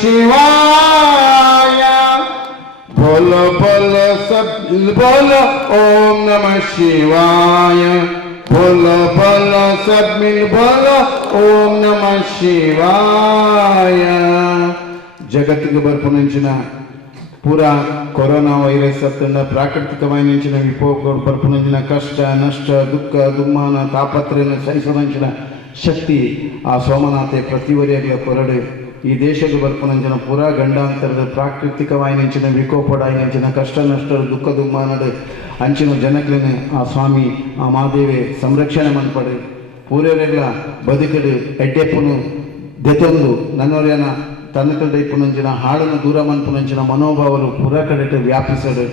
ಶಿವಾಯ बोलो बोलो सब बोलो ओम नमः शिवाय बोलो बोलो सब मिल बोलो ओम नमः शिवाय जगತ್ತಿಗೆ ಬರ್ಪುನಂಚಿನ ಪೂರಾ ಕೊರೋನಾ ವೈರಸ್ ಅತ್ತಂಡ ಪ್ರಾಕೃತಿಕವಾಯಿನಂಚಿನ ವಿಕೋಪಗಳು ಬರ್ಪುನಂಚಿನ ಕಷ್ಟ ನಷ್ಟ ದುಃಖ ದುಮ್ಮಾನ ತಾಪತ್ರಯನ್ನು ಸಹಿಸುವಂಚಿನ ಶಕ್ತಿ ಆ ಸೋಮನಾಥೆ ಪ್ರತಿವರಿಯಾಗಲ ಕೊರಡು ಈ ದೇಶದ ಬರ್ಪುನಂಚಿನ ಪೂರಾ ಗಂಡಾಂತರದ ಪ್ರಾಕೃತಿಕವಾಯಿನಂಚಿನ ವಿಕೋಪಡಾಯಿನಂಚಿನ ಕಷ್ಟ ನಷ್ಟ ದುಃಖ ದುಮ್ಮಾನದ ಅಂಚಿನ ಜನಕ್ಲೇನೆ ಆ ಸ್ವಾಮಿ ಆ ಮಾದೇವಿ ಸಂರಕ್ಷಣೆ ಮನ್ಪಡು ಪೂರವರೆಲ್ಲ ಬದುಕಡು ಎಡ್ಡೆಪ್ಪನು ದೆತೊಂದು ನನ್ನವರೇನ ತನ್ನಕಲ್ದ ಇಪ್ಪುನಂಚಿನ ಹಾಳನ್ನು ದೂರ ಮನ್ಪುನಂಚಿನ ಮನೋಭಾವರು ಪುರ ಕಡೆಟ್ಟು ವ್ಯಾಪಿಸಡು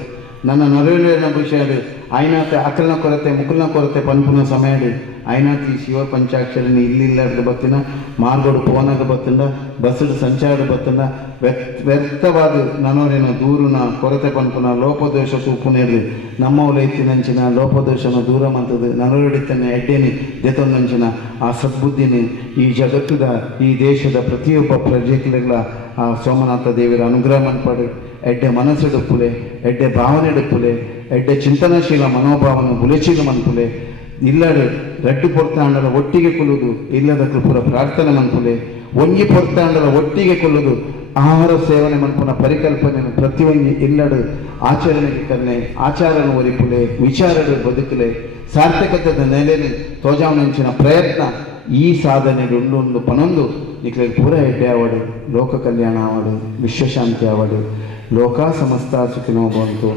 ನನ್ನ ನೊರೆನ ವಿಷಯಡು ಆಯ್ನಾತೆ ಅಕಲ್ನ ಕೊರತೆ ಮುಕಲ್ನ ಕೊರತೆ ಪನ್ಪುನ ಸಮಯಡು ಆಯ್ನಾತಿ ಶಿವ ಪಂಚಾಕ್ಷರಿನ ಇಲ್ಲಿಲ್ಲಾರ್ದು ಬತ್ತಿನ ಮಾರ್ಗೋಡು ಫೋನಾಗ ಬತ್ತಂಡ ಬಸ್ಸಡು ಸಂಚಾರ ಬತ್ತಂಡ ವ್ಯರ್ಥವಾದ ನನ್ನವರೇನ ದೂರನ ಕೊರತೆ ಪನ್ಪುನ ಲೋಪದೋಷ ತೂಪುನೇರು ನಮ್ಮವಲ ಎತ್ತಿನಂಚಿನ ಲೋಪದೋಷನ ದೂರ ಮಂತದು ನರಡಿತನ ಎಡ್ಡೆನಿ ದೆತೊಂದಂಚಿನ ಆ ಸದ್ಬುದ್ಧಿನ ಈ ಜಗತ್ತದ ಈ ದೇಶದ ಪ್ರತಿಯೊಬ್ಬ ಪ್ರಜೆಗಳ ಆ ಸೋಮನಾಥ ದೇವರ ಅನುಗ್ರಹ ಮನ್ಪಡು ಎಡ್ಡೆ ಮನಸ್ಸೆಡುಪ್ಪುಲೆ ಎಡ್ಡೆ ಭಾವನೆಡುಪ್ಪುಲೆ ಎಡ್ಡೆ ಚಿಂತನಶೀಲ ಮನೋಭಾವನ ಬುಲೆಚೀಲ ಮನ್ಪುಲೆ ಇಲ್ಲಡೆ ರಡ್ಡು ಪೊರ್ತಾಂಡಲ ಒಟ್ಟಿಗೆ ಕೊಲ್ಲುವುದು ಇಲ್ಲದ ಪುರ ಪ್ರಾರ್ಥನೆ ಮನ್ಪುಲೆ ಒಂಜಿ ಪೊರ್ತಾಂಡಲ ಒಟ್ಟಿಗೆ ಕೊಲ್ಲುವುದು ಆಹಾರ ಸೇವನೆ ಮನ್ಪುನ ಪರಿಕಲ್ಪನೆ ಪ್ರತಿಯೊಂದು ಇಲ್ಲಡು ಆಚರಣೆಗೆ ಕನ್ನೆ ಆಚಾರನ ಒರಿಪುಲೆ ವಿಚಾರಗಳು ಬದುಕಲೆ ಸಾರ್ಥಕತೆದ ನೆಲೆಯಲ್ಲಿ ತೋಜಾವನಂಚಿನ ಪ್ರಯತ್ನ ಈ ಸಾಧನೆಗೆ ಒಂದು ಪನೊಂದು ನಿಖಿಲ ಪೂರ ಎಡ್ಡೆ ಆವಡು ಲೋಕ ಕಲ್ಯಾಣ ಆವಡು ವಿಶ್ವಶಾಂತಿ ಆವಡು ಲೋಕ ಸಮಸ್ತ ಸುಖಿನೋ ಭವಂತು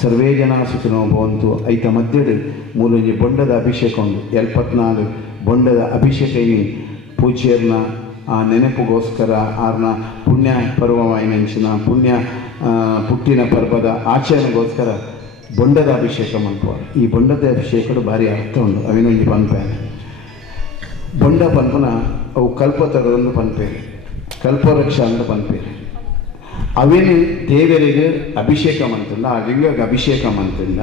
ಸರ್ವೇ ಜನ ಸುಖಿನೋ ಭವಂತು ಐತ ಮಧ್ಯಡು ಮೂಲೊಂಜಿ ಬೊಂಡದ ಅಭಿಷೇಕ ಉಂಡು 74 ಬೊಂಡದ ಅಭಿಷೇಕ ಪೂಜ್ಯರ್ನ ಆ ನೆನಪುಗೋಸ್ಕರ ಆರ್ನ ಪುಣ್ಯ ಪರ್ವವಾಯಿನಂಚಿನ ಪುಣ್ಯ ಪುಟ್ಟಿನ ಪರ್ವದ ಆಚರಣೆಗೋಸ್ಕರ ಬೊಂಡದ ಅಭಿಷೇಕ ಮನ್ಪುವ ಈ ಬೊಂಡದ ಅಭಿಷೇಕಡು ಭಾರಿ ಅರ್ಥ ಉಂಡು ಅವಿನೊಂಜಿ ಪನ್ಪೇನೆ ಬೊಂಡ ಪನ್ಪುನ ಅವು ಕಲ್ಪತರೊಂದು ಪನ್ಪೇರು ಕಲ್ಪವೃಕ್ಷ ಅಂತ ಪನ್ಪೇರು ಅವೇನು ದೇವರಿಗೆ ಅಭಿಷೇಕ ಮಂತಂಡ ಆ ಲಿಂಗಗೆ ಅಭಿಷೇಕ ಮಂತಂಡ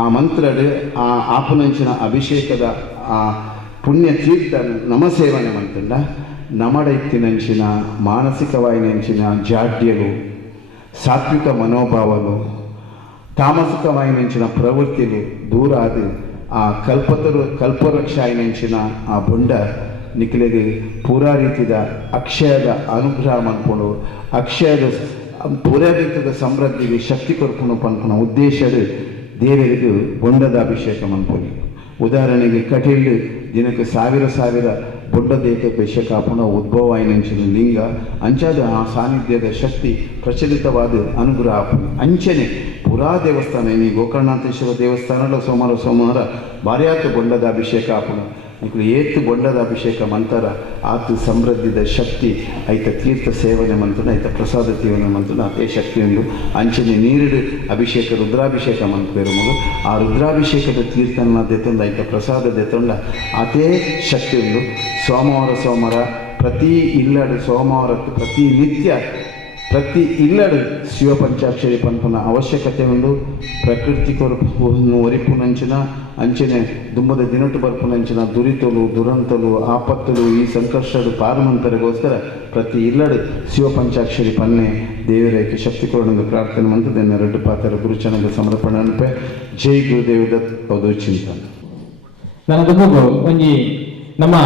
ಆ ಮಂತ್ರಡು ಆ ಆಪುನಂಚಿನ ಅಭಿಷೇಕದ ಆ ಪುಣ್ಯ ತೀರ್ಥ ನಮಸೇವನೆ ಮಂತಂಡ ನಮಡೈತ್ತಿನಂಚಿನ ಮಾನಸಿಕವಾಯಿನಂಚಿನ ಜಾಡ್ಯಗಳು ಸಾತ್ವಿಕ ಮನೋಭಾವಗಳು ತಾಮಸಿಕವಾಯಿನಂಚಿನ ಪ್ರವೃತ್ತಿಗಳು ದೂರ ಆದ ಆ ಕಲ್ಪವೃಕ್ಷ ಆಯಿನಂಚಿನ ಆ ಬೊಂಡ ನಿಖಿಲೆಗೆ ಪೂರಾ ರೀತಿಯ ಅಕ್ಷಯದ ಅನುಗ್ರಹ ಮನ್ಕೊಂಡು ಅಕ್ಷಯದ ಪೂರಾ ರೀತಿಯ ಸಮೃದ್ಧಿಗೆ ಶಕ್ತಿ ಕೊಡ್ಕೊಂಡು ಪನ್ಪುನ ಉದ್ದೇಶದ ದೇವರಿಗೆ ಬೊಂಡದ ಅಭಿಷೇಕ ಮನ್ಪೊಲಿ ಉದಾಹರಣೆಗೆ ಕಟೀಲು ದಿನಕ್ಕೆ ಸಾವಿರ ಬೊಂಡದೇಕ ಅಭಿಷೇಕ ಪುನ ಉದ್ಭವ ಆಯ್ನಂಚಿನ ಲಿಂಗ ಅಂಚಾದ ಆ ಸಾನ್ನಿಧ್ಯದ ಶಕ್ತಿ ಪ್ರಚಲಿತವಾದ ಅನುಗ್ರಹ ಅಂಚನೆ ಪುರಾ ದೇವಸ್ಥಾನ ಈ ಗೋಕರ್ಣನಾಥೇಶ್ವರ ದೇವಸ್ಥಾನದ ಸೋಮವಾರ ಭಾರಿಯಾತ ಬೊಂಡದ ಅಭಿಷೇಕ ಆಪುಣ ಏತು ಬೊಂಡದ ಅಭಿಷೇಕ ಮಂತರ ಆತು ಸಮೃದ್ಧಿದ ಶಕ್ತಿ ಐತ ತೀರ್ಥ ಸೇವನೆ ಮಂತನ ಐತ ಪ್ರಸಾದ ಸೇವನೆ ಮಂತನ ಅದೇ ಶಕ್ತಿ ಉಂಡು ಅಂಚನೆ ನೀರಿಡು ಅಭಿಷೇಕ ರುದ್ರಾಭಿಷೇಕ ಮಂತ್ಬೇರು ಮಗು ಆ ರುದ್ರಾಭಿಷೇಕದ ತೀರ್ಥನ ದೆತ್ತೊಂಡ ಐತ ಪ್ರಸಾದ ದೆತ್ತೊಂಡ ಅದೇ ಶಕ್ತಿ ಉಂಡು ಸೋಮವಾರ ಪ್ರತಿ ಇಲ್ಲಡು ಸೋಮವಾರ ಪ್ರತಿ ನಿತ್ಯ ಪ್ರತಿ ಇಲ್ಲಡು ಶಿವ ಪಂಚಾಕ್ಷರಿ ಪನ್ಪನ ಅವಶ್ಯಕತೆ ಉಂಡು ಪ್ರಕೃತಿ ಒರಿಪುನಂಚಿನ ಅಂಚನೆ ದುಂಬದ ದಿನಟು ಬರ್ಪುನಂಚಿನ ದುರಿತಲು ದುರಂತಲು ಆಪತ್ತಲು ಈ ಸಂಕಷ್ಟಡು ಪಾರುಮಂತರಿಗೋಸ್ಕರ ಪ್ರತಿ ಇಲ್ಲಡು ಶಿವ ಪಂಚಾಕ್ಷರಿ ಪನ್ನೆ ದೇವರೇಕೆ ಶಕ್ತಿ ಕೊಡೋಣ ಪ್ರಾರ್ಥನೆ ಮಂತದನ್ನ 2 ಪಾತ್ರ ಗುರುಚನದ ಸಮರ್ಪಣೆ ಅನ್ಪೆ ಜೈ ಗುರುದೇವ ದತ್ ಹೌದು ಚಿಂತನ ನನಗೊಂದು ಒಂಜಿ ನಮ್ಮ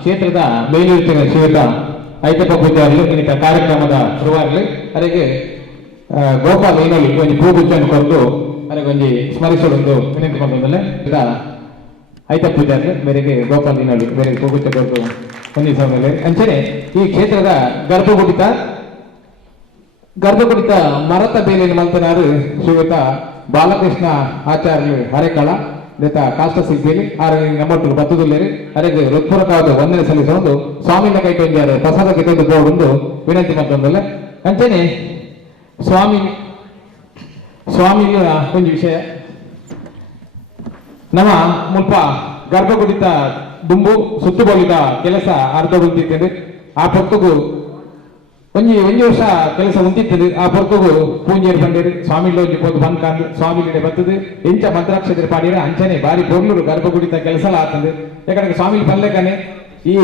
ಕ್ಷೇತ್ರದ ಮೇಲುತ್ತಿನ ಶಿವದ ಐತಪ್ಪ ಪೂಜಾರಿಗಳು ಇನ್ನಿತ ಕಾರ್ಯಕ್ರಮದ ಶುರುವಾಗಲಿ ಅವರಿಗೆ ಗೋಪಾಲ್ ಏನೋಲಿ ಒಂದು ಭೂಗುಚ್ಚನ್ನು ಕೊಟ್ಟು ಅವರಿಗೆ ಒಂದು ಸ್ಮರಿಸೋದೊಂದು ವಿನಂತಿ ಬಂದಲ್ಲ ಐತಪ್ಪ ಪೂಜಾರಿಗಳು ಮೇರೆಗೆ ಗೋಪಾಲ್ ಏನೋಲಿ ಬೇರೆ ಭೂಗುಚ್ಚ ಕೊಟ್ಟು ಹೊಂದಿಸುವ ಮೇಲೆ ಅಂಚನೆ ಈ ಕ್ಷೇತ್ರದ ಗರ್ಭಗುಡಿತ ಮರತ ಬೇಲಿನ ಮಂತನಾರು ಶ್ರೀಯುತ ಬಾಲಕೃಷ್ಣ ಆಚಾರ್ಯರು ಹರೇಕಳ ದೇತ ಕಾಷ್ಟ ಸಿಗ್ಬೇಲಿ ಆರಿಗೆ ನಮ್ಮೊಟ್ಟು ಬತ್ತುದಿಲ್ಲೇರಿ ಅವರಿಗೆ ಹೃತ್ಪೂರ್ವಕವಾದ ವಂದನೆ ಸಲ್ಲಿಸುವುದು ಸ್ವಾಮಿನ ಕೈಗೊಂಡಿದ್ದಾರೆ ಪ್ರಸಾದ ಕೈಗೊಂಡು ಹೋಗುವುದು ವಿನಂತಿ ಮತ್ತೊಂದಲ್ಲ ಅಂಚನೆ ಸ್ವಾಮಿಯ ಒಂದು ವಿಷಯ ನಮ್ಮ ಮುಲ್ಪ ಗರ್ಭಗುಡಿತ ದುಂಬು ಸುತ್ತುಬೋಲಿದ ಕೆಲಸ ಅರ್ಧಗೊಂಡಿದ್ದೇನೆ ಆ ಪೊತ್ತುಗೂ ಒಂಜಿ ವರ್ಷ ಕೆಲಸ ಉಂಟಿತ್ತದು ಆ ಪೊರ್ತುಗು ಪೂಂಜೇರು ಬಂದಿರು ಸ್ವಾಮಿలో ಪೋದು ಬಂದ್ಕಾಂದು ಸ್ವಾಮಿಲಿಡೆ ಬತ್ತದು ಎಂಚ ಮಂತ್ರಾಕ್ಷರ ಪಾಡಿರ ಅಂಚನೆ ಬಾರಿ ಪೊರ್ಲೂರು ಗರ್ಭಗುಡಿತ ಕೆಲಸ ಆತಂದು ಯಾಕಂದ್ರೆ ಸ್ವಾಮಿ ಪಲ್ಲೆಕನೆ ಈ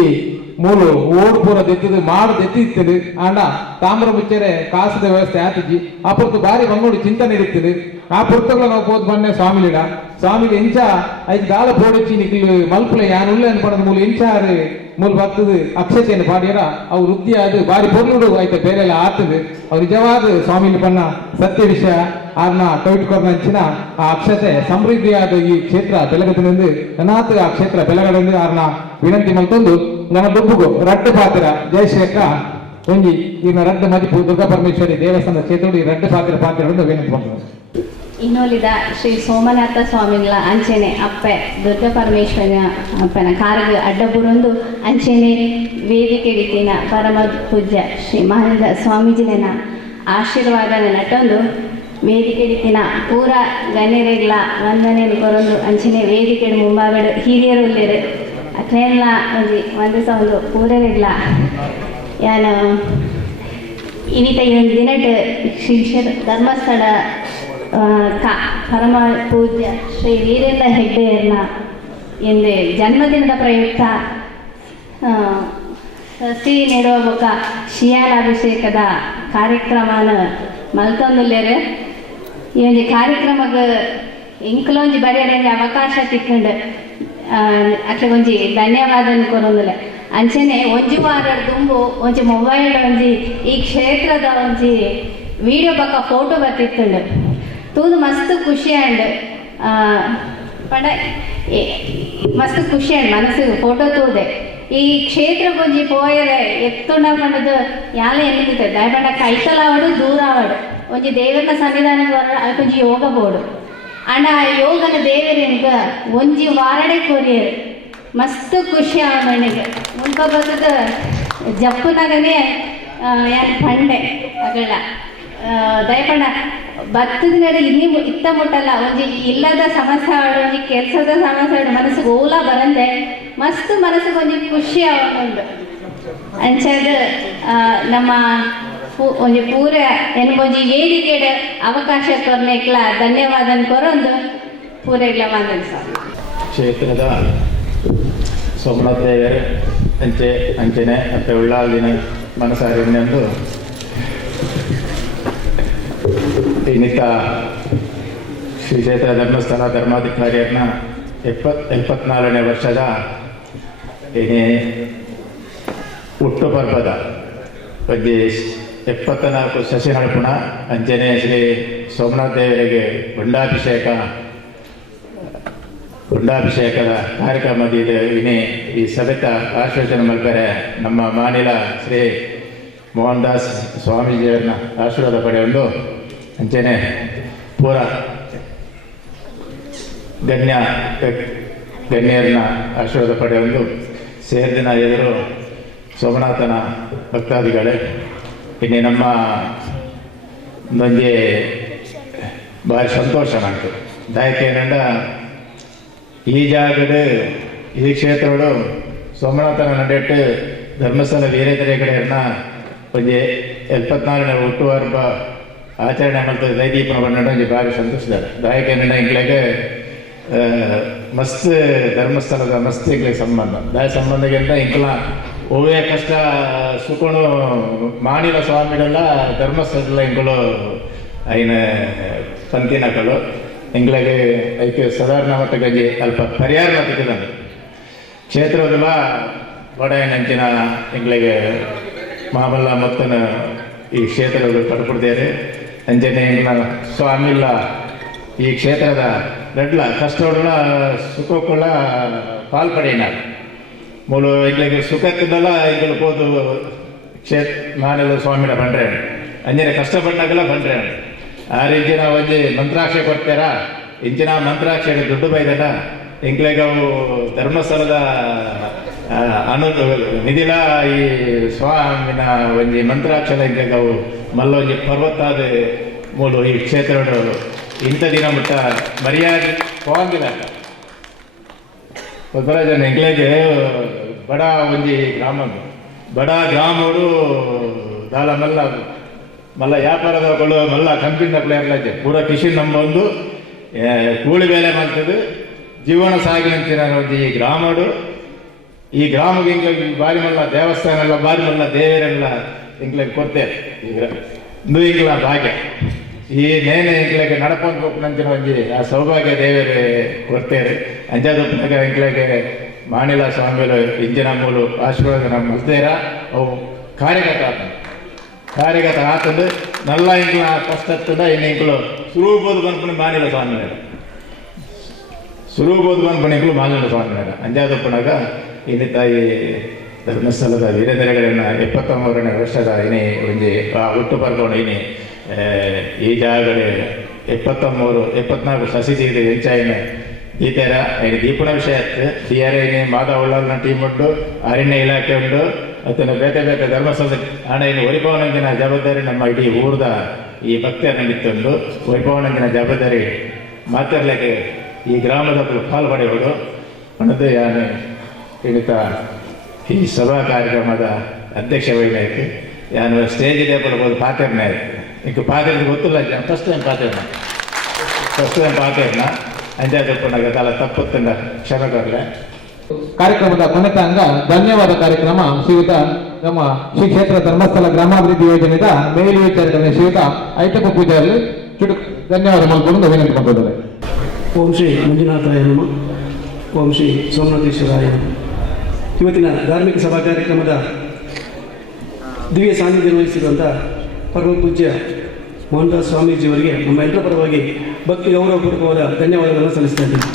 ಮೂಲು ಓಡ್ ಪೂರ ದೆತ್ತದು ಮಾಡು ದೆತ್ತಿತ್ತದು ಆಂಡ ತಾಮ್ರ ಮುಚ್ಚರೆ ಕಾಸದ ವ್ಯವಸ್ಥೆ ಆತಿಜಿ ಆ ಪುರ್ತು ಬಾರಿ ಬಂಗೋಡು ಚಿಂತನೆ ಇರುತ್ತದೆ ಆ ಪುರ್ತಗಳು ನಾವು ಹೋದ್ ಬನ್ನೆ ಸ್ವಾಮಿಲಿಡ ಸ್ವಾಮಿಗೆ ಎಂಚ ಐದು ಗಾಲ ಪೋಡಿಚ್ಚಿ ನಿಕ್ಲು ಮಲ್ಪುಲೆ ಯಾನ್ ಉಳ್ಳೆ ಅನ್ಪಣದ ಮೂಲ ಎಂಚಾರು ಮೂಲ ಬರ್ತದು ಅಕ್ಷತೆಯನ್ನು ಪಾಡ್ಯಾರ ಅವ್ರು ವೃತ್ತಿ ಅದು ಬಾರಿ ಪೊರ್ಲುಡು ಆಯ್ತು ಬೇರೆಲ್ಲ ಆತದು ಅವ್ರು ನಿಜವಾದ ಸ್ವಾಮಿಲಿ ಬಣ್ಣ ಸತ್ಯ ವಿಷಯ ಆರ್ನ ಕವಿಟ್ಕೊರ್ನಂಚಿನ ಆ ಅಕ್ಷತೆ ಸಮೃದ್ಧಿಯಾದ ಈ ಕ್ಷೇತ್ರ ಬೆಳಗದಿನಿಂದ ಅನಾಥ ಆ ಕ್ಷೇತ್ರ ಬೆಳಗಡೆಂದು ಆರ್ನ ವಿನಂತಿ ಮಲ್ತೊಂದು ನನ್ನ ಡುಬ್ಬುಗು ರಡ್ಡು ಪಾತ್ರ ಜಯಶ್ರೇಖ ಒಂಜಿ ಇನ್ನ ರಡ್ಡು ಮದಿಪು ದುರ್ಗಾ ಪರಮೇಶ್ವರಿ ದೇವಸ್ಥಾನ ಕ್ಷೇತ್ರ ಈ ರಡ್ಡು ಪಾತ್ರಗಳನ್ನು ವಿನಂತಿ ಮಾಡ್ತಾರೆ. ಇನ್ನೋಲಿದ ಶ್ರೀ ಸೋಮನಾಥ ಸ್ವಾಮಿಗಳ ಅಂಚೆನೆ ಅಪ್ಪೆ ದುರ್ಗಾ ಪರಮೇಶ್ವರ ಅಪ್ಪನ ಕಾರಗ ಅಡ್ಡಬುರೊಂದು ಅಂಚೆನೆ ವೇದಿಕೆ ರೀತಿನ ಪರಮ ಪೂಜ್ಯ ಶ್ರೀ ಮಹಾನಂದ ಸ್ವಾಮೀಜಿನ ಆಶೀರ್ವಾದ ನಟೊಂದು ವೇದಿಕೆ ರೀತಿನ ಪೂರ ಗಣ್ಯರೆಗಳ ವಂದನೆ ಕೊರೊಂದು ಅಂಚೆನೆ ವೇದಿಕೆ ಮುಂಭಾಗಡು ಹಿರಿಯರು ಉಳ್ಳೇರು ಅಕ್ಲೇನ ಒಂದು ಒಂದು ಪೂರರೆಗಳ ಯಾನ ಇನ್ನಿತ ಇನ್ನೊಂದು ದಿನಟ್ ಶ್ರೀ ಧರ್ಮಸ್ಥಳ ಪರಮ ಪೂಜ್ಯ ಶ್ರೀ ವೀರೇಂದ್ರ ಹೆಗ್ಡೆಯರ್ನ ಎಂದು ಜನ್ಮದಿನದ ಪ್ರಯುಕ್ತ ಸಸಿ ನೆಡುವ ಬೊಕ್ಕ ಶಿಯಾಲಾಭಿಷೇಕದ ಕಾರ್ಯಕ್ರಮನ ಮಲ್ತೊಂದುಲ್ಲೇರು ಈ ಒಂದು ಕಾರ್ಯಕ್ರಮಕ್ಕೆ ಇಂಕ್ಲೊಂಜಿ ಬರೆಯೊಂದು ಅವಕಾಶ ತಿಕ್ಕೊಂಡು ಅಕ್ಕೆ ಒಂಜಿ ಧನ್ಯವಾದ ಕೊರೊಂದುಲೆ ಅಂಚನೆ ಒಂಜಿ ವಾರ ತುಂಬು ಒಂಜಿ ಮೊಬೈಲ್ ಒಂಜಿ ಈ ಕ್ಷೇತ್ರದ ಒಂಜಿ ವಿಡಿಯೋ ಪಕ್ಕ ಫೋಟೋ ಬರ್ತಿತ್ತುಂಡು ತೂದು ಮಸ್ತ್ ಖುಷಿ ಆಂಡ್ ಪಂಡ ಮಸ್ತ್ ಖುಷಿ ಆಂಡ್ ಮನಸ್ಸಿಗೆ ಫೋಟೋ ತೂದೆ ಈ ಕ್ಷೇತ್ರ ಕೊಂಚಿ ಪೋಯರೆ ಎತ್ತುಂಡ ಪಂಡದು ಯಾಲ ಎನ್ನಿದೆ ದಯಪಂಡ ಕೈತಲಾವಡು ದೂರ ಆವಡು ಒಂಜಿ ದೇವರನ ಸನ್ನಿಧಾನಕ್ಕೆ ಬರ ಕೊಂಚಿ ಯೋಗ ಬೋಡು ಅಂಡ ಆ ಯೋಗನ ದೇವರೇನಿಗ ಒಂಜಿ ವಾರಡೆ ಕೊರಿಯರು ಮಸ್ತ್ ಖುಷಿ ಆವನಿಗೆ ಮುನ್ಕ ಬರ್ತದ ಜಪ್ಪುನಾಗನೇ ಏನು ಪಂಡೆ ಅಗಳ ದಯಪಂಡ ಬತ್ತದ ಇಲ್ಲಿ ಇತ್ತ ಮುಟ್ಟಲ್ಲ ಒಂಜಿ ಇಲ್ಲದ ಸಮಸ್ಯೆ ಆಡು ಒಂಜಿ ಕೆಲಸದ ಸಮಸ್ಯೆ ಆಡು ಮನಸ್ಸಿಗೆ ಓಲ ಬರಂದೆ ಮಸ್ತ್ ಮನಸ್ಸಿಗೆ ಒಂಜಿ ಖುಷಿ ಆವೊಂದು ಅಂಚಾದ ನಮ್ಮ ಒಂಜಿ ಪೂರ ಒಂಜಿ ವೇದಿಕೆಡ ಅವಕಾಶ ಕೊರ್ನೆಕ್ಲ ಧನ್ಯವಾದ ಕೊರೊಂದು ಪೂರೆಗ್ಲ ವಂದನೆ ಸ್ವಾಮಿ. ಕ್ಷೇತ್ರದ ಸೋಮನಾಥ ದೇವರು ಅಂಚೆನೆ ಮತ್ತು ಉಳ್ಳಾಲ್ದಿನ ಮನಸಾರಿನೆಂದು ಇನ್ನಿತ ಶ್ರೀ ಕ್ಷೇತ್ರ ಧರ್ಮಸ್ಥಳ ಧರ್ಮಾಧಿಕಾರಿಯನ್ನ 74ನೇ ವರ್ಷದ ಏನೇ ಹುಟ್ಟುಹಬ್ಬದ ಬಗ್ಗೆ 74 ಸಸಿ ನಡುಪುಣ ಅಂಚನೆ ಶ್ರೀ ಸೋಮನಾಥ ದೇವರಿಗೆ ಗುಂಡಾಭಿಷೇಕದ ಕಾರ್ಯಕ್ರಮದಿದೆ ವಿನಿ ಈ ಸಭೆತ ಆಶೀರ್ವಚನ ಮಲ್ಪರೆ ನಮ್ಮ ಮಾನಿಲ ಶ್ರೀ ಮೋಹನ್ ದಾಸ್ ಸ್ವಾಮೀಜಿಯವರನ್ನ ಆಶೀರ್ವಾದ ಪಡೆಯೊಂದು ಅಂಚನೆ ಪೂರ ಗಣ್ಯರನ್ನ ಆಶೀರ್ವಾದ ಪಡೆಯೊಂದು ಸೇರಿದಿನ ಎದುರು ಸೋಮನಾಥನ ಭಕ್ತಾದಿಗಳೇ ಇನ್ನೇ ನಮ್ಮ ನನಗೆ ಭಾರಿ ಸಂತೋಷ ನಂಟು ದಾಯಕೇನಂಡ ಈ ಜಾಗದ ಈ ಕ್ಷೇತ್ರಗಳು ಸೋಮನಾಥನ ನಡೆಟ್ಟು ಧರ್ಮಸ್ಥಳ ವೀರೇಂದ್ರ ಹೆಗ್ಡೆಯರ್ನ ಒಂಜಿ 74ನೇ ಹುಟ್ಟುಹಬ್ಬ ಆಚರಣೆ ಮಾಡ್ತಾರೆ ದೈದೀಪನ ಬಣ್ಣ ಒಂಜಿ ಭಾರಿ ಸಂತೋಷದಾರೆ ದಾಯಕೇನಂಡ ಇಂಗ್ಲಿಗೆ ಮಸ್ತ್ ಧರ್ಮಸ್ಥಳದ ಮಸ್ತ್ ಇಂಗ್ಲಿಗೆ ಸಂಬಂಧ ದಾಯ ಸಂಬಂಧಕ್ಕಿಂತ ಇಂಕ್ಲ ಓವೇ ಕಷ್ಟ ಸುಕೊಂಡು ಮಾನಿಲ ಸ್ವಾಮಿಗಳೆಲ್ಲ ಧರ್ಮಸ್ಥಳದ ಇಂಕಲು ಐನ ಪಂತಿನಕಲು ಇಂಗ್ಲಿಗೆ ಐಕೆ ಸಾಧಾರಣ ಮಟ್ಟಕ್ಕೆ ಅಲ್ಪ ಪರಿಹಾರ ತೆಗೆದಂಗೆ ಕ್ಷೇತ್ರದಲ್ಲ ಬಡಾಯನಂಚಿನ ಇಂಗ್ಲಿಗೆ ಮಾಮಲ್ಲ ಮೊತ್ತನ ಈ ಕ್ಷೇತ್ರಗಳು ಪಡ್ಕೊಡ್ತಾರೆ ಅಂಜನೆ ಸ್ವಾಮಿಲ್ಲ ಈ ಕ್ಷೇತ್ರದ ದಡ್ಲ ಕಷ್ಟಗಳ ಸುಖಕ್ಕುള്ള ಪಾಲ್ಪಡೆಯಿನ ಮೂಲ ಇಂಗ್ಲಿಗೆ ಸುಖಕ್ಕಿದ್ದಲ್ಲ ಇಂಗ್ಲು ಹೋದು ಮಾನೆಲ್ಲ ಸ್ವಾಮಿನ ಬಂಡ್ರೆ ಅಂಜನೆ ಕಷ್ಟಪಟ್ಟಾಗೆಲ್ಲ ಬಂಡ್ರೆ ಆ ರೀತಿ ನಾವು ಒಂಜಿ ಮಂತ್ರಾಕ್ಷೆ ಕೊಡ್ತಾರ ಇಂಚಿನ ಮಂತ್ರಾಕ್ಷೆಗೆ ದುಡ್ಡು ಬೈದಲ್ಲ ಇಂಗ್ಲಿಗೆ ಅವು ಧರ್ಮಸ್ಥಳದ ನಿಧಿಲ ಈ ಸ್ವಾಮಿನ ಒಂಜಿ ಮಂತ್ರಾಕ್ಷರ ಇಂಗ್ಲಿಗೆ ಅವು ಮಲ್ಲ ಒಂಜಿ ಪರ್ವತಾದ ಮೂಲ ಈ ಕ್ಷೇತ್ರಗಳು ಇಂಥ ದಿನ ಮುಟ್ಟ ಮರ್ಯಾದೆ ಹೋಗಂಗಿಲ್ಲ ಒಂಥರ ಜನ ಇಂಗ್ಲಿಗೆ ಬಡ ಒಂಜಿ ಬಡ ಗ್ರಾಮಗಳು ದಾಲ ಮಲ್ಲ ವ್ಯಾಪಾರದಗಳು ಮಲ್ಲ ಕಂಪ್ನಿನ ಪ್ಲೇಯರ್ಲ ಪೂರ ಕೃಷಿ ನಮ್ಮ ಒಂದು ಕೂಲಿ ಬೇಲೆ ಮಾಡ್ತದೆ ಜೀವನ ಸಾಗಿನಂತಿನ ಒಂಜಿ ಗ್ರಾಮಡು ಈ ಗ್ರಾಮಕ್ಕೆ ಇಂಗ್ಲಿಗೆ ಬಾರಿ ಮಲ್ಲ ದೇವಸ್ಥಾನ ಎಲ್ಲ ಬಾರಿ ಮಲ್ಲ ದೇವರೆಲ್ಲ ಇಂಗ್ಲಿಗೆ ಕೊಡ್ತೇವೆ ಈಗ ಇಂದು ಇಂಗ್ಲ ಭಾಗ್ಯ ಈ ನೇನೆ ಇಂಗ್ಲಿಗೆ ನಡ್ಕೊಂಡು ಹೋಗ್ನಂಚಿನ ಒಂಜಿ ಆ ಸೌಭಾಗ್ಯ ದೇವರೇ ಕೊಡ್ತೇವೆ ಅಂಜಾದೊಪ್ಪನಾಗ ಇಂಗ್ಲಿಗೆ ಮಾಣಿಲ ಸ್ವಾಮಿಗಳು ಇಂಜಿನ ಮೂಲು ಆಶೀರ್ವಾದ ಮುಗ್ದೇರ ಅವು ಕಾರ್ಯಗತ ಆತಂದು ನಲ್ಲ ಇಂಗ್ಲ ಫಸ್ಟ್ ಹತ್ತದ ಇನ್ನು ಇಂಗ್ಲು ಸುರುಬೋದು ಬಂದ್ಬಿಟ್ಟು ಮಾಣಿಲ ಸ್ವಾಮಿಗಳ ಸುರುಬೋದು ಬಂದ್ಬಿಟ್ಟು ಮಾಣಿಲ ಸ್ವಾಮಿಗಳ ಅಂಜಾದೊಪ್ಪನಾಗ ಇಲ್ಲಿ ತಾಯಿ ಧರ್ಮಸ್ಥಳದ ವೀರೇಂದ್ರಗಳನ್ನ 73ನೇ ವರ್ಷದ ಇನಿ ಒಂಜಿ ಹುಟ್ಟು ಬರ್ಕೊಂಡು ಇನಿ ಈ ಜಾಗಡೆ 74 ಸಸಿದೀದ ಹೆಂಚಾಯಿನ ಈ ಥರ ದೀಪಣ ವಿಷಯ ಆಯ್ತು DRI ಮಾತಾ ಉಳ್ಳಾಲ್ನ ಟೀಮ್ ಉಂಟು ಅರಣ್ಯ ಇಲಾಖೆ ಉಂಟು ಮತ್ತು ಬೇತೆ ಬೇತೆ ಧರ್ಮಸ್ಥಳದ ಹಣ ಇನ್ನು ವೈಭವನಂಜಿನ ಜವಾಬ್ದಾರಿ ನಮ್ಮ ಇಡೀ ಊರ್ದ ಈ ಭಕ್ತಿಯ ನಡೀತುಂಡು ವೈಭವನಂಜಿನ ಜವಾಬ್ದಾರಿ ಮಾತಾಡ್ಲಿಕ್ಕೆ ಈ ಗ್ರಾಮದ ಪಾಲು ಪಡೆಯುವುದು ಅನ್ನೋದು ಯಾನು ಹಿಡಿತ ಈ ಸಭಾ ಕಾರ್ಯಕ್ರಮದ ಅಧ್ಯಕ್ಷ ವಹಿಸಕ್ಕೆ ನಾನು ಸ್ಟೇಜ್ ಇದೆ ಕೊಡ್ಬೋದು ಪಾತ್ರನೇ ಆಯ್ತು ಈಗ ಪಾತ್ರ ಗೊತ್ತಿಲ್ಲ ಫಸ್ಟ್ ಟೈಮ್ ಪಾತ್ರನ ಅಂಜಾದಪ್ಪನಾಗ ತಲ ತಪ್ಪುತ್ತಂಡ ಕ್ಷಮೆ ಕೊಡಲೆ ಕಾರ್ಯಕ್ರಮದ ಕೊನೆತ ಅಂಗ ಧನ್ಯವಾದ ಕಾರ್ಯಕ್ರಮ ಶ್ರೀಯುತ ನಮ್ಮ ಶ್ರೀ ಕ್ಷೇತ್ರ ಧರ್ಮಸ್ಥಳ ಗ್ರಾಮಾಭಿವೃದ್ಧಿ ಯೋಜನೆಯ ಮೇಲ್ವಿಚಾರಕರ ಶ್ರೀಯುತ ಐತಪ್ಪ ಪೂಜಾರಿ ಚುಟುಕು ಧನ್ಯವಾದ ಮಾಡಿಕೊಂಡು ವಿನಂತಿ ಮಾಡಿದ್ದಾರೆ. ಓಂ ಶ್ರೀ ಮಂಜುನಾಥಾಯ ನಮಃ. ಓಂ ಶ್ರೀ ಸೋಮನಾಥೇಶ್ವರಾಯ ನಮಃ. ಇವತ್ತಿನ ಧಾರ್ಮಿಕ ಸಭಾ ಕಾರ್ಯಕ್ರಮದ ದಿವ್ಯ ಸಾನ್ನಿಧ್ಯ ವಹಿಸಿರುವಂಥ ಪರಮ ಪೂಜ್ಯ ಮೋಹನದಾಸ್ ಸ್ವಾಮೀಜಿಯವರಿಗೆ ನಮ್ಮ ಎಲ್ಲರ ಪರವಾಗಿ ಭಕ್ತಿ ಗೌರವಪೂರ್ವಕವಾದ ಧನ್ಯವಾದಗಳನ್ನು ಸಲ್ಲಿಸ್ತಾ ಇದ್ದೀನಿ.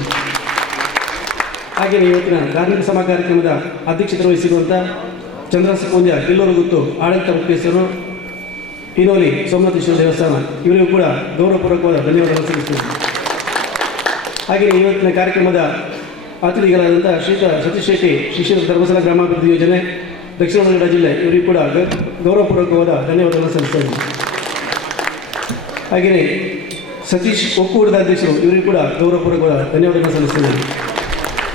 ಹಾಗೆಯೇ ಇವತ್ತಿನ ಧಾರ್ಮಿಕ ಸಭಾ ಕಾರ್ಯಕ್ರಮದ ಅಧ್ಯಕ್ಷತೆ ವಹಿಸಿರುವಂಥ ಚಂದ್ರಸ್ಪೂಂಜ ಕಿಲ್ಲೂರು ಗುತ್ತು ಆಡಳಿತ ಮುಖ್ಯಸ್ಥರು ಹಿನೋಲಿ ಸೋಮನಾಥೇಶ್ವರ ದೇವಸ್ಥಾನ ಇವರಿಗೂ ಕೂಡ ಗೌರವಪೂರ್ವಕವಾದ ಧನ್ಯವಾದಗಳನ್ನು ಸಲ್ಲಿಸ್ತೀನಿ. ಹಾಗೆಯೇ ಇವತ್ತಿನ ಕಾರ್ಯಕ್ರಮದ ಅತಿಥಿಗಳಾದಂಥ ಶ್ರೀಯುತ ಸತೀಶ್ ಶೆಟ್ಟಿ ಶ್ರೀ ಧರ್ಮಸ್ಥಳ ಗ್ರಾಮಾಭಿವೃದ್ಧಿ ಯೋಜನೆ ದಕ್ಷಿಣ ಕನ್ನಡ ಜಿಲ್ಲೆ ಇವರಿಗೂ ಕೂಡ ಗೌರವಪೂರ್ವಕವಾದ ಧನ್ಯವಾದಗಳನ್ನು ಸಲ್ಲಿಸ್ತಾ ಇದ್ದೀನಿ. ಹಾಗೆಯೇ ಸತೀಶ್ ಒಕ್ಕೂಟದ ಅಧ್ಯಕ್ಷರು ಇವರಿಗೂ ಕೂಡ ಗೌರವಪೂರ್ವಕವಾದ ಧನ್ಯವಾದಗಳನ್ನು ಸಲ್ಲಿಸ್ತಿದ್ದಾರೆ.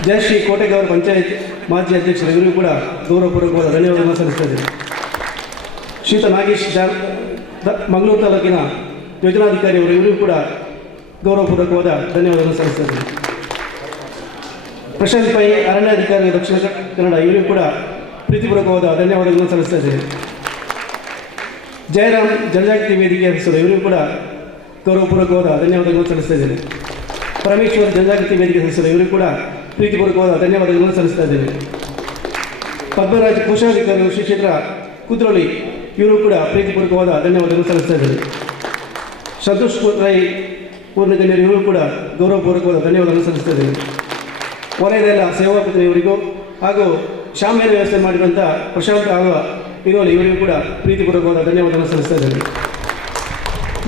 ಜಯಶ್ರೀ ಕೋಟೆಗೌಡ ಪಂಚಾಯತ್ ಮಾಜಿ ಅಧ್ಯಕ್ಷರು ಇವರಿಗೂ ಕೂಡ ಗೌರವಪೂರ್ವಕವಾದ ಧನ್ಯವಾದಗಳನ್ನು ಸಲ್ಲಿಸ್ತಾ ಇದ್ದಾರೆ. ಶ್ರೀಯುತ ನಾಗೇಶ್ ಮಂಗಳೂರು ತಾಲೂಕಿನ ಯೋಜನಾಧಿಕಾರಿಯವರು ಇವರಿಗೂ ಕೂಡ ಗೌರವಪೂರ್ವಕವಾದ ಧನ್ಯವಾದಗಳನ್ನು ಸಲ್ಲಿಸ್ತಾ ಇದ್ದಾರೆ. ಪ್ರಶಾಂತ್ ಪೈ ಅರಣ್ಯಾಧಿಕಾರಿ ದಕ್ಷಿಣ ಕನ್ನಡ ಇವರಿಗೂ ಕೂಡ ಪ್ರೀತಿಪೂರ್ವಕವಾದ ಧನ್ಯವಾದಗಳನ್ನು ಸಲ್ಲಿಸ್ತಾ ಇದ್ದಾರೆ. ಜಯರಾಮ್ ಜನಜಾಗೃತಿ ವೇದಿಕೆ ಅಧ್ಯಕ್ಷರು ಇವರಿಗೂ ಕೂಡ ಗೌರವಪೂರ್ವಕವಾದ ಧನ್ಯವಾದಗಳನ್ನು ಸಲ್ಲಿಸ್ತಾ ಇದ್ದೇನೆ. ಪರಮೇಶ್ವರ್ ಜನಜಾಗೃತಿ ವೇದಿಕೆ ಸದಸ್ಯರು ಇವರಿಗೂ ಕೂಡ ಪ್ರೀತಿಪೂರ್ವಕವಾದ ಧನ್ಯವಾದಗಳನ್ನು ಸಲ್ಲಿಸ್ತಾ ಇದ್ದೇನೆ. ಪದ್ಮರಾಜ್ ಕೋಶಾಧಿಕಾರಿ ಶ್ರೀ ಕ್ಷೇತ್ರ ಕುದ್ರೋಳಿ ಇವರು ಕೂಡ ಪ್ರೀತಿಪೂರ್ವಕವಾದ ಧನ್ಯವಾದಗಳನ್ನು ಸಲ್ಲಿಸ್ತಾ ಇದ್ದಾರೆ. ಸಂತೋಷ್ ರೈ ಪೂರ್ಣಗಣ್ಯರು ಇವರು ಕೂಡ ಗೌರವಪೂರ್ವಕವಾದ ಧನ್ಯವಾದಗಳನ್ನು ಸಲ್ಲಿಸ್ತಾ ಇದ್ದಾರೆ. ವಲಯದ ಸೇವಾ ಪ್ರತಿನಿಧಿಯವರಿಗೂ ಹಾಗೂ ಶಾಮಿಯಾನ ವ್ಯವಸ್ಥೆ ಮಾಡಿರುವಂಥ ಪ್ರಶಾಂತ್ ಆಳ್ವ ಹಿರೋಲಿ ಇವರಿಗೂ ಕೂಡ ಪ್ರೀತಿಪೂರ್ವಕವಾದ ಧನ್ಯವಾದಗಳನ್ನು ಸಲ್ಲಿಸ್ತಾ ಇದ್ದಾರೆ.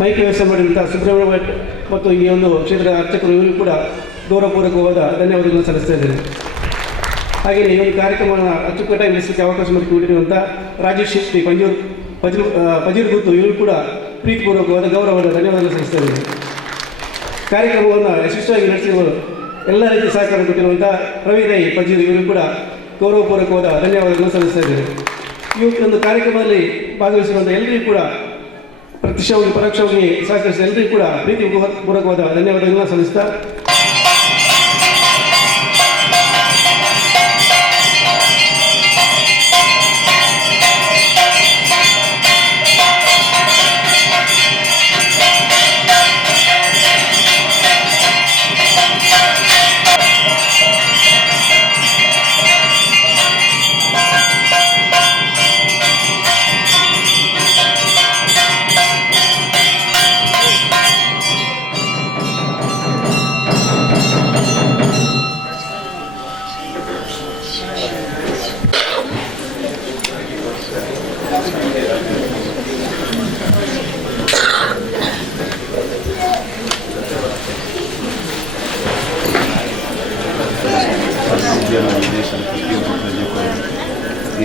ಮೈಕ್ ವ್ಯವಸ್ಥೆ ಮಾಡಿರುವಂಥ ಸುಬ್ರಹ್ಮಣ್ಯ ಭಟ್ ಮತ್ತು ಈ ಒಂದು ಕ್ಷೇತ್ರದ ಅರ್ಚಕರು ಇವರಿಗೂ ಕೂಡ ಗೌರವಪೂರ್ವಕವಾದ ಧನ್ಯವಾದಗಳನ್ನು ಸಲ್ಲಿಸ್ತಾ ಇದ್ದಾರೆ. ಹಾಗೆಯೇ ಈ ಒಂದು ಕಾರ್ಯಕ್ರಮವನ್ನು ಅಚ್ಚುಕಟ್ಟಾಗಿ ನಡೆಸಲಿಕ್ಕೆ ಅವಕಾಶ ಮಾಡಿಕೊಂಡಿರುವಂಥ ರಾಜೇಶ್ ಶೆಟ್ಟಿ ಪಜೀರ್ ಗುತ್ತು ಇವರು ಕೂಡ ಪ್ರೀತಿಪೂರ್ವಕವಾದ ಗೌರವವಾದ ಧನ್ಯವಾದಗಳನ್ನು ಸಲ್ಲಿಸ್ತಾ ಇದ್ದಾರೆ. ಕಾರ್ಯಕ್ರಮವನ್ನು ಯಶಸ್ವಿಯಾಗಿ ನಡೆಸಿರುವ ಎಲ್ಲ ರೀತಿಯ ಸಹಕಾರ ಕೊಟ್ಟಿರುವಂಥ ರವಿ ರೈ ಪಜೀರ್ ಇವರು ಕೂಡ ಗೌರವಪೂರ್ವಕವಾದ ಧನ್ಯವಾದಗಳನ್ನು ಸಲ್ಲಿಸ್ತಾ ಇದ್ದಾರೆ. ಈ ಒಂದು ಕಾರ್ಯಕ್ರಮದಲ್ಲಿ ಭಾಗವಹಿಸಿರುವಂಥ ಎಲ್ಲರಿಗೂ ಕೂಡ ಪ್ರತ್ಯಕ್ಷವಾಗಿ ಪರೋಕ್ಷವಾಗಿ ಸಹಕರಿಸಿದ ಎಲ್ಲರಿಗೂ ಕೂಡ ಪ್ರೀತಿಪೂರ್ವಕವಾದ ಧನ್ಯವಾದಗಳನ್ನು ಸಲ್ಲಿಸ್ತಾ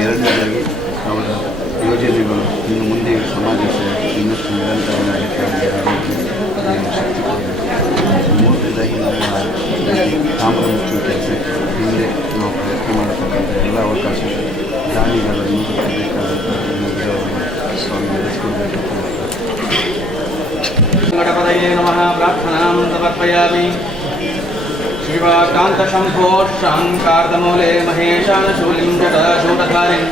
ಎರಡನೇದಾಗಿ ಅವರ ಯೋಜನೆಗಳು ಇನ್ನು ಮುಂದೆ ಸಮಾಜಕ್ಕೆ ಇನ್ನಷ್ಟು ನಿರಂತರವಾಗಿ ಶಕ್ತಿ ಕೊಡಬೇಕು. ಮೂರನೇದಾಗಿ ನಮ್ಮ ತಾಮ್ರ ಮುಚ್ಚುವ ಕೆಲಸಕ್ಕೆ ಹಿಂದೆ ನಾವು ಪ್ರಯತ್ನ ಮಾಡತಕ್ಕಂಥ ಎಲ್ಲ ಅವಕಾಶ ದಾನಿಗಳನ್ನು ಬೇಕಾದಂಥ ಸ್ವಾಮಿ ನಡೆಸ್ಕೊಳ್ಬೇಕು. ಗಣಪತಯೇ ನಮಃ ಪ್ರಾರ್ಥನಾಂ ಸಮರ್ಪಯಾಮಿ. ಶ್ರೀ शिवाकान्तशम्भो शाङ्कार्दमूले महेशानशूलिं जटाशूलधारिं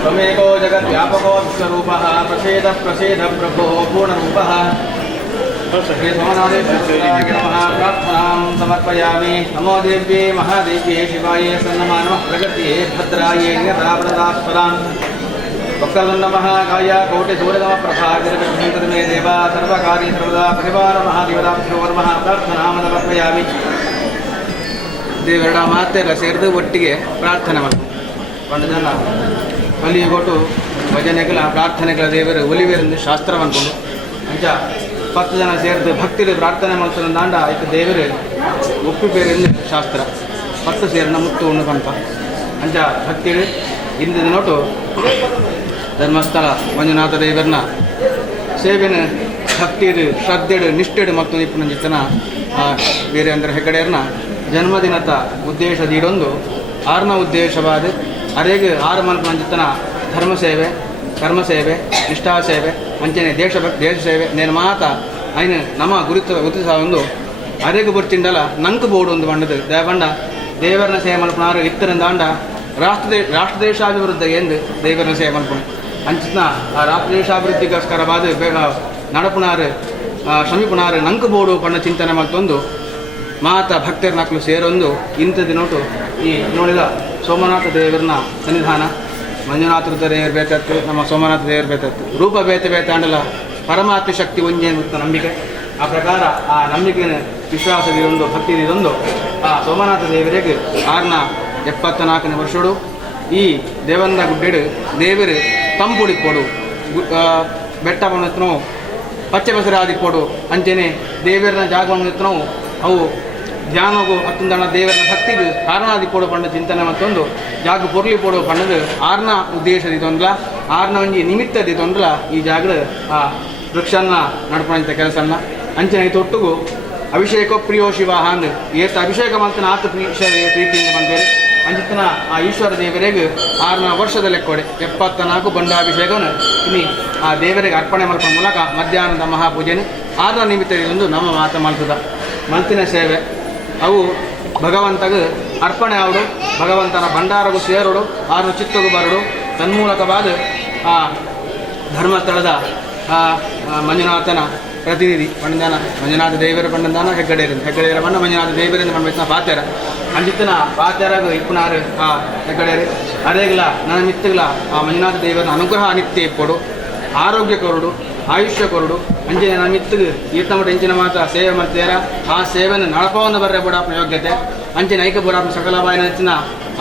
त्वमेको जगद्व्यापको विश्वरूपः प्रसेद प्रभो पूर्णरूपः श्रीसोमनाथेश्वराय नमः प्रार्थनां समर्पयामि। नमो देव्ये महादेव्ये शिवाय सन्नमानः प्रकृत्ये भद्रायै नियताप्रदास्पदाम् वक्रतुण्डमः गाय कोटिसूर्यतमप्रभा मे देवा सर्वकार्ये सर्वदा परिवार महादेवताभ्यो नमः प्रार्थनां समर्पयामि। ದೇವರ ಮಾತೆಲ್ಲ ಸೇರಿದು ಒಟ್ಟಿಗೆ ಪ್ರಾರ್ಥನೆ ಮಾಡ್ತೀವಿ. ಒಂದು ಜನ ಒಲಿಗೆ ಕೊಟ್ಟು ಭಜನೆಗಳ ಪ್ರಾರ್ಥನೆಗಳ ದೇವರು ಒಲಿವೇರೆಂದು ಶಾಸ್ತ್ರ ಅಂದ್ಕೊಂಡು ಅಂಚ 10 ಜನ ಸೇರಿದು ಭಕ್ತಿಲಿ ಪ್ರಾರ್ಥನೆ ಮಾಡ್ತಾರೆ ದಾಂಡ ಆಯ್ತು ದೇವರು ಒಪ್ಪಿ ಬೇರೆಂದು ಶಾಸ್ತ್ರ 10 ಸೇರಿನ ಮುತ್ತು ಉಣ್ಣು ಕಂಪ ಅಂಚ ಭಕ್ತಿಲಿ ಇಂದಿನ ನೋಟು ಧರ್ಮಸ್ಥಳ ಮಂಜುನಾಥ ದೇವರನ್ನ ಸೇವೆನ ಭಕ್ತಿಡು ಶ್ರದ್ಧೆಡು ನಿಷ್ಠೆಡು ಮತ್ತು ನಿಪುಣ ಜಿತನ ವೀರೇಂದ್ರ ಹೆಗ್ಗಡೆಯರ್ನ ಜನ್ಮದಿನದ ಉದ್ದೇಶದೀಡೊಂದು 6ನ ಉದ್ದೇಶವಾದ ಅರೆಗೆ 6 ಮಲ್ಪನ ಜಿತನ ಧರ್ಮ ಸೇವೆ ಕರ್ಮ ಸೇವೆ ನಿಷ್ಠಾ ಸೇವೆ ಅಂಚನೆ ದೇಶ ಸೇವೆ ನೇನು ಮಾತ ಐನು ನಮ್ಮ ಗುರುತಿಸ ಒಂದು ಅರೆಗೆ ಬರ್ತಿಂಡಲ್ಲ ನಂಕು ಬೋರ್ಡು ಒಂದು ಬಂಡದು ದೇವಂಡ ದೇವರನ್ನ ಸೇವೆ ಮಲ್ಪನಾರು ಇತ್ತರಿಂದ ಅಂಡ ರಾಷ್ಟ್ರ ದೇಶಾಭಿವೃದ್ಧಿ ಎಂದು ದೇವರನ್ನ ಸೇವೆ ಮಲ್ಪಣ ಅಂಚಿನ ಆ ರಾಷ್ಟ್ರ ದೇಶಾಭಿವೃದ್ಧಿಗೋಸ್ಕರವಾದ ನಡಪುನಾರು ಶ್ರಮಿಪುನಾರು ನಂಕು ಬೋರ್ಡು ಪಣ್ಣ ಚಿಂತನೆ ಮತ್ತೊಂದು ಮಾತ ಭಕ್ತರ ನಕ್ಕಲು ಸೇರೊಂದು ಇಂಥದ್ದು ನೋಟು ಈ ನೋಡಿದ ಸೋಮನಾಥ ದೇವರನ್ನ ಸನ್ನಿಧಾನ ಮಂಜುನಾಥ ದೇವರು ಬೇತತ್ತು ನಮ್ಮ ಸೋಮನಾಥ ದೇವರು ಬೇತತ್ತು ರೂಪ ಬೇತ ಅಂಡಲ ಪರಮಾತ್ಮ ಶಕ್ತಿ ಒಂಜೆ ಅಂತ ನಂಬಿಕೆ ಆ ಪ್ರಕಾರ ಆ ನಂಬಿಕೆಯ ವಿಶ್ವಾಸದೊಂದು ಭಕ್ತಿದೊಂದು ಆ ಸೋಮನಾಥ ದೇವರಿಗೆ 6ನ 74ನೇ ವರ್ಷಡು ಈ ದೇವಂದ ಗುಡ್ಡೆಡು ದೇವರು ತಂಪುಡಿ ಕೊಡು ಬೆಟ್ಟ ಬಂದು ಪಚ್ಚೆ ಬಸರಾದಿ ಕೊಡು ಅಂಚೆನೆ ದೇವರನ್ನ ಜಾಗವನ್ನು ಅವು ಧ್ಯಾನಗೂ ಹತ್ತೊಂದಣ ದೇವರನ್ನ ಭಕ್ತಿಗೆ ಕಾರಣಾದಿ ಕೊಡು ಪಂಡ ಚಿಂತನೆ ಮತ್ತೊಂದು ಜಾಗ ಪೊರ್ಲಿ ಕೊಡು ಪಂಡದು 6ನ ಉದ್ದೇಶದ ತೊಂದಲ 6ನ ಒಂಜಿ ನಿಮಿತ್ತದ ತೊಂದಲ ಈ ಜಾಗದ ಆ ವೃಕ್ಷನ್ನ ನಡ್ಪಂತ ಕೆಲಸನ್ನ ಅಂಚನೆ ತೊಟ್ಟುಗು ಅಭಿಷೇಕ ಪ್ರಿಯೋ ಶಿವ ಅಂದು ಏತ ಅಭಿಷೇಕ ಮಾಡ್ತಾನೆ ಆತ ಪ್ರೀತಿಯಿಂದ ಬಂದೇವೆ ಅಂಚಿತನ ಆ ಈಶ್ವರ ದೇವರಿಗೆ 6ನ ವರ್ಷದ ಲೆಕ್ಕೊಡೆ 74 ಬಂಡಾಭಿಷೇಕವನ್ನು ಇನ್ನು ಆ ದೇವರಿಗೆ ಅರ್ಪಣೆ ಮಲ್ಪನ ಮೂಲಕ ಮಧ್ಯಾಹ್ನದ ಮಹಾಪೂಜೆನು 6ನ ನಿಮಿತ್ತದೊಂದು ನಮ್ಮ ಮಾತ ಮಲ್ತದ ಮಲ್ತಿನ ಸೇವೆ ಅವು ಭಗವಂತಗೆ ಅರ್ಪಣೆ ಆವಡು ಭಗವಂತನ ಭಂಡಾರಗೂ ಸೇರೋಡು 6 ಚಿತ್ತಗೂ ಬರಡು ತನ್ಮೂಲಕವಾದ ಆ ಧರ್ಮಸ್ಥಳದ ಮಂಜುನಾಥನ ಪ್ರತಿನಿಧಿ ಪಂಡದಾನ ಮಂಜುನಾಥ ದೇವರ ಪಂಡದಾನ ಹೆಗ್ಗಡೆಯರ ಬಣ್ಣ ಮಂಜುನಾಥ ದೇವರಿಂದ ಪಂಡ ಪಾತ್ಯಾರ ಅಂಜಿತನ ಪಾತ್ಯಾರಾಗ ಇಪ್ಪುನಾರು ಆ ಹೆಗ್ಗಡೆಯರು ಅದೇಗಲ ನನ್ನ ಮಿತ್ತಗಳ ಆ ಮಂಜುನಾಥ ದೇವರ ಅನುಗ್ರಹ ಅನಿತ್ಯ ಇಪ್ಪಡು ಆರೋಗ್ಯ ಕೊರಡು ಆಯುಷ್ಯ ಕೊರಡು ಅಂಜಿನ ನನ್ನ ಮಿತ್ತಿಗೆ ಈತಮಟ ಇಂಚಿನ ಮಾತ್ರ ಸೇವೆ ಮಾಡ್ತೀರ ಆ ಸೇವೆಯನ್ನು ನಡಪವನ್ನು ಬರ್ರೆ ಬುಡಾಪನ ಯೋಗ್ಯತೆ ಅಂಚಿನ ಐಕ ಬುಡಾಪನ ಸಕಲ ಬಾಯಿನ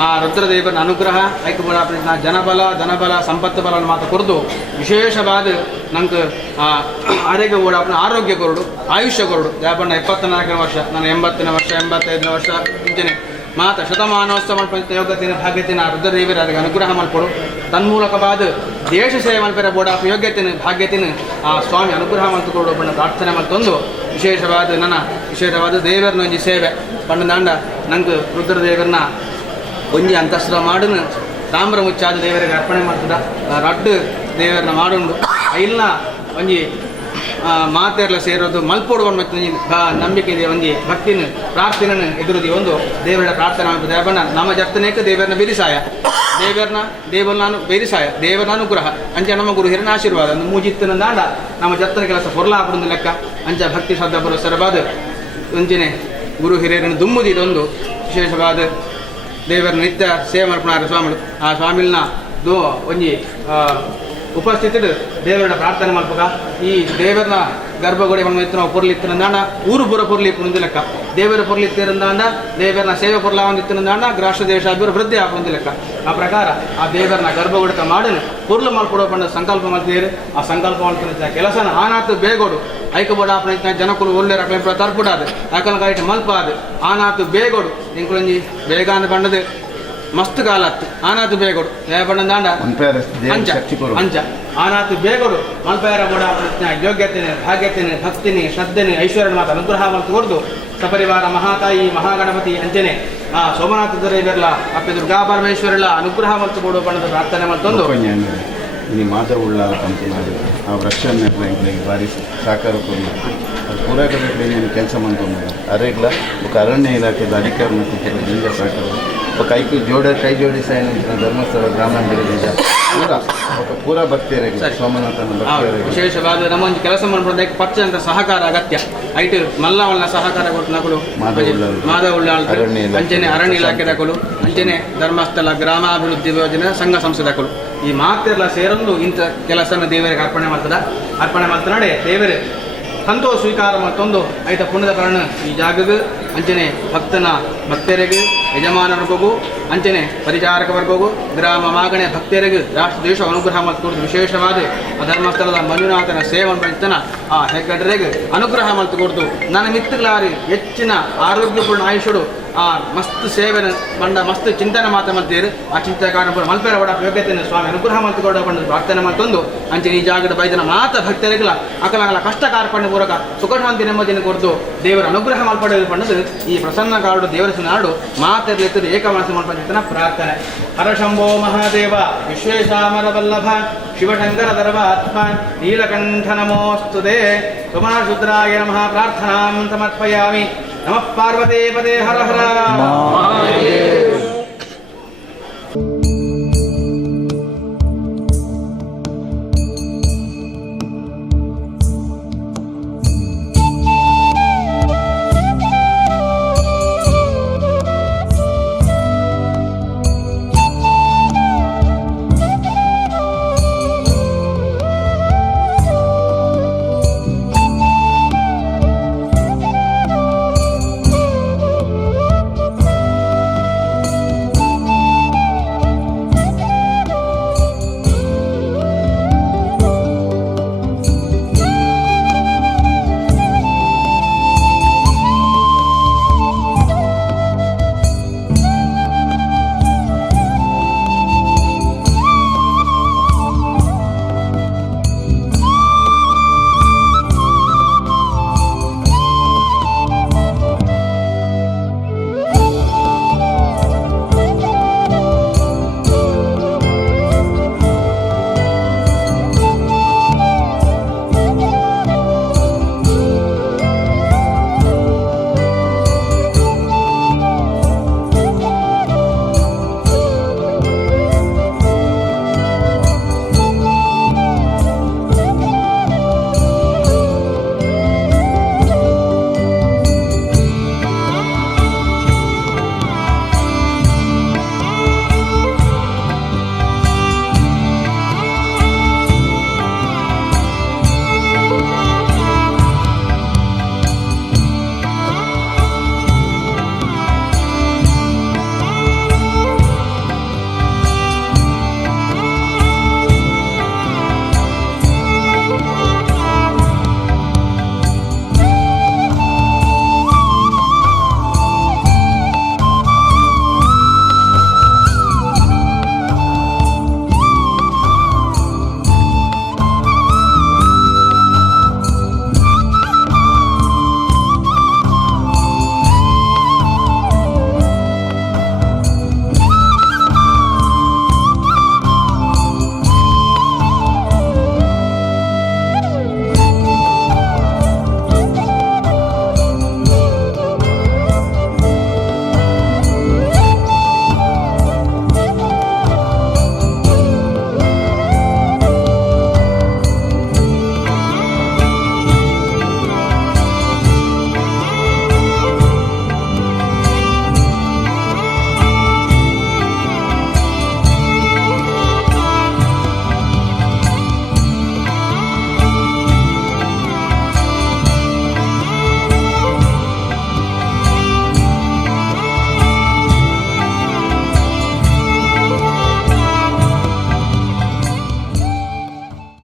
ಆ ರುದ್ರದೇವರ ಅನುಗ್ರಹ ಐಕ ಬುಡಾಪನ ಜನಬಲ ಧನಬಲ ಸಂಪತ್ತು ಬಲ ಮಾತು ಕೊರದು ವಿಶೇಷವಾದ ನಂಗೆ ಆರೋಗ್ಯ ಬುಡಾಪನ ಆರೋಗ್ಯ ಕೊರಡು ಆಯುಷ್ಯ ಕೊರಡು ಯಾಪಣ್ಣ 74ನೇ ವರ್ಷ ನಾನು 80ನೇ ವರ್ಷ 85ನೇ ವರ್ಷ ಇಂಚಿನ ಮಾತ ಶತಮಾನೋತ್ಸವ ಮಲ್ಪಂತ ಯೋಗ್ಯತೆಯ ಭಾಗ್ಯತೆಯ ರುದ್ರದೇವರ ಅದಕ್ಕೆ ಅನುಗ್ರಹ ಮಲ್ಪಡು ತನ್ಮೂಲಕವಾದ ದೇಶ ಸೇವೆ ಮಲ್ಪೆರ ಬೋಡಾಪ ಯೋಗ್ಯತೆಯ ಭಾಗ್ಯತೆಯ ಆ ಸ್ವಾಮಿ ಅನುಗ್ರಹ ಮಲ್ತುಕೊಡು ಬಣ್ಣ ಪ್ರಾರ್ಥನೆ ಮಲ್ತೊಂದು ವಿಶೇಷವಾದ ದೇವರನ್ನ ಒಂಜಿ ಸೇವೆ ಪಂಡ ದಾಂಡ ನಂಗೆ ರುದ್ರದೇವರನ್ನ ಒಂಜಿ ಅಂತಸ್ತ್ರ ಮಾಡನು ತಾಮ್ರ ಮುಚ್ಚಾದ ದೇವರಿಗೆ ಅರ್ಪಣೆ ಮಾಡ್ತದ ರಡ್ಡು ದೇವರನ್ನ ಮಾಡುಂಡು ಇಲ್ನ ಒಂಜಿ ಮಾತೆಲ್ಲ ಸೇರೋದು ಮಲ್ಪೋಡು ಮತ್ತು ನಂಬಿಕೆ ಇದೆ ಒಂಜಿ ಭಕ್ತಿನ ಪ್ರಾರ್ಥನೆ ಎದುರುದಿ ಒಂದು ದೇವರ ಪ್ರಾರ್ಥನೆ ದೇವನ ನಮ್ಮ ಜರ್ತನೇಕ ದೇವರನ್ನ ಬೆರಿಸಾಯ ದೇವರನ್ನ ಬೆರಿಸಾಯ ದೇವರ ಅನುಗ್ರಹ ಅಂಚ ನಮ್ಮ ಗುರು ಹಿರನ ಆಶೀರ್ವಾದ ಒಂದು ಮೂಜಿತ್ತಿನ ದಾಂಡ ನಮ್ಮ ಜರ್ತನ ಕೆಲಸ ಹೊರಲಾಪಡೊಂದು ಲೆಕ್ಕ ಅಂಚ ಭಕ್ತಿ ಶ್ರದ್ಧಾ ಪುರಸ್ಸರವಾದ ಒಂಜಿನೆ ಗುರು ಹಿರಿಯರನ್ನು ದುಮ್ಮುದಿದೊಂದು ವಿಶೇಷವಾದ ದೇವರ ನಿತ್ಯ ಸೇವೆ ಮಲ್ಪನಾರ ಸ್ವಾಮಿಗಳು ಆ ಸ್ವಾಮಿಲ್ನ ಒಂಜಿ ಉಪಸ್ಥಿತಿಡು ದೇವರನ್ನ ಪ್ರಾರ್ಥನೆ ಮಲ್ಪಗ ಈ ದೇವರನ್ನ ಗರ್ಭಗುಡಿ ಬಂದು ನಾವು ಪೊರ್ಲಿತ್ತಿರಂದಾಂಡ ಊರು ಪುರ ಪೊರ್ಲಿ ಪುಣಂದು ಲೆಕ್ಕ ದೇವರ ಪೊರ್ಲಿತ್ತಿರಂದಾಂಡ ದೇವರನ್ನ ಸೇವೆ ಪೊರ್ಲ ಒಂದಿತ್ತಿರಂದಾಂಡ ರಾಷ್ಟ್ರ ದೇಶಾಭಿವೃದ್ಧಿ ಆಪುಂದು ಲೆಕ್ಕ ಆ ಪ್ರಕಾರ ಆ ದೇವರನ್ನ ಗರ್ಭಗುಡಿಕ ಮಾಡನು ಪೊರ್ಲು ಮಲ್ಪಡೋ ಪಂಡ ಸಂಕಲ್ಪ ಮಾಡ್ತೀರಿ ಆ ಸಂಕಲ್ಪ ಮಾಡ್ತಿನ ಕೆಲಸನ ಆನಾತು ಬೇಗೋಡು ಐಕಬೋಡ ಆಪನ ಜನಕುಲು ಒಳ್ಳೆ ರಕಲ ತರ್ಪುಡಾದು ಯಾಕಂದ್ರೆ ಕಾಯ್ತು ಮಲ್ಪ ಅದು ಆನಾತು ಬೇಗೋಡು ಇಂಕುಳಂಜಿ ಬೇಗ ಅಂದ ಪಂಡದು ಮಸ್ತ್ ಕಾಲತ್ತು ಆನಾತು ಬೇಗೋಡು ಬಣ್ಣದಾಂಡ ಅಂಚ ಆನಾತು ಬೇಗೋಡು ಮಲ್ಪೇರ ಬೋಡ ಯೋಗ್ಯತೆನೆ ಭಾಗ್ಯತೆನೆ ಭಕ್ತಿನಿ ಶ್ರದ್ಧೆನೆ ಐಶ್ವರ್ಯ ಮಾತ ಅನುಗ್ರಹ ಮತ್ತು ಕೊಡ್ದು ಸಪರಿವಾರ ಮಹಾತಾಯಿ ಮಹಾಗಣಪತಿ ಅಂಚನೆ ಆ ಸೋಮನಾಥ ದೇವರಲ್ಲ ಅಪ್ಪೆ ದುರ್ಗಾ ಪರಮೇಶ್ವರಲ್ಲ ಅನುಗ್ರಹ ಮತ್ತು ಕೊಡುವ ಬಣ್ಣದ ಪ್ರಾರ್ಥನೆ ಮತ್ತೊಂದು ಇನ್ನು ಮಾದ ಉಳ್ಳ ಕಂತು ಮಾಡಿ ಆ ವೃಕ್ಷನ ಎಂಕ್ಲೆಗೆ ಭಾರಿ ಸಾಕಾರ ಕೊಡಿ ಅದು ಪೂರಕದಲ್ಲಿ నేను ಕೆಲಸ ಮಾಡ್ಕೊಂಡು ಅರೆಗ್ಲ ఒక ಅರಣ್ಯ ಇಲಾಖೆದ ಅಧಿಕಾರಿನ ಕೂತ್ಕೊಂಡು ನಿಂಗೆ ಸಾಕಾರ ఒక ಕೈ ಜೋಡಿಸಿ ಏನಂತ ಧರ್ಮಸ್ಥಳ ಗ್ರಾಮಾಂತರದಿಂದ ಪೂರ ಭಕ್ತಿಯರಿಗೆ ಸೋಮನಾಥನ ಭಕ್ತಿಯರಿಗೆ ವಿಶೇಷವಾದ ನಮ್ಮ ಒಂದು ಕೆಲಸ ಮಾಡ್ಬೋದು ಪಚ್ಚ ಅಂತ ಸಹಕಾರ ಅಗತ್ಯ ಐಟ್ ಮಲ್ಲವನ್ನ ಸಹಕಾರ ಕೊಟ್ಟು ನಕಲು ಮಾದ ಉಳ್ಳಾಳ ಅಂಚನೆ ಅರಣ್ಯ ಇಲಾಖೆ ದಕಲು ಅಂಚನೆ ಧರ್ಮಸ್ಥಳ ಗ್ರಾಮಾಭಿವೃದ್ಧಿ ಯೋಜನೆ ಸಂಘ ಸಂಸ್ಥೆ ದಕಲು ಈ ಮಾತೆಲ್ಲ ಸೇರಲು ಇಂಥ ಕೆಲಸನ ದೇವರಿಗೆ ಅರ್ಪಣೆ ಮಾಡ್ತಾನೆ ದೇವರೇ ಸಂತೋಷ ಸ್ವೀಕಾರ ಮತ್ತೊಂದು ಐತ ಪುಣ್ಯದ ಕಾರಣ ಈ ಜಾಗಕ್ಕೆ ಅಂಚನೆ ಭಕ್ತರಿಗೆ ಯಜಮಾನರಿಗೂ ಅಂಚನೆ ಪರಿಚಾರಕ ವರ್ಗಗೂ ಗ್ರಾಮ ಮಾಗಣೆ ಭಕ್ತರಿಗೆ ರಾಷ್ಟ್ರ ದೇಶ ಅನುಗ್ರಹ ಮತ್ತು ವಿಶೇಷವಾದ ಆ ಧರ್ಮಸ್ಥಳದ ಮಂಜುನಾಥನ ಸೇವನೆ ಬೆಳೆತನ ಆ ಹೆಗ್ಗಡ್ರಿಗೆ ಅನುಗ್ರಹ ಮತ್ತು ಕೊಡ್ತು ನನ್ನ ಮಿತ್ರಲಾರಿ ಹೆಚ್ಚಿನ ಆರೋಗ್ಯಪೂರ್ಣ ಆಯುಷ್ಯಡು ಆ ಮಸ್ತ್ ಸೇವೆನ ಬಂಡ ಮಸ್ತ್ ಚಿಂತನೆ ಮಾತೇರು ಆ ಚಿಂತನೆ ಕಾರಣ ಮಲ್ಪೇರ ಒಡ ಯೋಗ್ಯತೆಯನ್ನು ಸ್ವಾಮಿ ಅನುಗ್ರಹ ಮತ್ತು ಕೊಡ ಬಂದು ಪ್ರಾರ್ಥನೆ ಮತ್ತೊಂದು ಅಂಚನೆ ಈ ಜಾಗದ ಬೈದನ ಮಾತ ಭಕ್ತರಿಗಲ ಅಕಲಗಳ ಕಷ್ಟ ಕಾರ್ಪಣ್ಯ ಪೂರಕ ಸುಖ ಶಾಂತಿ ನೆಮ್ಮದಿಯನ್ನು ಕೊಡ್ತು ದೇವರ ಅನುಗ್ರಹ ಮಲ್ಪಡೆದು ಬಂದದು ಈ ಪ್ರಸನ್ನ ಕಾಡು ದೇವರ ನಾಡು ಮಾತೆರ್ಲೆತ್ತದು ಏಕಮನಸ್ಸು ಮಲ್ಪದಿರ್ತನ ಪ್ರಾರ್ಥನೆ ಹರಶಂಭೋ ಮಹಾದೇವ ವಿಶ್ವೇಶಾಮರ ವಲ್ಲಭ ಶಿವಶಂಕರ ಧರ್ಮಾತ್ಮ ನೀಲಕಂಠ ನಮೋಸ್ತುತೆ ಸುಮನಶುದ್ರಾಯ ನಮಃ ಪ್ರಾರ್ಥನಾಂ ಸಮರ್ಪಯಾಮಿ ನಮಃ ಪಾರ್ವತೀಪದೇ ಹರ ಹರ